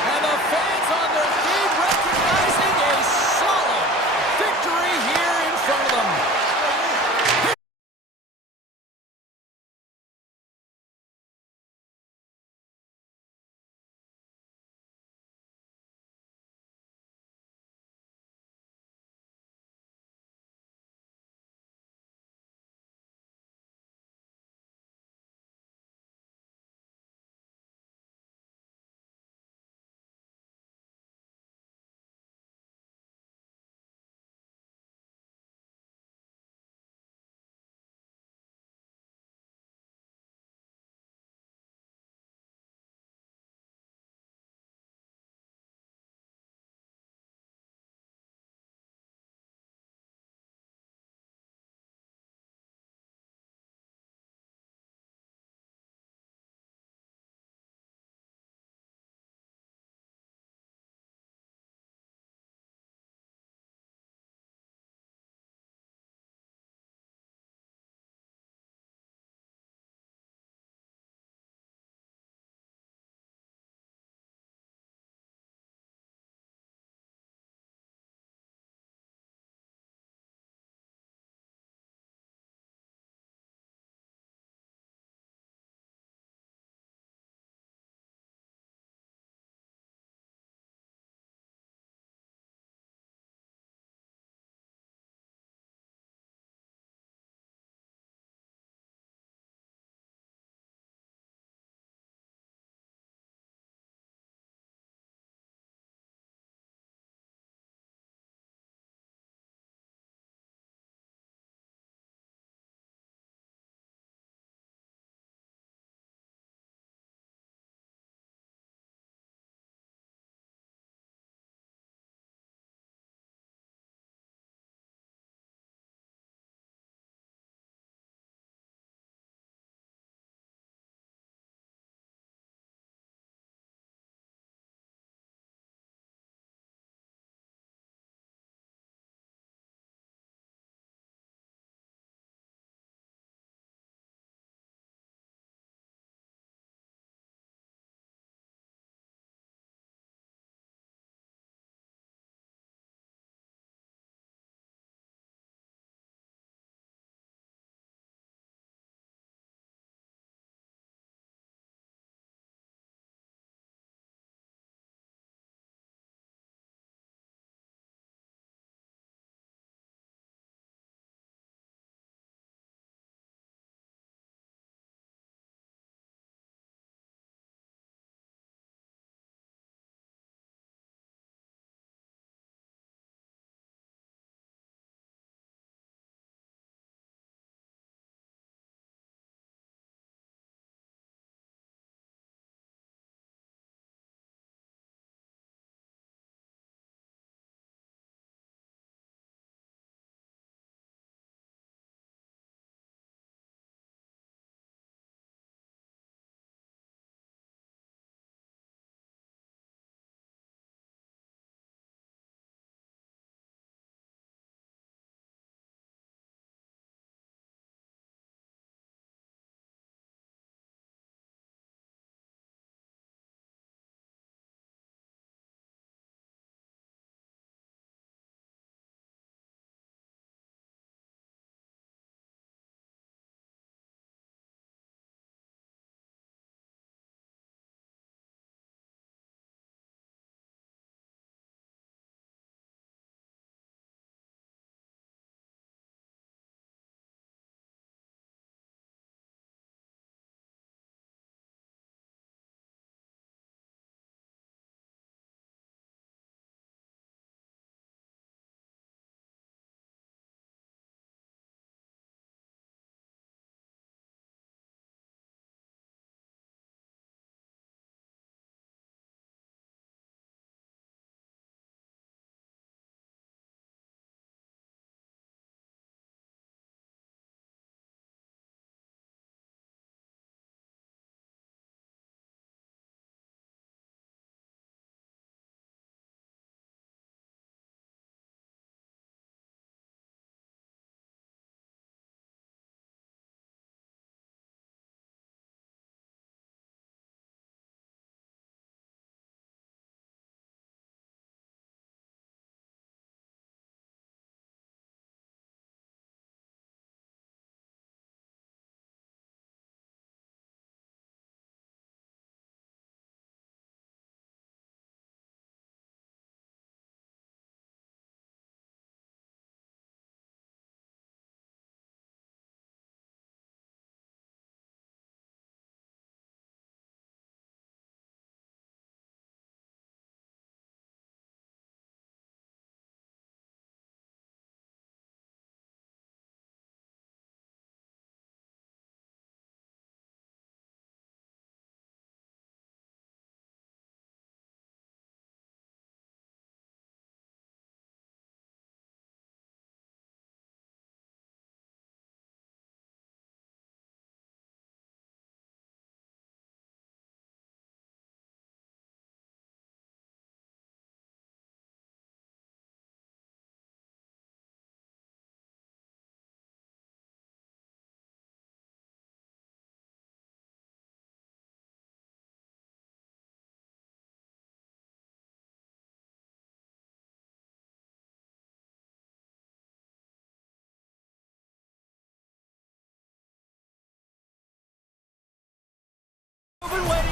And the fans on their feet recognizing a solid victory here in front of them.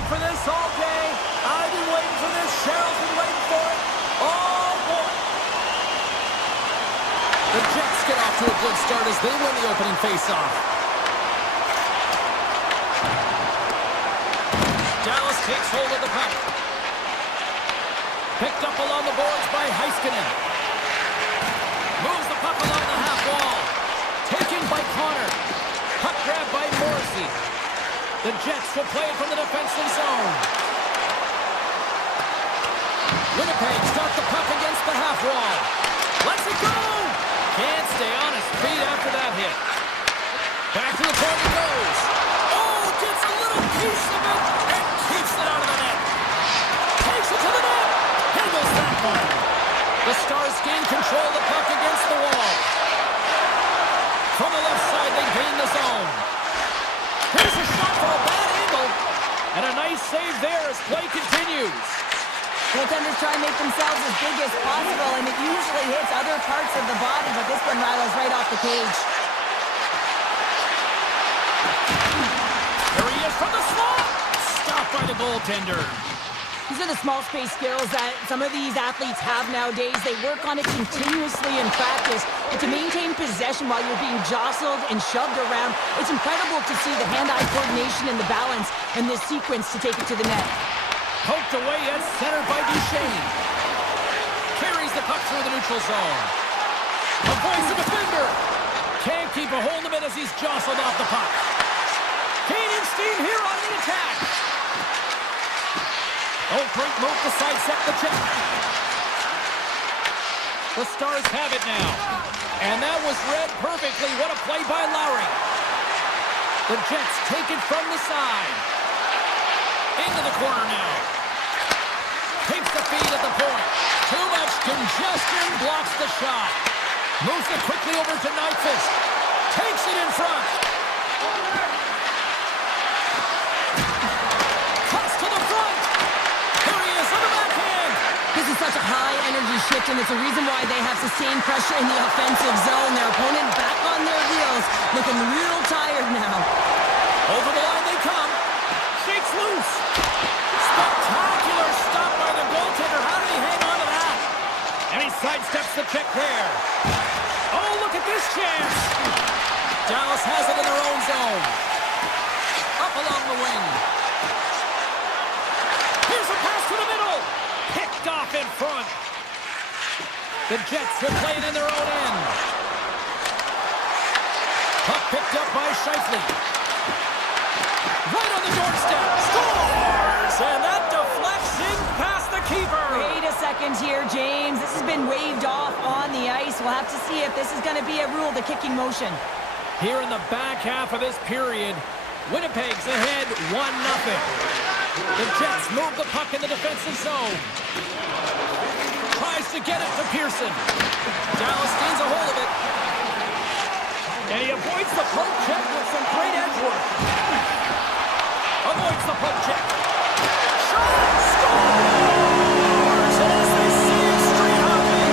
for this all day. I've been waiting for this. Cheryl's been waiting for it. Oh, boy. The Jets get off to a good start as they win the opening faceoff. Dallas takes hold of the puck. Picked up along the boards by Heiskanen. Moves the puck along the half wall. Taken by Connor. Puck grab by Morrissey. The Jets will play it from the defensive zone. Winnipeg's got the puck against the half wall. Let's it go! Can't stay on his feet after that hit. Back to the point he goes. Oh, gets a little piece of it and keeps it out of the net. Takes it to the net. Handles that one. The Stars gain control of the puck against the wall. From the left side, they gain the zone. Here's a shot from a bad angle. And a nice save there as play continues. Goaltenders try and make themselves as big as possible, and it usually hits other parts of the body, but this one rattles right off the cage. There he is from the slot. Stopped by the goaltender. These are the small space skills that some of these athletes have nowadays. They work on it continuously in practice. But to maintain possession while you're being jostled and shoved around, it's incredible to see the hand-eye coordination and the balance in this sequence to take it to the net. Poked away at center by Duchesne. Carries the puck through the neutral zone. Avoids the defender. Can't keep a hold of it as he's jostled off the puck. Gaining steam here on the attack. Oh, great move to sidestep the check. The Stars have it now. And that was read perfectly. What a play by Lowry. The Jets take it from the side. Into the corner now. Takes the feed at the point. Too much congestion, blocks the shot. Moves it quickly over to Nyquist. Takes it in front. Cuts to the front. Here he is on the backhand. This is such a high-energy shift, and it's a reason why they have sustained pressure in the offensive zone. Their opponent back on their heels, looking real tired now. Over the line they come. Shakes loose. Spectacular stop by the goaltender. How did he hang on to that? And he sidesteps the check there. Oh, look at this chance. Dallas has it in their own zone. Up along the wing. Here's a pass to the middle. Picked off in front. The Jets will play it in their own end. Puck picked up by Scheifele. Right on the doorstep. Scores! And that deflects in past the keeper. Wait a second here, James. This has been waved off on the ice. We'll have to see if this is going to be a rule, the kicking motion. Here in the back half of this period, Winnipeg's ahead 1-0. The Jets move the puck in the defensive zone. Tries to get it to Pearson. Dallas gains a hold of it. And he avoids the poke check with some great edge work. Avoids the poke check. Shot! Scores! And as they see street hockey,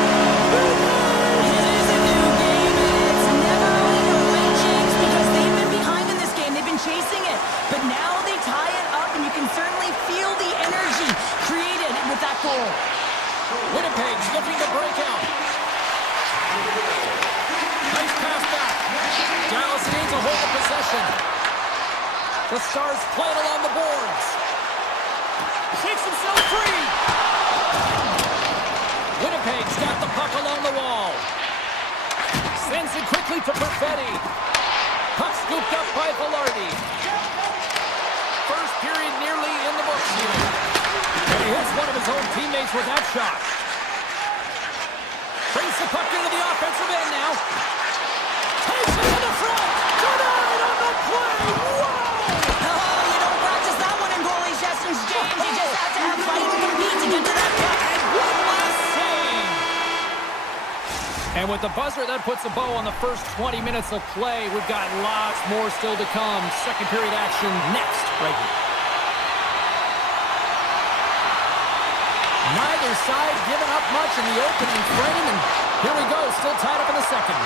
It is a new game, and it's never over, right, James? Because they've been behind in this game. They've been chasing it. But now they tie it up, and you can certainly feel the energy created with that goal. Winnipeg's looking to break out. Nice pass back. Dallas gains a hold of possession. The Stars play it along the boards. Shakes himself free. Winnipeg's got the puck along the wall. Sends it quickly to Perfetti. Puck scooped up by Velarde. First period nearly in the books here. And he hits one of his own teammates with that shot. Brings the puck into the offensive end now. Takes it to the front. Denied on the play. Whoa! Oh, you don't practice that one in goalie sessions, James. You just have to have fight and compete to get to that puck. And one last save. And with the buzzer, that puts a bow on the first 20 minutes of play. We've got lots more still to come. Second period action next, right here. Neither side giving up much in the opening frame, and here we go, still tied up in the second.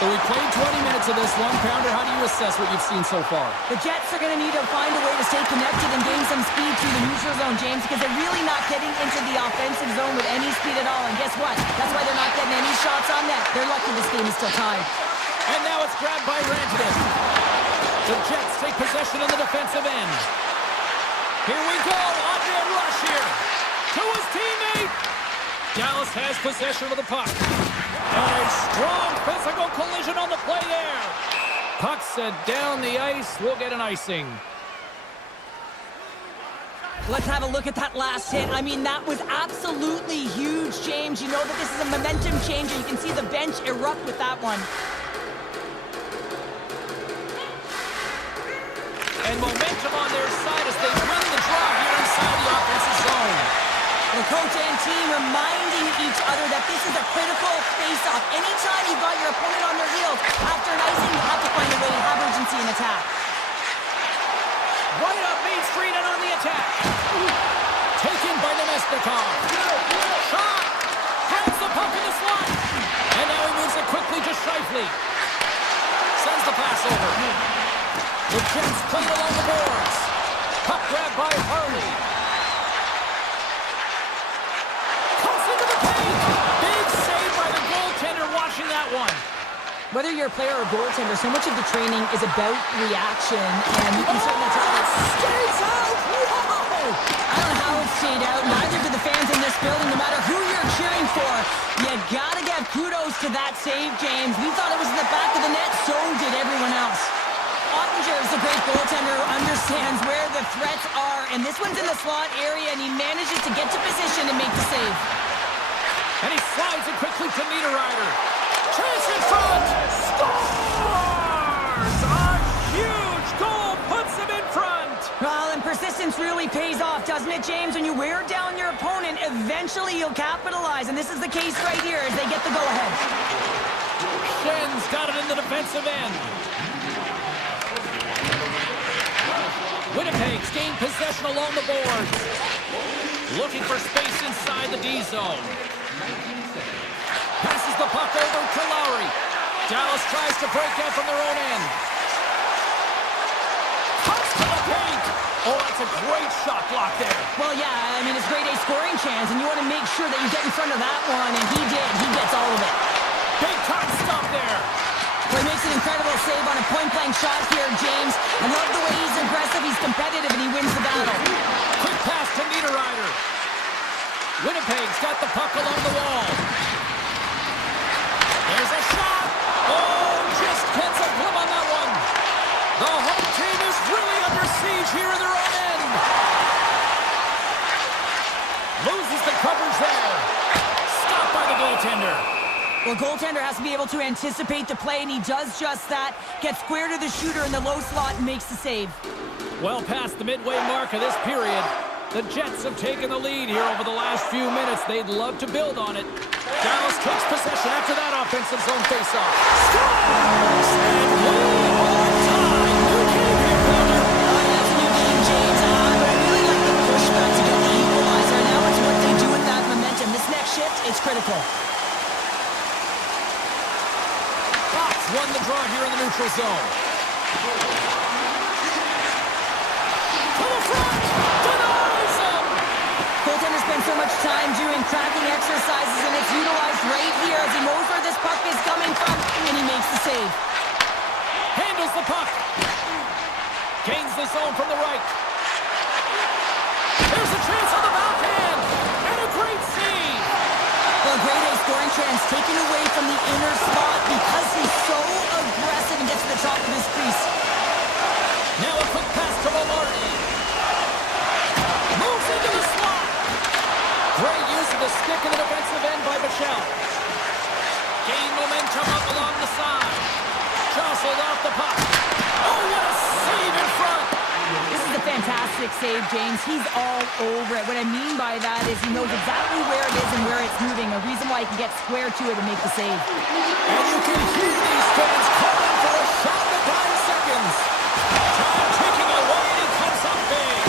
So we played 20 minutes of this one. Pounder, how do you assess what you've seen so far? The Jets are going to need to find a way to stay connected and gain some speed through the neutral zone, James, because they're really not getting into the offensive zone with any speed at all. And guess what? That's why they're not getting any shots on net. They're lucky this game is still tied. And now it's grabbed by Rantanen. The Jets take possession in the defensive end. Here we go. On-man rush here. To his teammate. Dallas has possession of the puck. And a strong physical collision on the play there. Puck set down the ice. We'll get an icing. Let's have a look at that last hit. I mean, that was absolutely huge, James. You know that this is a momentum changer. You can see the bench erupt with that one. And momentum on their side as they win the draw here inside the offensive zone. The coach and team reminding each other that this is a critical face-off. Anytime you've got your opponent on their heels, after an icing, you have to find a way to have urgency in attack. Right up Main Street and on the attack. Taken by Nemesnikov. Shot! Grabs the puck in the slot. And now he moves it quickly to Scheifele. Sends the pass over. The Jets play along the boards. Puck grabbed by Harley. Comes into the paint. Big save by the goaltender watching that one. Whether you're a player or goaltender, so much of the training is about reaction, and you can certainly tell it stays out. Whoa! I don't know how it stayed out. Neither do the fans in this building, no matter who you're cheering for. You gotta give kudos to that save, James. We thought it was in the back of the net, so did everyone else. Ottinger is a great goaltender who understands where the threats are, and this one's in the slot area, and he manages to get to position and make the save. And he slides it quickly to Niederreiter. Chance in front! Scores! A huge goal puts him in front! Well, and persistence really pays off, doesn't it, James? When you wear down your opponent, eventually you'll capitalize, and this is the case right here as they get the go-ahead. Schen's got it in the defensive end. Winnipeg's gained possession along the boards. Looking for space inside the D zone. Passes the puck over to Lowry. Dallas tries to break out from their own end. Cuts to the paint. Oh, that's a great shot block there. Well, yeah, I mean, it's grade A scoring chance, and you want to make sure that you get in front of that one, and he did. He gets all of it. Big time stop there. Well, he makes an incredible save on a point-blank shot here, James. I love the way he's aggressive, he's competitive, and he wins the battle. Quick pass to Niederreiter. Winnipeg's got the puck along the wall. There's a shot. Oh, just gets a glove on that one. The home team is really under siege here in their own end. Loses the coverage there. Stopped by the goaltender. Well, goaltender has to be able to anticipate the play, and he does just that. Gets square to the shooter in the low slot and makes the save. Well past the midway mark of this period, the Jets have taken the lead here over the last few minutes. They'd love to build on it. Dallas takes possession after that offensive zone faceoff. Scores! And we are tied. New game here, Pounder. Oh, that's a new game, James. But I really like the pushback to get the equalizer. Now it's what they do with that momentum. This next shift is critical. Fox won the draw here in the neutral zone. To the front! Denies him! Goaltender spends so much time doing tracking exercises, and it's utilized right here as he knows where this puck is coming from, and he makes the save. Handles the puck. Gains the zone from the right. There's a chance on the backhand. And a great save. Well, grade A scoring chance taken away from the inner spot because he's so aggressive and gets to the top of his crease. Now a quick pass to Maloney. Moves into the slot. Great use of the stick in the defensive end by Michel. Gain momentum up along the side. Jostled off the puck. Oh, what a save in front. This is a fantastic save, James. He's all over it. What I mean by that is he knows exactly where it is and where it's moving. A reason why he can get square to it and make the save. And you can hear these fans calling for a shot in the 9 seconds. Time ticking away, and he comes up big.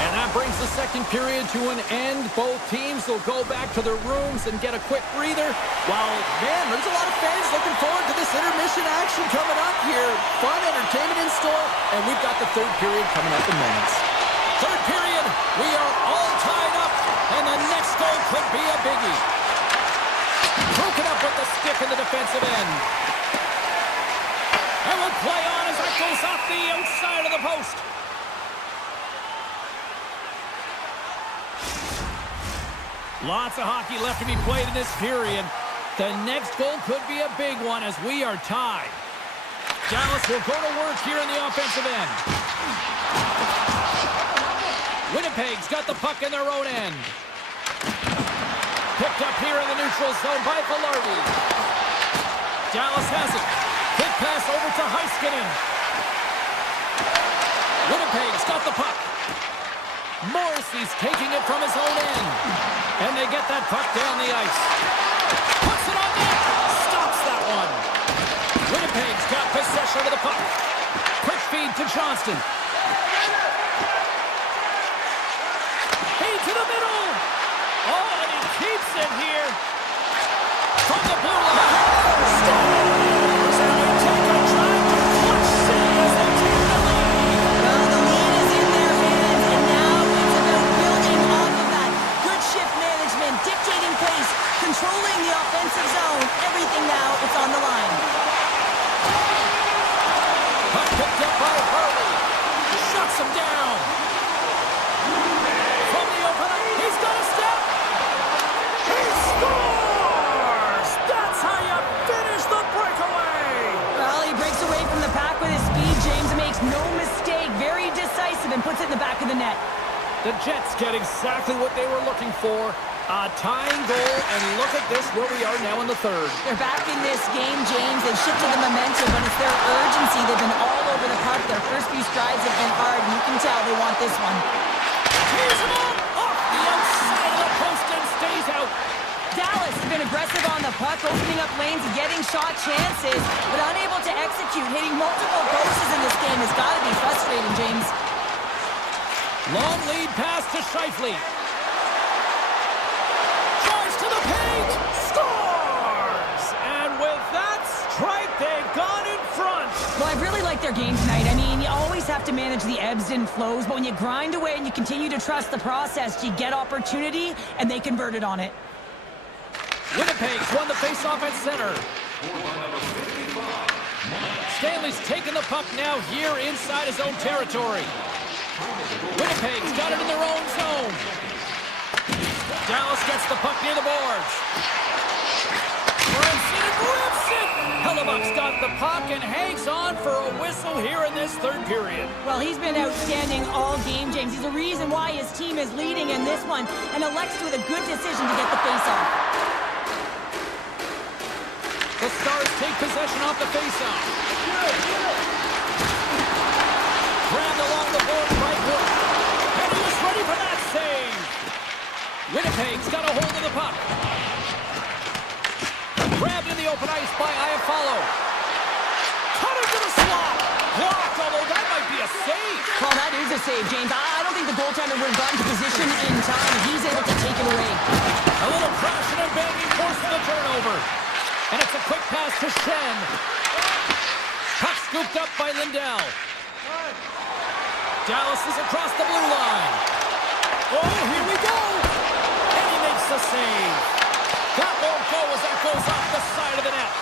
And that brings the second period to an end. Both teams will go back to their rooms and get a quick breather. While, man, there's a lot of fans looking forward to this intermission action coming up here. Fun entertainment in store, and we've got the third period coming up in moments. Third period, we are all tied up, and the next goal could be a biggie. Broken up with the stick in the defensive end. And we'll play on as that goes off the outside of the post. Lots of hockey left to be played in this period. The next goal could be a big one as we are tied. Dallas will go to work here in the offensive end. Winnipeg's got the puck in their own end. Picked up here in the neutral zone by Velarde. Dallas has it. Quick pass over to Heiskanen. Winnipeg's got the puck. Morrissey's taking it from his own end. And they get that puck down the ice. Puts it on net. Stops that one. Winnipeg's got possession of the puck. Quick feed to Johnston. Hey, to the middle. Oh, and he keeps it here. From the blue line. Scores! And they take a drive to clutch city as they take the lead. Well, the lead is in their hands, and now it's about building off of that. Good shift management, dictating pace, controlling the offensive zone. Everything now, it's on the line. Puck picked up by Hurley. Shuts him down. From the opener, he's got a step. He scores! That's how you finish the breakaway. Well, he breaks away from the pack with his speed. James makes no mistake. Very decisive and puts it in the back of the net. The Jets get exactly what they were looking for. A tying goal, and look at this, where we are now in the third. They're back in this game, James. They've shifted the momentum, but it's their urgency. They've been all over the puck. Their first few strides have been hard, and you can tell they want this one. Tears him up off the outside of the post and stays out. Dallas has been aggressive on the puck, opening up lanes and getting shot chances, but unable to execute. Hitting multiple posts in this game has got to be frustrating, James. Long lead pass to Scheifele. Drives to the paint. Scores! And with that strike, they've gone in front. Well, I really like their game tonight. I mean, you always have to manage the ebbs and flows, but when you grind away and you continue to trust the process, you get opportunity, and they converted on it. Winnipeg's won the faceoff at center. Stanley's taken the puck now here inside his own territory. Winnipeg's got it in their own zone. Dallas gets the puck near the boards. Brinson rips it. Hellebuck's got the puck and hangs on for a whistle here in this third period. Well, he's been outstanding all game, James. He's the reason why his team is leading in this one, and elects with a good decision to get the faceoff. The Stars take possession off the faceoff. Grabbed along the board right wing. And he was ready for that save. Winnipeg's got a hold of the puck. Grabbed in the open ice by Iafallo. Cut into the slot. Blocked, although that might be a save. Well, that is a save, James. I don't think the goaltender would have gotten to position in time. He's able to take it away. A little crashing and banging forces the turnover. And it's a quick pass to Shen. Puck scooped up by Lindell. Dallas is across the blue line. Oh, here we go. And he makes the save. That won't go as that goes off the side of the net.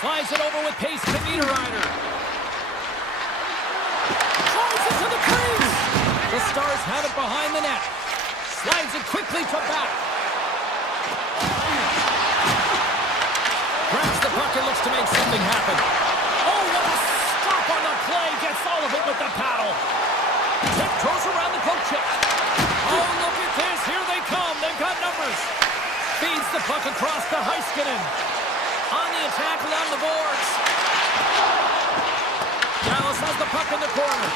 Slides it over with pace to Niederreiter. Drives it to the crease. The Stars have it behind the net. Slides it quickly to back. Grabs the puck and looks to make something happen. Oh, what a stop on the play. Gets all of it with the paddle. Tiptoes around the poke check. Oh, look at this. Here they come. They've got numbers. Feeds the puck across to Heiskanen. On the attack along the boards. Dallas has the puck in the corner.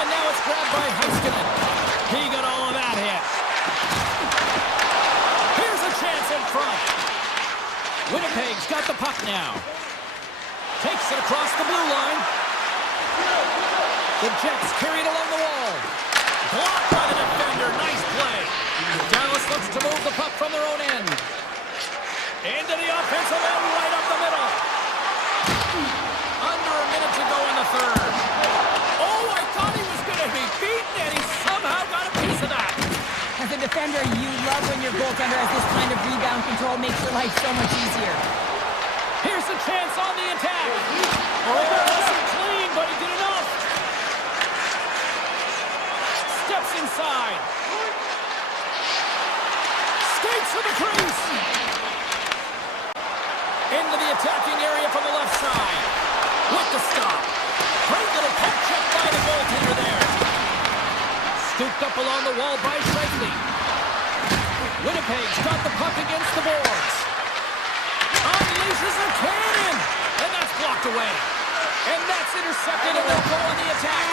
And now it's grabbed by Heiskanen. He got all of that hit. Here's a chance in front. Winnipeg's got the puck now. Takes it across the blue line. The Jets carried along the wall. Blocked by the defender. Nice play. Dallas looks to move the puck from their own end. Into the offensive end, right up the middle. Under a minute to go in the third. Oh, I thought he was going to be beaten, and he somehow got a piece of that. As a defender, you love when your goaltender has this kind of rebound control. Makes your life so much easier. Here's a chance on the attack. Oh, it wasn't clean, but he did enough. Steps inside. Skates to the crease. Into the attacking area from the left side. With the stop. Great little puck check by the goaltender there. Scooped up along the wall by Shifley. Winnipeg's got the puck against the boards. Unleashes a cannon. And that's blocked away. And that's intercepted, and they'll go on the attack.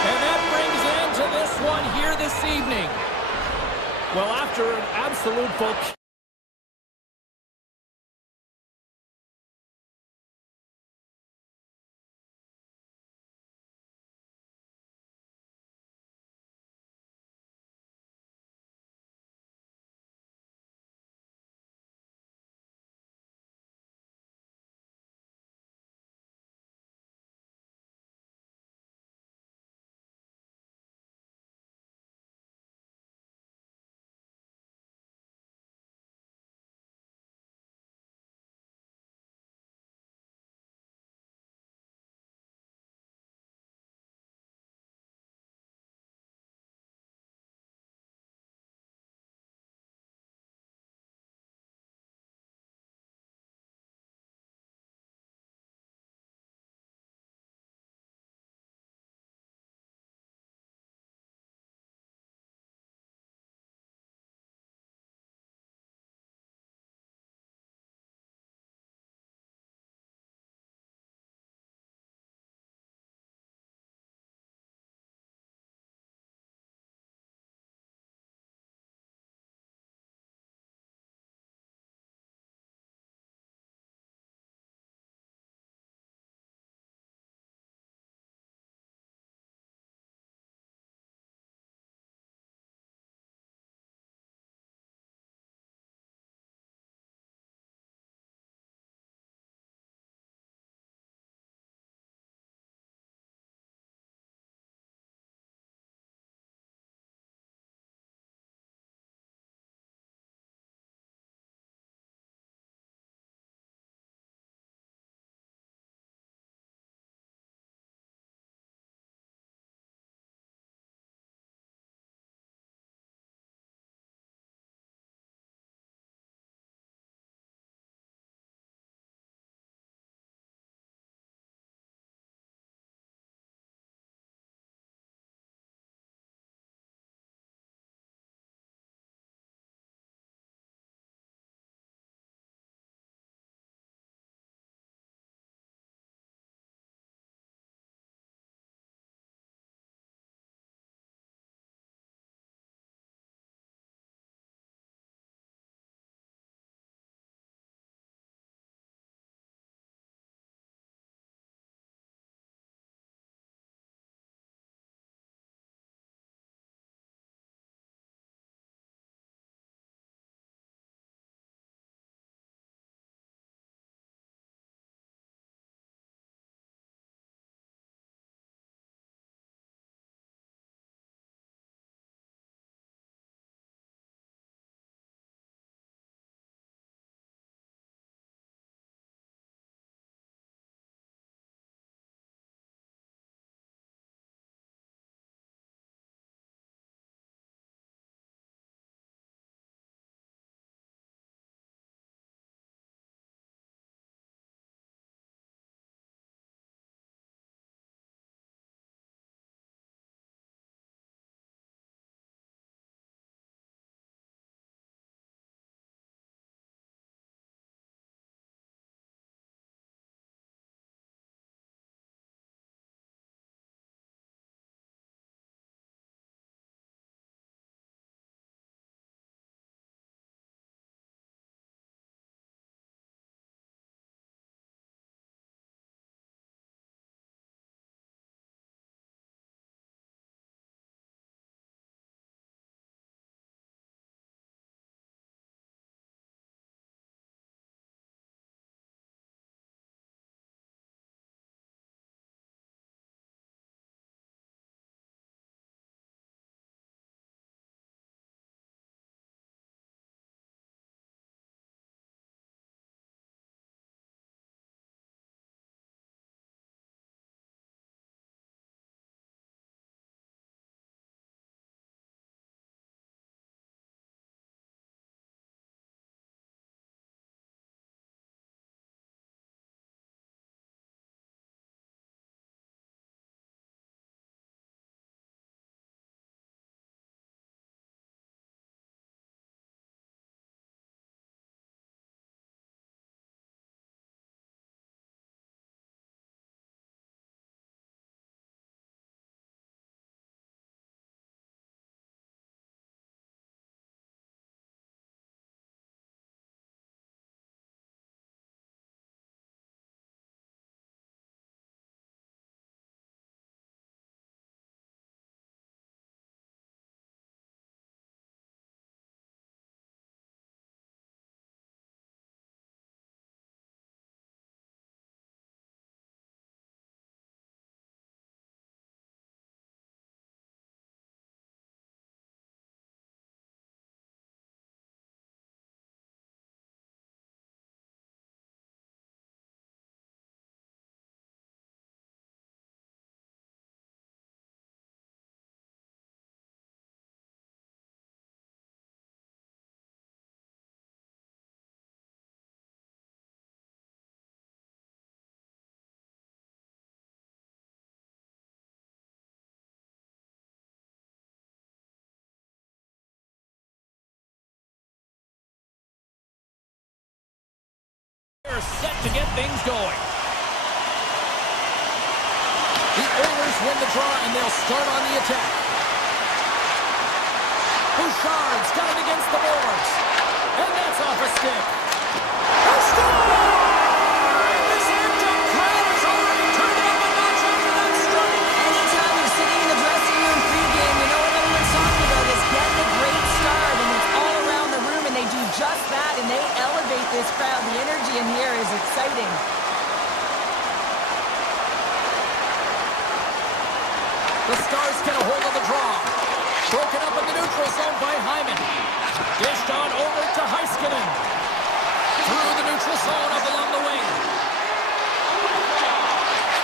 And that brings an end to this one here this evening. Well, after an absolute full are set to get things going. The Oilers win the draw, and they'll start on the attack. Bouchard's got it against the boards. And that's off a stick. A score! And this amped-up crowd has already turned it up a notch after that strike. Anytime you're sitting in the dressing room pregame, you know what everyone's talking about is getting a great start, and it's all around the room, and they do just that, and they elevate this crowd. The energy in here is exciting. The Stars get a hold of the draw. Broken up in the neutral zone by Hyman. Dished on over to Heiskanen. Through the neutral zone up along the wing.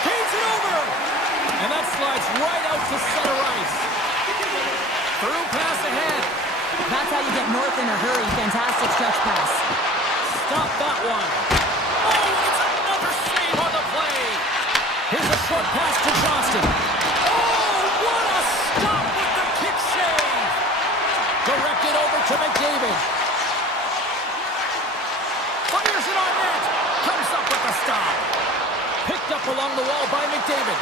Feeds it over. And that slides right out to center ice. Through pass ahead. That's how you get north in a hurry. Fantastic stretch pass. Stop that one. Oh, it's another save on the play. Here's a short pass to Johnston. Directed over to McDavid. Fires it on net. Comes up with the stop. Picked up along the wall by McDavid.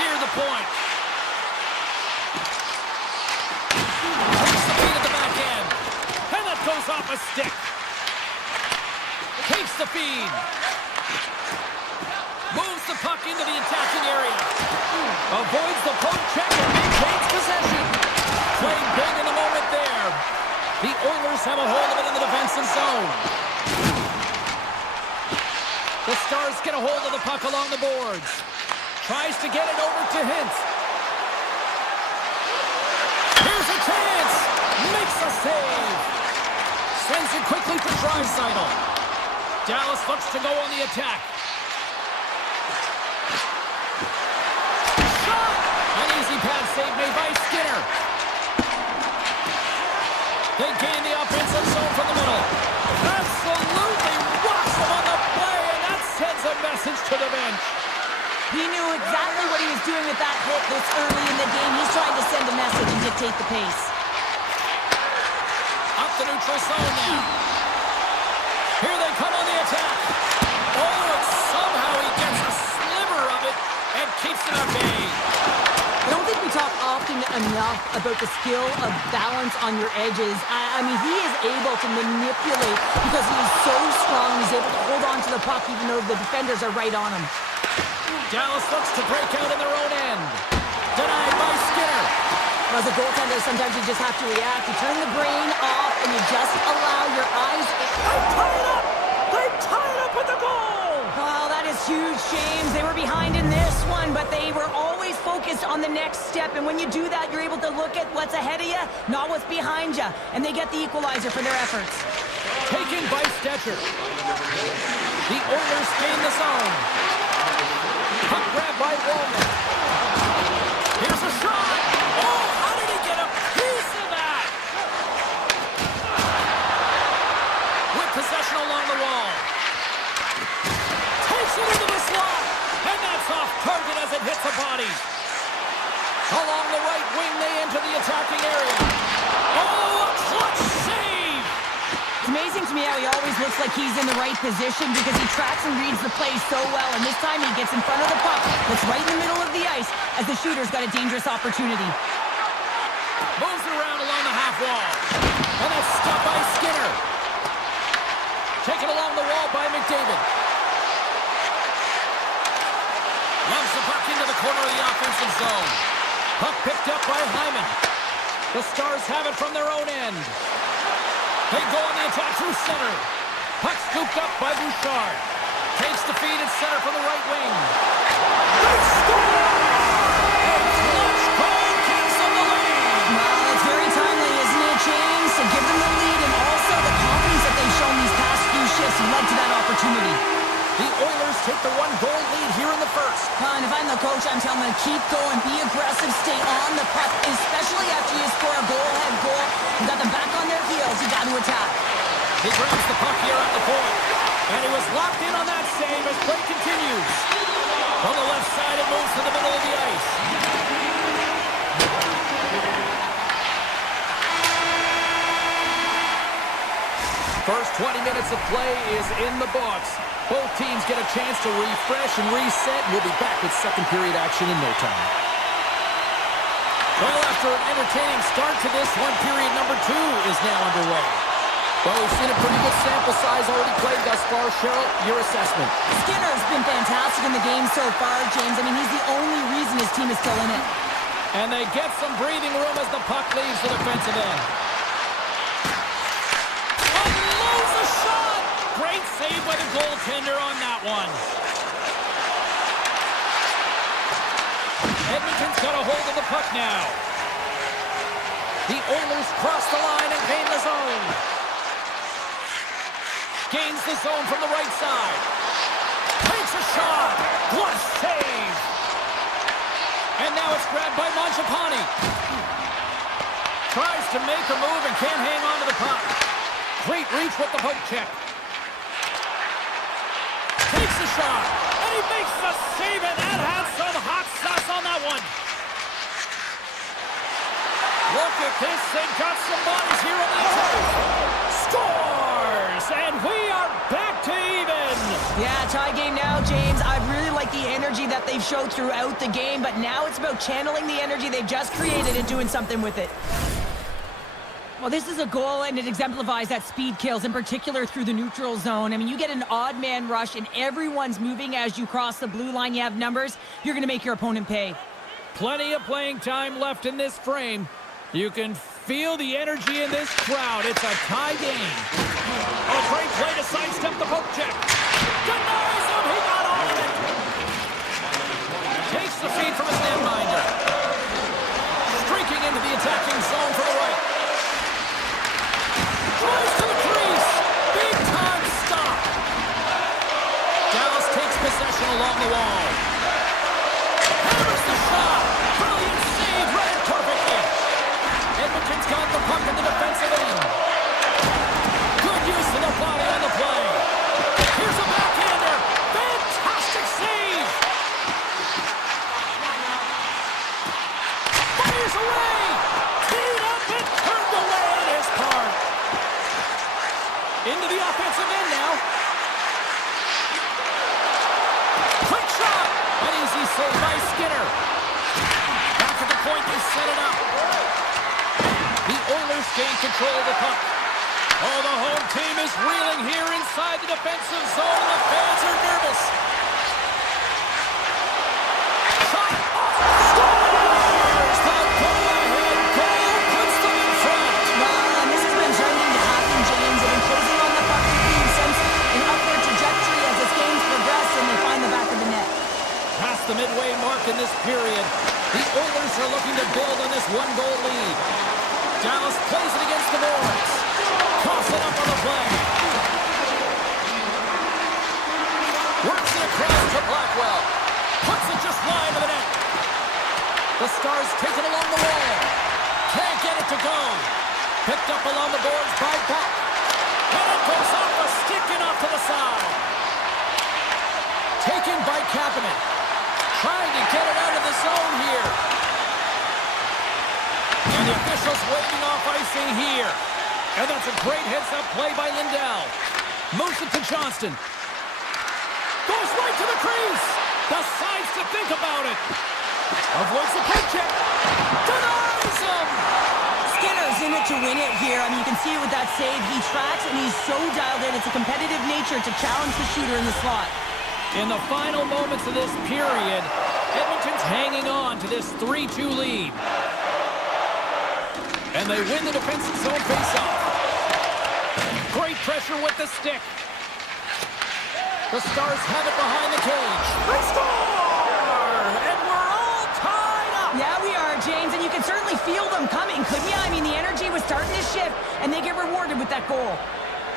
Near the point. Takes the feed at the back end. And that goes off a stick. Takes the feed. Moves the puck into the attacking area. Avoids the poke check and maintains possession. Playing big in the moment there. The Oilers have a hold of it in the defensive zone. The Stars get a hold of the puck along the boards. Tries to get it over to Hintz. Here's a chance. Makes a save. Sends it quickly to Draisaitl. Dallas looks to go on the attack. Shot! An easy pad save made by Skinner. They gain the offensive zone from the middle. Absolutely rocks him on the play, and that sends a message to the bench. He knew exactly what he was doing with that hit this early in the game. He's trying to send a message and dictate the pace. Up the neutral zone now. Here they come on the attack. Oh, and somehow he gets a sliver of it and keeps it at bay. I don't think we talk often enough about the skill of balance on your edges. I mean, he is able to manipulate because he is so strong. He's able to hold on to the puck even though the defenders are right on him. Dallas looks to break out in their own end. Denied by Skinner. As a goaltender, sometimes you just have to react. You turn the brain off and you just allow your eyes... They tie it up! They tie it up with the goal! Oh, that is huge, James. They were behind in this one, but they were always focused on the next step. And when you do that, you're able to look at what's ahead of you, not what's behind you. And they get the equalizer for their efforts. Taken by Stetcher. The Oilers gain the zone. Puck grab by Wallman. Here's a shot. Oh, how did he get a piece of that? With possession along the wall. Takes it into the slot. And that's off target as it hits a body. Along the right wing, they enter the attacking area. Oh, a clutch save! It's amazing to me how he always looks like he's in the right position because he tracks and reads the play so well. And this time he gets in front of the puck. That's right in the middle of the ice as the shooter's got a dangerous opportunity. Moves it around along the half wall. And that's stopped by Skinner. Taken along the wall by McDavid. Loves the puck into the corner of the offensive zone. Puck picked up by Hyman. The Stars have it from their own end. They go on the attack through center. Puck scooped up by Bouchard. Takes the feed at center from the right wing. They score! A clutch goal gives them the lead. Well, that's very timely, isn't it, James? To give them the lead and also the confidence that they've shown these past few shifts led to that opportunity. The Oilers take the one-goal lead here in the first. And if I'm the coach, I'm telling them to keep going, be aggressive, stay on the puck, especially after you score a goal-ahead goal. You got them back on their heels. You got to attack. He grabs the puck here at the point. And he was locked in on that save as play continues. On the left side, it moves to the middle of the ice. First 20 minutes of play is in the books. Both teams get a chance to refresh and reset, and we'll be back with second period action in no time. Well, after an entertaining start to this one, period number 2 is now underway. Well, we've seen a pretty good sample size already played thus far. Cheryl, your assessment. Skinner's been fantastic in the game so far, James. I mean, he's the only reason his team is still in it. And they get some breathing room as the puck leaves the defensive end. Unloads a shot! Great save by the goaltender on that one. Edmonton's got a hold of the puck now. The Oilers cross the line and gain the zone. Gains the zone from the right side. Takes a shot. What a save! And now it's grabbed by Mangiapane. Tries to make a move and can't hang on to the puck. Great reach with the poke check. Takes a shot. And he makes the save, and that had some hot sauce on that one. Look at this. They've got some bodies here on the attack. Scores! And we are back to even. Yeah, tie game now, James. I really like the energy that they've showed throughout the game, but now it's about channeling the energy they've just created and doing something with it. Well, this is a goal, and it exemplifies that speed kills, in particular through the neutral zone. I mean, you get an odd man rush, and everyone's moving as you cross the blue line. You have numbers. You're going to make your opponent pay. Plenty of playing time left in this frame. You can feel the energy in this crowd. It's a tie game. A great play to sidestep the poke check. Denies him. He got all of it. Takes the feed from his netminder. Streaking into the attacking zone for the right. Tries to the crease. Big time stop. Dallas takes possession along the wall. Hammers the shot. Brilliant save. Read it perfectly. Edmonton's got the puck in the defensive end. Good use of the body on the play. Here's a backhander. Fantastic save. Fires away. Teed up and turned away on his part. Into the offensive end now. Quick shot. An easy save by Skinner. Back at the point, they set it up. The Oilers gain control of the puck. Oh, the home team is reeling here inside the defensive zone. The fans are nervous. Shot. Scores! The go-ahead goal puts them in front. Well, and this has been trending to happen, James. They've been closing on the puck with the sense an upward trajectory as this game's progressed, and they find the back of the net. Past the midway mark in this period, the Oilers are looking to build on this one-goal lead. Dallas plays it against the boards. Toss it up on the play. Works it across to Blackwell. Puts it just wide of the net. The Stars take it along the wall. Can't get it to go. Picked up along the boards by Buck. And it goes off a stick and off to the side. Taken by Kapanen. Trying to get it out of the zone here. And the officials waving off icing here. And that's a great heads-up play by Lindell. Moves it to Johnston. Goes right to the crease. Decides to think about it. Avoids the poke check. Denies him. Skinner's in it to win it here. I mean, you can see it with that save. He tracks, and he's so dialed in. It's a competitive nature to challenge the shooter in the slot. In the final moments of this period, Edmonton's hanging on to this 3-2 lead. And they win the defensive zone faceoff. Great pressure with the stick. The Stars have it behind the cage. They score! And we're all tied up! Yeah, we are, James, and you can certainly feel them coming, couldn't you? I mean, the energy was starting to shift, and they get rewarded with that goal.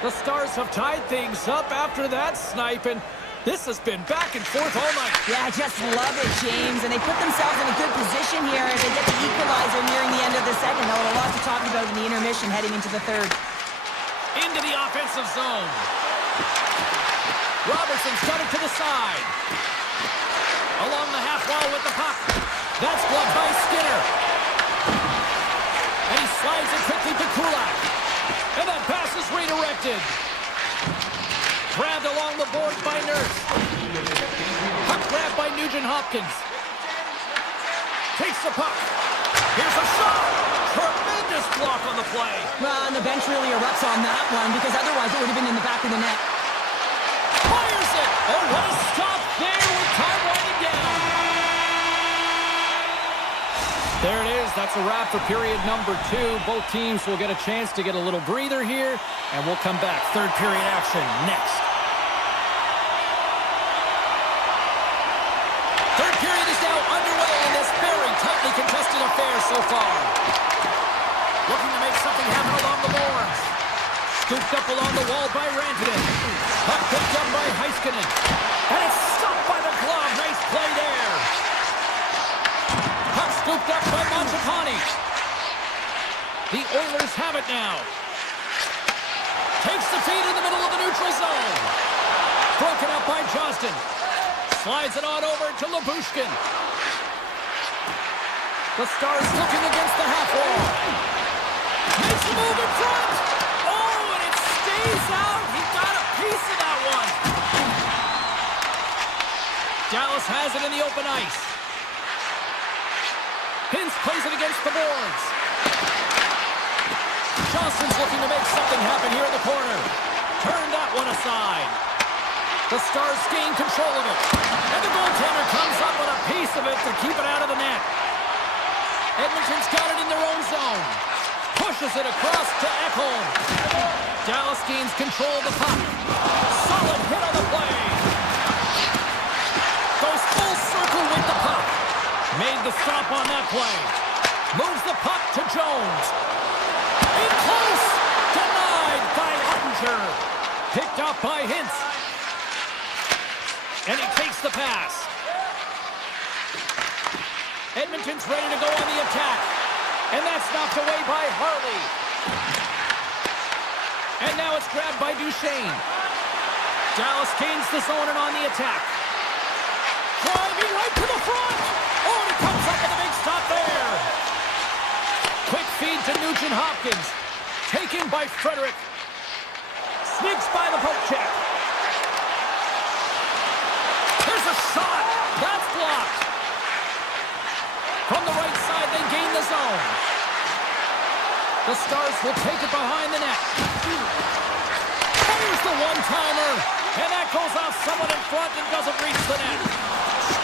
The Stars have tied things up after that snipe, and this has been back and forth all night. Yeah, I just love it, James, and they put themselves in a good position here as they get the equalizer nearing the end of the second. They'll have a lot to talk about in the intermission heading into the third. Into the offensive zone. Robertson's got it to the side. Along the half wall with the puck. That's blocked by Skinner. And he slides it quickly to Kulak. And that pass is redirected. Grabbed along the boards by Nurse. Puck grabbed by Nugent-Hopkins. Takes the puck. Here's a shot. Tremendous block on the play. Well, and the bench really erupts on that one because otherwise it would have been in the back of the net. Fires it. Oh, what a stop there with time winding down. There it is. That's a wrap for period number 2. Both teams will get a chance to get a little breather here, and we'll come back. Third period action next. Third period is now underway in this very tightly contested affair so far. Looking to make something happen along the boards. Scooped up along the wall by Rantanen. Puck picked up by Heiskanen. And it's stopped by the glove. Nice play there. Puck scooped up by Mangiapane. The Oilers have it now. Takes the feed in the middle of the neutral zone. Broken up by Johnston. Slides it on over to Labushkin. The Stars looking against the half wall. Makes a move in front. Oh, and it stays out. He got a piece of that one. Dallas has it in the open ice. Hintz plays it against the boards. Johnston's looking to make something happen here in the corner. Turn that one aside. The Stars gain control of it. And the goaltender comes up with a piece of it to keep it out of the net. Edmonton's got it in their own zone. Pushes it across to Ekholm. Dallas gains control of the puck. Solid hit on the play. Goes full circle with the puck. Made the stop on that play. Moves the puck to Jones. In close. Denied by Ottinger. Picked up by Hintz. And he takes the pass. Edmonton's ready to go on the attack. And that's knocked away by Harley. And now it's grabbed by Duchesne. Dallas gains the zone and on the attack. Driving right to the front. Oh, and he comes up with a big stop there. Quick feed to Nugent-Hopkins. Taken by Frederick. Sneaks by the poke check. There's a shot. That's blocked. From the right side, they gain the zone. The Stars will take it behind the net. Here's the one-timer. And that goes off someone in front and doesn't reach the net.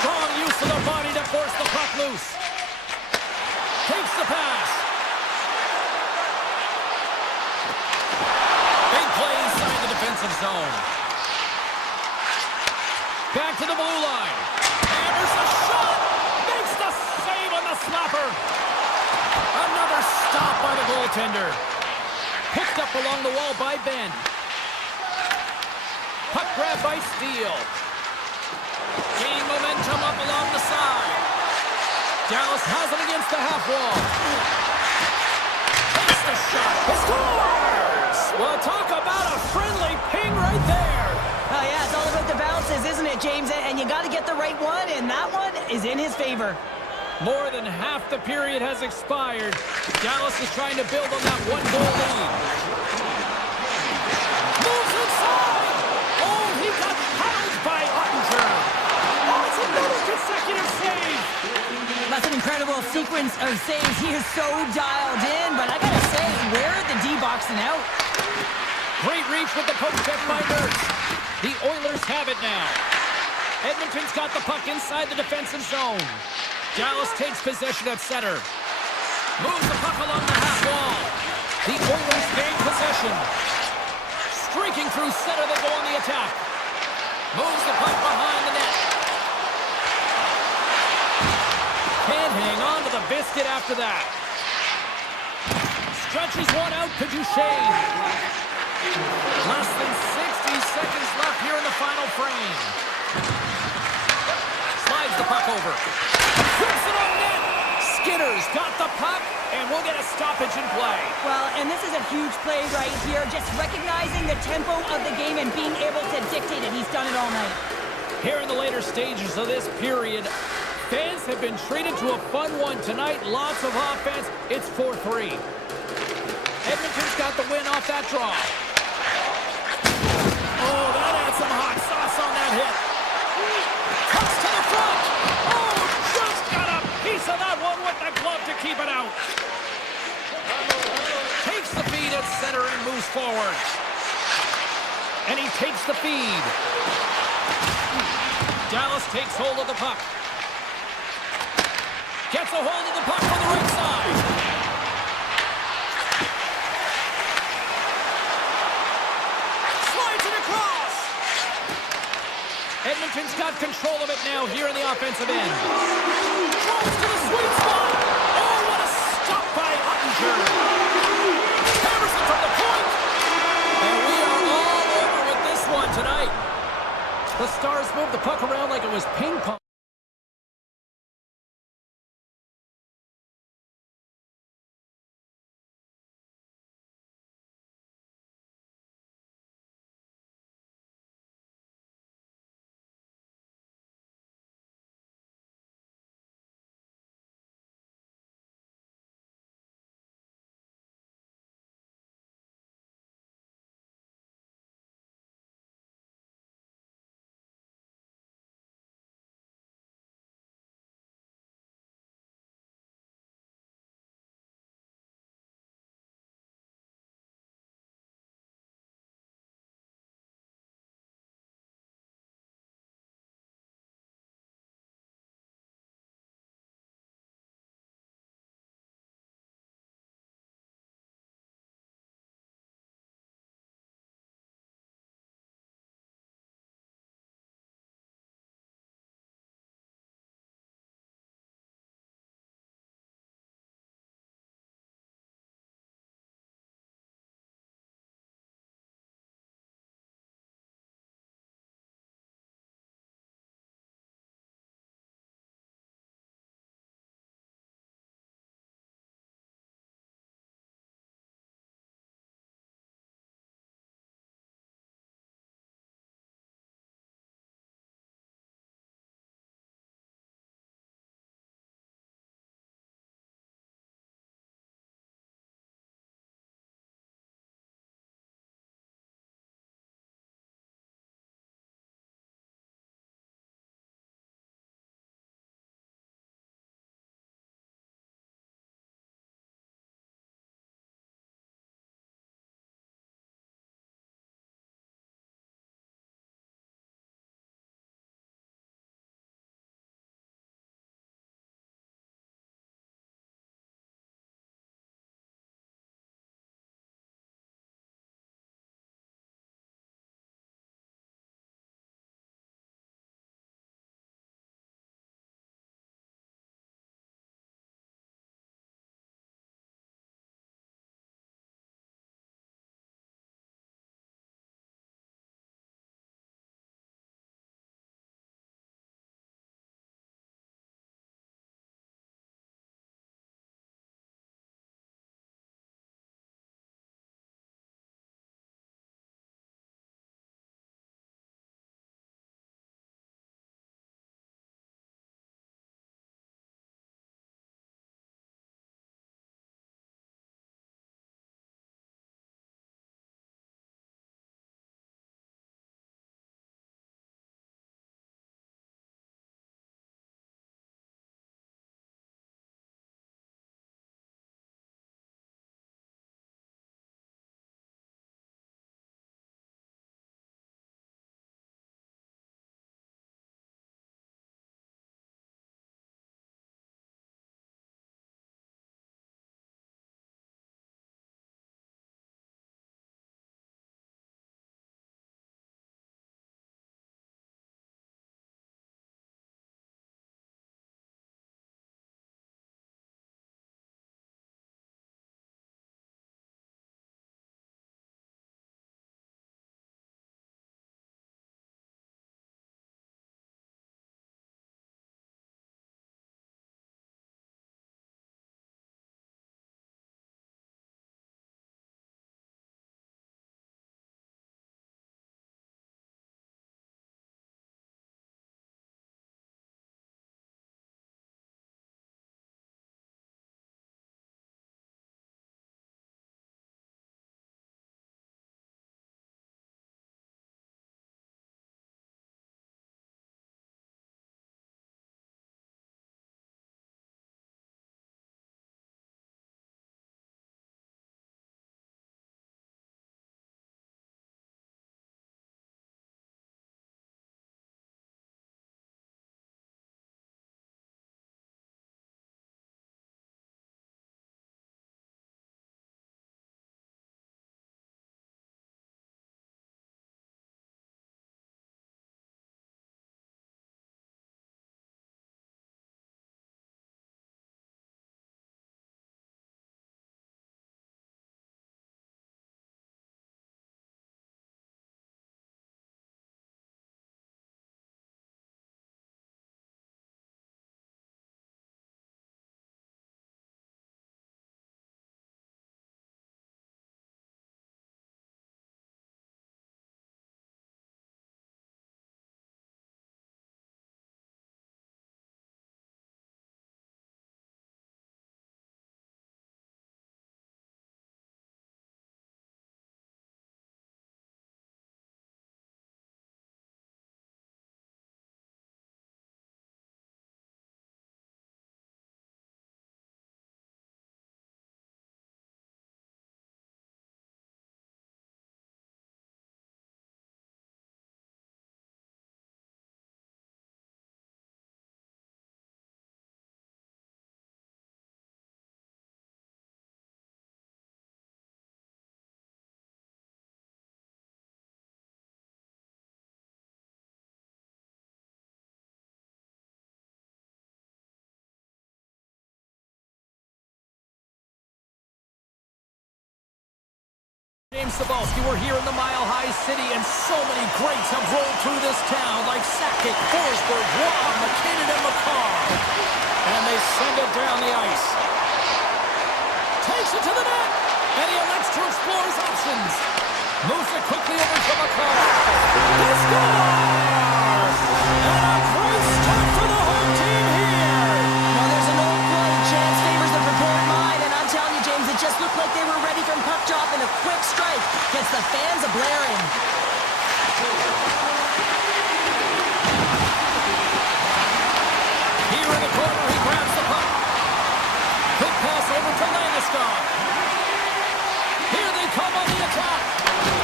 Strong use of their body to force the puck loose. Takes the pass. Big play inside the defensive zone. Back to the blue line. And there's a shot. Makes the save on the slapper. Another stop by the goaltender. Picked up along the wall by Ben. Puck grab by Steele. Gain momentum up along the side. Dallas has it against the half wall. Takes the shot. Scores! Well, talk about a friendly ping right there. Oh, yeah, it's all about the bounces, isn't it, James? And you got to get the right one, and that one is in his favor. More than half the period has expired. Dallas is trying to build on that one-goal lead. Moves inside! Oh, he got pounded by Ottinger. Oh, it's another consecutive save. That's an incredible sequence of saves. He is so dialed in, but I got to say, where are the D-boxing out? Great reach with the poke check by Nurse. The Oilers have it now. Edmonton's got the puck inside the defensive zone. Dallas takes possession at center. Moves the puck along the half wall. The Oilers gain possession. Streaking through center, they go on the attack. Moves the puck behind the net. Can't hang on to the biscuit after that. Stretches one out to Duchesne. Less than 60 seconds left here in the final frame. Slides the puck over. Flips it on net. Skinner's got the puck, and we'll get a stoppage in play. Well, and this is a huge play right here. Just recognizing the tempo of the game and being able to dictate it. He's done it all night. Here in the later stages of this period, fans have been treated to a fun one tonight. Lots of offense. It's 4-3. Edmonton's got the win off that draw. Oh, that had some hot sauce on that hit. Cuts to the front. Oh, just got a piece of that one with the glove to keep it out. Takes the feed at center and moves forward. And he takes the feed. Dallas takes hold of the puck. Gets a hold of the puck on the right side. Slides it across. Edmonton's got control of it now here in the offensive end. Drops to the sweet spot. Oh, what a stop by Ottinger. Hammers it from the point. And we are all over with this one tonight. The Stars moved the puck around like it was ping pong. We're here in the Mile High City, and so many greats have rolled through this town, like Sakic, Forsberg, Waugh, McKinnon, and McCarr. And they send it down the ice. Takes it to the net, and he elects to explore his options. Moves it quickly over to McCarr. He scores! And a great start for the home team here. Well, there's an old quote, chance favors the prepared mind, and I'm telling you, James, it just looked like they were ready from puck drop, and a quick strike gets the fans a-blaring. Here in the corner, he grabs the puck. Quick pass over to Landeskog. Here they come on the attack.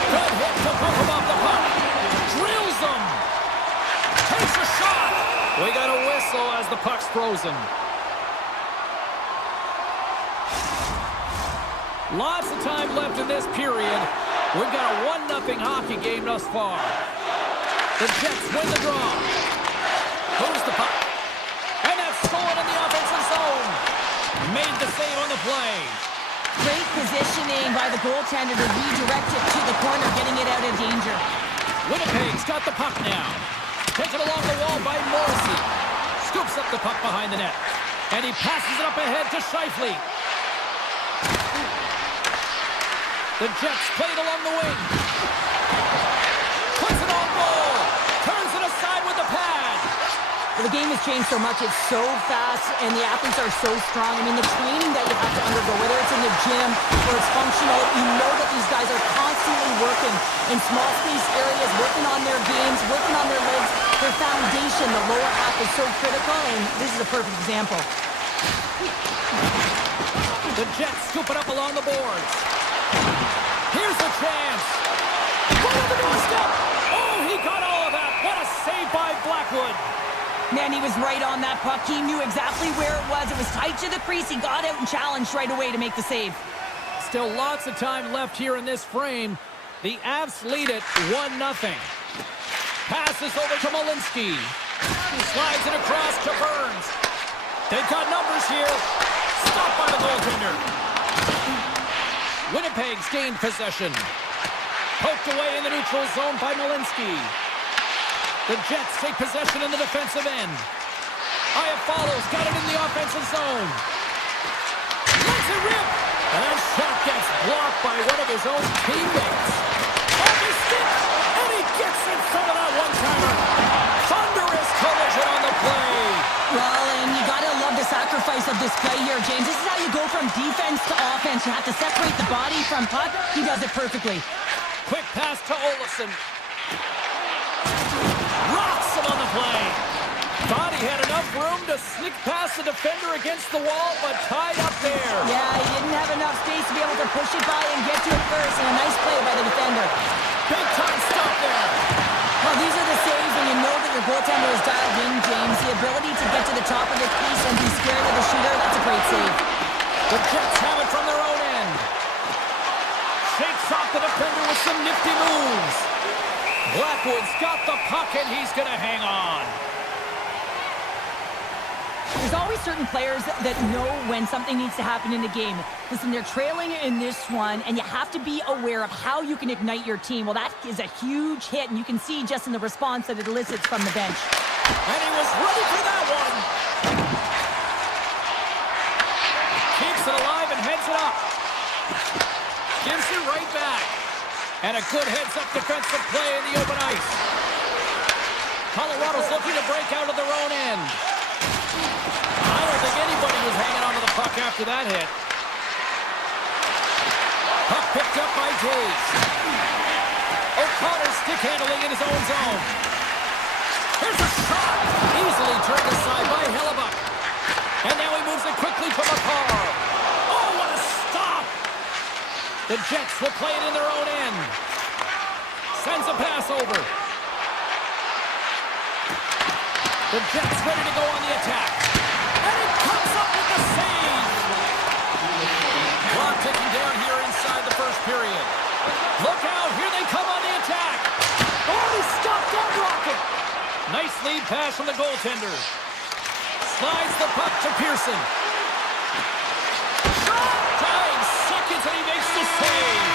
Good hit to poke him off the puck. Drills him. Takes a shot. We got a whistle as the puck's frozen. Lots of time left in this period. We've got a 1-0 hockey game thus far. The Jets win the draw. Moves the puck. And that's scored in the offensive zone. Made the save on the play. Great positioning by the goaltender to redirect it to the corner, getting it out of danger. Winnipeg's got the puck now. Taken along the wall by Morrissey. Scoops up the puck behind the net. And he passes it up ahead to Scheifele. The Jets played along the wing. Puts it on goal. Turns it aside with the pad. Well, the game has changed so much. It's so fast, and the athletes are so strong. I mean, the training that you have to undergo, whether it's in the gym or it's functional, you know that these guys are constantly working in small space areas, working on their games, working on their legs. Their foundation, the lower half, is so critical, and this is a perfect example. The Jets scoop it up along the boards. Here's the chance. Right on the doorstep. Oh, he got all of that. What a save by Blackwood. Man, he was right on that puck. He knew exactly where it was. It was tight to the crease. He got out and challenged right away to make the save. Still lots of time left here in this frame. The Avs lead it 1-0. Passes over to Malinsky. Slides it across to Burns. They've got numbers here. Stopped by the goaltender. Winnipeg's gained possession. Poked away in the neutral zone by Malinsky. The Jets take possession in the defensive end. Iafallo's got it in the offensive zone. Lets it rip. And that shot gets blocked by one of his own teammates. Off his stick. And he gets in front of that one-timer. Thunderous collision on the play. Well, and you gotta love the sacrifice of this play here, James. This is how you go from defense to offense. You have to separate the body from puck. He does it perfectly. Quick pass to Olofsson. Rocks him on the play. Thought he had enough room to sneak past the defender against the wall, but tied up there. Yeah, he didn't have enough space to be able to push it by and get to it first, and a nice play by the defender. Big time stop there. Well, these are the saves when you know that your goaltender is dialed in, James. The ability to get to the top of the crease and be scared of the shooter, that's a great save. The Jets have it from their own end. Shakes off the defender with some nifty moves. Blackwood's got the puck, and he's going to hang on. There's always certain players that know when something needs to happen in the game. Listen, they're trailing in this one, and you have to be aware of how you can ignite your team. Well, that is a huge hit, and you can see just in the response that it elicits from the bench. And he was ready for that one. Keeps it alive and heads it up. Gives it right back. And a good heads-up defensive play in the open ice. Colorado's looking to break out of their own end. I don't think anybody was hanging onto the puck after that hit. Puck picked up by Taves. O'Connor stick handling in his own zone. Here's a shot. Easily turned aside by Hellebuck. And now he moves it quickly to McCarr. Oh, what a stop! The Jets will play it in their own end. Sends a pass over. The Jets ready to go on the attack. And it comes up with the save. Clock ticking down here inside the first period. Look out, here they come on the attack. Oh, he stopped that rocket. Nice lead pass from the goaltender. Slides the puck to Pearson. Shot! Tying seconds and he makes the save.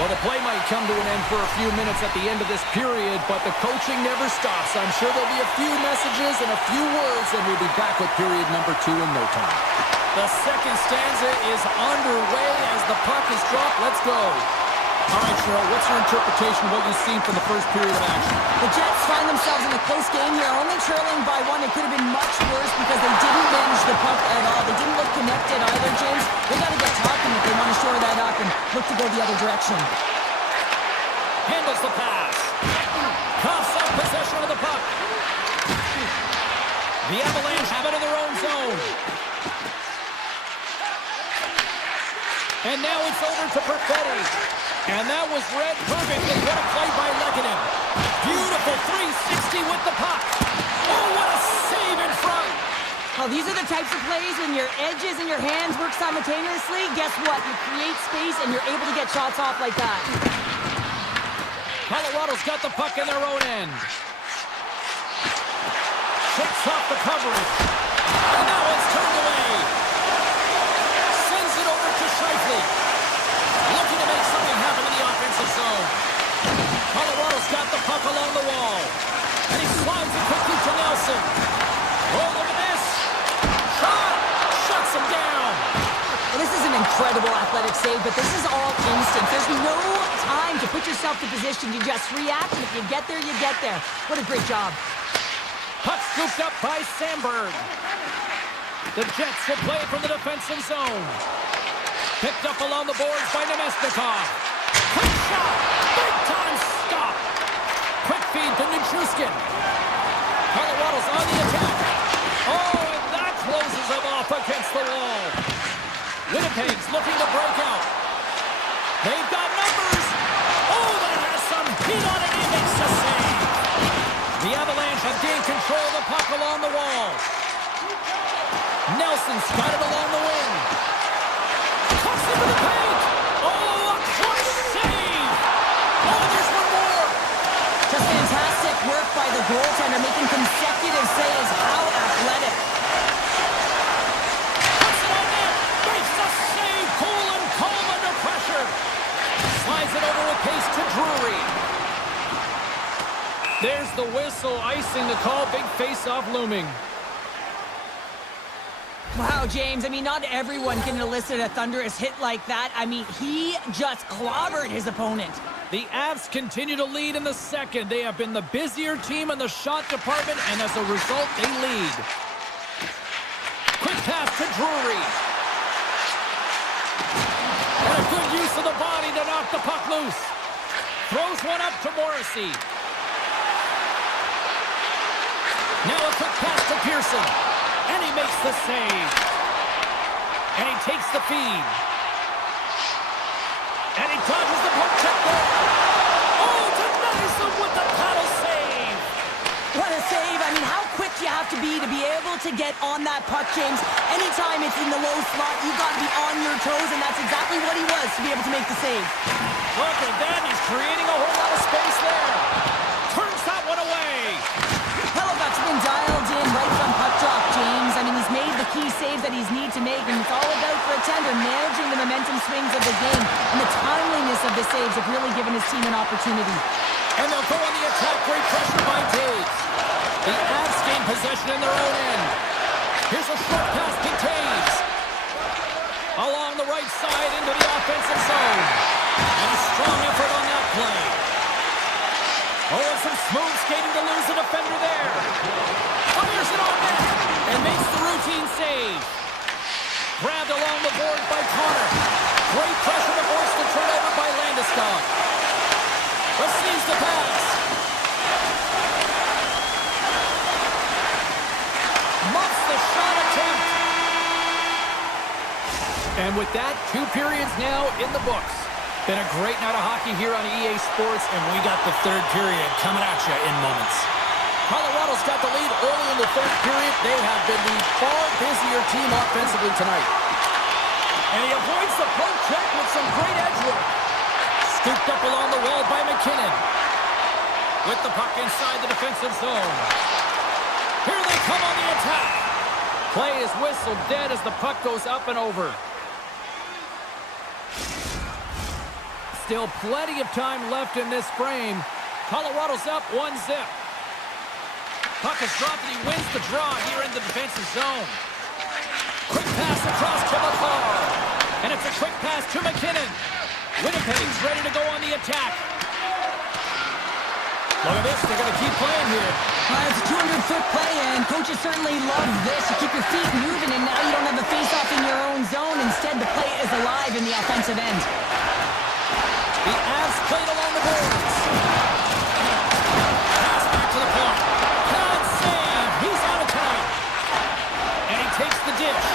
Well, the play might come to an end for a few minutes at the end of this period, but the coaching never stops. I'm sure there'll be a few messages and a few words, and we'll be back with period number 2 in no time. The second stanza is underway as the puck is dropped. Let's go. All right, Cheryl, what's your interpretation of what you've seen from the first period of action? The Jets find themselves in a close game here, only trailing by 1. It could have been much worse because they didn't manage the puck at all. They didn't look connected either, James. They got to get talking if they want to shore that up and look to go the other direction. Handles the pass. Coughs up possession of the puck. The Avalanche have it in their own zone. And now it's over to Perfetti. And that was read perfectly. What a play by Lekkonen. Beautiful 360 with the puck. Oh, what a save in front. Oh, these are the types of plays when your edges and your hands work simultaneously. Guess what? You create space and you're able to get shots off like that. Colorado's got the puck in their own end. Shakes off the coverage. And now it's turned away. Sends it over to Scheifele. Looking to make something happen in the offensive zone. Colorado's got the puck along the wall. And he slides it quickly to Nelson. Oh, look at this. Shot! Shuts him down. Well, this is an incredible athletic save, but this is all instant. There's no time to put yourself to position. You just react, and if you get there, you get there. What a great job. Puck scooped up by Sandberg. The Jets will play it from the defensive zone. Picked up along the boards by Nemesnikov. Quick shot! Big time stop! Quick feed to Nichushkin. Colorado's on the attack. Oh, and that closes him off against the wall. Winnipeg's looking to break out. They've got numbers. Oh, that has some heat on it. He makes the save. The Avalanche have gained control of the puck along the wall. Nelson's got it along the wing. Cuts into the paint. Oh, a clutch save. Oh, there's one more. Just fantastic work by the goaltender, making consecutive saves. How athletic. Puts it on net. Makes the save. Cool and calm under pressure. Slides it over with pace to Drury. There's the whistle, icing the call. Big face-off looming. Wow, James, I mean, not everyone can elicit a thunderous hit like that. I mean, he just clobbered his opponent. The Avs continue to lead in the second. They have been the busier team in the shot department, and as a result, they lead. Quick pass to Drury. And a good use of the body to knock the puck loose. Throws one up to Morrissey. Now a quick pass to Pearson. And he makes the save. And he takes the feed. And he dodges the poke check there. Oh, denies him with the paddle save. What a save. I mean, how quick do you have to be able to get on that puck, James? Anytime it's in the low slot, you've got to be on your toes, and that's exactly what he was to be able to make the save. Look at that. He's creating a whole lot of space there. Turns that one away. Halifax been dialed in right from puck drop, James. I mean, he's made the key saves that he's need to make, and it's all about for a tender managing the momentum swings of the game, and the timeliness of the saves have really given his team an opportunity. And they'll go on the attack. Great pressure by Taves. The Avs gain possession in their own end. Here's a short pass to Taves. Along the right side into the offensive zone. And a strong effort on that play. Oh, and some smooth skating to lose the defender there. Fires it on net and makes the routine save. Grabbed along the board by Connor. Great pressure to force the turnover by Landeskog. Receives the pass. Muffs the shot attempt. And with that, 2 periods now in the books. Been a great night of hockey here on EA Sports, and we got the third period coming at you in moments. Colorado's got the lead early in the third period. They have been the far busier team offensively tonight. And he avoids the poke check with some great edge work. Scooped up along the wall by McKinnon. With the puck inside the defensive zone. Here they come on the attack. Play is whistled dead as the puck goes up and over. Still plenty of time left in this frame. Colorado's up 1-0. Puck is dropped and he wins the draw here in the defensive zone. Quick pass across to McCall. And it's a quick pass to McKinnon. Winnipeg's ready to go on the attack. Look at this, they're going to keep playing here. It's a 200-foot play, and coaches certainly love this. You keep your feet moving, and now you don't have a face-off in your own zone. Instead, the play is alive in the offensive end. The Avs played along the boards. Pass back to the point. Can't save. He's out of time. And he takes the dish.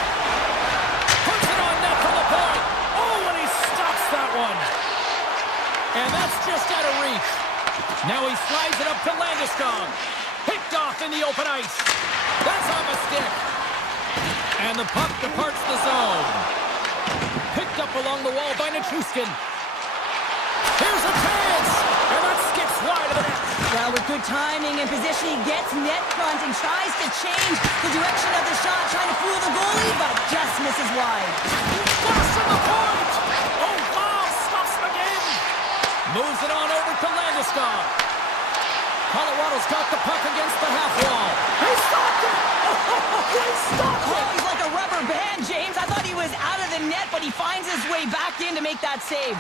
Puts it on net from the point. Oh, and he stops that one. And that's just out of reach. Now he slides it up to Landeskog. Picked off in the open ice. That's off a stick. And the puck departs the zone. Picked up along the wall by Nichushkin. Here's a chance! And that skips wide of the net. Well, with good timing and position, he gets net front and tries to change the direction of the shot, trying to fool the goalie, but just misses wide. Flash from the point! Oh, wow! Stops him again! Moves it on over to Landeskog. Colorado's got the puck against the half wall. He stopped it! He stopped it! Oh, he's like a rubber band, James. I thought he was out of the net, but he finds his way back in to make that save.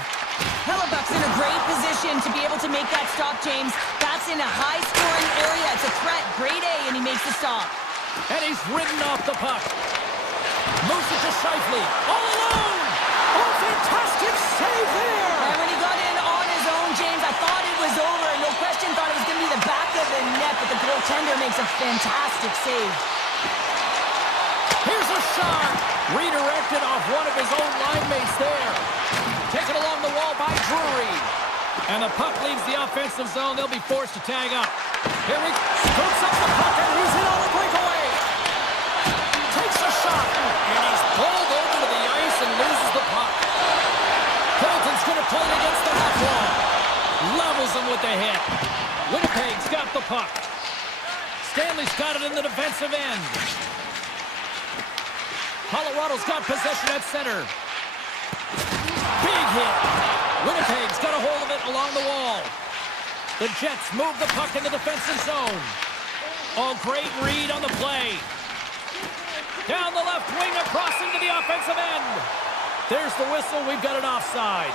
Hellebuck's in a great position to be able to make that stop, James. That's in a high-scoring area. It's a threat, grade A, and he makes the stop. And he's ridden off the puck. Moves it to Scheifele. All alone! Oh, fantastic save there! And when he got in on his own, James, I thought it was over. No question, thought it was going to be the back of the net, but the goaltender makes a fantastic save. Here's a shot! Redirected off one of his own line mates there. Taken along the wall by Drury. And the puck leaves the offensive zone. They'll be forced to tag up. Here he scoops up the puck, and he's in on the breakaway. Takes a shot, and he's pulled over to the ice and loses the puck. Colton's going to play it against the half wall. Levels him with the hit. Winnipeg's got the puck. Stanley's got it in the defensive end. Colorado's got possession at center. Big hit. Winnipeg's got a hold of it along the wall. The Jets move the puck in the defensive zone. Oh, great read on the play. Down the left wing across into the offensive end. There's the whistle. We've got an offside.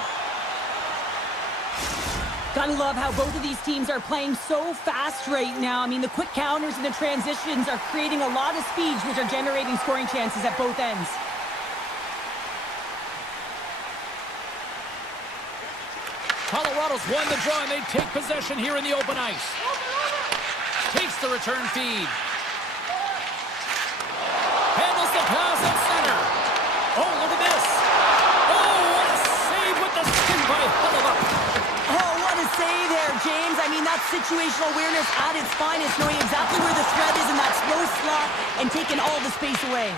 Gotta love how both of these teams are playing so fast right now. I mean, the quick counters and the transitions are creating a lot of speeds, which are generating scoring chances at both ends. Colorado's won the draw, and they take possession here in the open ice. Takes the return feed. Handles the pass at center. Oh, look at this. Oh, what a save with the skin by Hellebuck. Oh, what a save there, James. I mean, that's situational awareness at its finest, knowing exactly where the threat is in that slow slot and taking all the space away.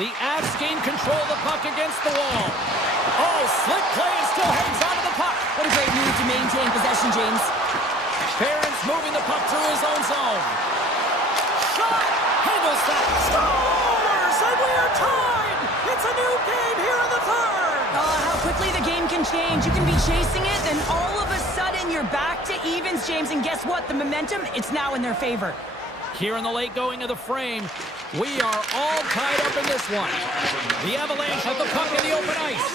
The Avs gain control of the puck against the wall. Oh, slick play and still hangs onto the puck. What a great move to maintain possession, James. Barron's moving the puck through his own zone. Shot! Handles that. Scores! And we are tied! It's a new game here in the third! Oh, how quickly the game can change. You can be chasing it, and all of a sudden you're back to evens, James. And guess what? The momentum, it's now in their favor. Here in the late going of the frame, we are all tied up in this one. The Avalanche have the puck in the open ice.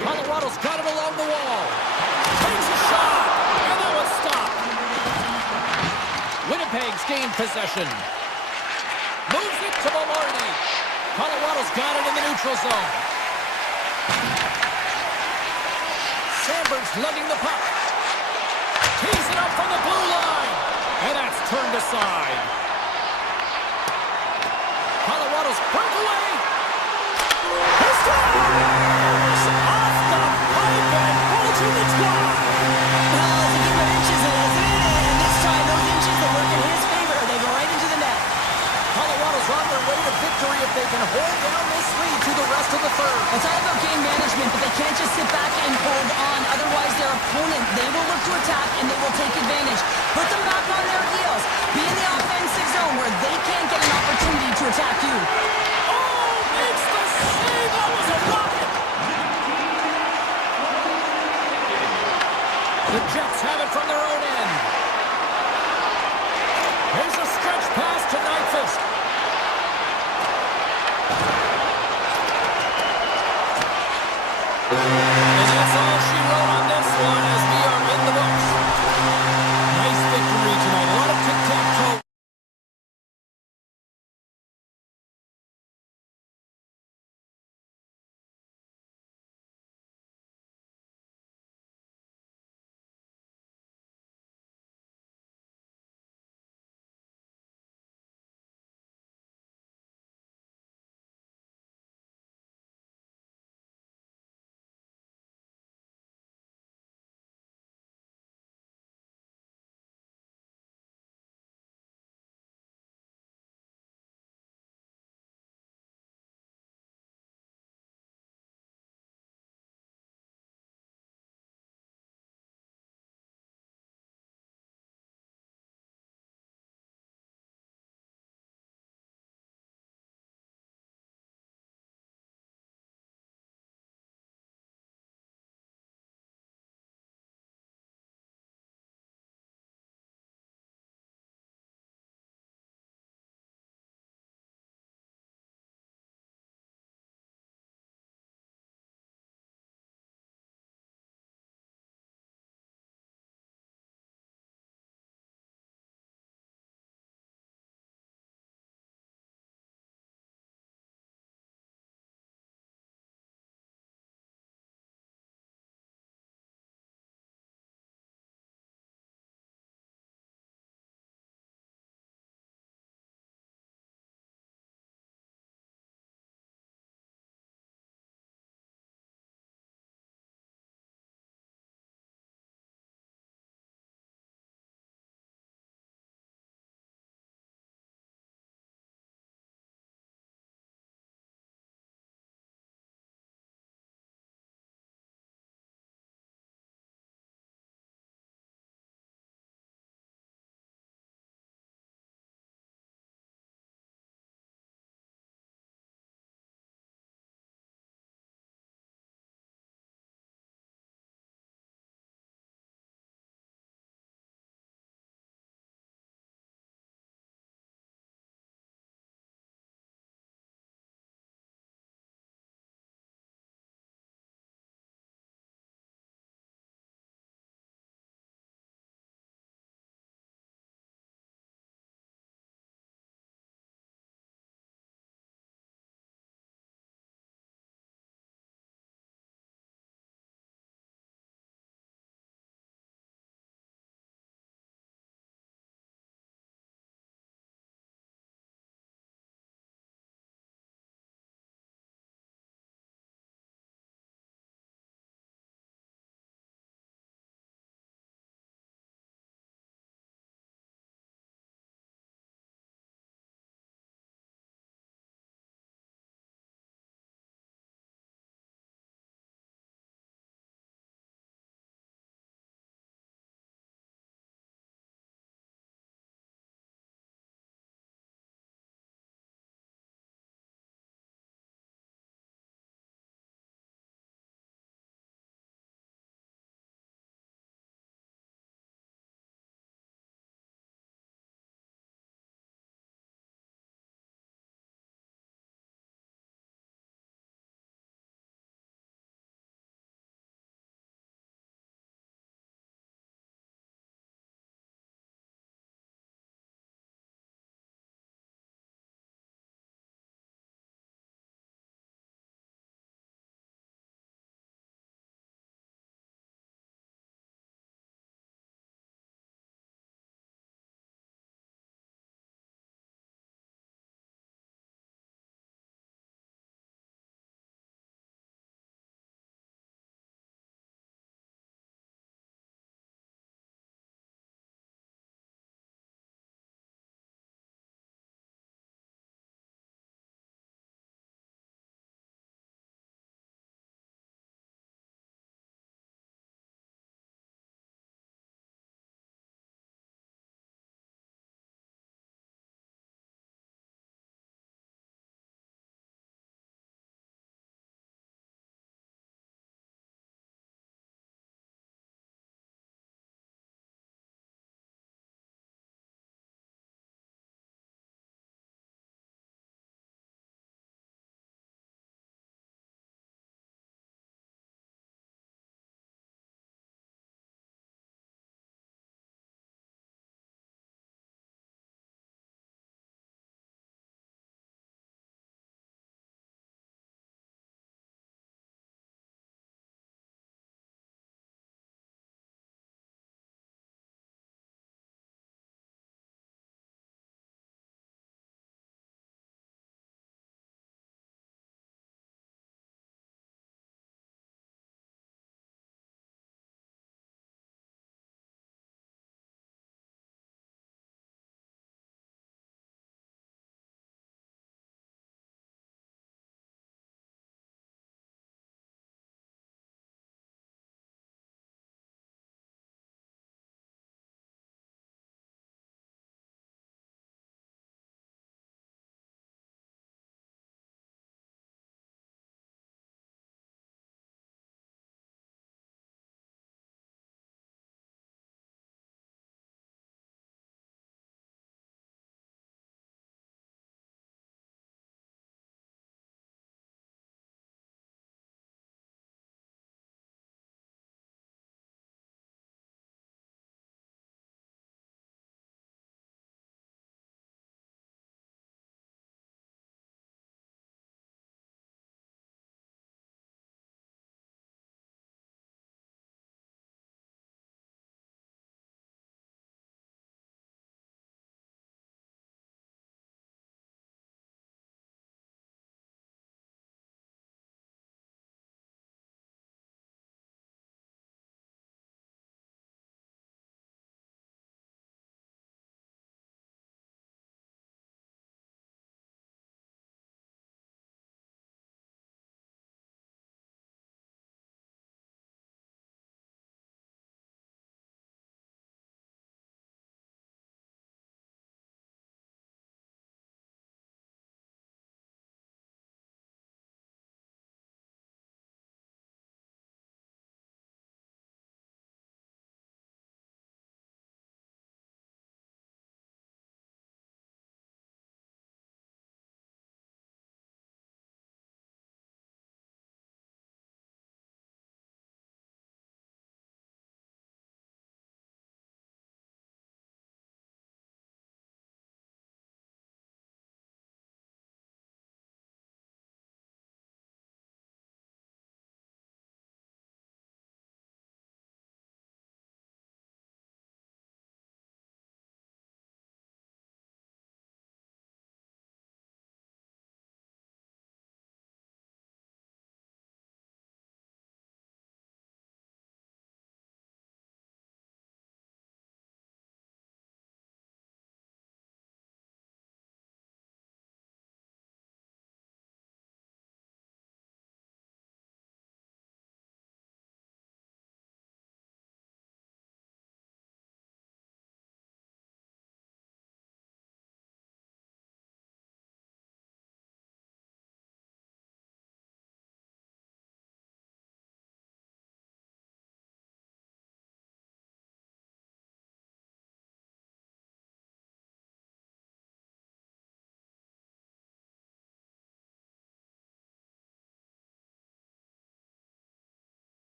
Colorado's got it along the wall. Takes a shot, and that was stopped. Winnipeg's gained possession. Moves it to Maloney. Colorado's got it in the neutral zone. Sandberg's lugging the puck. Tees it up from the blue line. And that's turned aside. Colorado's breakaway. He scores! Off the pipe and bulging the twine. Well, it's a game of inches, isn't it? And this time, those inches that work in his favor, they go right into the net. Colorado's on their way to victory if they can hold down this lead through the rest of the third. It's all about game management, but they can't just sit back and hold on. Otherwise, their opponent, they will look to attack, and they will take advantage. Put them back on their heels. Be in the offensive zone where they can't get an opportunity to attack you. Oh, makes the save. That was a rocket. The Jets have it from their own end. Here's a stretch pass to Nyquist. And that's all she wrote on this one as we are in the books. Nice victory tonight. A lot of tic-tac-toe.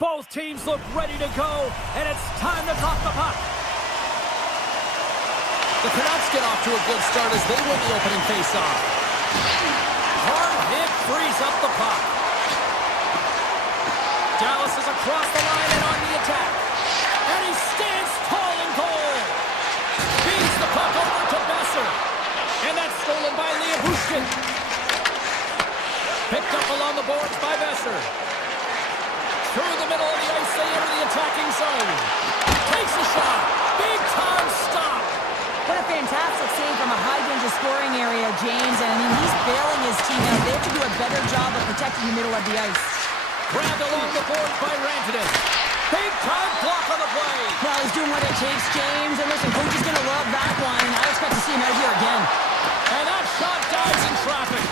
Both teams look ready to go, and it's time to drop the puck. The Canucks get off to a good start as they win the opening faceoff. Hard hit frees up the puck. Dallas is across the line and on the attack. And he stands tall and cold. Feeds the puck over to Besser. And that's stolen by Bushkin. Picked up along the boards by Besser. Through the middle of the ice, they enter the attacking zone. Takes a shot. Big time stop. What a fantastic save from a high-danger scoring area, James. And I mean, he's bailing his team out. They have to do a better job of protecting the middle of the ice. Grabbed along the boards by Rantanen. Big time block on the play. Well, he's doing what it takes, James. And listen, coach is going to love that one. I expect to see him out here again. And that shot dives in traffic.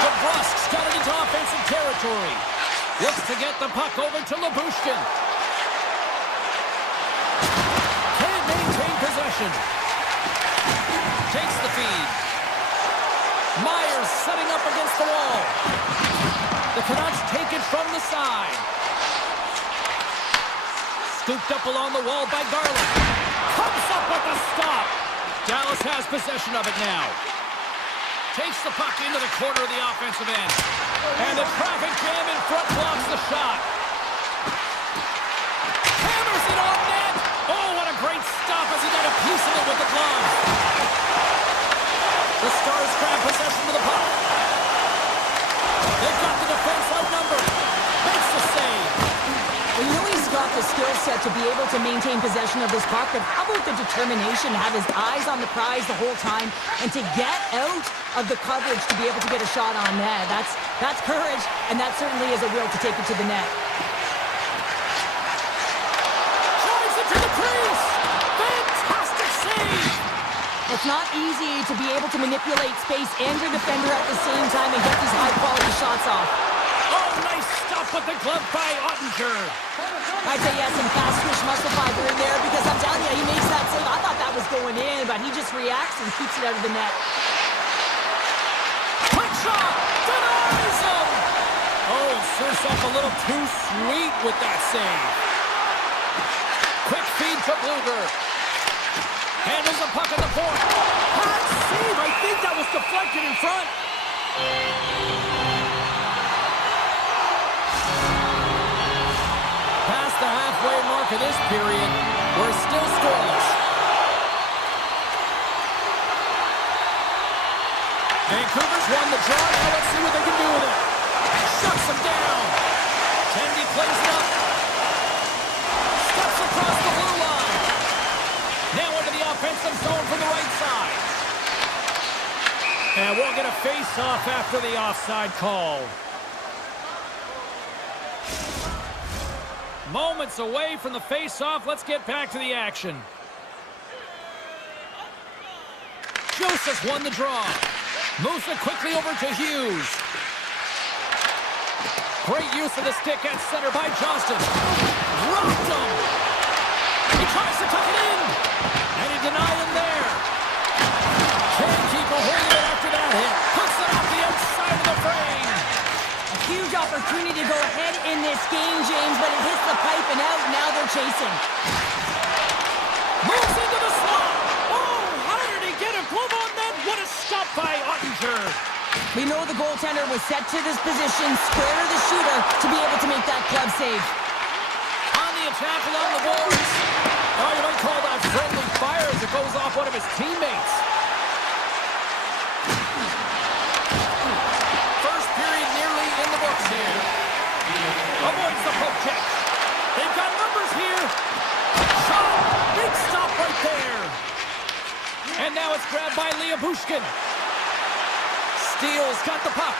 DeBrusk's got it into offensive territory. Looks to get the puck over to Lyubushkin. Can't maintain possession. Takes the feed. Myers setting up against the wall. The Canucks take it from the side. Scooped up along the wall by Garland. Comes up with the stop. Dallas has possession of it now. Takes the puck into the corner of the offensive end. And the traffic jam in front blocks the shot. Hammers it on net. Oh, what a great stop as he got a piece of it with the glove. The Stars grab possession of the puck. They've got the defense outnumbered. Makes the save. Well, you know he's got the skill set to be able to maintain possession of this puck, but how about the determination to have his eyes on the prize the whole time and to get out of the coverage to be able to get a shot on net? That's courage, and that certainly is a will to take it to the net. Drives it to the crease. Fantastic save. It's not easy to be able to manipulate space and your defender at the same time and get these high-quality shots off. Oh, nice stop with the glove by Ottinger. I'd say he has some fast-twitch muscle fiber in there because I'm telling you, he makes that save. I thought that was going in, but he just reacts and keeps it out of the net. Quick shot! Denies him! Oh, serves up a little too sweet with that save. Quick feed to Bluger. Handles the puck at the point. Hard save! I think that was deflected in front. Past the halfway mark of this period, we're still scoreless. Vancouver's won the draw. Now let's see what they can do with it. Shuts them down. Kennedy plays it up. Steps across the blue line. Now into the offensive zone from the right side. And we'll get a face-off after the offside call. Moments away from the face-off. Let's get back to the action. Joseph's won the draw. Moves it quickly over to Hughes. Great use of the stick at center by Johnston. Rocked him. He tries to tuck it in. And he denied him there. Can't keep a hold of it after that hit. Puts it off the outside of the frame. A huge opportunity to go ahead in this game, James, but it hits the pipe and out. Now they're chasing. Moves into the slot. Oh, how did he get a glove on that? What a stop by Ottinger. We know the goaltender was set to this position, square to the shooter, to be able to make that glove save. On the attack along the boards. Oh, you might call that friendly fire as it goes off one of his teammates. First period nearly in the books here. Avoids the poke check. They've got numbers here. Shot. Big stop right there. And now it's grabbed by Bushkin. Steele's got the puck.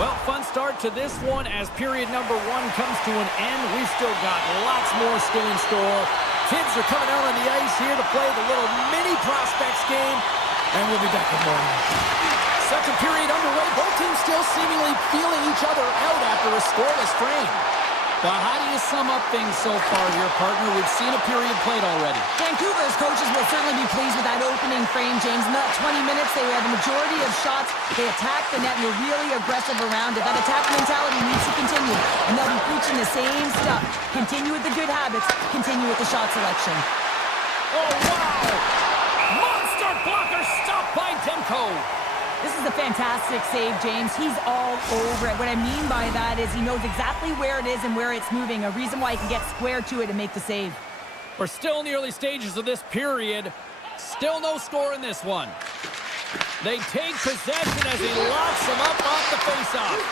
Well, fun start to this one as period number one comes to an end. We've still got lots more still in store. Kids are coming out on the ice here to play the little mini prospects game, and we'll be back in the morning. Second period underway. Both teams still seemingly feeling each other out after a scoreless frame. Well, how do you sum up things so far here, partner? We've seen a period played already. Vancouver's coaches will certainly be pleased with that opening frame, James. In that 20 minutes, they had the majority of shots. They attacked the net and were really aggressive around it. That attack mentality needs to continue, and they'll be preaching the same stuff. Continue with the good habits. Continue with the shot selection. Oh, wow! Monster blocker stopped by Demko. This is a fantastic save, James. He's all over it. What I mean by that is he knows exactly where it is and where it's moving, a reason why he can get square to it and make the save. We're still in the early stages of this period. Still no score in this one. They take possession as he locks him up off the faceoff.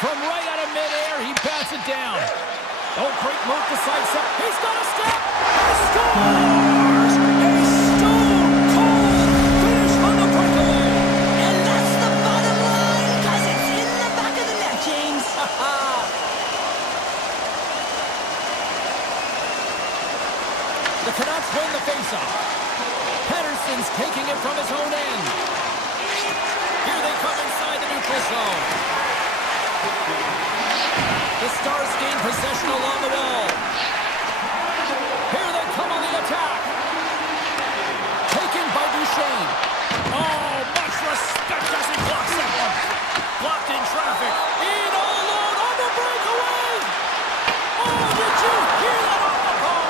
From right out of midair, he bats it down. Oh, great move to sidestep. He's got a step. He scores! A stone-cold finish on the breakaway. And that's the bottom line, because it's in the back of the net, James. The Canucks win the faceoff. Pettersson's taking it from his own end. Here they come inside the neutral zone. The Stars gain possession along the wall. Here they come on the attack. Taken by Duchesne. Oh, much respect as he blocks that one. Blocked in traffic. In all alone on the breakaway. Oh, did you hear that off the bar?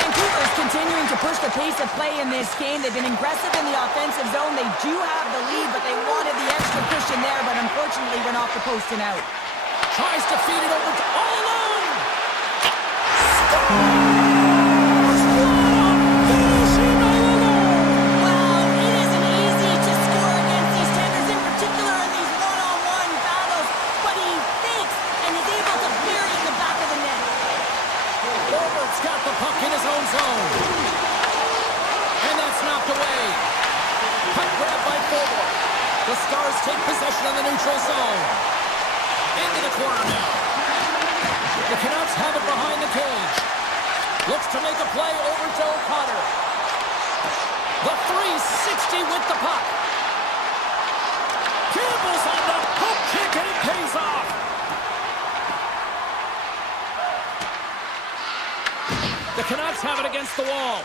Vancouver is continuing to push the pace of play in this game. They've been aggressive in the offensive zone. They do have the lead, but they wanted the extra push in there, but unfortunately went off the post and out. Tries to feed it over to all alone. Finishing all alone. Wow, it isn't easy to score against these tenders, in particular in these one-on-one battles, but he thinks and is able to bury it in the back of the net. Forward's got the puck in his own zone. And that's knocked away. Puck grab by forward. The Stars take possession of the neutral zone. Into the corner now. The Canucks have it behind the cage. Looks to make a play over to O'Connor. The 360 with the puck. Campbell's on the hook kick and it pays off. The Canucks have it against the wall.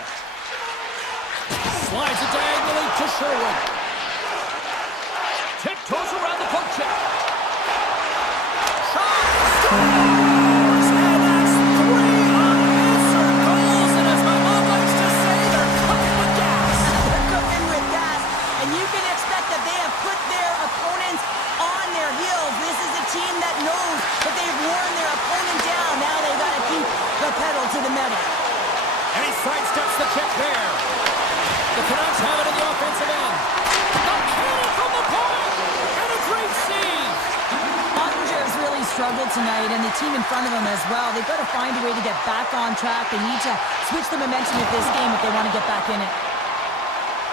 Slides it diagonally to Sherwood. Tiptoes around the poke check. Scores! And that's 3 unanswered goals, and as my mom likes to say, they're cooking with gas. They're cooking with gas, and you can expect that they have put their opponents on their heels. This is a team that knows that they've worn their opponent down. Now they've got to keep the pedal to the metal. And he sidesteps the check there. The Canucks have it in the offensive end. The cannon from the point, and a great save. Ottinger's really struggled tonight, and the team in front of him as well. They've got to find a way to get back on track. They need to switch the momentum of this game if they want to get back in it.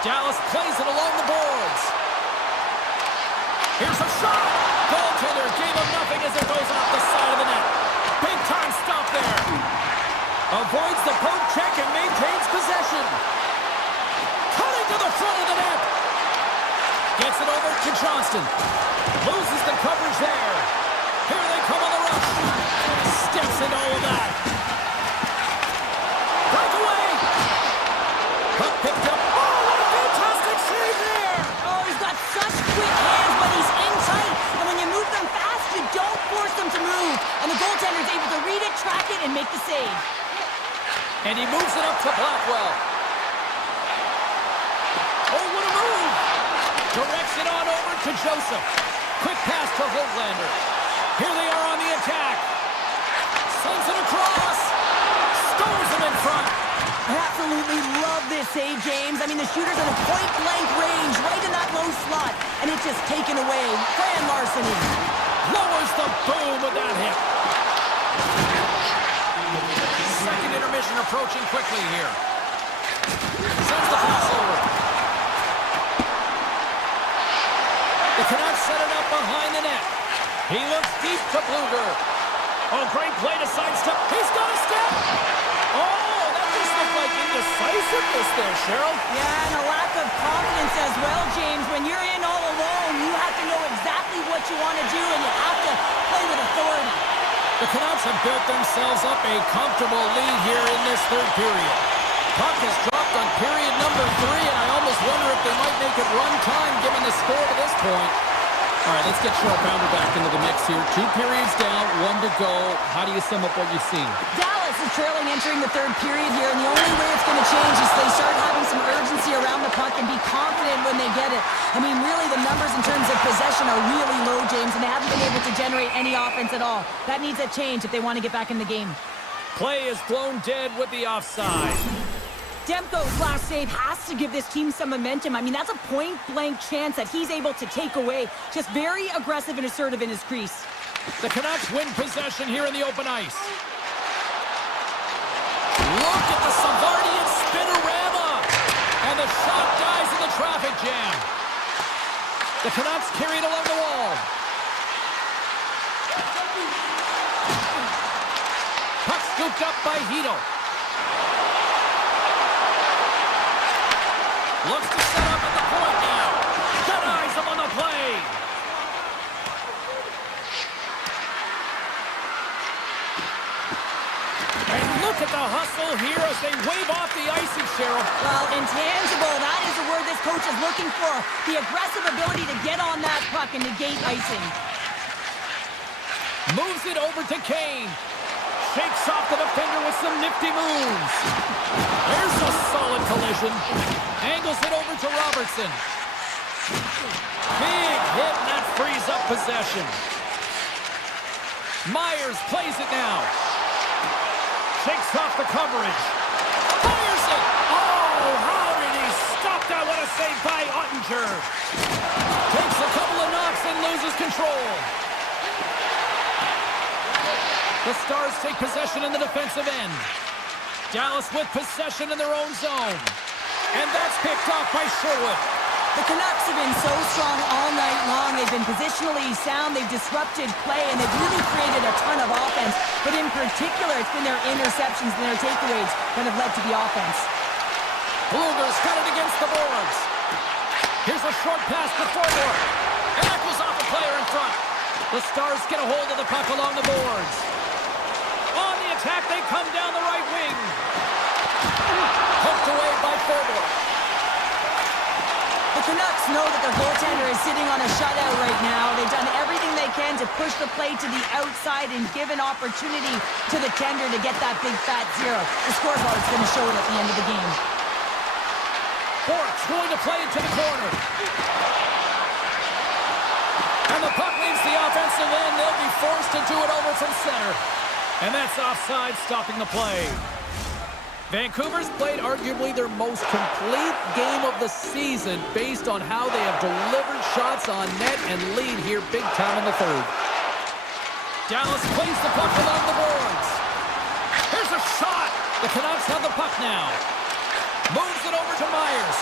Dallas plays it along the boards. Here's a shot. Goaltender gave him nothing as it goes off the side of the net. Big time stop there. Avoids the poke check and maintains possession. Cutting to the front of the net. Gets it over to Johnston. Loses the coverage there. Here they come on the rush. Steps into all of that. Breakaway. Puck picked up. Oh, what a fantastic save there. Oh, he's got such quick hands, but he's in tight. And when you move them fast, you don't force them to move. And the goaltender's able to read it, track it, and make the save. And he moves it up to Blackwell. Oh, what a move. Directs it on over to Joseph. Quick pass to Hoglander. Here they are on the attack. Sends it across. Stores him in front. I absolutely love this save, James. I mean, the shooter's in a point-blank range, right in that low slot, and it's just taken away. Grand larceny. Lowers the boom with that hit. Second intermission approaching quickly here. Sends the pass over. The Canucks set it up behind the net. He looks deep to Bluger. Oh, great play to sidestep. He's got a step. Oh, that just looked like indecisiveness there, Cheryl. Yeah, and a lack of confidence as well, James. When you're in all alone, you have to know exactly what you want to do, and you have to play with authority. The Canucks have built themselves up a comfortable lead here in this third period. Puck has dropped on period number 3, and I almost wonder if they might make it run time given the score to this point. All right, let's get Cheryl Pounder back into the mix here. 2 periods down, 1 to go. How do you sum up what you've seen? Dallas is trailing entering the third period here, and the only way it's going to change is they start having some urgency around the puck and be confident when they get it. I mean, really, the numbers in terms of possession are really low, James, and they haven't been able to generate any offense at all. That needs a change if they want to get back in the game. Play is blown dead with the offside. Demko's last save has to give this team some momentum. I mean, that's a point-blank chance that he's able to take away. Just very aggressive and assertive in his crease. The Canucks win possession here in the open ice. Look at the Savardian spinorama! And the shot dies in the traffic jam. The Canucks carry it along the wall. Puck scooped up by Hito. Looks to set up at the point now. Denies him on the play. And look at the hustle here as they wave off the icing, Cheryl. Well, intangible, that is the word this coach is looking for. The aggressive ability to get on that puck and negate icing. Moves it over to Kane. Shakes off the defender with some nifty moves. There's a solid collision. Angles it over to Robertson. Big hit, and that frees up possession. Myers plays it now. Shakes off the coverage. Fires it! Oh, how did he stop that? What a save by Ottinger. Takes a couple of knocks and loses control. The Stars take possession in the defensive end. Dallas with possession in their own zone. And that's picked off by Sherwood. The Canucks have been so strong all night long. They've been positionally sound. They've disrupted play, and they've really created a ton of offense. But in particular, it's been their interceptions and their takeaways that have led to the offense. Bluger's got it against the boards. Here's a short pass to forward. And that goes off a player in front. The Stars get a hold of the puck along the boards. On the attack, they come down the right wing. Poked away by Forward. The Canucks know that their goaltender is sitting on a shutout right now. They've done everything they can to push the play to the outside and give an opportunity to the tender to get that big fat zero. The scoreboard's going to show it at the end of the game. Bork's going to play it to the corner. And the puck leaves the offensive end. They'll be forced to do it over from center. And that's offside, stopping the play. Vancouver's played arguably their most complete game of the season based on how they have delivered shots on net and lead here big time in the third. Dallas plays the puck along the boards. Here's a shot. The Canucks have the puck now. Moves it over to Myers.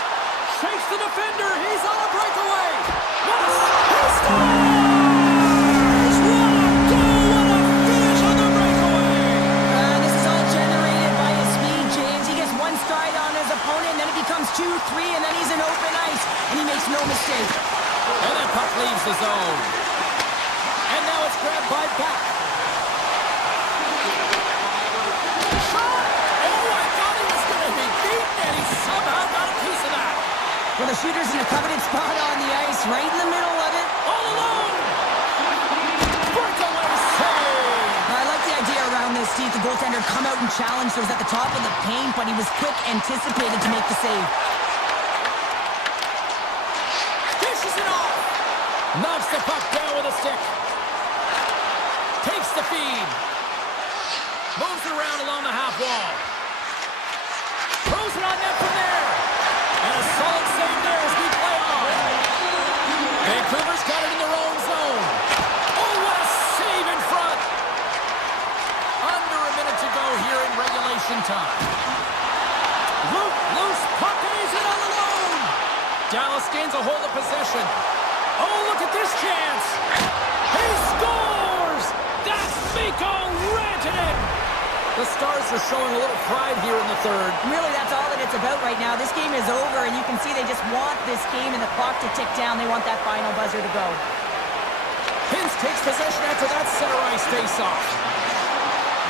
Shakes the defender. He's on a breakaway. What a scores! Becomes 2-3, and then he's in open ice, and he makes no mistake. And that puck leaves the zone. And now it's grabbed by Back. Shot! Oh, I thought he was going to be beaten, and he somehow got a piece of that. Well, the shooter's in a coveted spot on the ice, right in the middle of it. All alone! Breakaway save! I like the idea around this, Steve. The goaltender come out and challenge those at the top of the paint, but he was quick, anticipated to make the save. Dishes it off! Knocks the puck down with a stick. Takes the feed. Moves it around along the half wall. Throws it on net from there. And a solid save there as we play on. Vancouver's got it in their own zone. Oh, what a save in front. Under a minute to go here in regulation time. Loose puck, and he's in all alone. Dallas gains a hold of possession. Oh, look at this chance. He scores! That's Mikko Rantanen. The Stars are showing a little pride here in the third. Really, that's all that it's about right now. This game is over, and you can see they just want this game and the clock to tick down. They want that final buzzer to go. Hintz takes possession after that center ice face-off.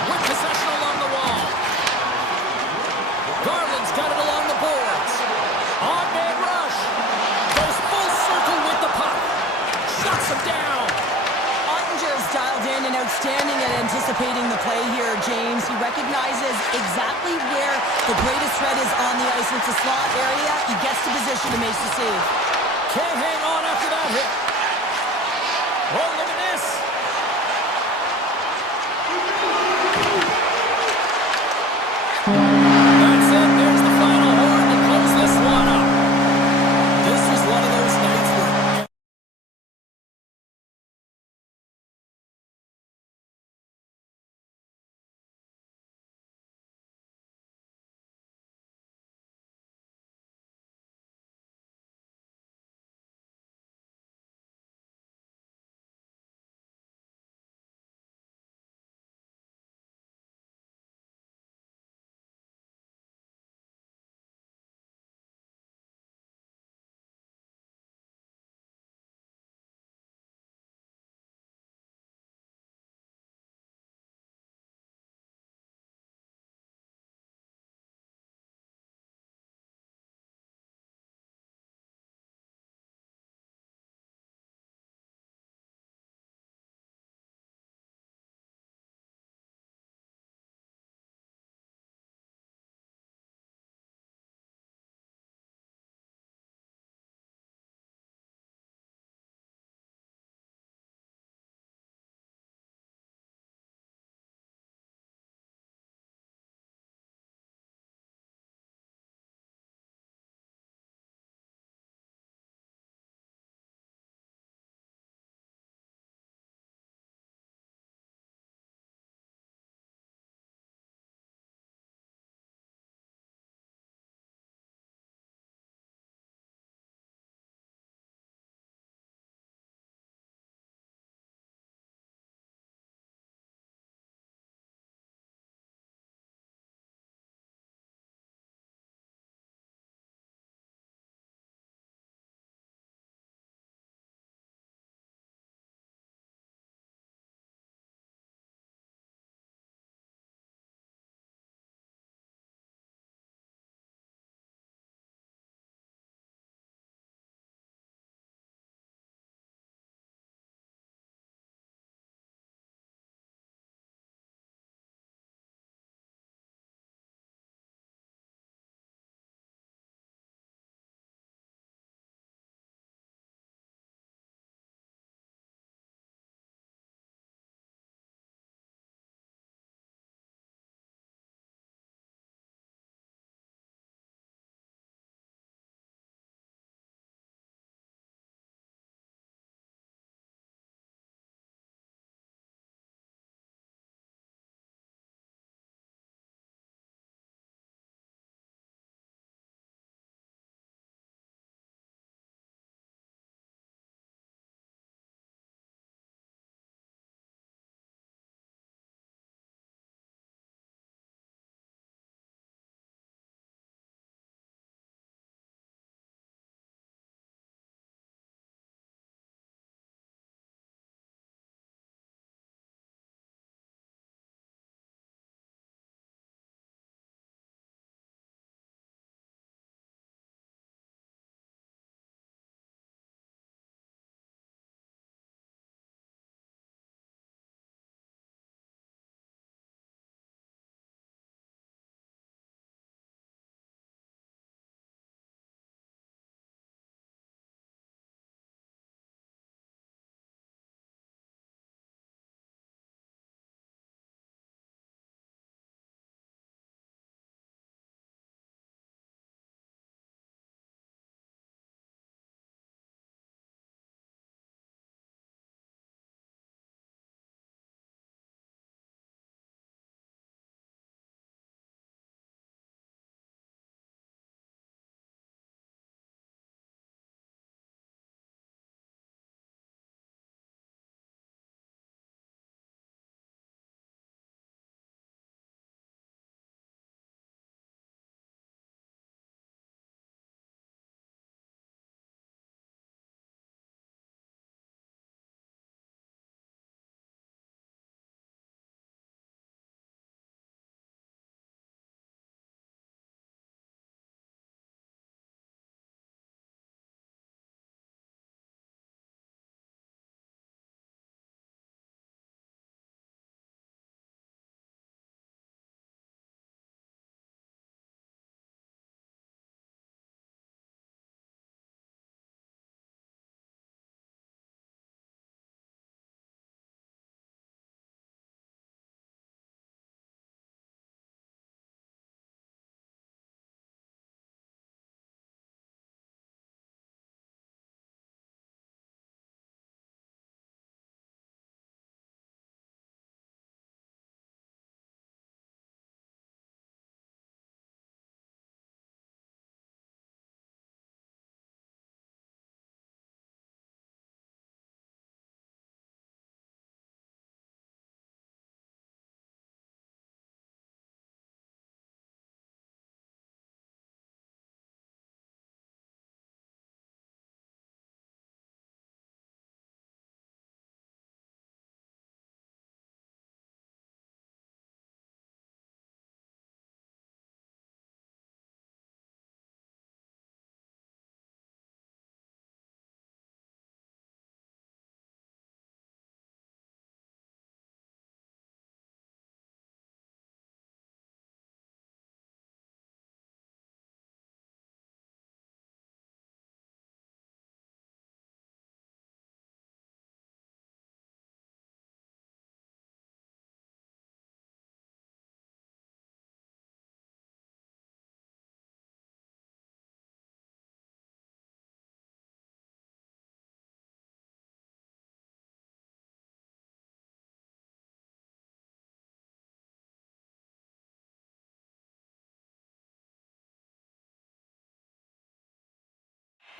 with possession along the wall. Garland's got it along the boards. On-man rush. Goes full circle with the puck. Shuts him down. Ottinger's dialed in and outstanding at anticipating the play here, James. He recognizes exactly where the greatest threat is on the ice. It's a slot area. He gets to position to make the save. Can't hang on after that hit. Oh, look at this.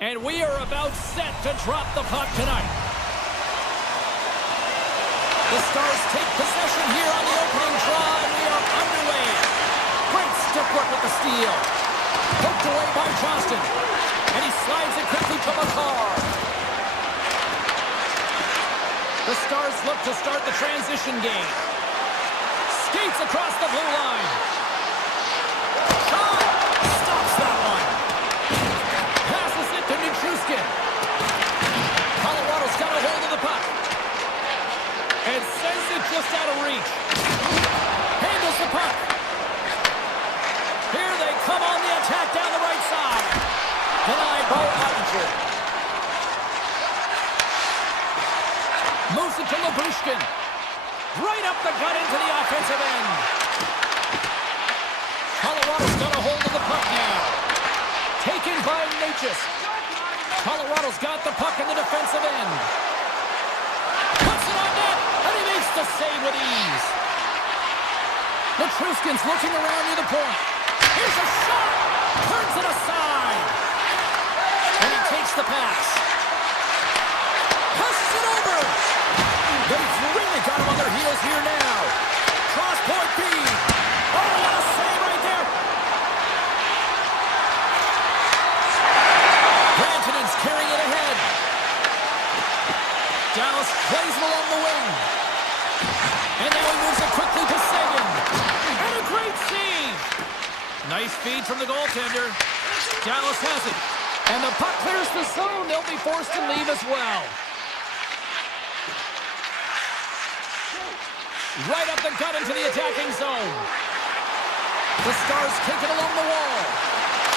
And we are about set to drop the puck tonight. The Stars take possession here on the opening draw, and we are underway. Great stick work with the steal. Poked away by Johnston. And he slides it quickly to McCarr. The Stars look to start the transition game. Skates across the blue line. Shot! Stops that one. Passes it to Nichushkin. Colorado's got a hold of the puck. And sends it just out of reach. Handles the puck. Here they come on the attack down the right side. Denied by Ottinger. Moves it to Labushkin. Right up the gut into the offensive end. Colorado's got a hold of the puck now. Taken by Natchez. Colorado's got the puck in the defensive end. Puts it on net, and he makes the save with ease. Nichushkin's looking around near the point. Here's a shot! Turns it aside. And he takes the pass. Passes it over. But he's really got him on their heels here now. Cross-point feed. Oh, what a save right there. Rantanen's carrying it ahead. Dallas plays him along the wing. And now he moves it quickly to Sagan. And a great save. Nice feed from the goaltender. Dallas has it. And the puck clears the zone. They'll be forced to leave as well. Right up the gut into the attacking zone. The Stars kick it along the wall.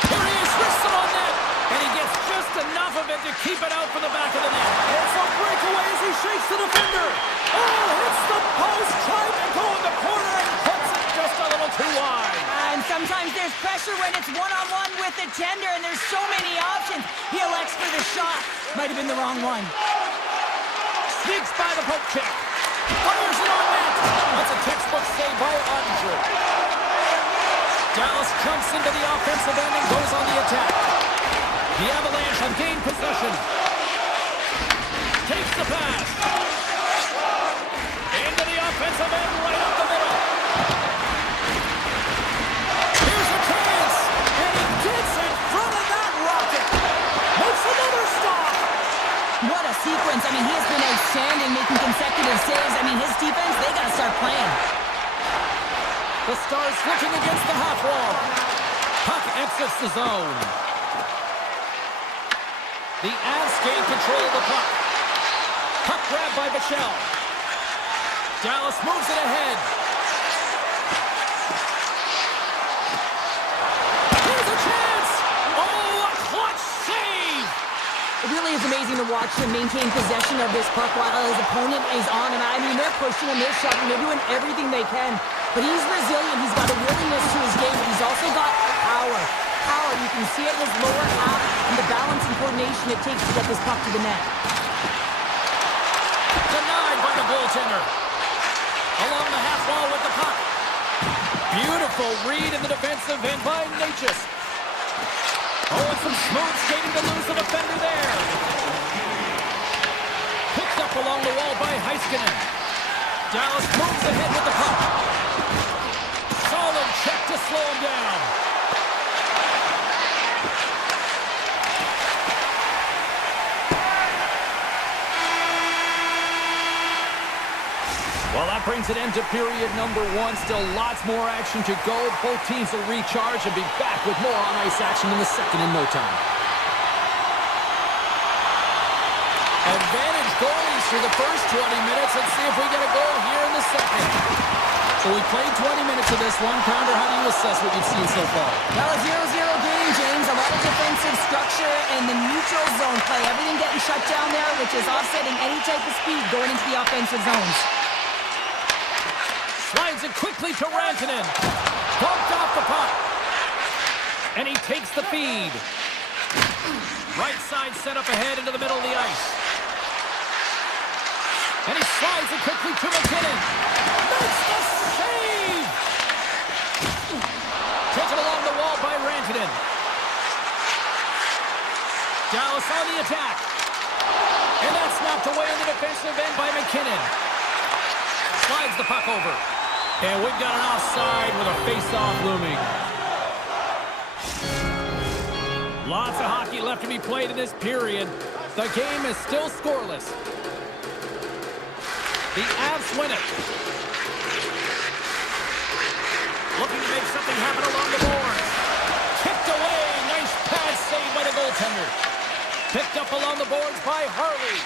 Here he is, wrists it on net. And he gets just enough of it to keep it out for the back of the net. It's a breakaway as he shakes the defender. Oh, hits the post, trying to go in the corner and puts it just a little too wide. And sometimes there's pressure when it's one-on-one with the tender, and there's so many options. He elects for the shot. Might have been the wrong one. Sneaks by the poke check. Fires it on net. That's a textbook save by Ottinger. Dallas jumps into the offensive end and goes on the attack. The Avalanche have gained possession. Takes the pass. Into the offensive end, right up the middle. Here's a chance. And he gets in front of that rocket. Makes another stop. What a sequence. I mean, he has been outstanding, making consecutive saves. I mean, his defense, they got to start playing. The Stars looking against the half wall. Puck exits the zone. The Avs gain control of the puck. Puck grabbed by Bichelle. Dallas moves it ahead. Here's a chance! Oh, a clutch save! It really is amazing to watch him maintain possession of this puck while his opponent is on him. I mean, they're pushing him, they're shoving, they're doing everything they can. But he's resilient, he's got a willingness to his game, but he's also got power. Power, you can see it in his lower half and the balance and coordination it takes to get this puck to the net. Denied by the goaltender. Along the half wall with the puck. Beautiful read in the defensive end by Natchez. Oh, and some smooth skating to lose the defender there. Picked up along the wall by Heiskanen. Dallas moves ahead with the puck. Solid check to slow him down. Well, that brings it into period number one. Still lots more action to go. Both teams will recharge and be back with more on-ice action in the second in no time. Advantage goalies for the first 20 minutes. Let's see if we get a goal here in the second. So we played 20 minutes of this one. Pounder, how do you assess what you've seen so far? Well, a 0-0 game, James. A lot of defensive structure and the neutral zone play. Everything getting shut down there, which is offsetting any type of speed going into the offensive zones. Slides it quickly to Rantanen. Bumped off the puck. And he takes the feed. Right side set up ahead into the middle of the ice. And he slides it quickly to McKinnon. Makes the save! Taken along the wall by Rantanen. Dallas on the attack. And that's knocked away on the defensive end by McKinnon. Slides the puck over. And we've got an offside with a face-off looming. Lots of hockey left to be played in this period. The game is still scoreless. The Avs win it. Looking to make something happen along the boards. Kicked away. Nice pass saved by the goaltender. Picked up along the boards by Harley.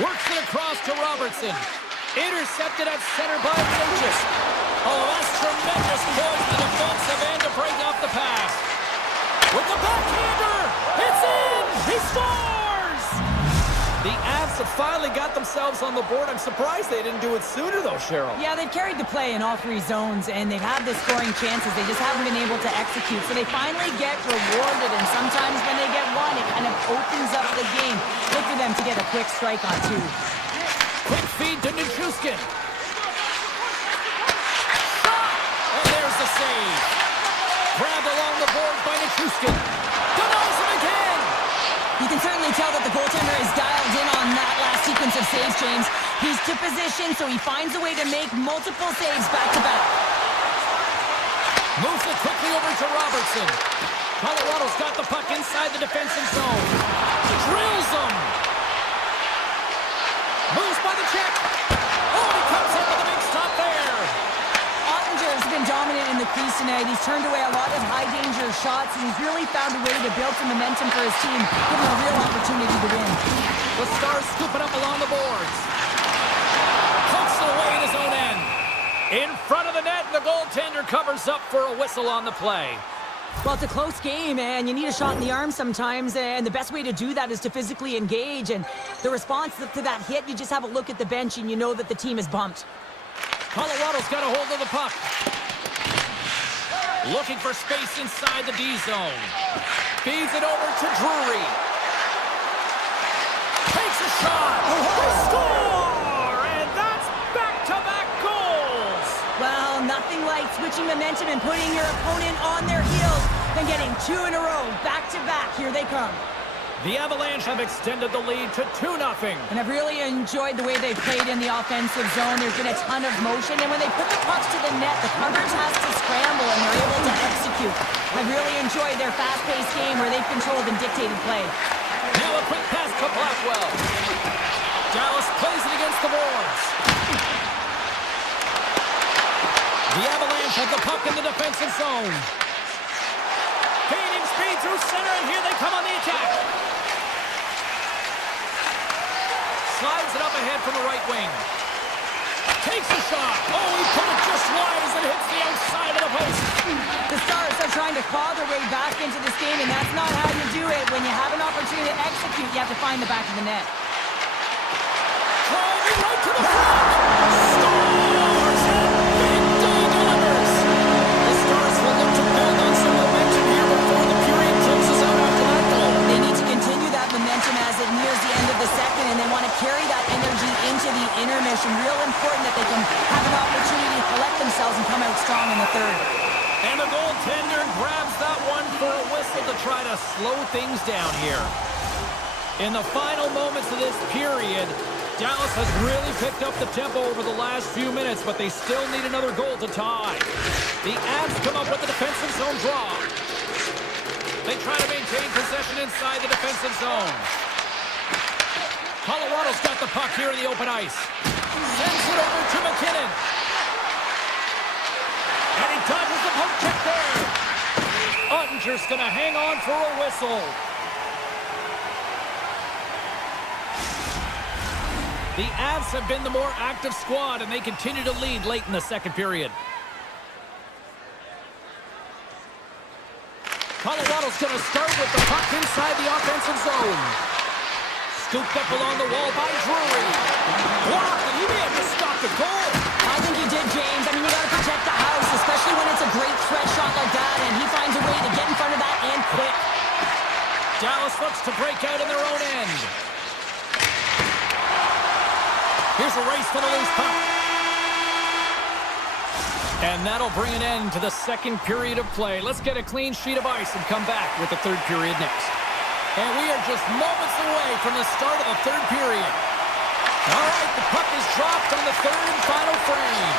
Works it across to Robertson. Intercepted at center by Lynchus. Oh, that's tremendous poise to the defensive end to break off the pass. With the backhander, it's in! He scores! The Avs have finally got themselves on the board. I'm surprised they didn't do it sooner, though, Cheryl. Yeah, they've carried the play in all three zones, and they've had the scoring chances. They just haven't been able to execute. So they finally get rewarded, and sometimes when they get one, it kind of opens up the game. Look for them to get a quick strike on two. Quick feed to Nichushkin. And there's the save. Grabbed along the board by Nichushkin. Denies him again. You can certainly tell that the goaltender is dialed in on that last sequence of saves, James. He's to position, so he finds a way to make multiple saves back-to-back. Moves it quickly over to Robertson. Colorado's got the puck inside the defensive zone. Drills him. Moves by the check. Oh, he comes up with a big stop there. Ottinger's been dominant in the crease tonight. He's turned away a lot of high-danger shots, and he's really found a way to build some momentum for his team, giving him a real opportunity to win. The Stars scooping up along the boards. Pokes it away in his own end. In front of the net, and the goaltender covers up for a whistle on the play. Well, it's a close game, and you need a shot in the arm sometimes, and the best way to do that is to physically engage, and the response to that hit, you just have a look at the bench, and you know that the team is bumped. Colorado's got a hold of the puck. Looking for space inside the D zone. Feeds it over to Drury. Takes a shot. They score! And that's back-to-back goals. Well, nothing like switching momentum and putting your opponent on their heels than getting two in a row, back-to-back. Here they come. The Avalanche have extended the lead to 2-0. And I've really enjoyed the way they've played in the offensive zone. There's been a ton of motion, and when they put the pucks to the net, the coverage has to scramble, and they're able to execute. I've really enjoyed their fast-paced game where they've controlled and dictated play. Now a quick pass to Blackwell. Dallas plays it against the boards. The Avalanche have the puck in the defensive zone. Gaining speed through center, and here they come on the attack. Slides it up ahead from the right wing. Takes a shot. Oh, he put it just wide as it hits the outside of the post. The Stars are trying to claw their way back into this game, and that's not how you do it. When you have an opportunity to execute, you have to find the back of the net. Driving right to the front. Scores! And big D delivers. The Stars will look to build on some momentum here before the period closes out after that goal. They need to continue that momentum as it nears the end of the second, and they want to carry that energy into the intermission. Real important that they can have an opportunity to collect themselves and come out strong in the third. And the goaltender grabs that one for a whistle to try to slow things down here. In the final moments of this period, Dallas has really picked up the tempo over the last few minutes, but they still need another goal to tie. The Avs come up with the defensive zone draw. They try to maintain possession inside the defensive zone. Colorado's got the puck here in the open ice. Sends it over to McKinnon. And he dodges the poke check there. Ottinger's going to hang on for a whistle. The Avs have been the more active squad, and they continue to lead late in the second period. Colorado's going to start with the puck inside the offensive zone. Scooped up along the wall by Drury. Blocked, and he may have just stopped the goal. I think he did, James. I mean, you got to protect the house, especially when it's a great threat shot like that, and he finds a way to get in front of that and quick. Dallas looks to break out in their own end. Here's a race for the loose puck. And that'll bring an end to the second period of play. Let's get a clean sheet of ice and come back with the third period next. And we are just moments away from the start of the third period. All right, the puck is dropped on the third and final frame.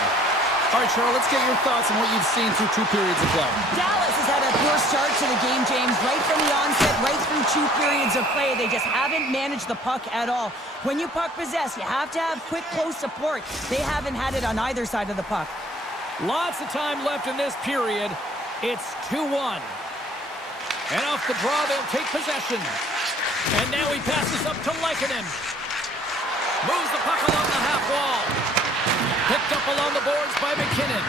All right, Cheryl, let's get your thoughts on what you've seen through 2 periods of play. Dallas has had a poor start to the game, James. Right from the onset, right through 2 periods of play. They just haven't managed the puck at all. When you puck possess, you have to have quick, close support. They haven't had it on either side of the puck. Lots of time left in this period. It's 2-1. And off the draw, they'll take possession. And now he passes up to Lehkonen. Moves the puck along the half wall. Picked up along the boards by McKinnon.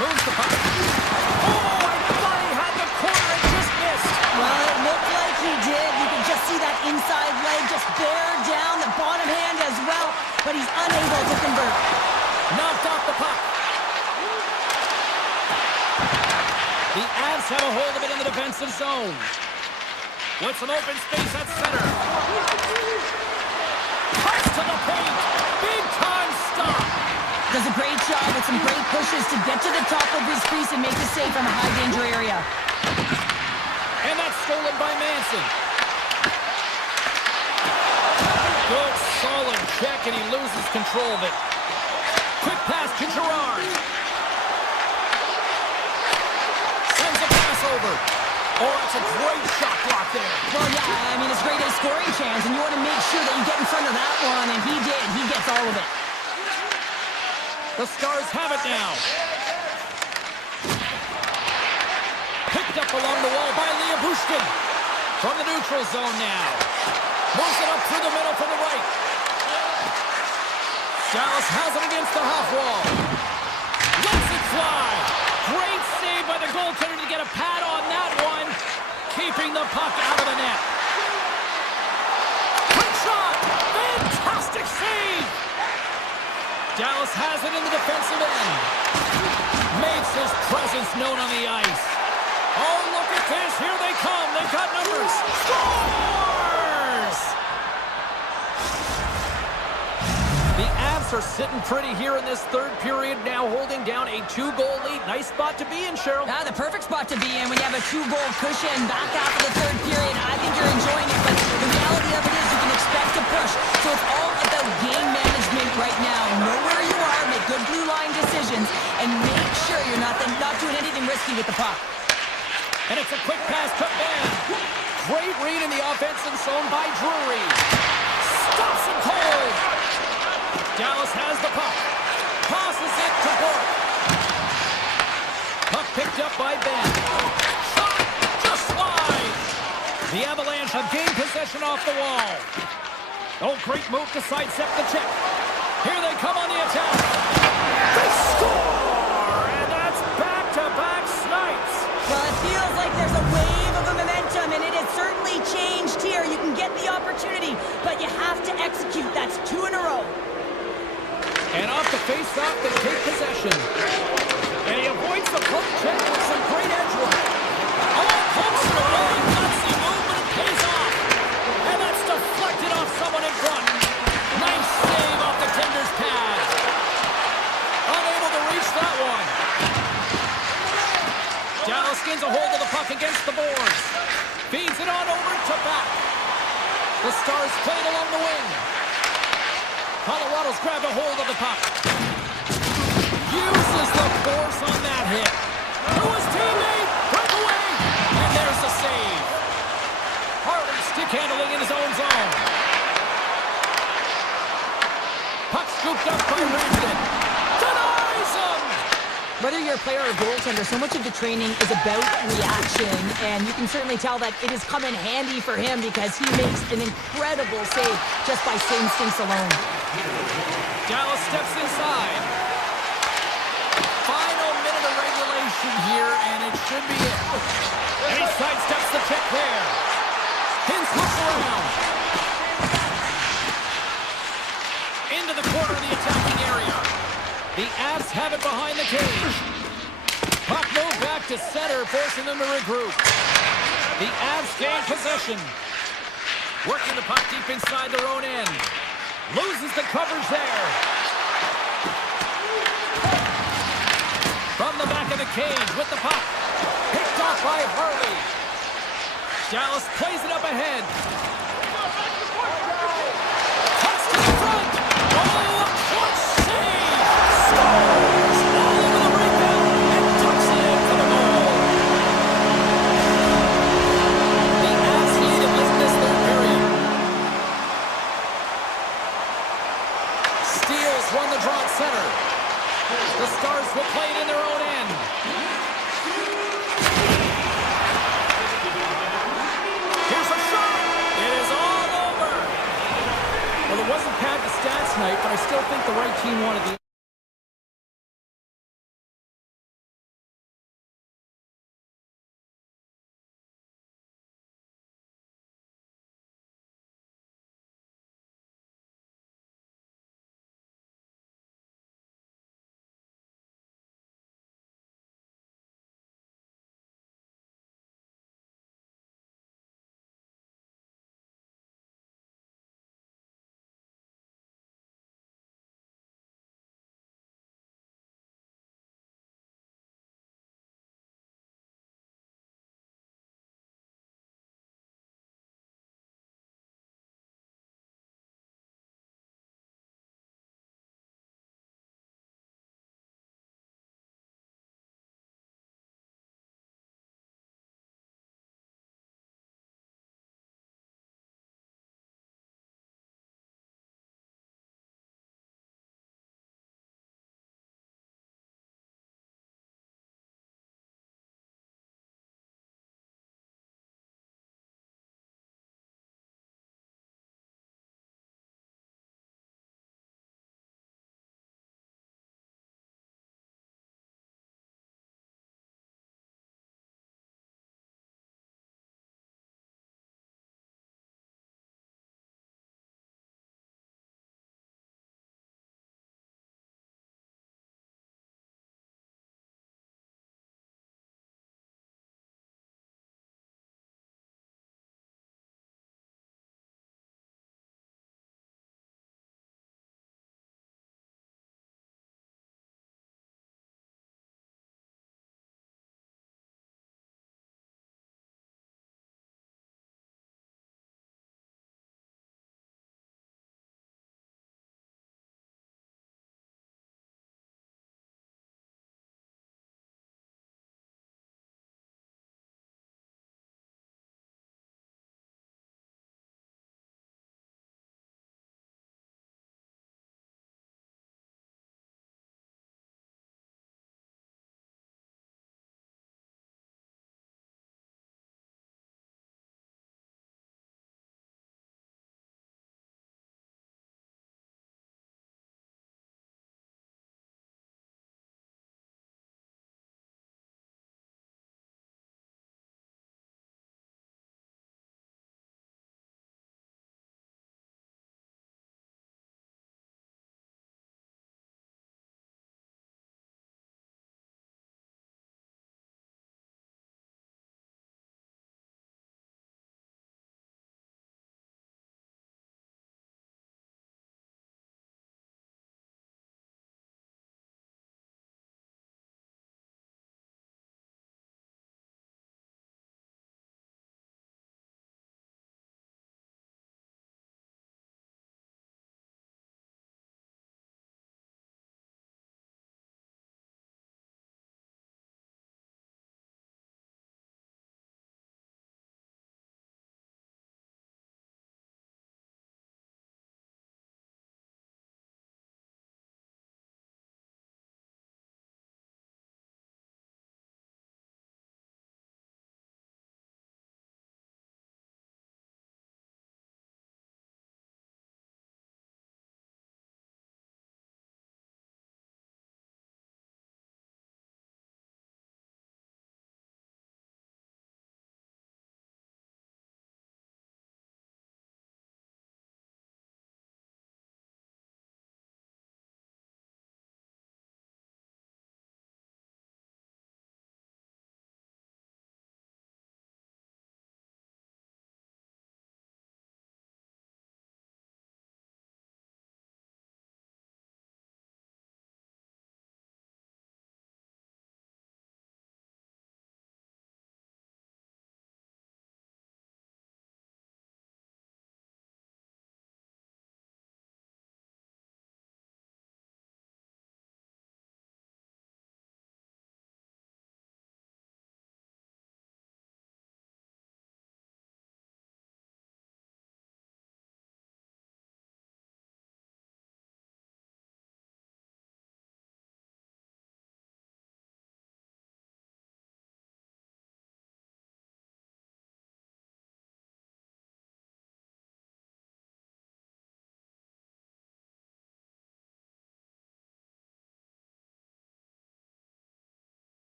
Moves the puck. Oh, I thought he had the corner and just missed. Well, it looked like he did. You can just see that inside leg just bear down the bottom hand as well. But he's unable to convert. Knocked off the puck. The Avs have a hold of it in the defensive zone. With some open space at center. Cuts to the paint. Big time stop. Does a great job with some great pushes to get to the top of his crease and make the save from a high danger area. And that's stolen by Manson. Good solid check and he loses control of it. Quick pass to Girard. Sends a pass over. Oh, that's a great shot block there. Well, yeah, I mean, it's great a scoring chance, and you want to make sure that you get in front of that one, and he did. He gets all of it. The Stars have it now. Picked up along the wall by Leah Bushkin. From the neutral zone now. Moves it up through the middle from the right. Dallas has it against the half wall. Lets it fly. Great save by the goaltender to get a pad on that one. Keeping the puck out of the net. Quick shot. Fantastic save. Dallas has it in the defensive end. Makes his presence known on the ice. Oh, look at this. Here they come. They've got numbers. Scores! The Avs are sitting pretty here in this third period, now holding down a 2-goal lead. Nice spot to be in, Cheryl. Ah, the perfect spot to be in when you have a 2-goal cushion back after the third period. I think you're enjoying it, but the reality of it is you can expect to push. So it's all about game management right now. Know where you are, make good blue line decisions, and make sure you're not doing anything risky with the puck. And it's a quick pass to Ben. Great read in the offensive zone by Drury. Stops him cold. Dallas has the puck. Passes it to Bork. Puck picked up by Ben. Shot just wide. The Avalanche have gained possession off the wall. Oh, great move to sidestep the check. Here they come on the attack. They score! And that's back-to-back snipes. Well, it feels like there's a wave of momentum, and it has certainly changed here. You can get the opportunity, but you have to execute. That's 2 in a row. And off the face-off, they take possession. And he avoids the poke check with some great edge work. Oh, pumps it away. Gutsy move, but it pays off. And that's deflected off someone in front. Nice save off the tender's pad. Unable to reach that one. Dallas gains a hold of the puck against the boards. Feeds it on over to back. The Stars play it along the wing. Colorado's grabbed a hold of the puck. Uses the force on that hit. To his teammate. Breakaway. And there's the save. Harley stick handling in his own zone. Puck scooped up by Ramsden. Denies him. Whether you're a player or goaltender, so much of the training is about reaction, and you can certainly tell that it has come in handy for him because he makes an incredible save just by instincts alone. Dallas steps inside. Final minute of regulation here, and it should be it. And he sidesteps the check there. Hintz looks around. Into the corner of the attacking area. The Avs have it behind the cage. Puck moved back to center, forcing them to regroup. The Avs gain possession. Working the puck deep inside their own end. Loses the coverage there. the cage with the puck. Picked off by Hurley. Dallas plays it up ahead. Cuts to the front. Oh, a clutch save. Scores all over the breakout and tucks it in for the goal. The Avs lead it in this third period. Steals won the draw at center. The Stars will play it in their own end. Here's a shot. It is all over. Well, it wasn't pad the stats night, but I still think the right team wanted the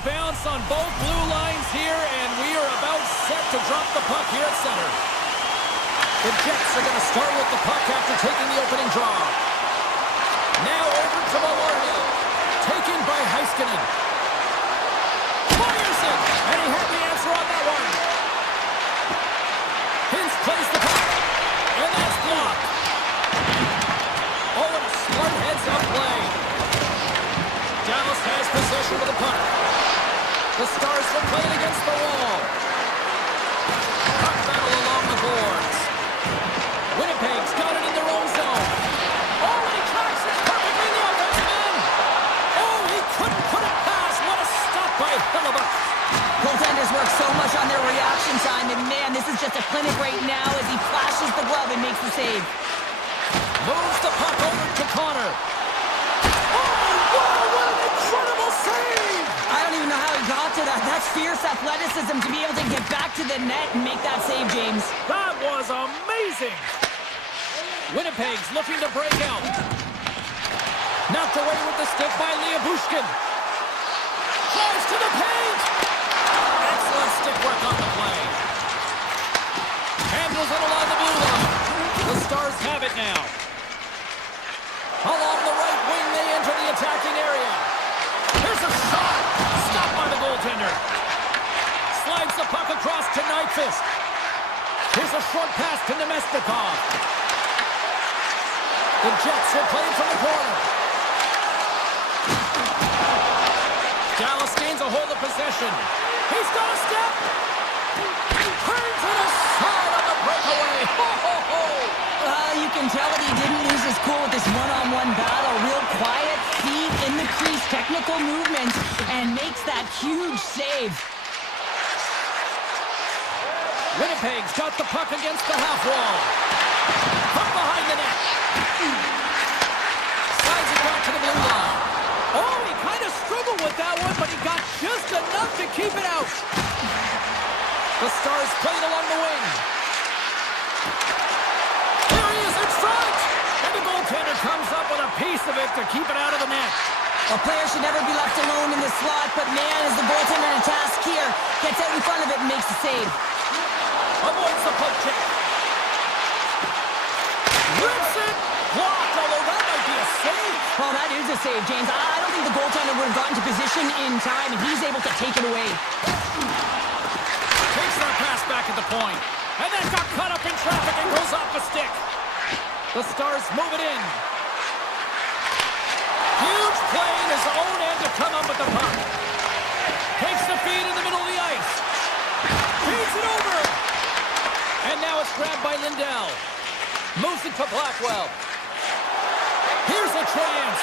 of bounce on both blue lines here, and we are about set to drop the puck here at center. The Jets are going to start with the puck after taking the opening draw. Now over to Maloney. Taken by Heiskanen. Fires it, and he had the answer on that one. Hintz plays the puck, and that's blocked. Oh, and a smart heads-up play. Dallas has possession of the puck. The Stars are playing against the wall. Puck battle along the boards. Winnipeg's got it in their own zone. Oh, and he tracks it perfectly in the offensive end. Oh, he couldn't put it past. What a stop by Hillebuck. Goaltenders work so much on their reaction time, and man, this is just a clinic right now as he flashes the glove and makes the save. Moves the puck over to Connor. Oh, wow, what an incredible save! I don't even know how he got to that. That's fierce athleticism to be able to get back to the net and make that save, James. That was amazing! Winnipeg's looking to break out. Knocked away with the stick by Bushkin. Drives to the paint! Excellent stick work on the play. Handles it along the blue line. The Stars have it now. Along the right wing, they enter the attacking area. Here's a shot! Stopped by the goaltender. Slides the puck across to Nyquist. Here's a short pass to Nemestikov. The Jets are playing from the corner. Dallas gains a hold of possession. He's got a step. Turns it aside on the breakaway. Ho, ho, ho. You can tell that he didn't lose his cool with this one-on-one battle. Real quiet, feet in the crease, technical movement, and makes that huge save. Winnipeg's got the puck against the half wall. From behind the net. Slides it back to the blue line. Oh, he kind of struggled with that one, but he got just enough to keep it out. The Stars played along the wing. There he is in front. And the goaltender comes up with a piece of it to keep it out of the net. A player should never be left alone in the slot, but man, is the goaltender in a task here. Gets out in front of it and makes the save. Avoids the poke check. Rips it. Blocked, although that might be a save. Oh, that is a save, James. I don't think the goaltender would have gotten to position in time, and he's able to take it away. Takes that pass back at the point. And then got caught up in traffic and goes off the stick. The Stars move it in. Huge play in his own end to come up with the puck. Takes the feed in the middle of the ice. Feeds it over. And now it's grabbed by Lindell. Moves it to Blackwell. Here's a chance.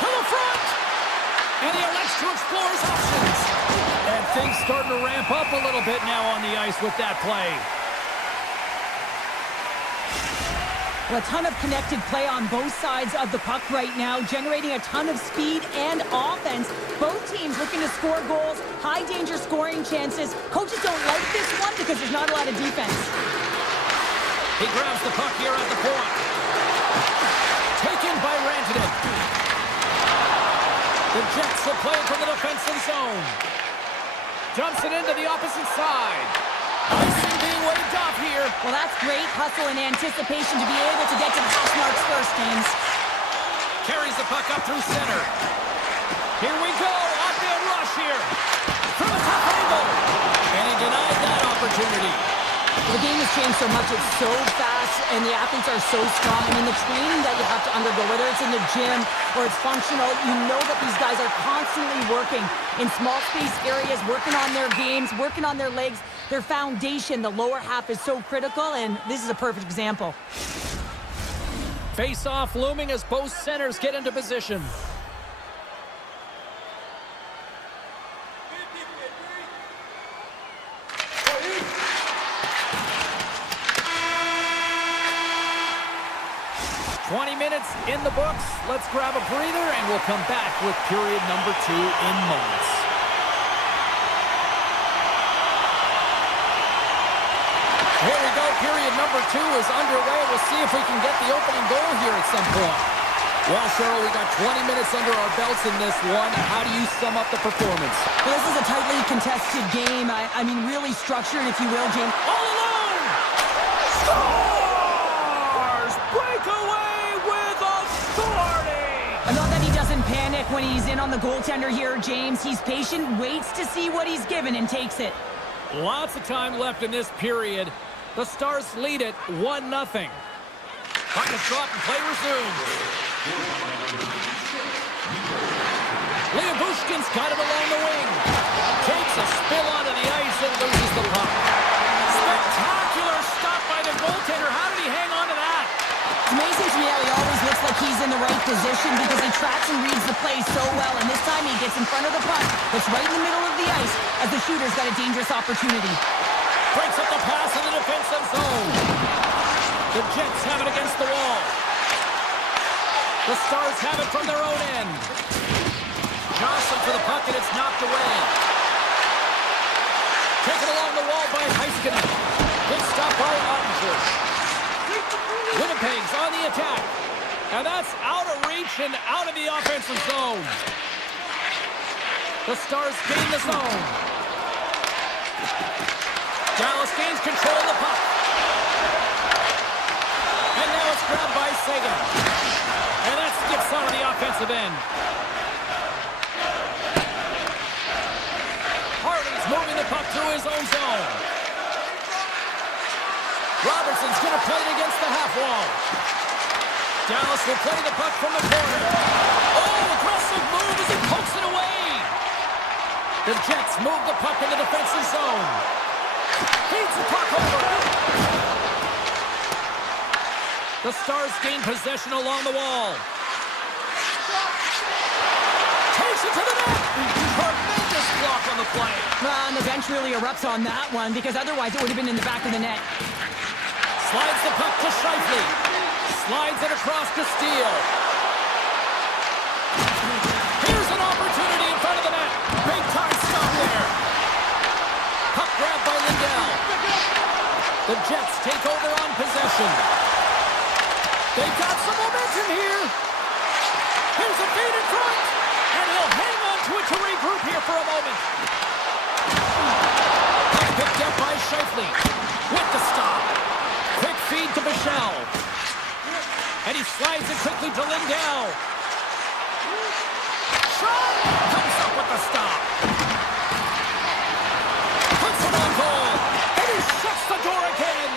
To the front. And he elects to explore his options. And things starting to ramp up a little bit now on the ice with that play. A ton of connected play on both sides of the puck right now, generating a ton of speed and offense. Both teams looking to score goals, high-danger scoring chances. Coaches don't like this one because there's not a lot of defense. He grabs the puck here at the point. Taken by Rantanen. The Jets are playing from the defensive zone. Dumps it into the opposite side. Icing being waved off here. Well, that's great hustle and anticipation to be able to get to the hash marks first, James. Carries the puck up through center. Here we go. Off-man rush here. From a tough angle. And he denied that opportunity. The game has changed so much. It's so fast, and the athletes are so strong. I mean, the training that you have to undergo, whether it's in the gym or it's functional, you know that these guys are constantly working in small space areas, working on their games, working on their legs. Their foundation, the lower half, is so critical, and this is a perfect example. Face-off looming as both centers get into position. Minutes in the books. Let's grab a breather and we'll come back with period number 2 in moments. Here we go. Period number 2 is underway. We'll see if we can get the opening goal here at some point. Well, Cheryl, we got 20 minutes under our belts in this one. How do you sum up the performance? Well, this is a tightly contested game. I mean, really structured, if you will, James. All alone! Scores! Breakaway with authority! Not that he doesn't panic when he's in on the goaltender here, James. He's patient, waits to see what he's given, and takes it. Lots of time left in this period. The Stars lead it 1-0. Puck is dropped and play resumes. Bushkin's got it along the wing. Takes a spill onto the ice and loses the puck. Spectacular stop by the goaltender. How did he hang on to that? It's amazing to me how he always looks like he's in the right position because he tracks and reads the play so well. And this time he gets in front of the puck that's right in the middle of the ice as the shooter's got a dangerous opportunity. Breaks up the pass in the defensive zone. The Jets have it against the wall. The Stars have it from their own end. Johnson for the puck, and it's knocked away. Taken along the wall by Heiskanen. Good stop by Ottinger. Winnipeg's on the attack. And that's out of reach and out of the offensive zone. The Stars gain the zone. Dallas gains control of the puck. And now it's grabbed by Sagan. And that skips out of the offensive end. Hardy's moving the puck through his own zone. Robertson's going to play it against the half wall. Dallas will play the puck from the corner. Oh, aggressive move as he pokes it away. The Jets move the puck in the defensive zone. Feeds the puck over. The Stars gain possession along the wall. Takes it to the net. Tremendous block on the play. And the bench really erupts on that one because otherwise it would have been in the back of the net. Slides the puck to Scheifele. Slides it across to Steele. Here's an opportunity in front of the net. Big time stop there. Puck grabbed by Lindell. The Jets take over on possession. They've got some momentum here. Here's a feed in front. And he'll hang on to it to regroup here for a moment. Puck picked up by Scheifele. With the stop. Quick feed to Michel. And he slides it quickly to Lindell. Shot! Comes up with the stop. Puts it on goal. And he shuts the door again.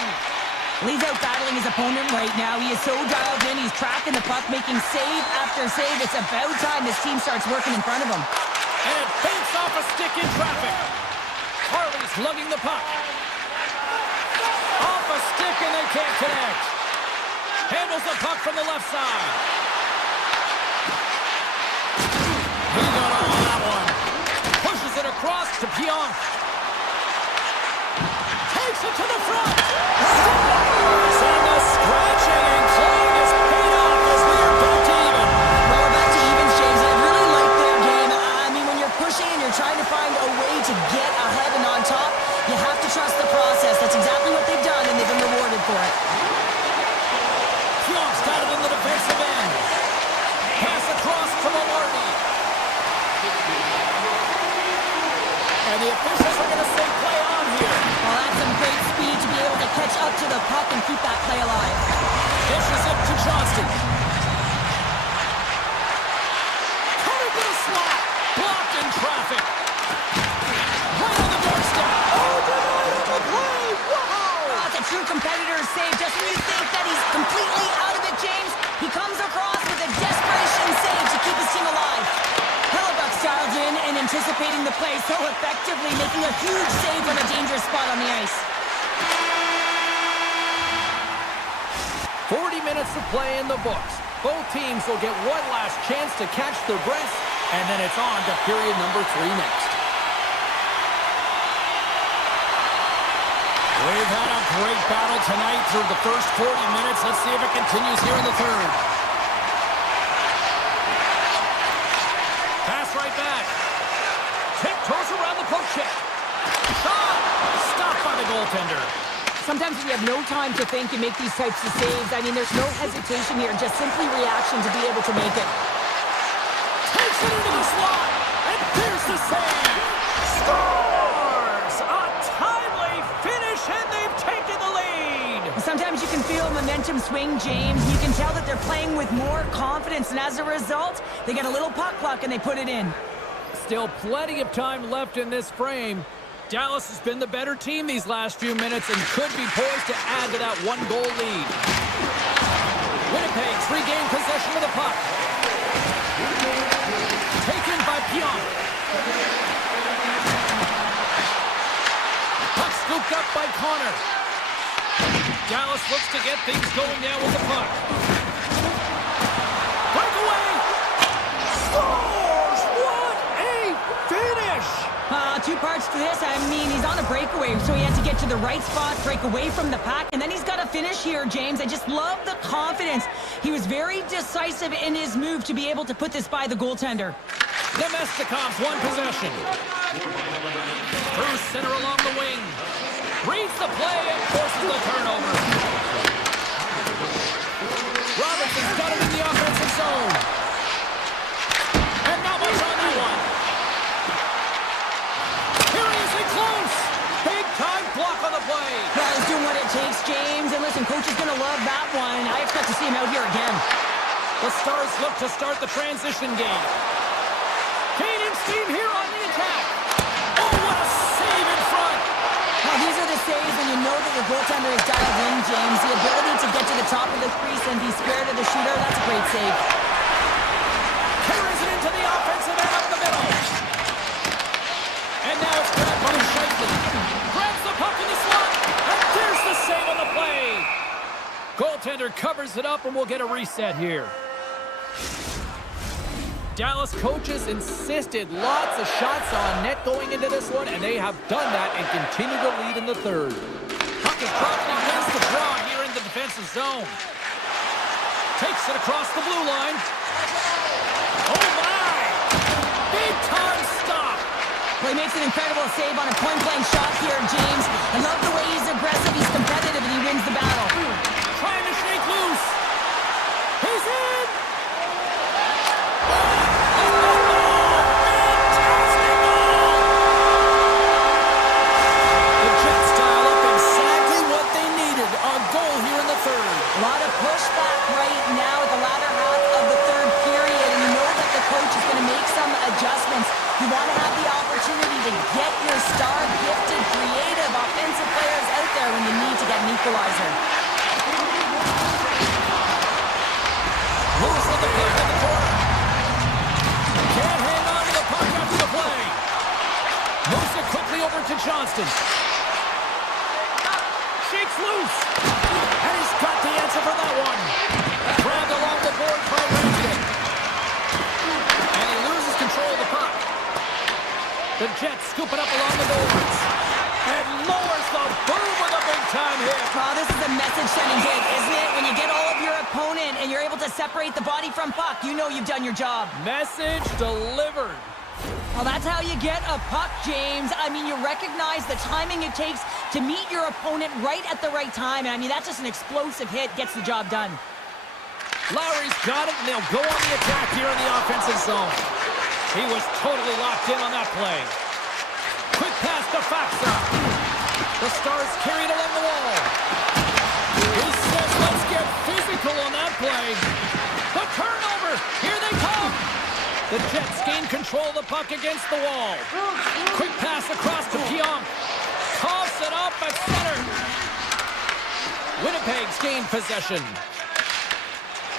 Well, he's out battling his opponent right now. He is so dialed in. He's tracking the puck, making save after save. It's about time this team starts working in front of him. And it feints off a stick in traffic. Harley's lugging the puck. Off a stick and they can't connect. Handles the puck from the left side. He got all on that one. Pushes it across to Pionk. Takes it to the front. Scores! And the scratching and clawing is paid off as we are back to even. Well, we're back to even, James. I really like their game. I mean, when you're pushing and you're trying to find a way to get ahead and on top, you have to trust the process. That's exactly what they've done, and they've been rewarded for it. Pionk's got it in the defensive end. Pass across to Maloney. And the officials are going to say play on here. Well, that's some great speed to be able to catch up to the puck and keep that play alive. Dishes it to Johnston. Coming to the slot. Blocked in traffic. Right on the doorstep. Oh, denied on the play. Wow. Oh, it's a true competitor's save. Just when you think that he's completely out of it, James, he comes across with a desperation save to keep his team alive. Hellebuck's dialed in and anticipating the play so effectively, making a huge save from a dangerous spot on the ice. 40 minutes of play in the books. Both teams will get one last chance to catch their breath, and then it's on to period number 3 next. We've had a great battle tonight through the first 40 minutes. Let's see if it continues here in the third. Pass right back. Tiptoes around the poke check. Shot! Stopped by the goaltender. sometimes when you have no time to think, you make these types of saves. I mean, there's no hesitation here, just simply reaction to be able to make it. Takes it into the slot, and there's the save. Scores! A timely finish, and they've taken the lead. Sometimes you can feel momentum swing, James. You can tell that they're playing with more confidence, and as a result, they get a little puck luck and they put it in. Still plenty of time left in this frame. Dallas has been the better team these last few minutes and could be poised to add to that one-goal lead. Winnipeg's regained possession of the puck. Taken by Pionk. Puck scooped up by Connor. Dallas looks to get things going now with the puck. Breakaway! Scores! What a finish! Two parts to this. I mean, he's on a breakaway, so he had to get to the right spot, break away from the pack, and then he's got to finish here, James. I just love the confidence. He was very decisive in his move to be able to put this by the goaltender. Nemestikov's one possession. Through center along the wing. Reads the play and forces the turnover. Robertson's got it in the offensive zone. And not much on that one. Here he is in close. Big time block on the play. Well, he's doing what it takes, James. And listen, coach is going to love that one. I expect to see him out here again. The Stars look to start the transition game. Gaining steam here on the attack. Oh, what a save in front. Now, these are the saves when you know that your goaltender is dialed in, James. The ability to get to the top of the crease and be scared of the shooter, that's a great save. Carries it into the offensive end up the middle. And now it's grabbed by Shifley. Grabs the puck in the slot. And there's the save on the play. Goaltender covers it up and we'll get a reset here. Dallas coaches insisted lots of shots on net going into this one, and they have done that and continue to lead in the third. Puck is dropped and he wins the draw here in the defensive zone. Takes it across the blue line. Oh my! Big time stop! Well, he makes an incredible save on a point-blank shot here, James. I love the way he's aggressive, he's competitive, and he wins the battle. Trying to shake loose. He's in! A lot of pushback right now at the latter half of the third period, and you know that the coach is going to make some adjustments. You want to have the opportunity to get your star, gifted, creative, offensive players out there when you need to get an equalizer. Moves with the puck in the corner. Can't hang on to the puck after the play. Moves it quickly over to Johnston. Shakes loose. And he's got the answer for that one. Grabbed along the board by Ramsden. And he loses control of the puck. The Jets scoop it up along the boards. And lowers the boom with a big-time hit. Oh, this is a message-sending hit, isn't it? When you get all of your opponent and you're able to separate the body from puck, you know you've done your job. Message delivered. Well, that's how you get a puck, James. I mean, you recognize the timing it takes to meet your opponent right at the right time. And I mean, that's just an explosive hit, gets the job done. Lowry's got it, and they'll go on the attack here in the offensive zone. He was totally locked in on that play. Quick pass to Faxa. The Stars carried along the wall. He says, let's get physical on that play. The turnover, here they come. The Jets gain control of the puck against the wall. Quick pass across to Pionk. Coughs it up at center. Winnipeg's gained possession.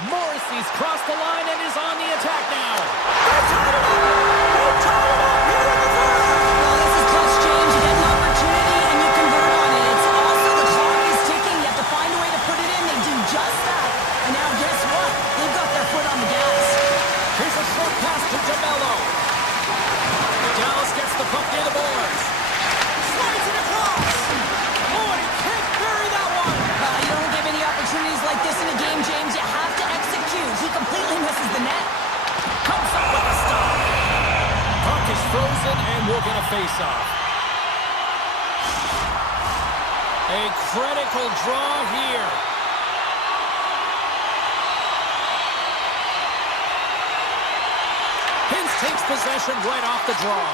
Morrissey's crossed the line and is on the attack now. They tied it up! They tied it up here in the third! Well, this is clutch, James. You get an opportunity and you convert on it. It's also the clock is ticking. You have to find a way to put it in. They do just that. And now guess what? They've got their foot on the gas. Here's a short pass to DeMello. Dallas gets the puck near the boards. Slides it across. Oh, and he can't bury that one. You don't give any opportunities like this in a game, James. You have to execute. He completely misses the net. Comes up with a stop. Puck is frozen, and we'll get a face-off. A critical draw here. Hintz takes possession right off the draw.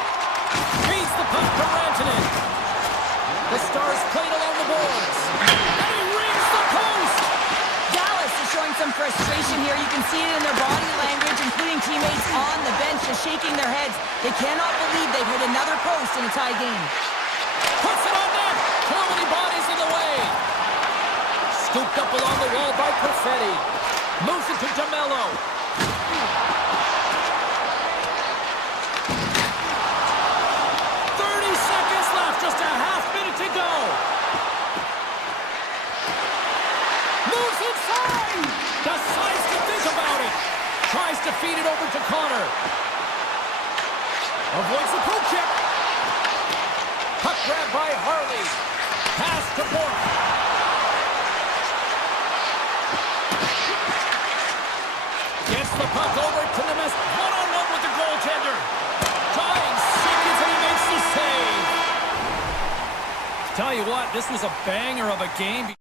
Feeds the puck to Rantanen. The Stars played along the boards. And he rings the post! Dallas is showing some frustration here. You can see it in their body language, including teammates on the bench just shaking their heads. They cannot believe they've hit another post in a tie game. Puts it on net! Too many bodies in the way! Scooped up along the wall by Perfetti. Moves it to DeMello. 30 seconds left, just a half minute to go. Moves inside! Decides to think about it. Tries to feed it over to Connor. Avoids the poke check. Puck grab by Harley. Pass to Bork. Gets the puck over to Nemeth. One-on-one with the goaltender. Dying seconds and he makes the save. Tell you what, this was a banger of a game.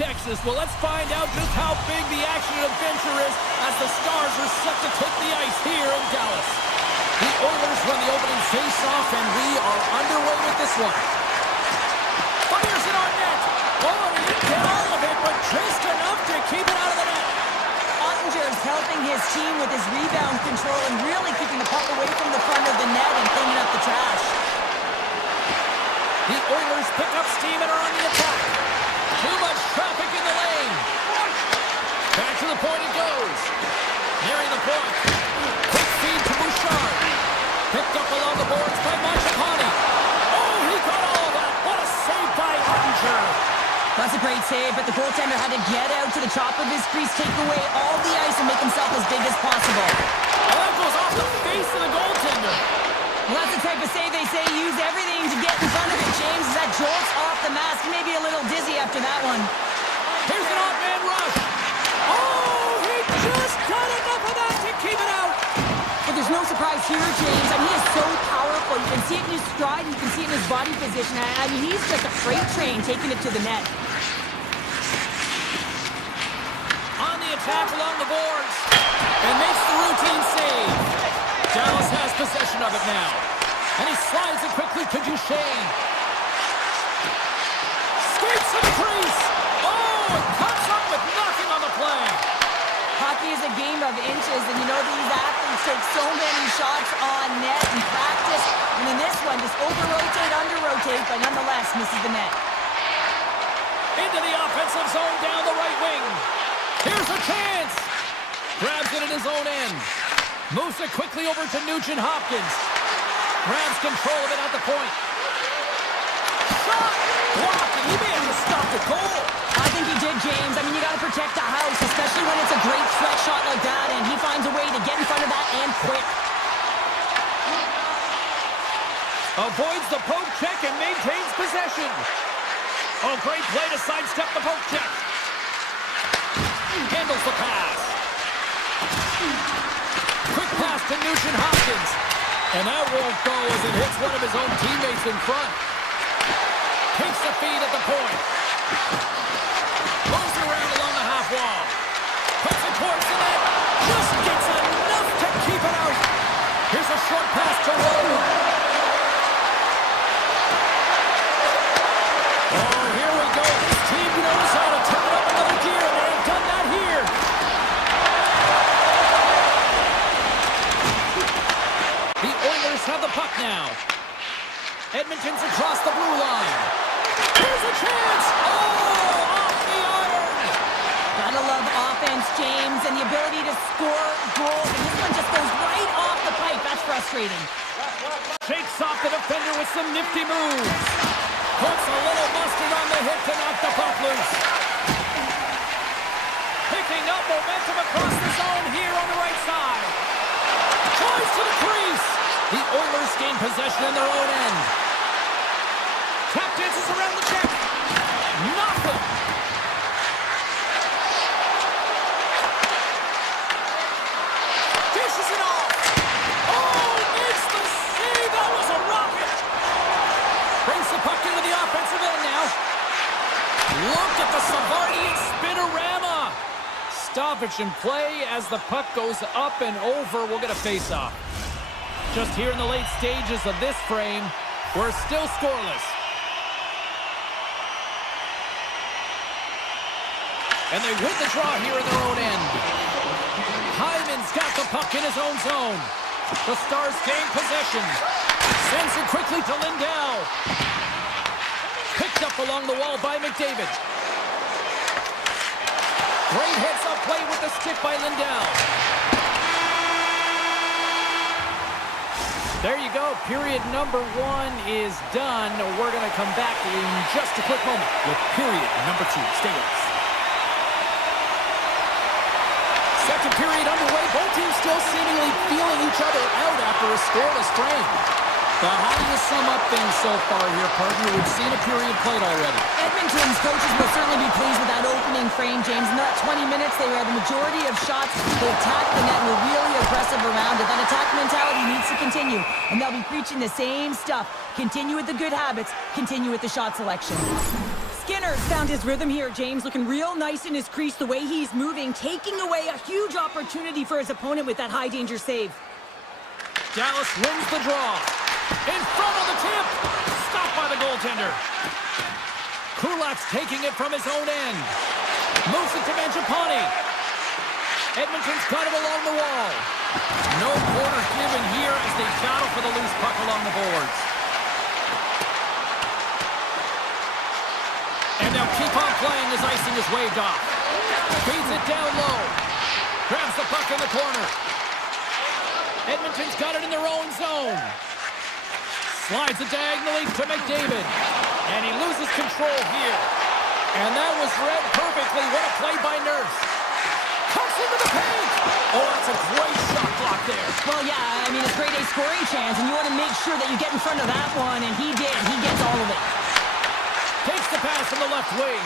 Texas. Well, let's find out just how big the action and adventure is as the Stars are set to take the ice here in Dallas. The Oilers run the opening face-off, and we are underway with this one. Fires it on net. Oh, he didn't get all of it, but just enough to keep it out of the net. Ottinger's helping his team with his rebound control and really keeping the puck away from the front of the net and cleaning up the trash. The Oilers pick up steam and are on the attack. Too much traffic in the lane. Back to the point it goes. Nearing the point. Quick feed to Bouchard. Picked up along the boards by Mangiapane. Oh, he got all of that. What a save by Ottinger. That's a great save, but the goaltender had to get out to the top of his crease, take away all the ice, and make himself as big as possible. Well, that goes off the face of the goaltender. Well, that's the type of save they say use everything to get in front of it, James. As that jolts off the mask, he may be a little dizzy after that one. Here's an off-man rush. Oh, he just got enough of that to keep it out. But there's no surprise here, James. I mean, he is so powerful. You can see it in his stride, you can see it in his body position. I mean, he's just a freight train taking it to the net. On the attack along the boards. And makes the routine save. Dallas has possession of it now. And he slides it quickly to Duchesne. Skates to the crease. Oh, and comes up with nothing on the play. Hockey is a game of inches, and you know these athletes take so many shots on net in practice. And in this one, just over-rotate, under-rotate, but nonetheless misses the net. Into the offensive zone down the right wing. Here's a chance. Grabs it in his own end. Moves it quickly over to Nugent-Hopkins. Grabs control of it at the point. Shot! Blocked, and he may have to stop the goal. I think he did, James. I mean, you got to protect the house, especially when it's a great threat shot like that, and he finds a way to get in front of that and quick. Avoids the poke check and maintains possession. Oh, great play to sidestep the poke check. Handles the pass. Quick pass to Nugent-Hopkins. And that won't go as it hits one of his own teammates in front. Takes the feed at the point. Moves around along the half wall. Puts it towards the net. Just gets enough to keep it out. Here's a short pass to Rowe. Oh, here we go. This team knows how to turn up another gear, and they've done that here. The Oilers have the puck now. Edmonton's across the blue line. Here's a chance. Oh, off the iron. Gotta love offense, James, and the ability to score goals. And this one just goes right off the pipe. That's frustrating. Shakes off the defender with some nifty moves. Puts a little mustard on the hit to knock the puck loose. Picking up momentum across the zone here on the right side. Tries to the crease. The Oilers gain possession in their own end. Tap dances around the net. Nothing. Dishes it off. Oh, makes the save. That was a rocket. Brings the puck into the offensive end now. Look at the Savardian spinorama. Stoppage in play as the puck goes up and over. We'll get a face-off. Just here in the late stages of this frame, we're still scoreless. And they win the draw here in their own end. Hyman's got the puck in his own zone. The Stars gain possession. Sends it quickly to Lindell. Picked up along the wall by McDavid. Great heads-up play with the stick by Lindell. There you go. Period number 1 is done. We're going to come back in just a quick moment with period number 2. Stay with us. Second period underway. Both teams still seemingly feeling each other out after a scoreless frame. But how do you sum up things so far here, partner? We've seen a period played already. Edmonton's coaches will certainly be pleased with that opening frame, James. In that 20 minutes, they had the majority of shots. They attacked the net and were really aggressive around it. That attack mentality needs to continue, and they'll be preaching the same stuff. Continue with the good habits. Continue with the shot selection. Skid Tanner's found his rhythm here, James, looking real nice in his crease, the way he's moving, taking away a huge opportunity for his opponent with that high-danger save. Dallas wins the draw. In front of the tip. Stopped by the goaltender. Kulak's taking it from his own end. Moves it to Mangiapane. Edmonton's got it along the wall. No corner given here as they battle for the loose puck along the boards. And they'll keep on playing as icing is waved off. Feeds it down low. Grabs the puck in the corner. Edmonton's got it in their own zone. Slides it diagonally to McDavid. And he loses control here. And that was read perfectly. What a play by Nurse. Cuts into the paint. Oh, that's a great shot block there. Well, yeah, I mean, it's grade A scoring chance, and you want to make sure that you get in front of that one, and he did. He gets all of it. Takes the pass from the left wing.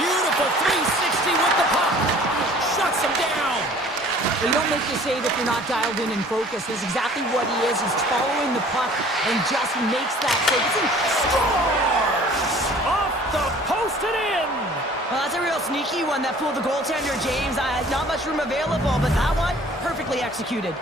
Beautiful 360 with the puck. Shuts him down. You don't make the save if you're not dialed in and focused. That's exactly what he is. He's following the puck and just makes that save. Scores! Off the post and in! Well, that's a real sneaky one that fooled the goaltender, James. Not much room available, but that one, perfectly executed.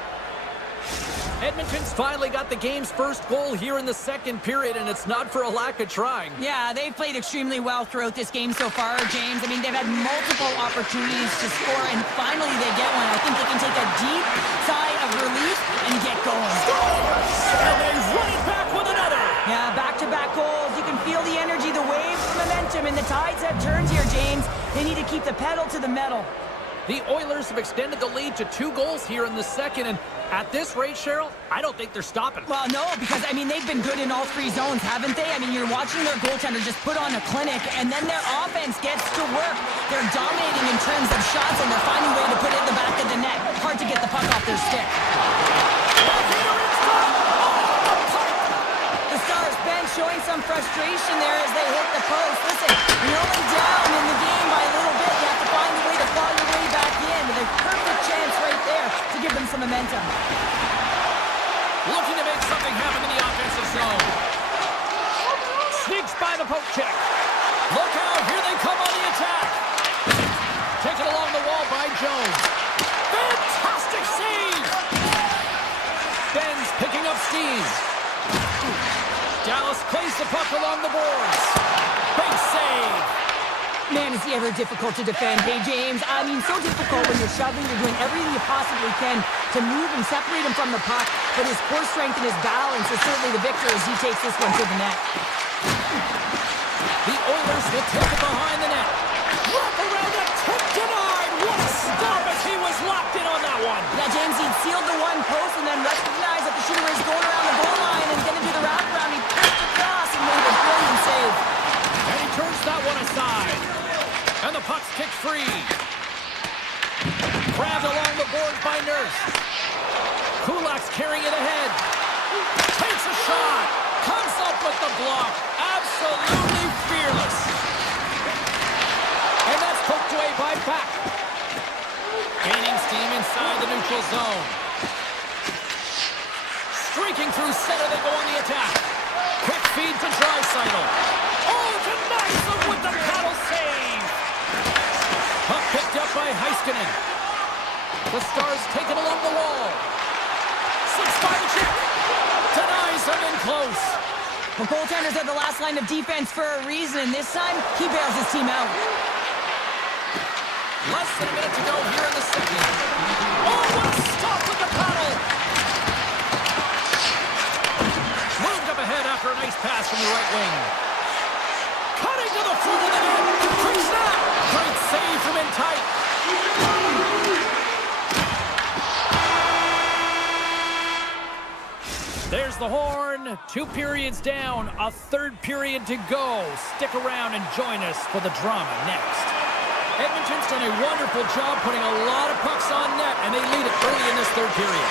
Edmonton's finally got the game's first goal here in the second period, and it's not for a lack of trying. Yeah, they've played extremely well throughout this game so far, James. I mean, they've had multiple opportunities to score, and finally they get one. I think they can take a deep sigh of relief and get going. Scores! And they run it back with another! Yeah, back-to-back goals. You can feel the energy, the waves, the momentum, and the tides have turned here, James. They need to keep the pedal to the metal. The Oilers have extended the lead to 2 goals here in the second, and at this rate, Cheryl, I don't think they're stopping. Well, no, because, I mean, they've been good in all 3 zones, haven't they? I mean, you're watching their goaltender just put on a clinic, and then their offense gets to work. They're dominating in terms of shots, and they're finding a way to put it in the back of the net. Hard to get the puck off their stick. The Stars bench showing some frustration there as they hit the post. Listen, when you're only down in the game by a little bit, you have to find a way to claw your way back in. With a perfect chance right there to give them some momentum. Looking to make something happen in the offensive zone. Sneaks by the poke check. Look out, here they come on the attack. Taken along the wall by Jones. Fantastic save! Ben's picking up steam. Dallas plays the puck along the boards. Big save! Man, is he ever difficult to defend. Hey, James, I mean, so difficult when you're shoving, you're doing everything you possibly can to move and separate him from the puck, but his core strength and his balance is certainly the victor as he takes this one to the net. The Oilers will take it behind the net. Wrap around the tip denied! What a stop as he was locked in on that one! Yeah, James, he'd sealed the one post and then recognized that the shooter is going around the goal line and going to do the wraparound. He pushed across and made a brilliant save. And he turns that one aside. And the puck's kicked free. Grabbed along the boards by Nurse. Kulak's carrying it ahead. Takes a shot. Comes up with the block. Absolutely fearless. And that's poked away by Back. Gaining steam inside the neutral zone. Streaking through center, they go on the attack. Quick feed to Draisaitl. Oh, denies them with the paddle save. Puck picked up by Heiskanen. The Stars taken along the wall. 6-5 check. Denies them in close. Well, goaltenders are the last line of defense for a reason, and this time, he bails his team out. Less than a minute to go here in the second. Oh, what a stop with the paddle. Moved up ahead after a nice pass from the right wing. Cutting to the front of the net. Quick snap. Great save from in tight. There's the horn. 2 periods down. A 3rd period to go. Stick around and join us for the drama next. Edmonton's done a wonderful job putting a lot of pucks on net, and they lead it early in this 3rd period.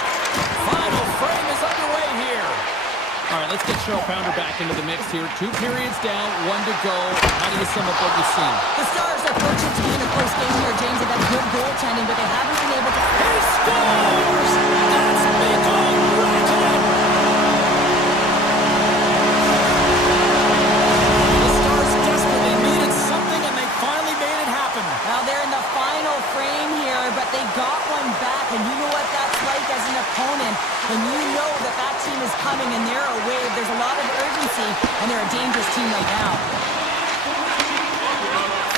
Final frame is underway here. All right, let's get Cheryl Pounder back into the mix here. 2 periods down, 1 to go. How do you sum up what you've seen? The Stars are fortunate to be in a close game here, James. They've had good goaltending, but they haven't been able to... He scores! That's Mikko Rantanen! The Stars and they're a dangerous team right now.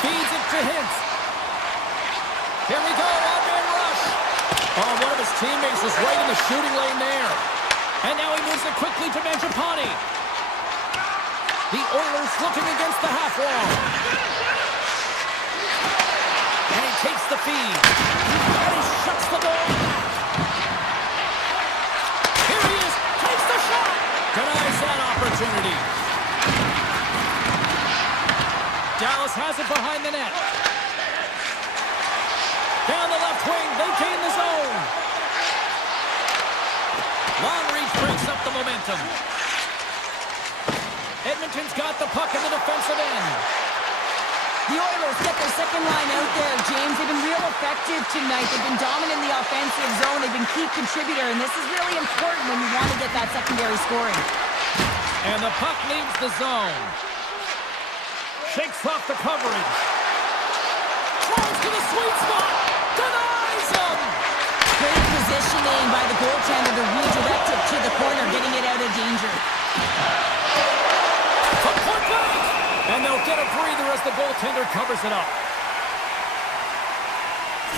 Feeds it to Hintz. Here we go, one-man rush. Oh, one of his teammates is right in the shooting lane there. And now he moves it quickly to Mangiapane. The Oilers looking against the half wall. And he takes the feed. And he shuts the door. Here he is. Takes the shot. Denies that opportunity. Dallas has it behind the net. Down the left wing. They gain the zone. Long reach breaks up the momentum. Edmonton's got the puck in the defensive end. The Oilers get their second line out there, James. They've been real effective tonight. They've been dominant in the offensive zone. They've been key contributor, and this is really important when you want to get that secondary scoring. And the puck leaves the zone. Shakes off the coverage. Tries to the sweet spot. Denies him. Great positioning by the goaltender to redirect it to the corner, getting it out of danger. And they'll get a breather as the goaltender covers it up.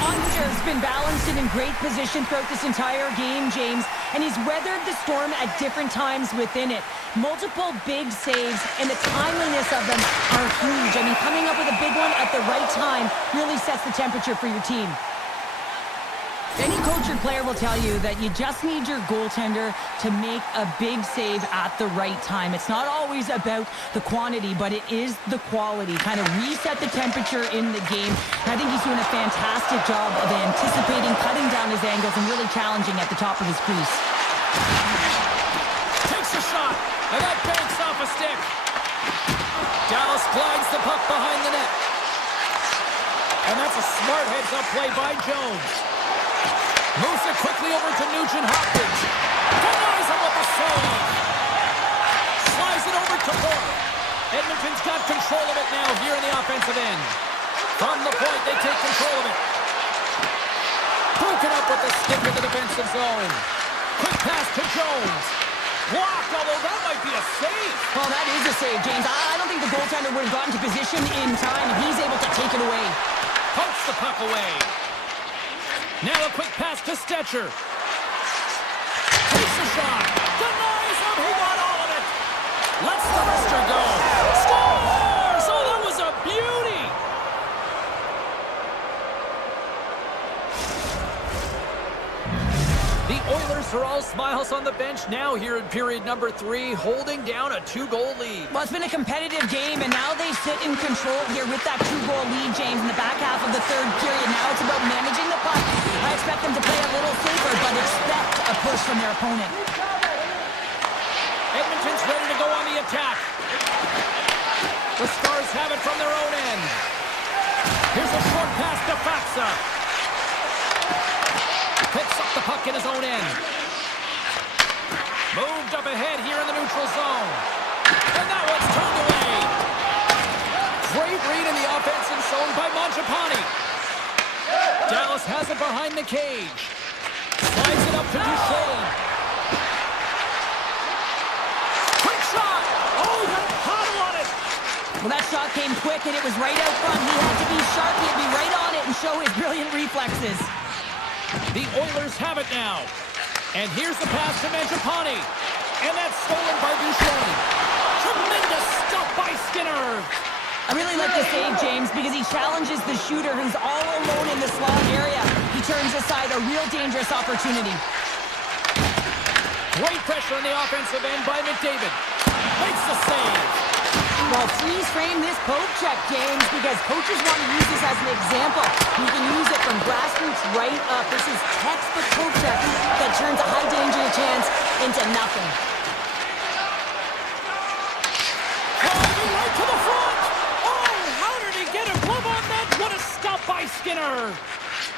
Otter's been balanced and in great position throughout this entire game, James, and he's weathered the storm at different times within it. Multiple big saves, and the timeliness of them are huge. I mean, coming up with a big one at the right time really sets the temperature for your team. Any coach or player will tell you that you just need your goaltender to make a big save at the right time. It's not always about the quantity, but it is the quality. Kind of reset the temperature in the game. And I think he's doing a fantastic job of anticipating, cutting down his angles, and really challenging at the top of his crease. Takes a shot, and that banks off a stick. Dallas glides the puck behind the net. And that's a smart heads-up play by Jones. Moves it quickly over to Nugent-Hopkins. Denies him with the save. Slides it over to Porter. Edmonton's got control of it now here in the offensive end. From the point, they take control of it. Broken up with the stick in the defensive zone. Quick pass to Jones. Blocked, although that might be a save. Well, that is a save, James. I don't think the goaltender would have gotten to position in time, and he's able to take it away. Pokes the puck away. Now a quick pass to Stetcher. Takes a shot. Denies him. He got all of it. Lets the wrister go. Scores! Oh, that was a beauty. The Oilers are all smiles on the bench now here in period number 3, holding down a 2-goal lead. Well, it's been a competitive game, and now they sit in control here with that 2-goal lead, James, in the back half of the third period. Now it's about managing the puck. I expect them to play a little safer, but expect a push from their opponent. Edmonton's ready to go on the attack. The Stars have it from their own end. Here's a short pass to Faxa. Picks up the puck in his own end. Moved up ahead here in the neutral zone. And that one's turned away. Great read in the offensive zone by Mangiapane. Dallas has it behind the cage. Slides it up to Duchesne. Quick shot. Oh, he got a paddle on it. Well, that shot came quick, and it was right out front. He had to be sharp. He had to be right on it and show his brilliant reflexes. The Oilers have it now. And here's the pass to Mangiapane. And that's stolen by Duchesne. Tremendous stop by Skinner. I really like the save, James, because he challenges the shooter who's all alone in the slot area. He turns aside a real dangerous opportunity. Great pressure on the offensive end by McDavid. Makes the save. Well, freeze frame this poke check, James, because coaches want to use this as an example. You can use it from grassroots right up. This is textbook poke check that turns a high danger chance into nothing. Driving right to the front. Oh, how did he get a glove on that? What a stop by Skinner.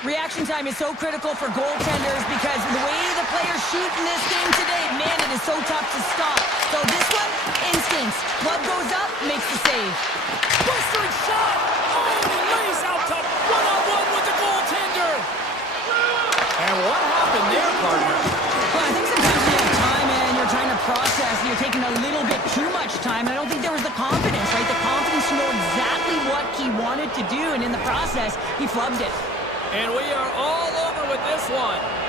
Reaction time is so critical for goaltenders because the way the players shoot in this game today, man, it is so tough to stop. So this one, instincts. Glove goes up, makes the save. Blistering shot. Oh, he lays out to one-on-one with the goaltender. And what happened there, partner? Well, I think sometimes you have time and you're trying to process obviously you're taking a little bit too much time. I don't think there was the confidence, right? The confidence to know exactly what he wanted to do, and in the process, he flubbed it. And we are all over with this one.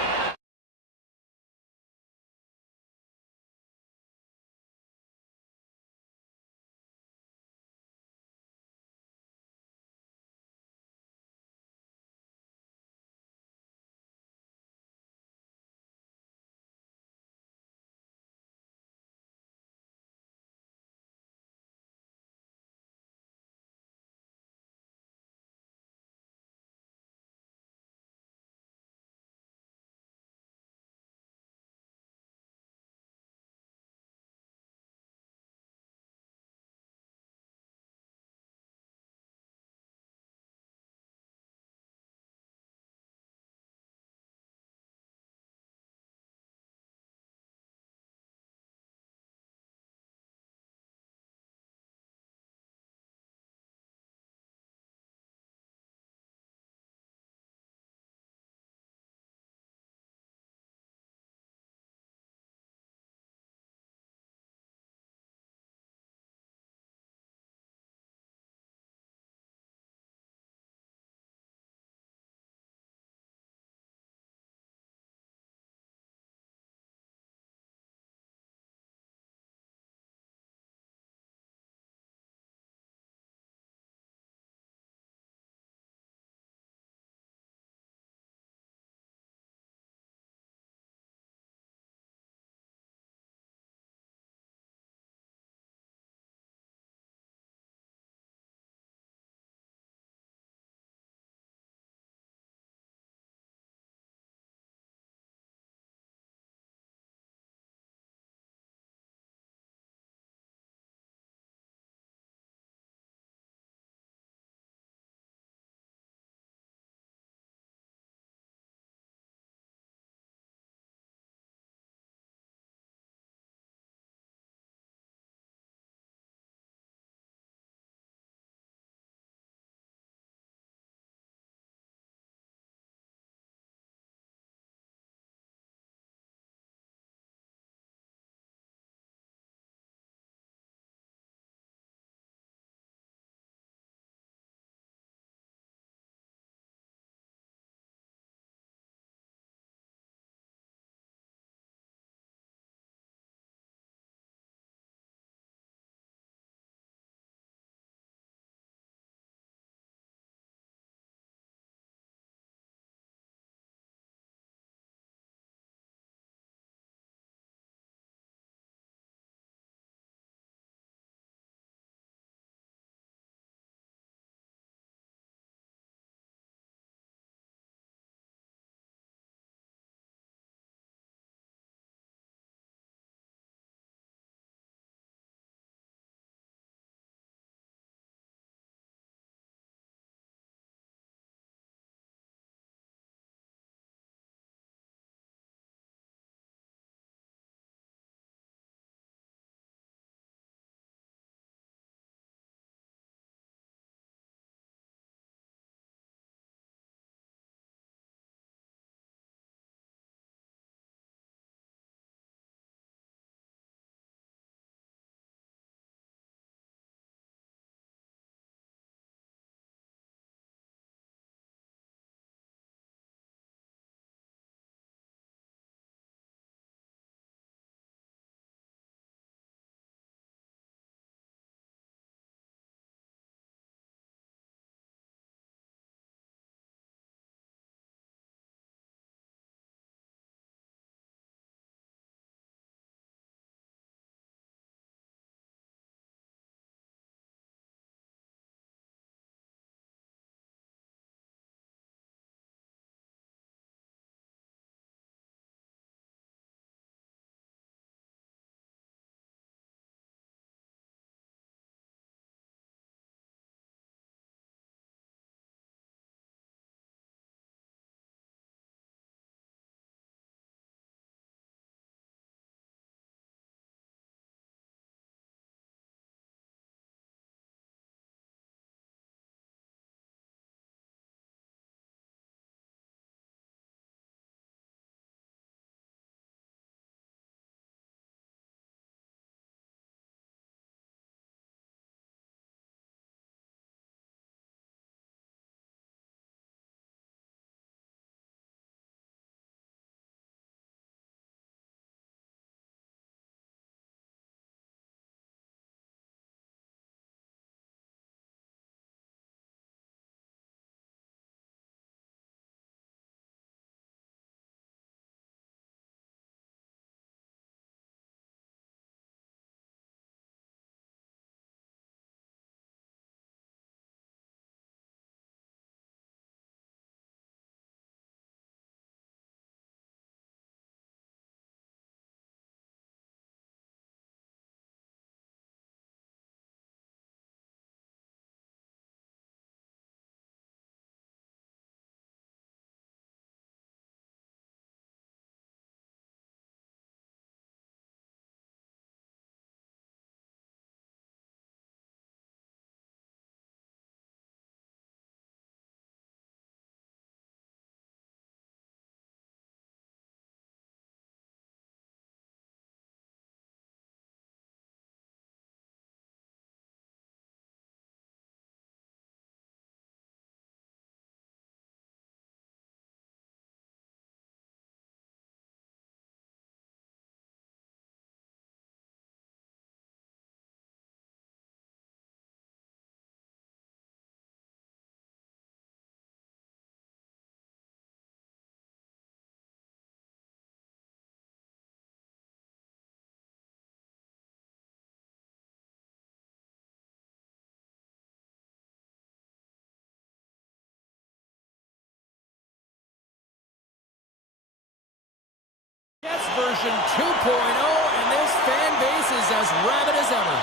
version 2.0, and this fan base is as rabid as ever.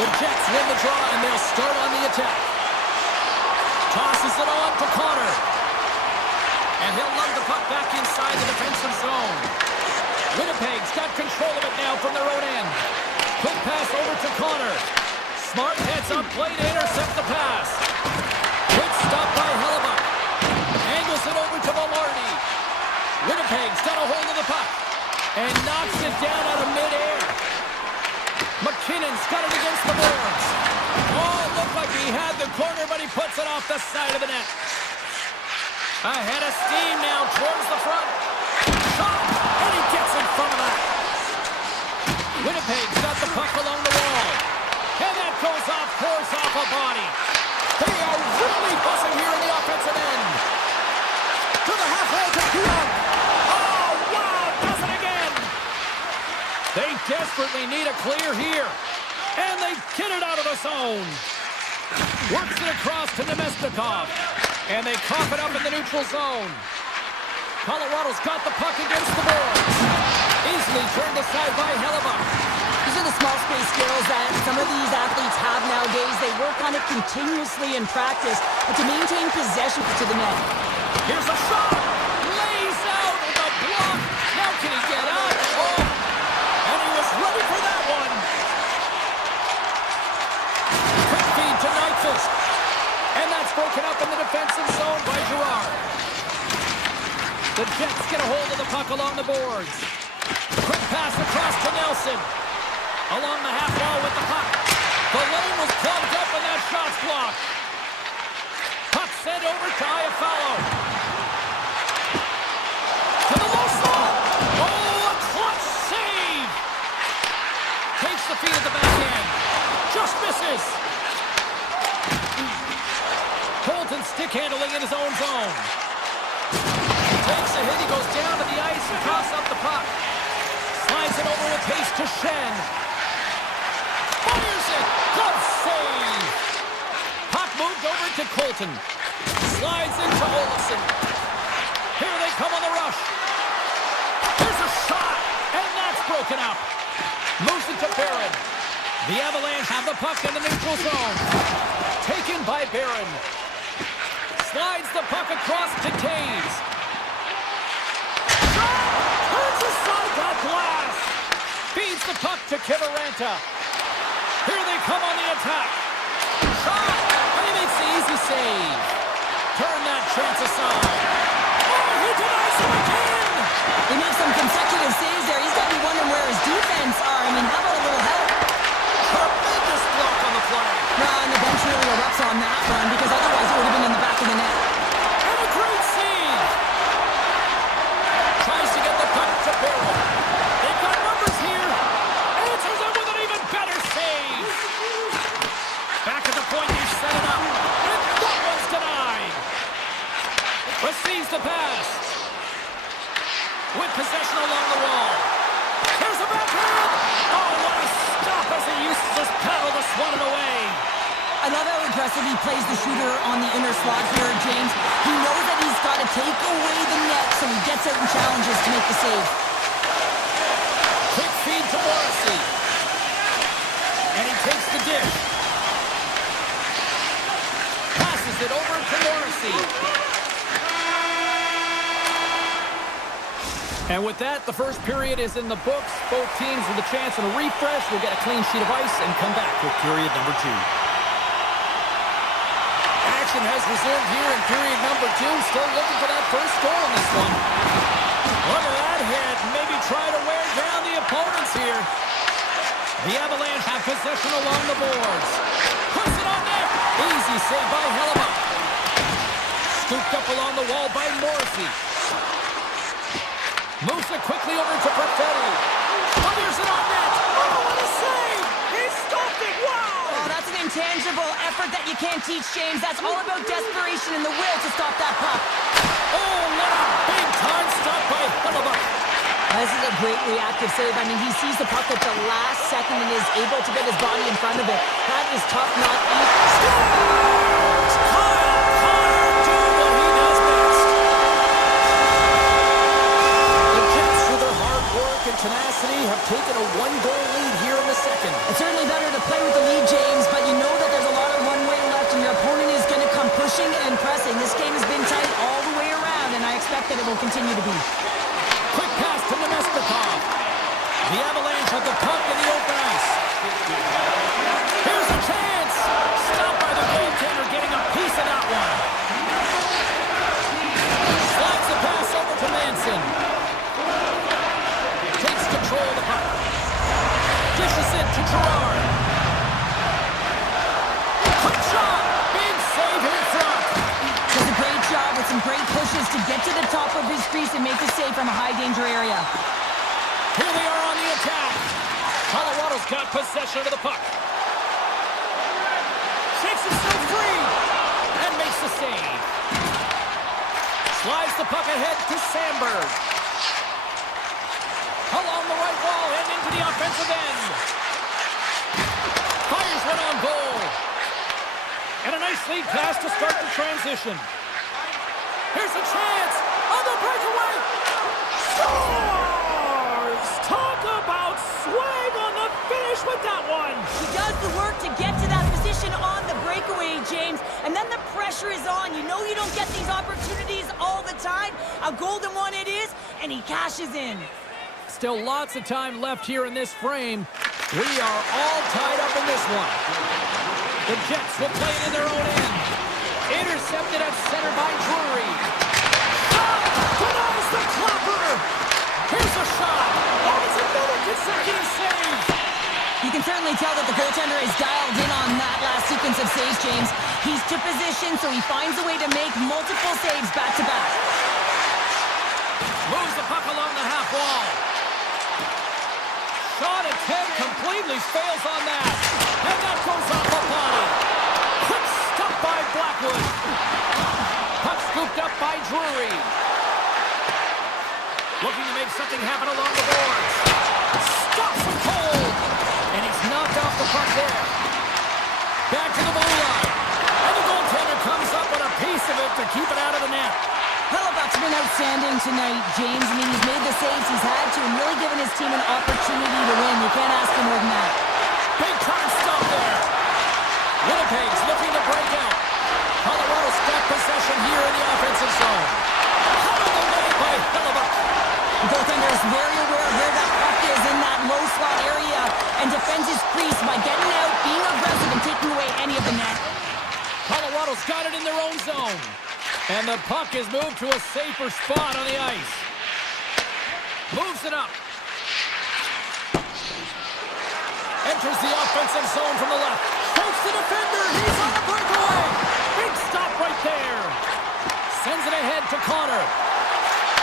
The Jets win the draw, and they'll start on the attack. Tosses it on to Connor. And he'll lug the puck back inside the defensive zone. Winnipeg's got control of it now from their own end. Quick pass over to Connor. Smart heads up play to intercept the pass. Quick stop by Hellebuck. Angles it over to Velarde. Winnipeg's got a hold of the puck and knocks it down out of midair. McKinnon's got it against the boards. Oh, it looked like he had the corner, but he puts it off the side of the net. Ahead of steam now towards the front. Shot, and he gets in front of that. Winnipeg's got the puck along the wall. And that goes off course off a body. They are really buzzing here in the offensive end. To the half wall to Pionk. Oh, wow, does it again. They desperately need a clear here. And they get it out of the zone. Works it across to Nemestikov. And they cough it up in the neutral zone. Colorado's got the puck against the boards. Easily turned aside by Hellebuck. These are the small space skills that some of these athletes have nowadays. They work on it continuously in practice, but to maintain possession to the net. Here's a shot. Lays out with a block. Now can he get up? Oh, and he was ready for that one. Quick feed to Nyquist. And that's broken up in the defensive zone by Girard. The Jets get a hold of the puck along the boards. Quick pass across to Nelson. Along the half wall with the puck. The lane was plugged up and that shot's blocked. Puck sent over to Iafallo. To the low slot. Oh, a clutch save. Takes the feed at the back end. Just misses. Colton stick handling in his own zone. Takes a hit. He goes down to the ice and crosses up the puck. Slides it over with pace to Shen. Fires it! Good save! Puck moved over to Colton. Slides into Olofsson. Here they come on the rush. There's a shot! And that's broken up. Moves it to Barron. The Avalanche have the puck in the neutral zone. Taken by Barron. Slides the puck across to Taves. Shot! Turns aside that glass. Feeds the puck to Kiviranta. Here they come on the attack. Shot! And he makes the easy save. Turn that chance aside. Oh, he denies him again! He makes some consecutive saves there. He's got to be wondering where his defense are. I mean, how about a little help? Tremendous block on the play. And the bench really erupts on that one because otherwise it would have been in the back of the net. And a great save. Tries to get the puck to Barron. They've got numbers here. Answers it with an even better save. Back at the point, he set it up. And that one's denied. Receives the pass. With possession along the wall. Here's a backhand. Oh, what a stop as he uses his paddle to swat it away. I love how aggressive he plays the shooter on the inner slot here, James. He knows that he's got to take away the net, so he gets out and challenges to make the save. Quick feed to Morrissey. And he takes the dish. Passes it over to Morrissey. And with that, the first period is in the books. Both teams with a chance and a refresh will get a clean sheet of ice and come back with period number 2. Action has resumed here in period number 2. Still looking for that first goal in this one. Look at that hit. Maybe try to wear down the opponents here. The Avalanche have possession along the boards. Puts it on net. Easy save by Hellebuck. Scooped up along the wall by Morrissey. Moves it quickly over to Perfetti. Fires it on net. Oh, what a save! He stopped it! Wow! Oh, that's an intangible effort that you can't teach, James. That's all about desperation and the will to stop that puck. Oh, what a big-time stop by Hellebuck. This is a great reactive save. I mean, he sees the puck at the last second and is able to get his body in front of it. That is tough, not easy. Scores! Kyle Connor doing what he does best. The Varsity have taken a one-goal lead here in the second. It's certainly better to play with the lead, James, but you know that there's a lot of runway left and your opponent is going to come pushing and pressing. This game has been tight all the way around, and I expect that it will continue to be. Quick pass to Nemestikov. The Avalanche have the puck in the open ice. Here's a chance. Stopped by the goaltender, getting a piece of that one. Slides the pass over to Manson. Takes control of the puck. Dishes it to Gerard. Quick shot. Big save in front. Does a great job with some great pushes to get to the top of his crease and make the save from a high-danger area. Here they are on the attack. Colorado's got possession of the puck. Shakes himself free and makes the save. Slides the puck ahead to Sandberg. Along the right wall and into the offensive end. Fires one on goal. And a nice lead pass to start the transition. Here's a chance on the breakaway. Scores! Talk about swag on the finish with that one. He does the work to get to that position on the breakaway, James, and then the pressure is on. You know you don't get these opportunities all the time. A golden one it is, and he cashes in. Still lots of time left here in this frame. We are all tied up in this one. The Jets will play it in their own end. Intercepted at center by Drury. Shot! Denies the clapper! Here's a shot! Oh, it's another consecutive save! You can certainly tell that the goaltender is dialed in on that last sequence of saves, James. He's to position, so he finds a way to make multiple saves back-to-back. Moves the puck along the half wall. Shot attempt completely fails on that. And that goes off the body. Quick stop by Blackwood. Puck scooped up by Drury. Looking to make something happen along the boards. Stops him cold. And he's knocked off the puck there. Back to the blue line. And the goaltender comes up with a piece of it to keep it out of the net. Hellebuck's been outstanding tonight, James. I mean, he's made the saves he's had to and really given his team an opportunity to win. You can't ask for more than that. Big time stop there. Winnipeg's looking to break out. Colorado's got possession here in the offensive zone. Out of the way by Hellebuck. The goaltender is very aware of where that puck is in that low slot area and defends his crease by getting out, being aggressive, and taking away any of the net. Colorado's got it in their own zone. And the puck is moved to a safer spot on the ice. Moves it up. Enters the offensive zone from the left. Pokes the defender. He's on the breakaway. Big stop right there. Sends it ahead to Connor.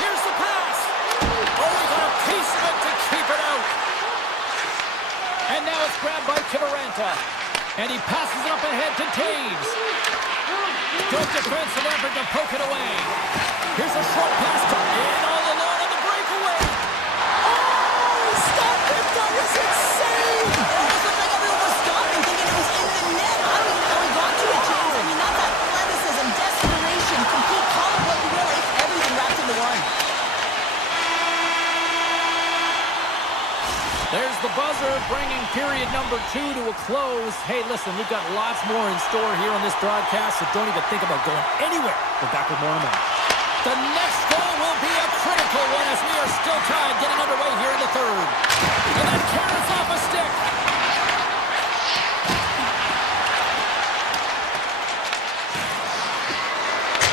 Here's the pass. Oh, he got a piece of it to keep it out. And now it's grabbed by Kivaranta. And he passes it up ahead to Taves. Good defensive effort to poke it away. Here's a short pass to in all alone on the breakaway. Oh, stopped it. That was insane. It almost looked like everyone was stopping, thinking it was in the net. I don't even know how he got to it, James. I mean, that's athleticism, desperation, complete, call it what you will. It's everything wrapped into one. There's the buzzer, bringing period number 2 to a close. Hey, listen, we've got lots more in store here on this broadcast, so don't even think about going anywhere. We're back with more in a minute. The next goal will be a critical one as we are still tied, getting underway here in the third. And then carries off a stick.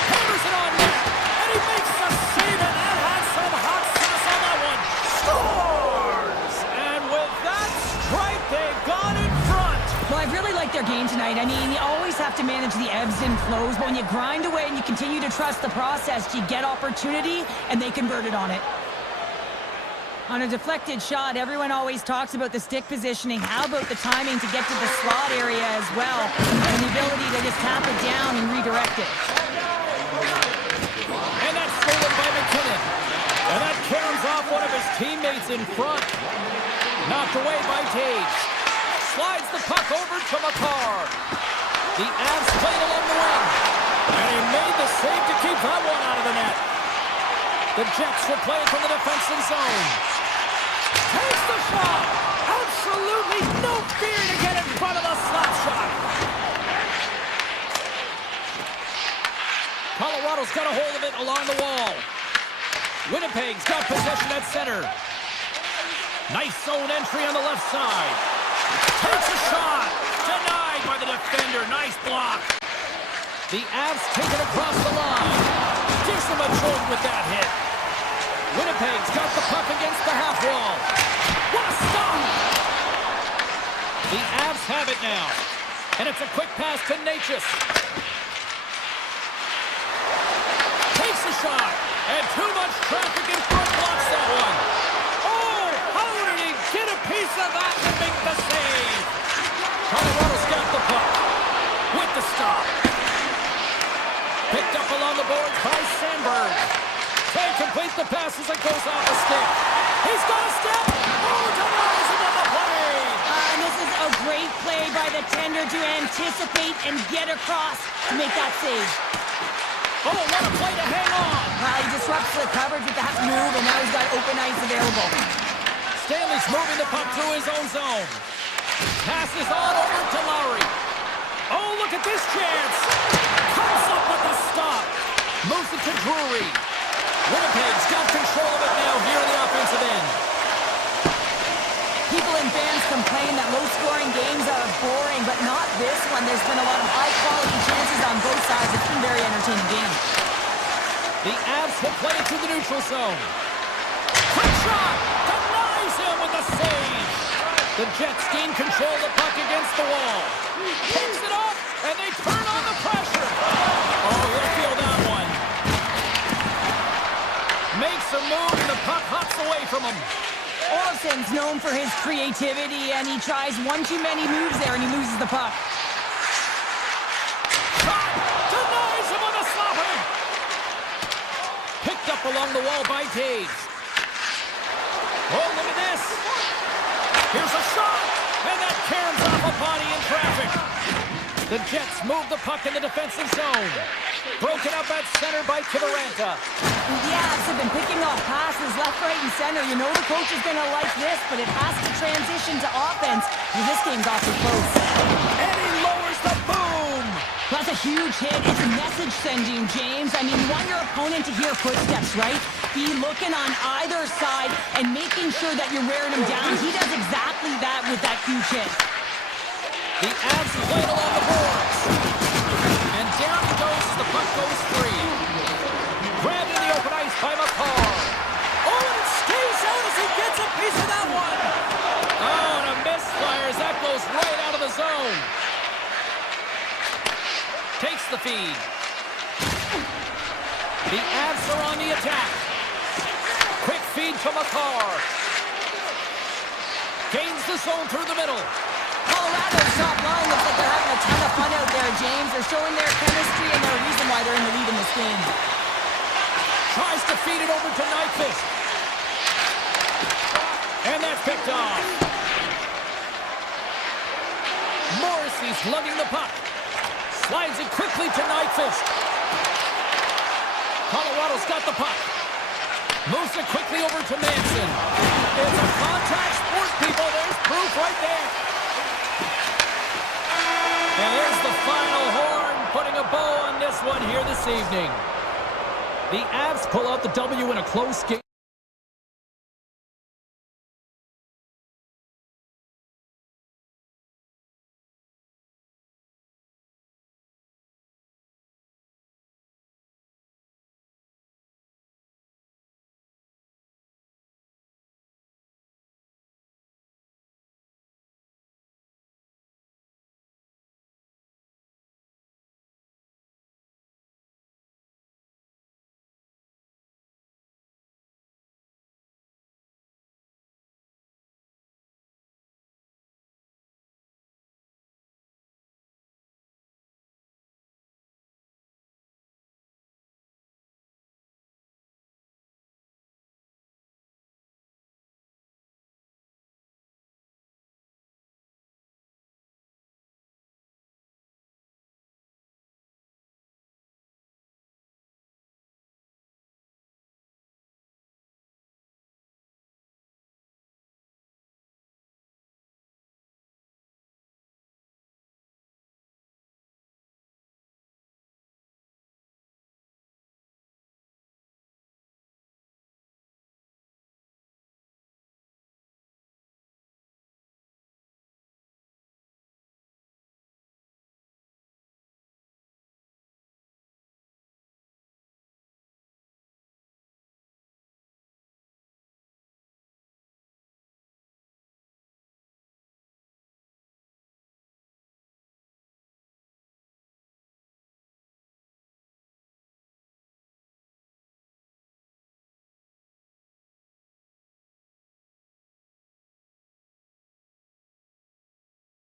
Hammers it on net, and he makes the save, and that had some hot sauce on that one. Scores! And with that strike, they got in front. Well, I really like their game tonight. I mean, you always have to manage the ebbs and flows, but when you grind away and you continue to trust the process, you get opportunity, and they converted on it. On a deflected shot, everyone always talks about the stick positioning. How about the timing to get to the slot area as well, and the ability to just tap it down and redirect it. And that's stolen by McKinnon. And that caroms off one of his teammates in front. Knocked away by Taves. Slides the puck over to McCarr. The Avs played along the wing. And he made the save to keep that one out of the net. The Jets will play it from the defensive zone. Takes the shot. Absolutely no fear to get in front of the slap shot. Colorado's got a hold of it along the wall. Winnipeg's got possession at center. Nice zone entry on the left side. Takes a shot. Denied by the defender. Nice block. The Avs take it across the line. Gives them a jolt with that hit. Winnipeg's got the puck against the half wall. What a stop! The Avs have it now. And it's a quick pass to Natchez. Takes a shot. And too much traffic in front blocks that one. Oh, how did he get a piece of that to make the save? Colorado's got the puck. With the stop. Picked up along the boards by Sandberg. Can't complete the pass as it goes off the stick. He's got a step. Oh, denies him on the play. And this is a great play by the tender to anticipate and get across to make that save. Oh, what a play to hang on. Well, he disrupts the coverage with that move, and now he's got open ice available. Stanley's moving the puck through his own zone. Passes on over to Lowry. Oh, look at this chance. Comes up with the stop. Moves it to Drury. Winnipeg's got control of it now here in the offensive end. People and fans complain that low-scoring games are boring, but not this one. There's been a lot of high-quality chances on both sides. It's been a very entertaining game. The Avs will play it through the neutral zone. Quick shot! Denies him with the save! The Jets gain control of the puck against the wall. Picks it up, and they turn on the pressure. Oh, he'll feel that one. Makes a move, and the puck hops away from him. Olofsson's known for his creativity, and he tries one too many moves there, and he loses the puck. Shot! Denies him with a slapper! Picked up along the wall by Taves. Oh, look at this! Here's a shot! And that caroms off a body in traffic. The Jets move the puck in the defensive zone. Broken up at center by Kiviranta. The Avs have been picking off passes left, right, and center. You know the coach is going to like this, but it has to transition to offense. And this game's awfully close. And he lowers the boom! That's a huge hit. It's a message sending, James. I mean, you want your opponent to hear footsteps, right? Be looking on either side and making sure that you're wearing him down. He does exactly that with that huge hit. The Avs played along the boards. And down he goes as the puck goes free. Grabbed in the open ice by McCarr. Oh, and it stays out as he gets a piece of that one. Oh, and a misfire as that goes right out of the zone. Takes the feed. The Avs are on the attack. Quick feed to McCarr. Gains the zone through the middle. Colorado's top line looks like they're having a ton of fun out there, James. They're showing their chemistry and their reason why they're in the lead in this game. Tries to feed it over to Nyquist. And that's picked off. Morrissey's lugging the puck. Slides it quickly to Nyquist. Colorado's got the puck. Moves it quickly over to Manson. It's a contact sport, people. There's proof right there. And there's the final horn, putting a bow on this one here this evening. The Avs pull out the W in a close game.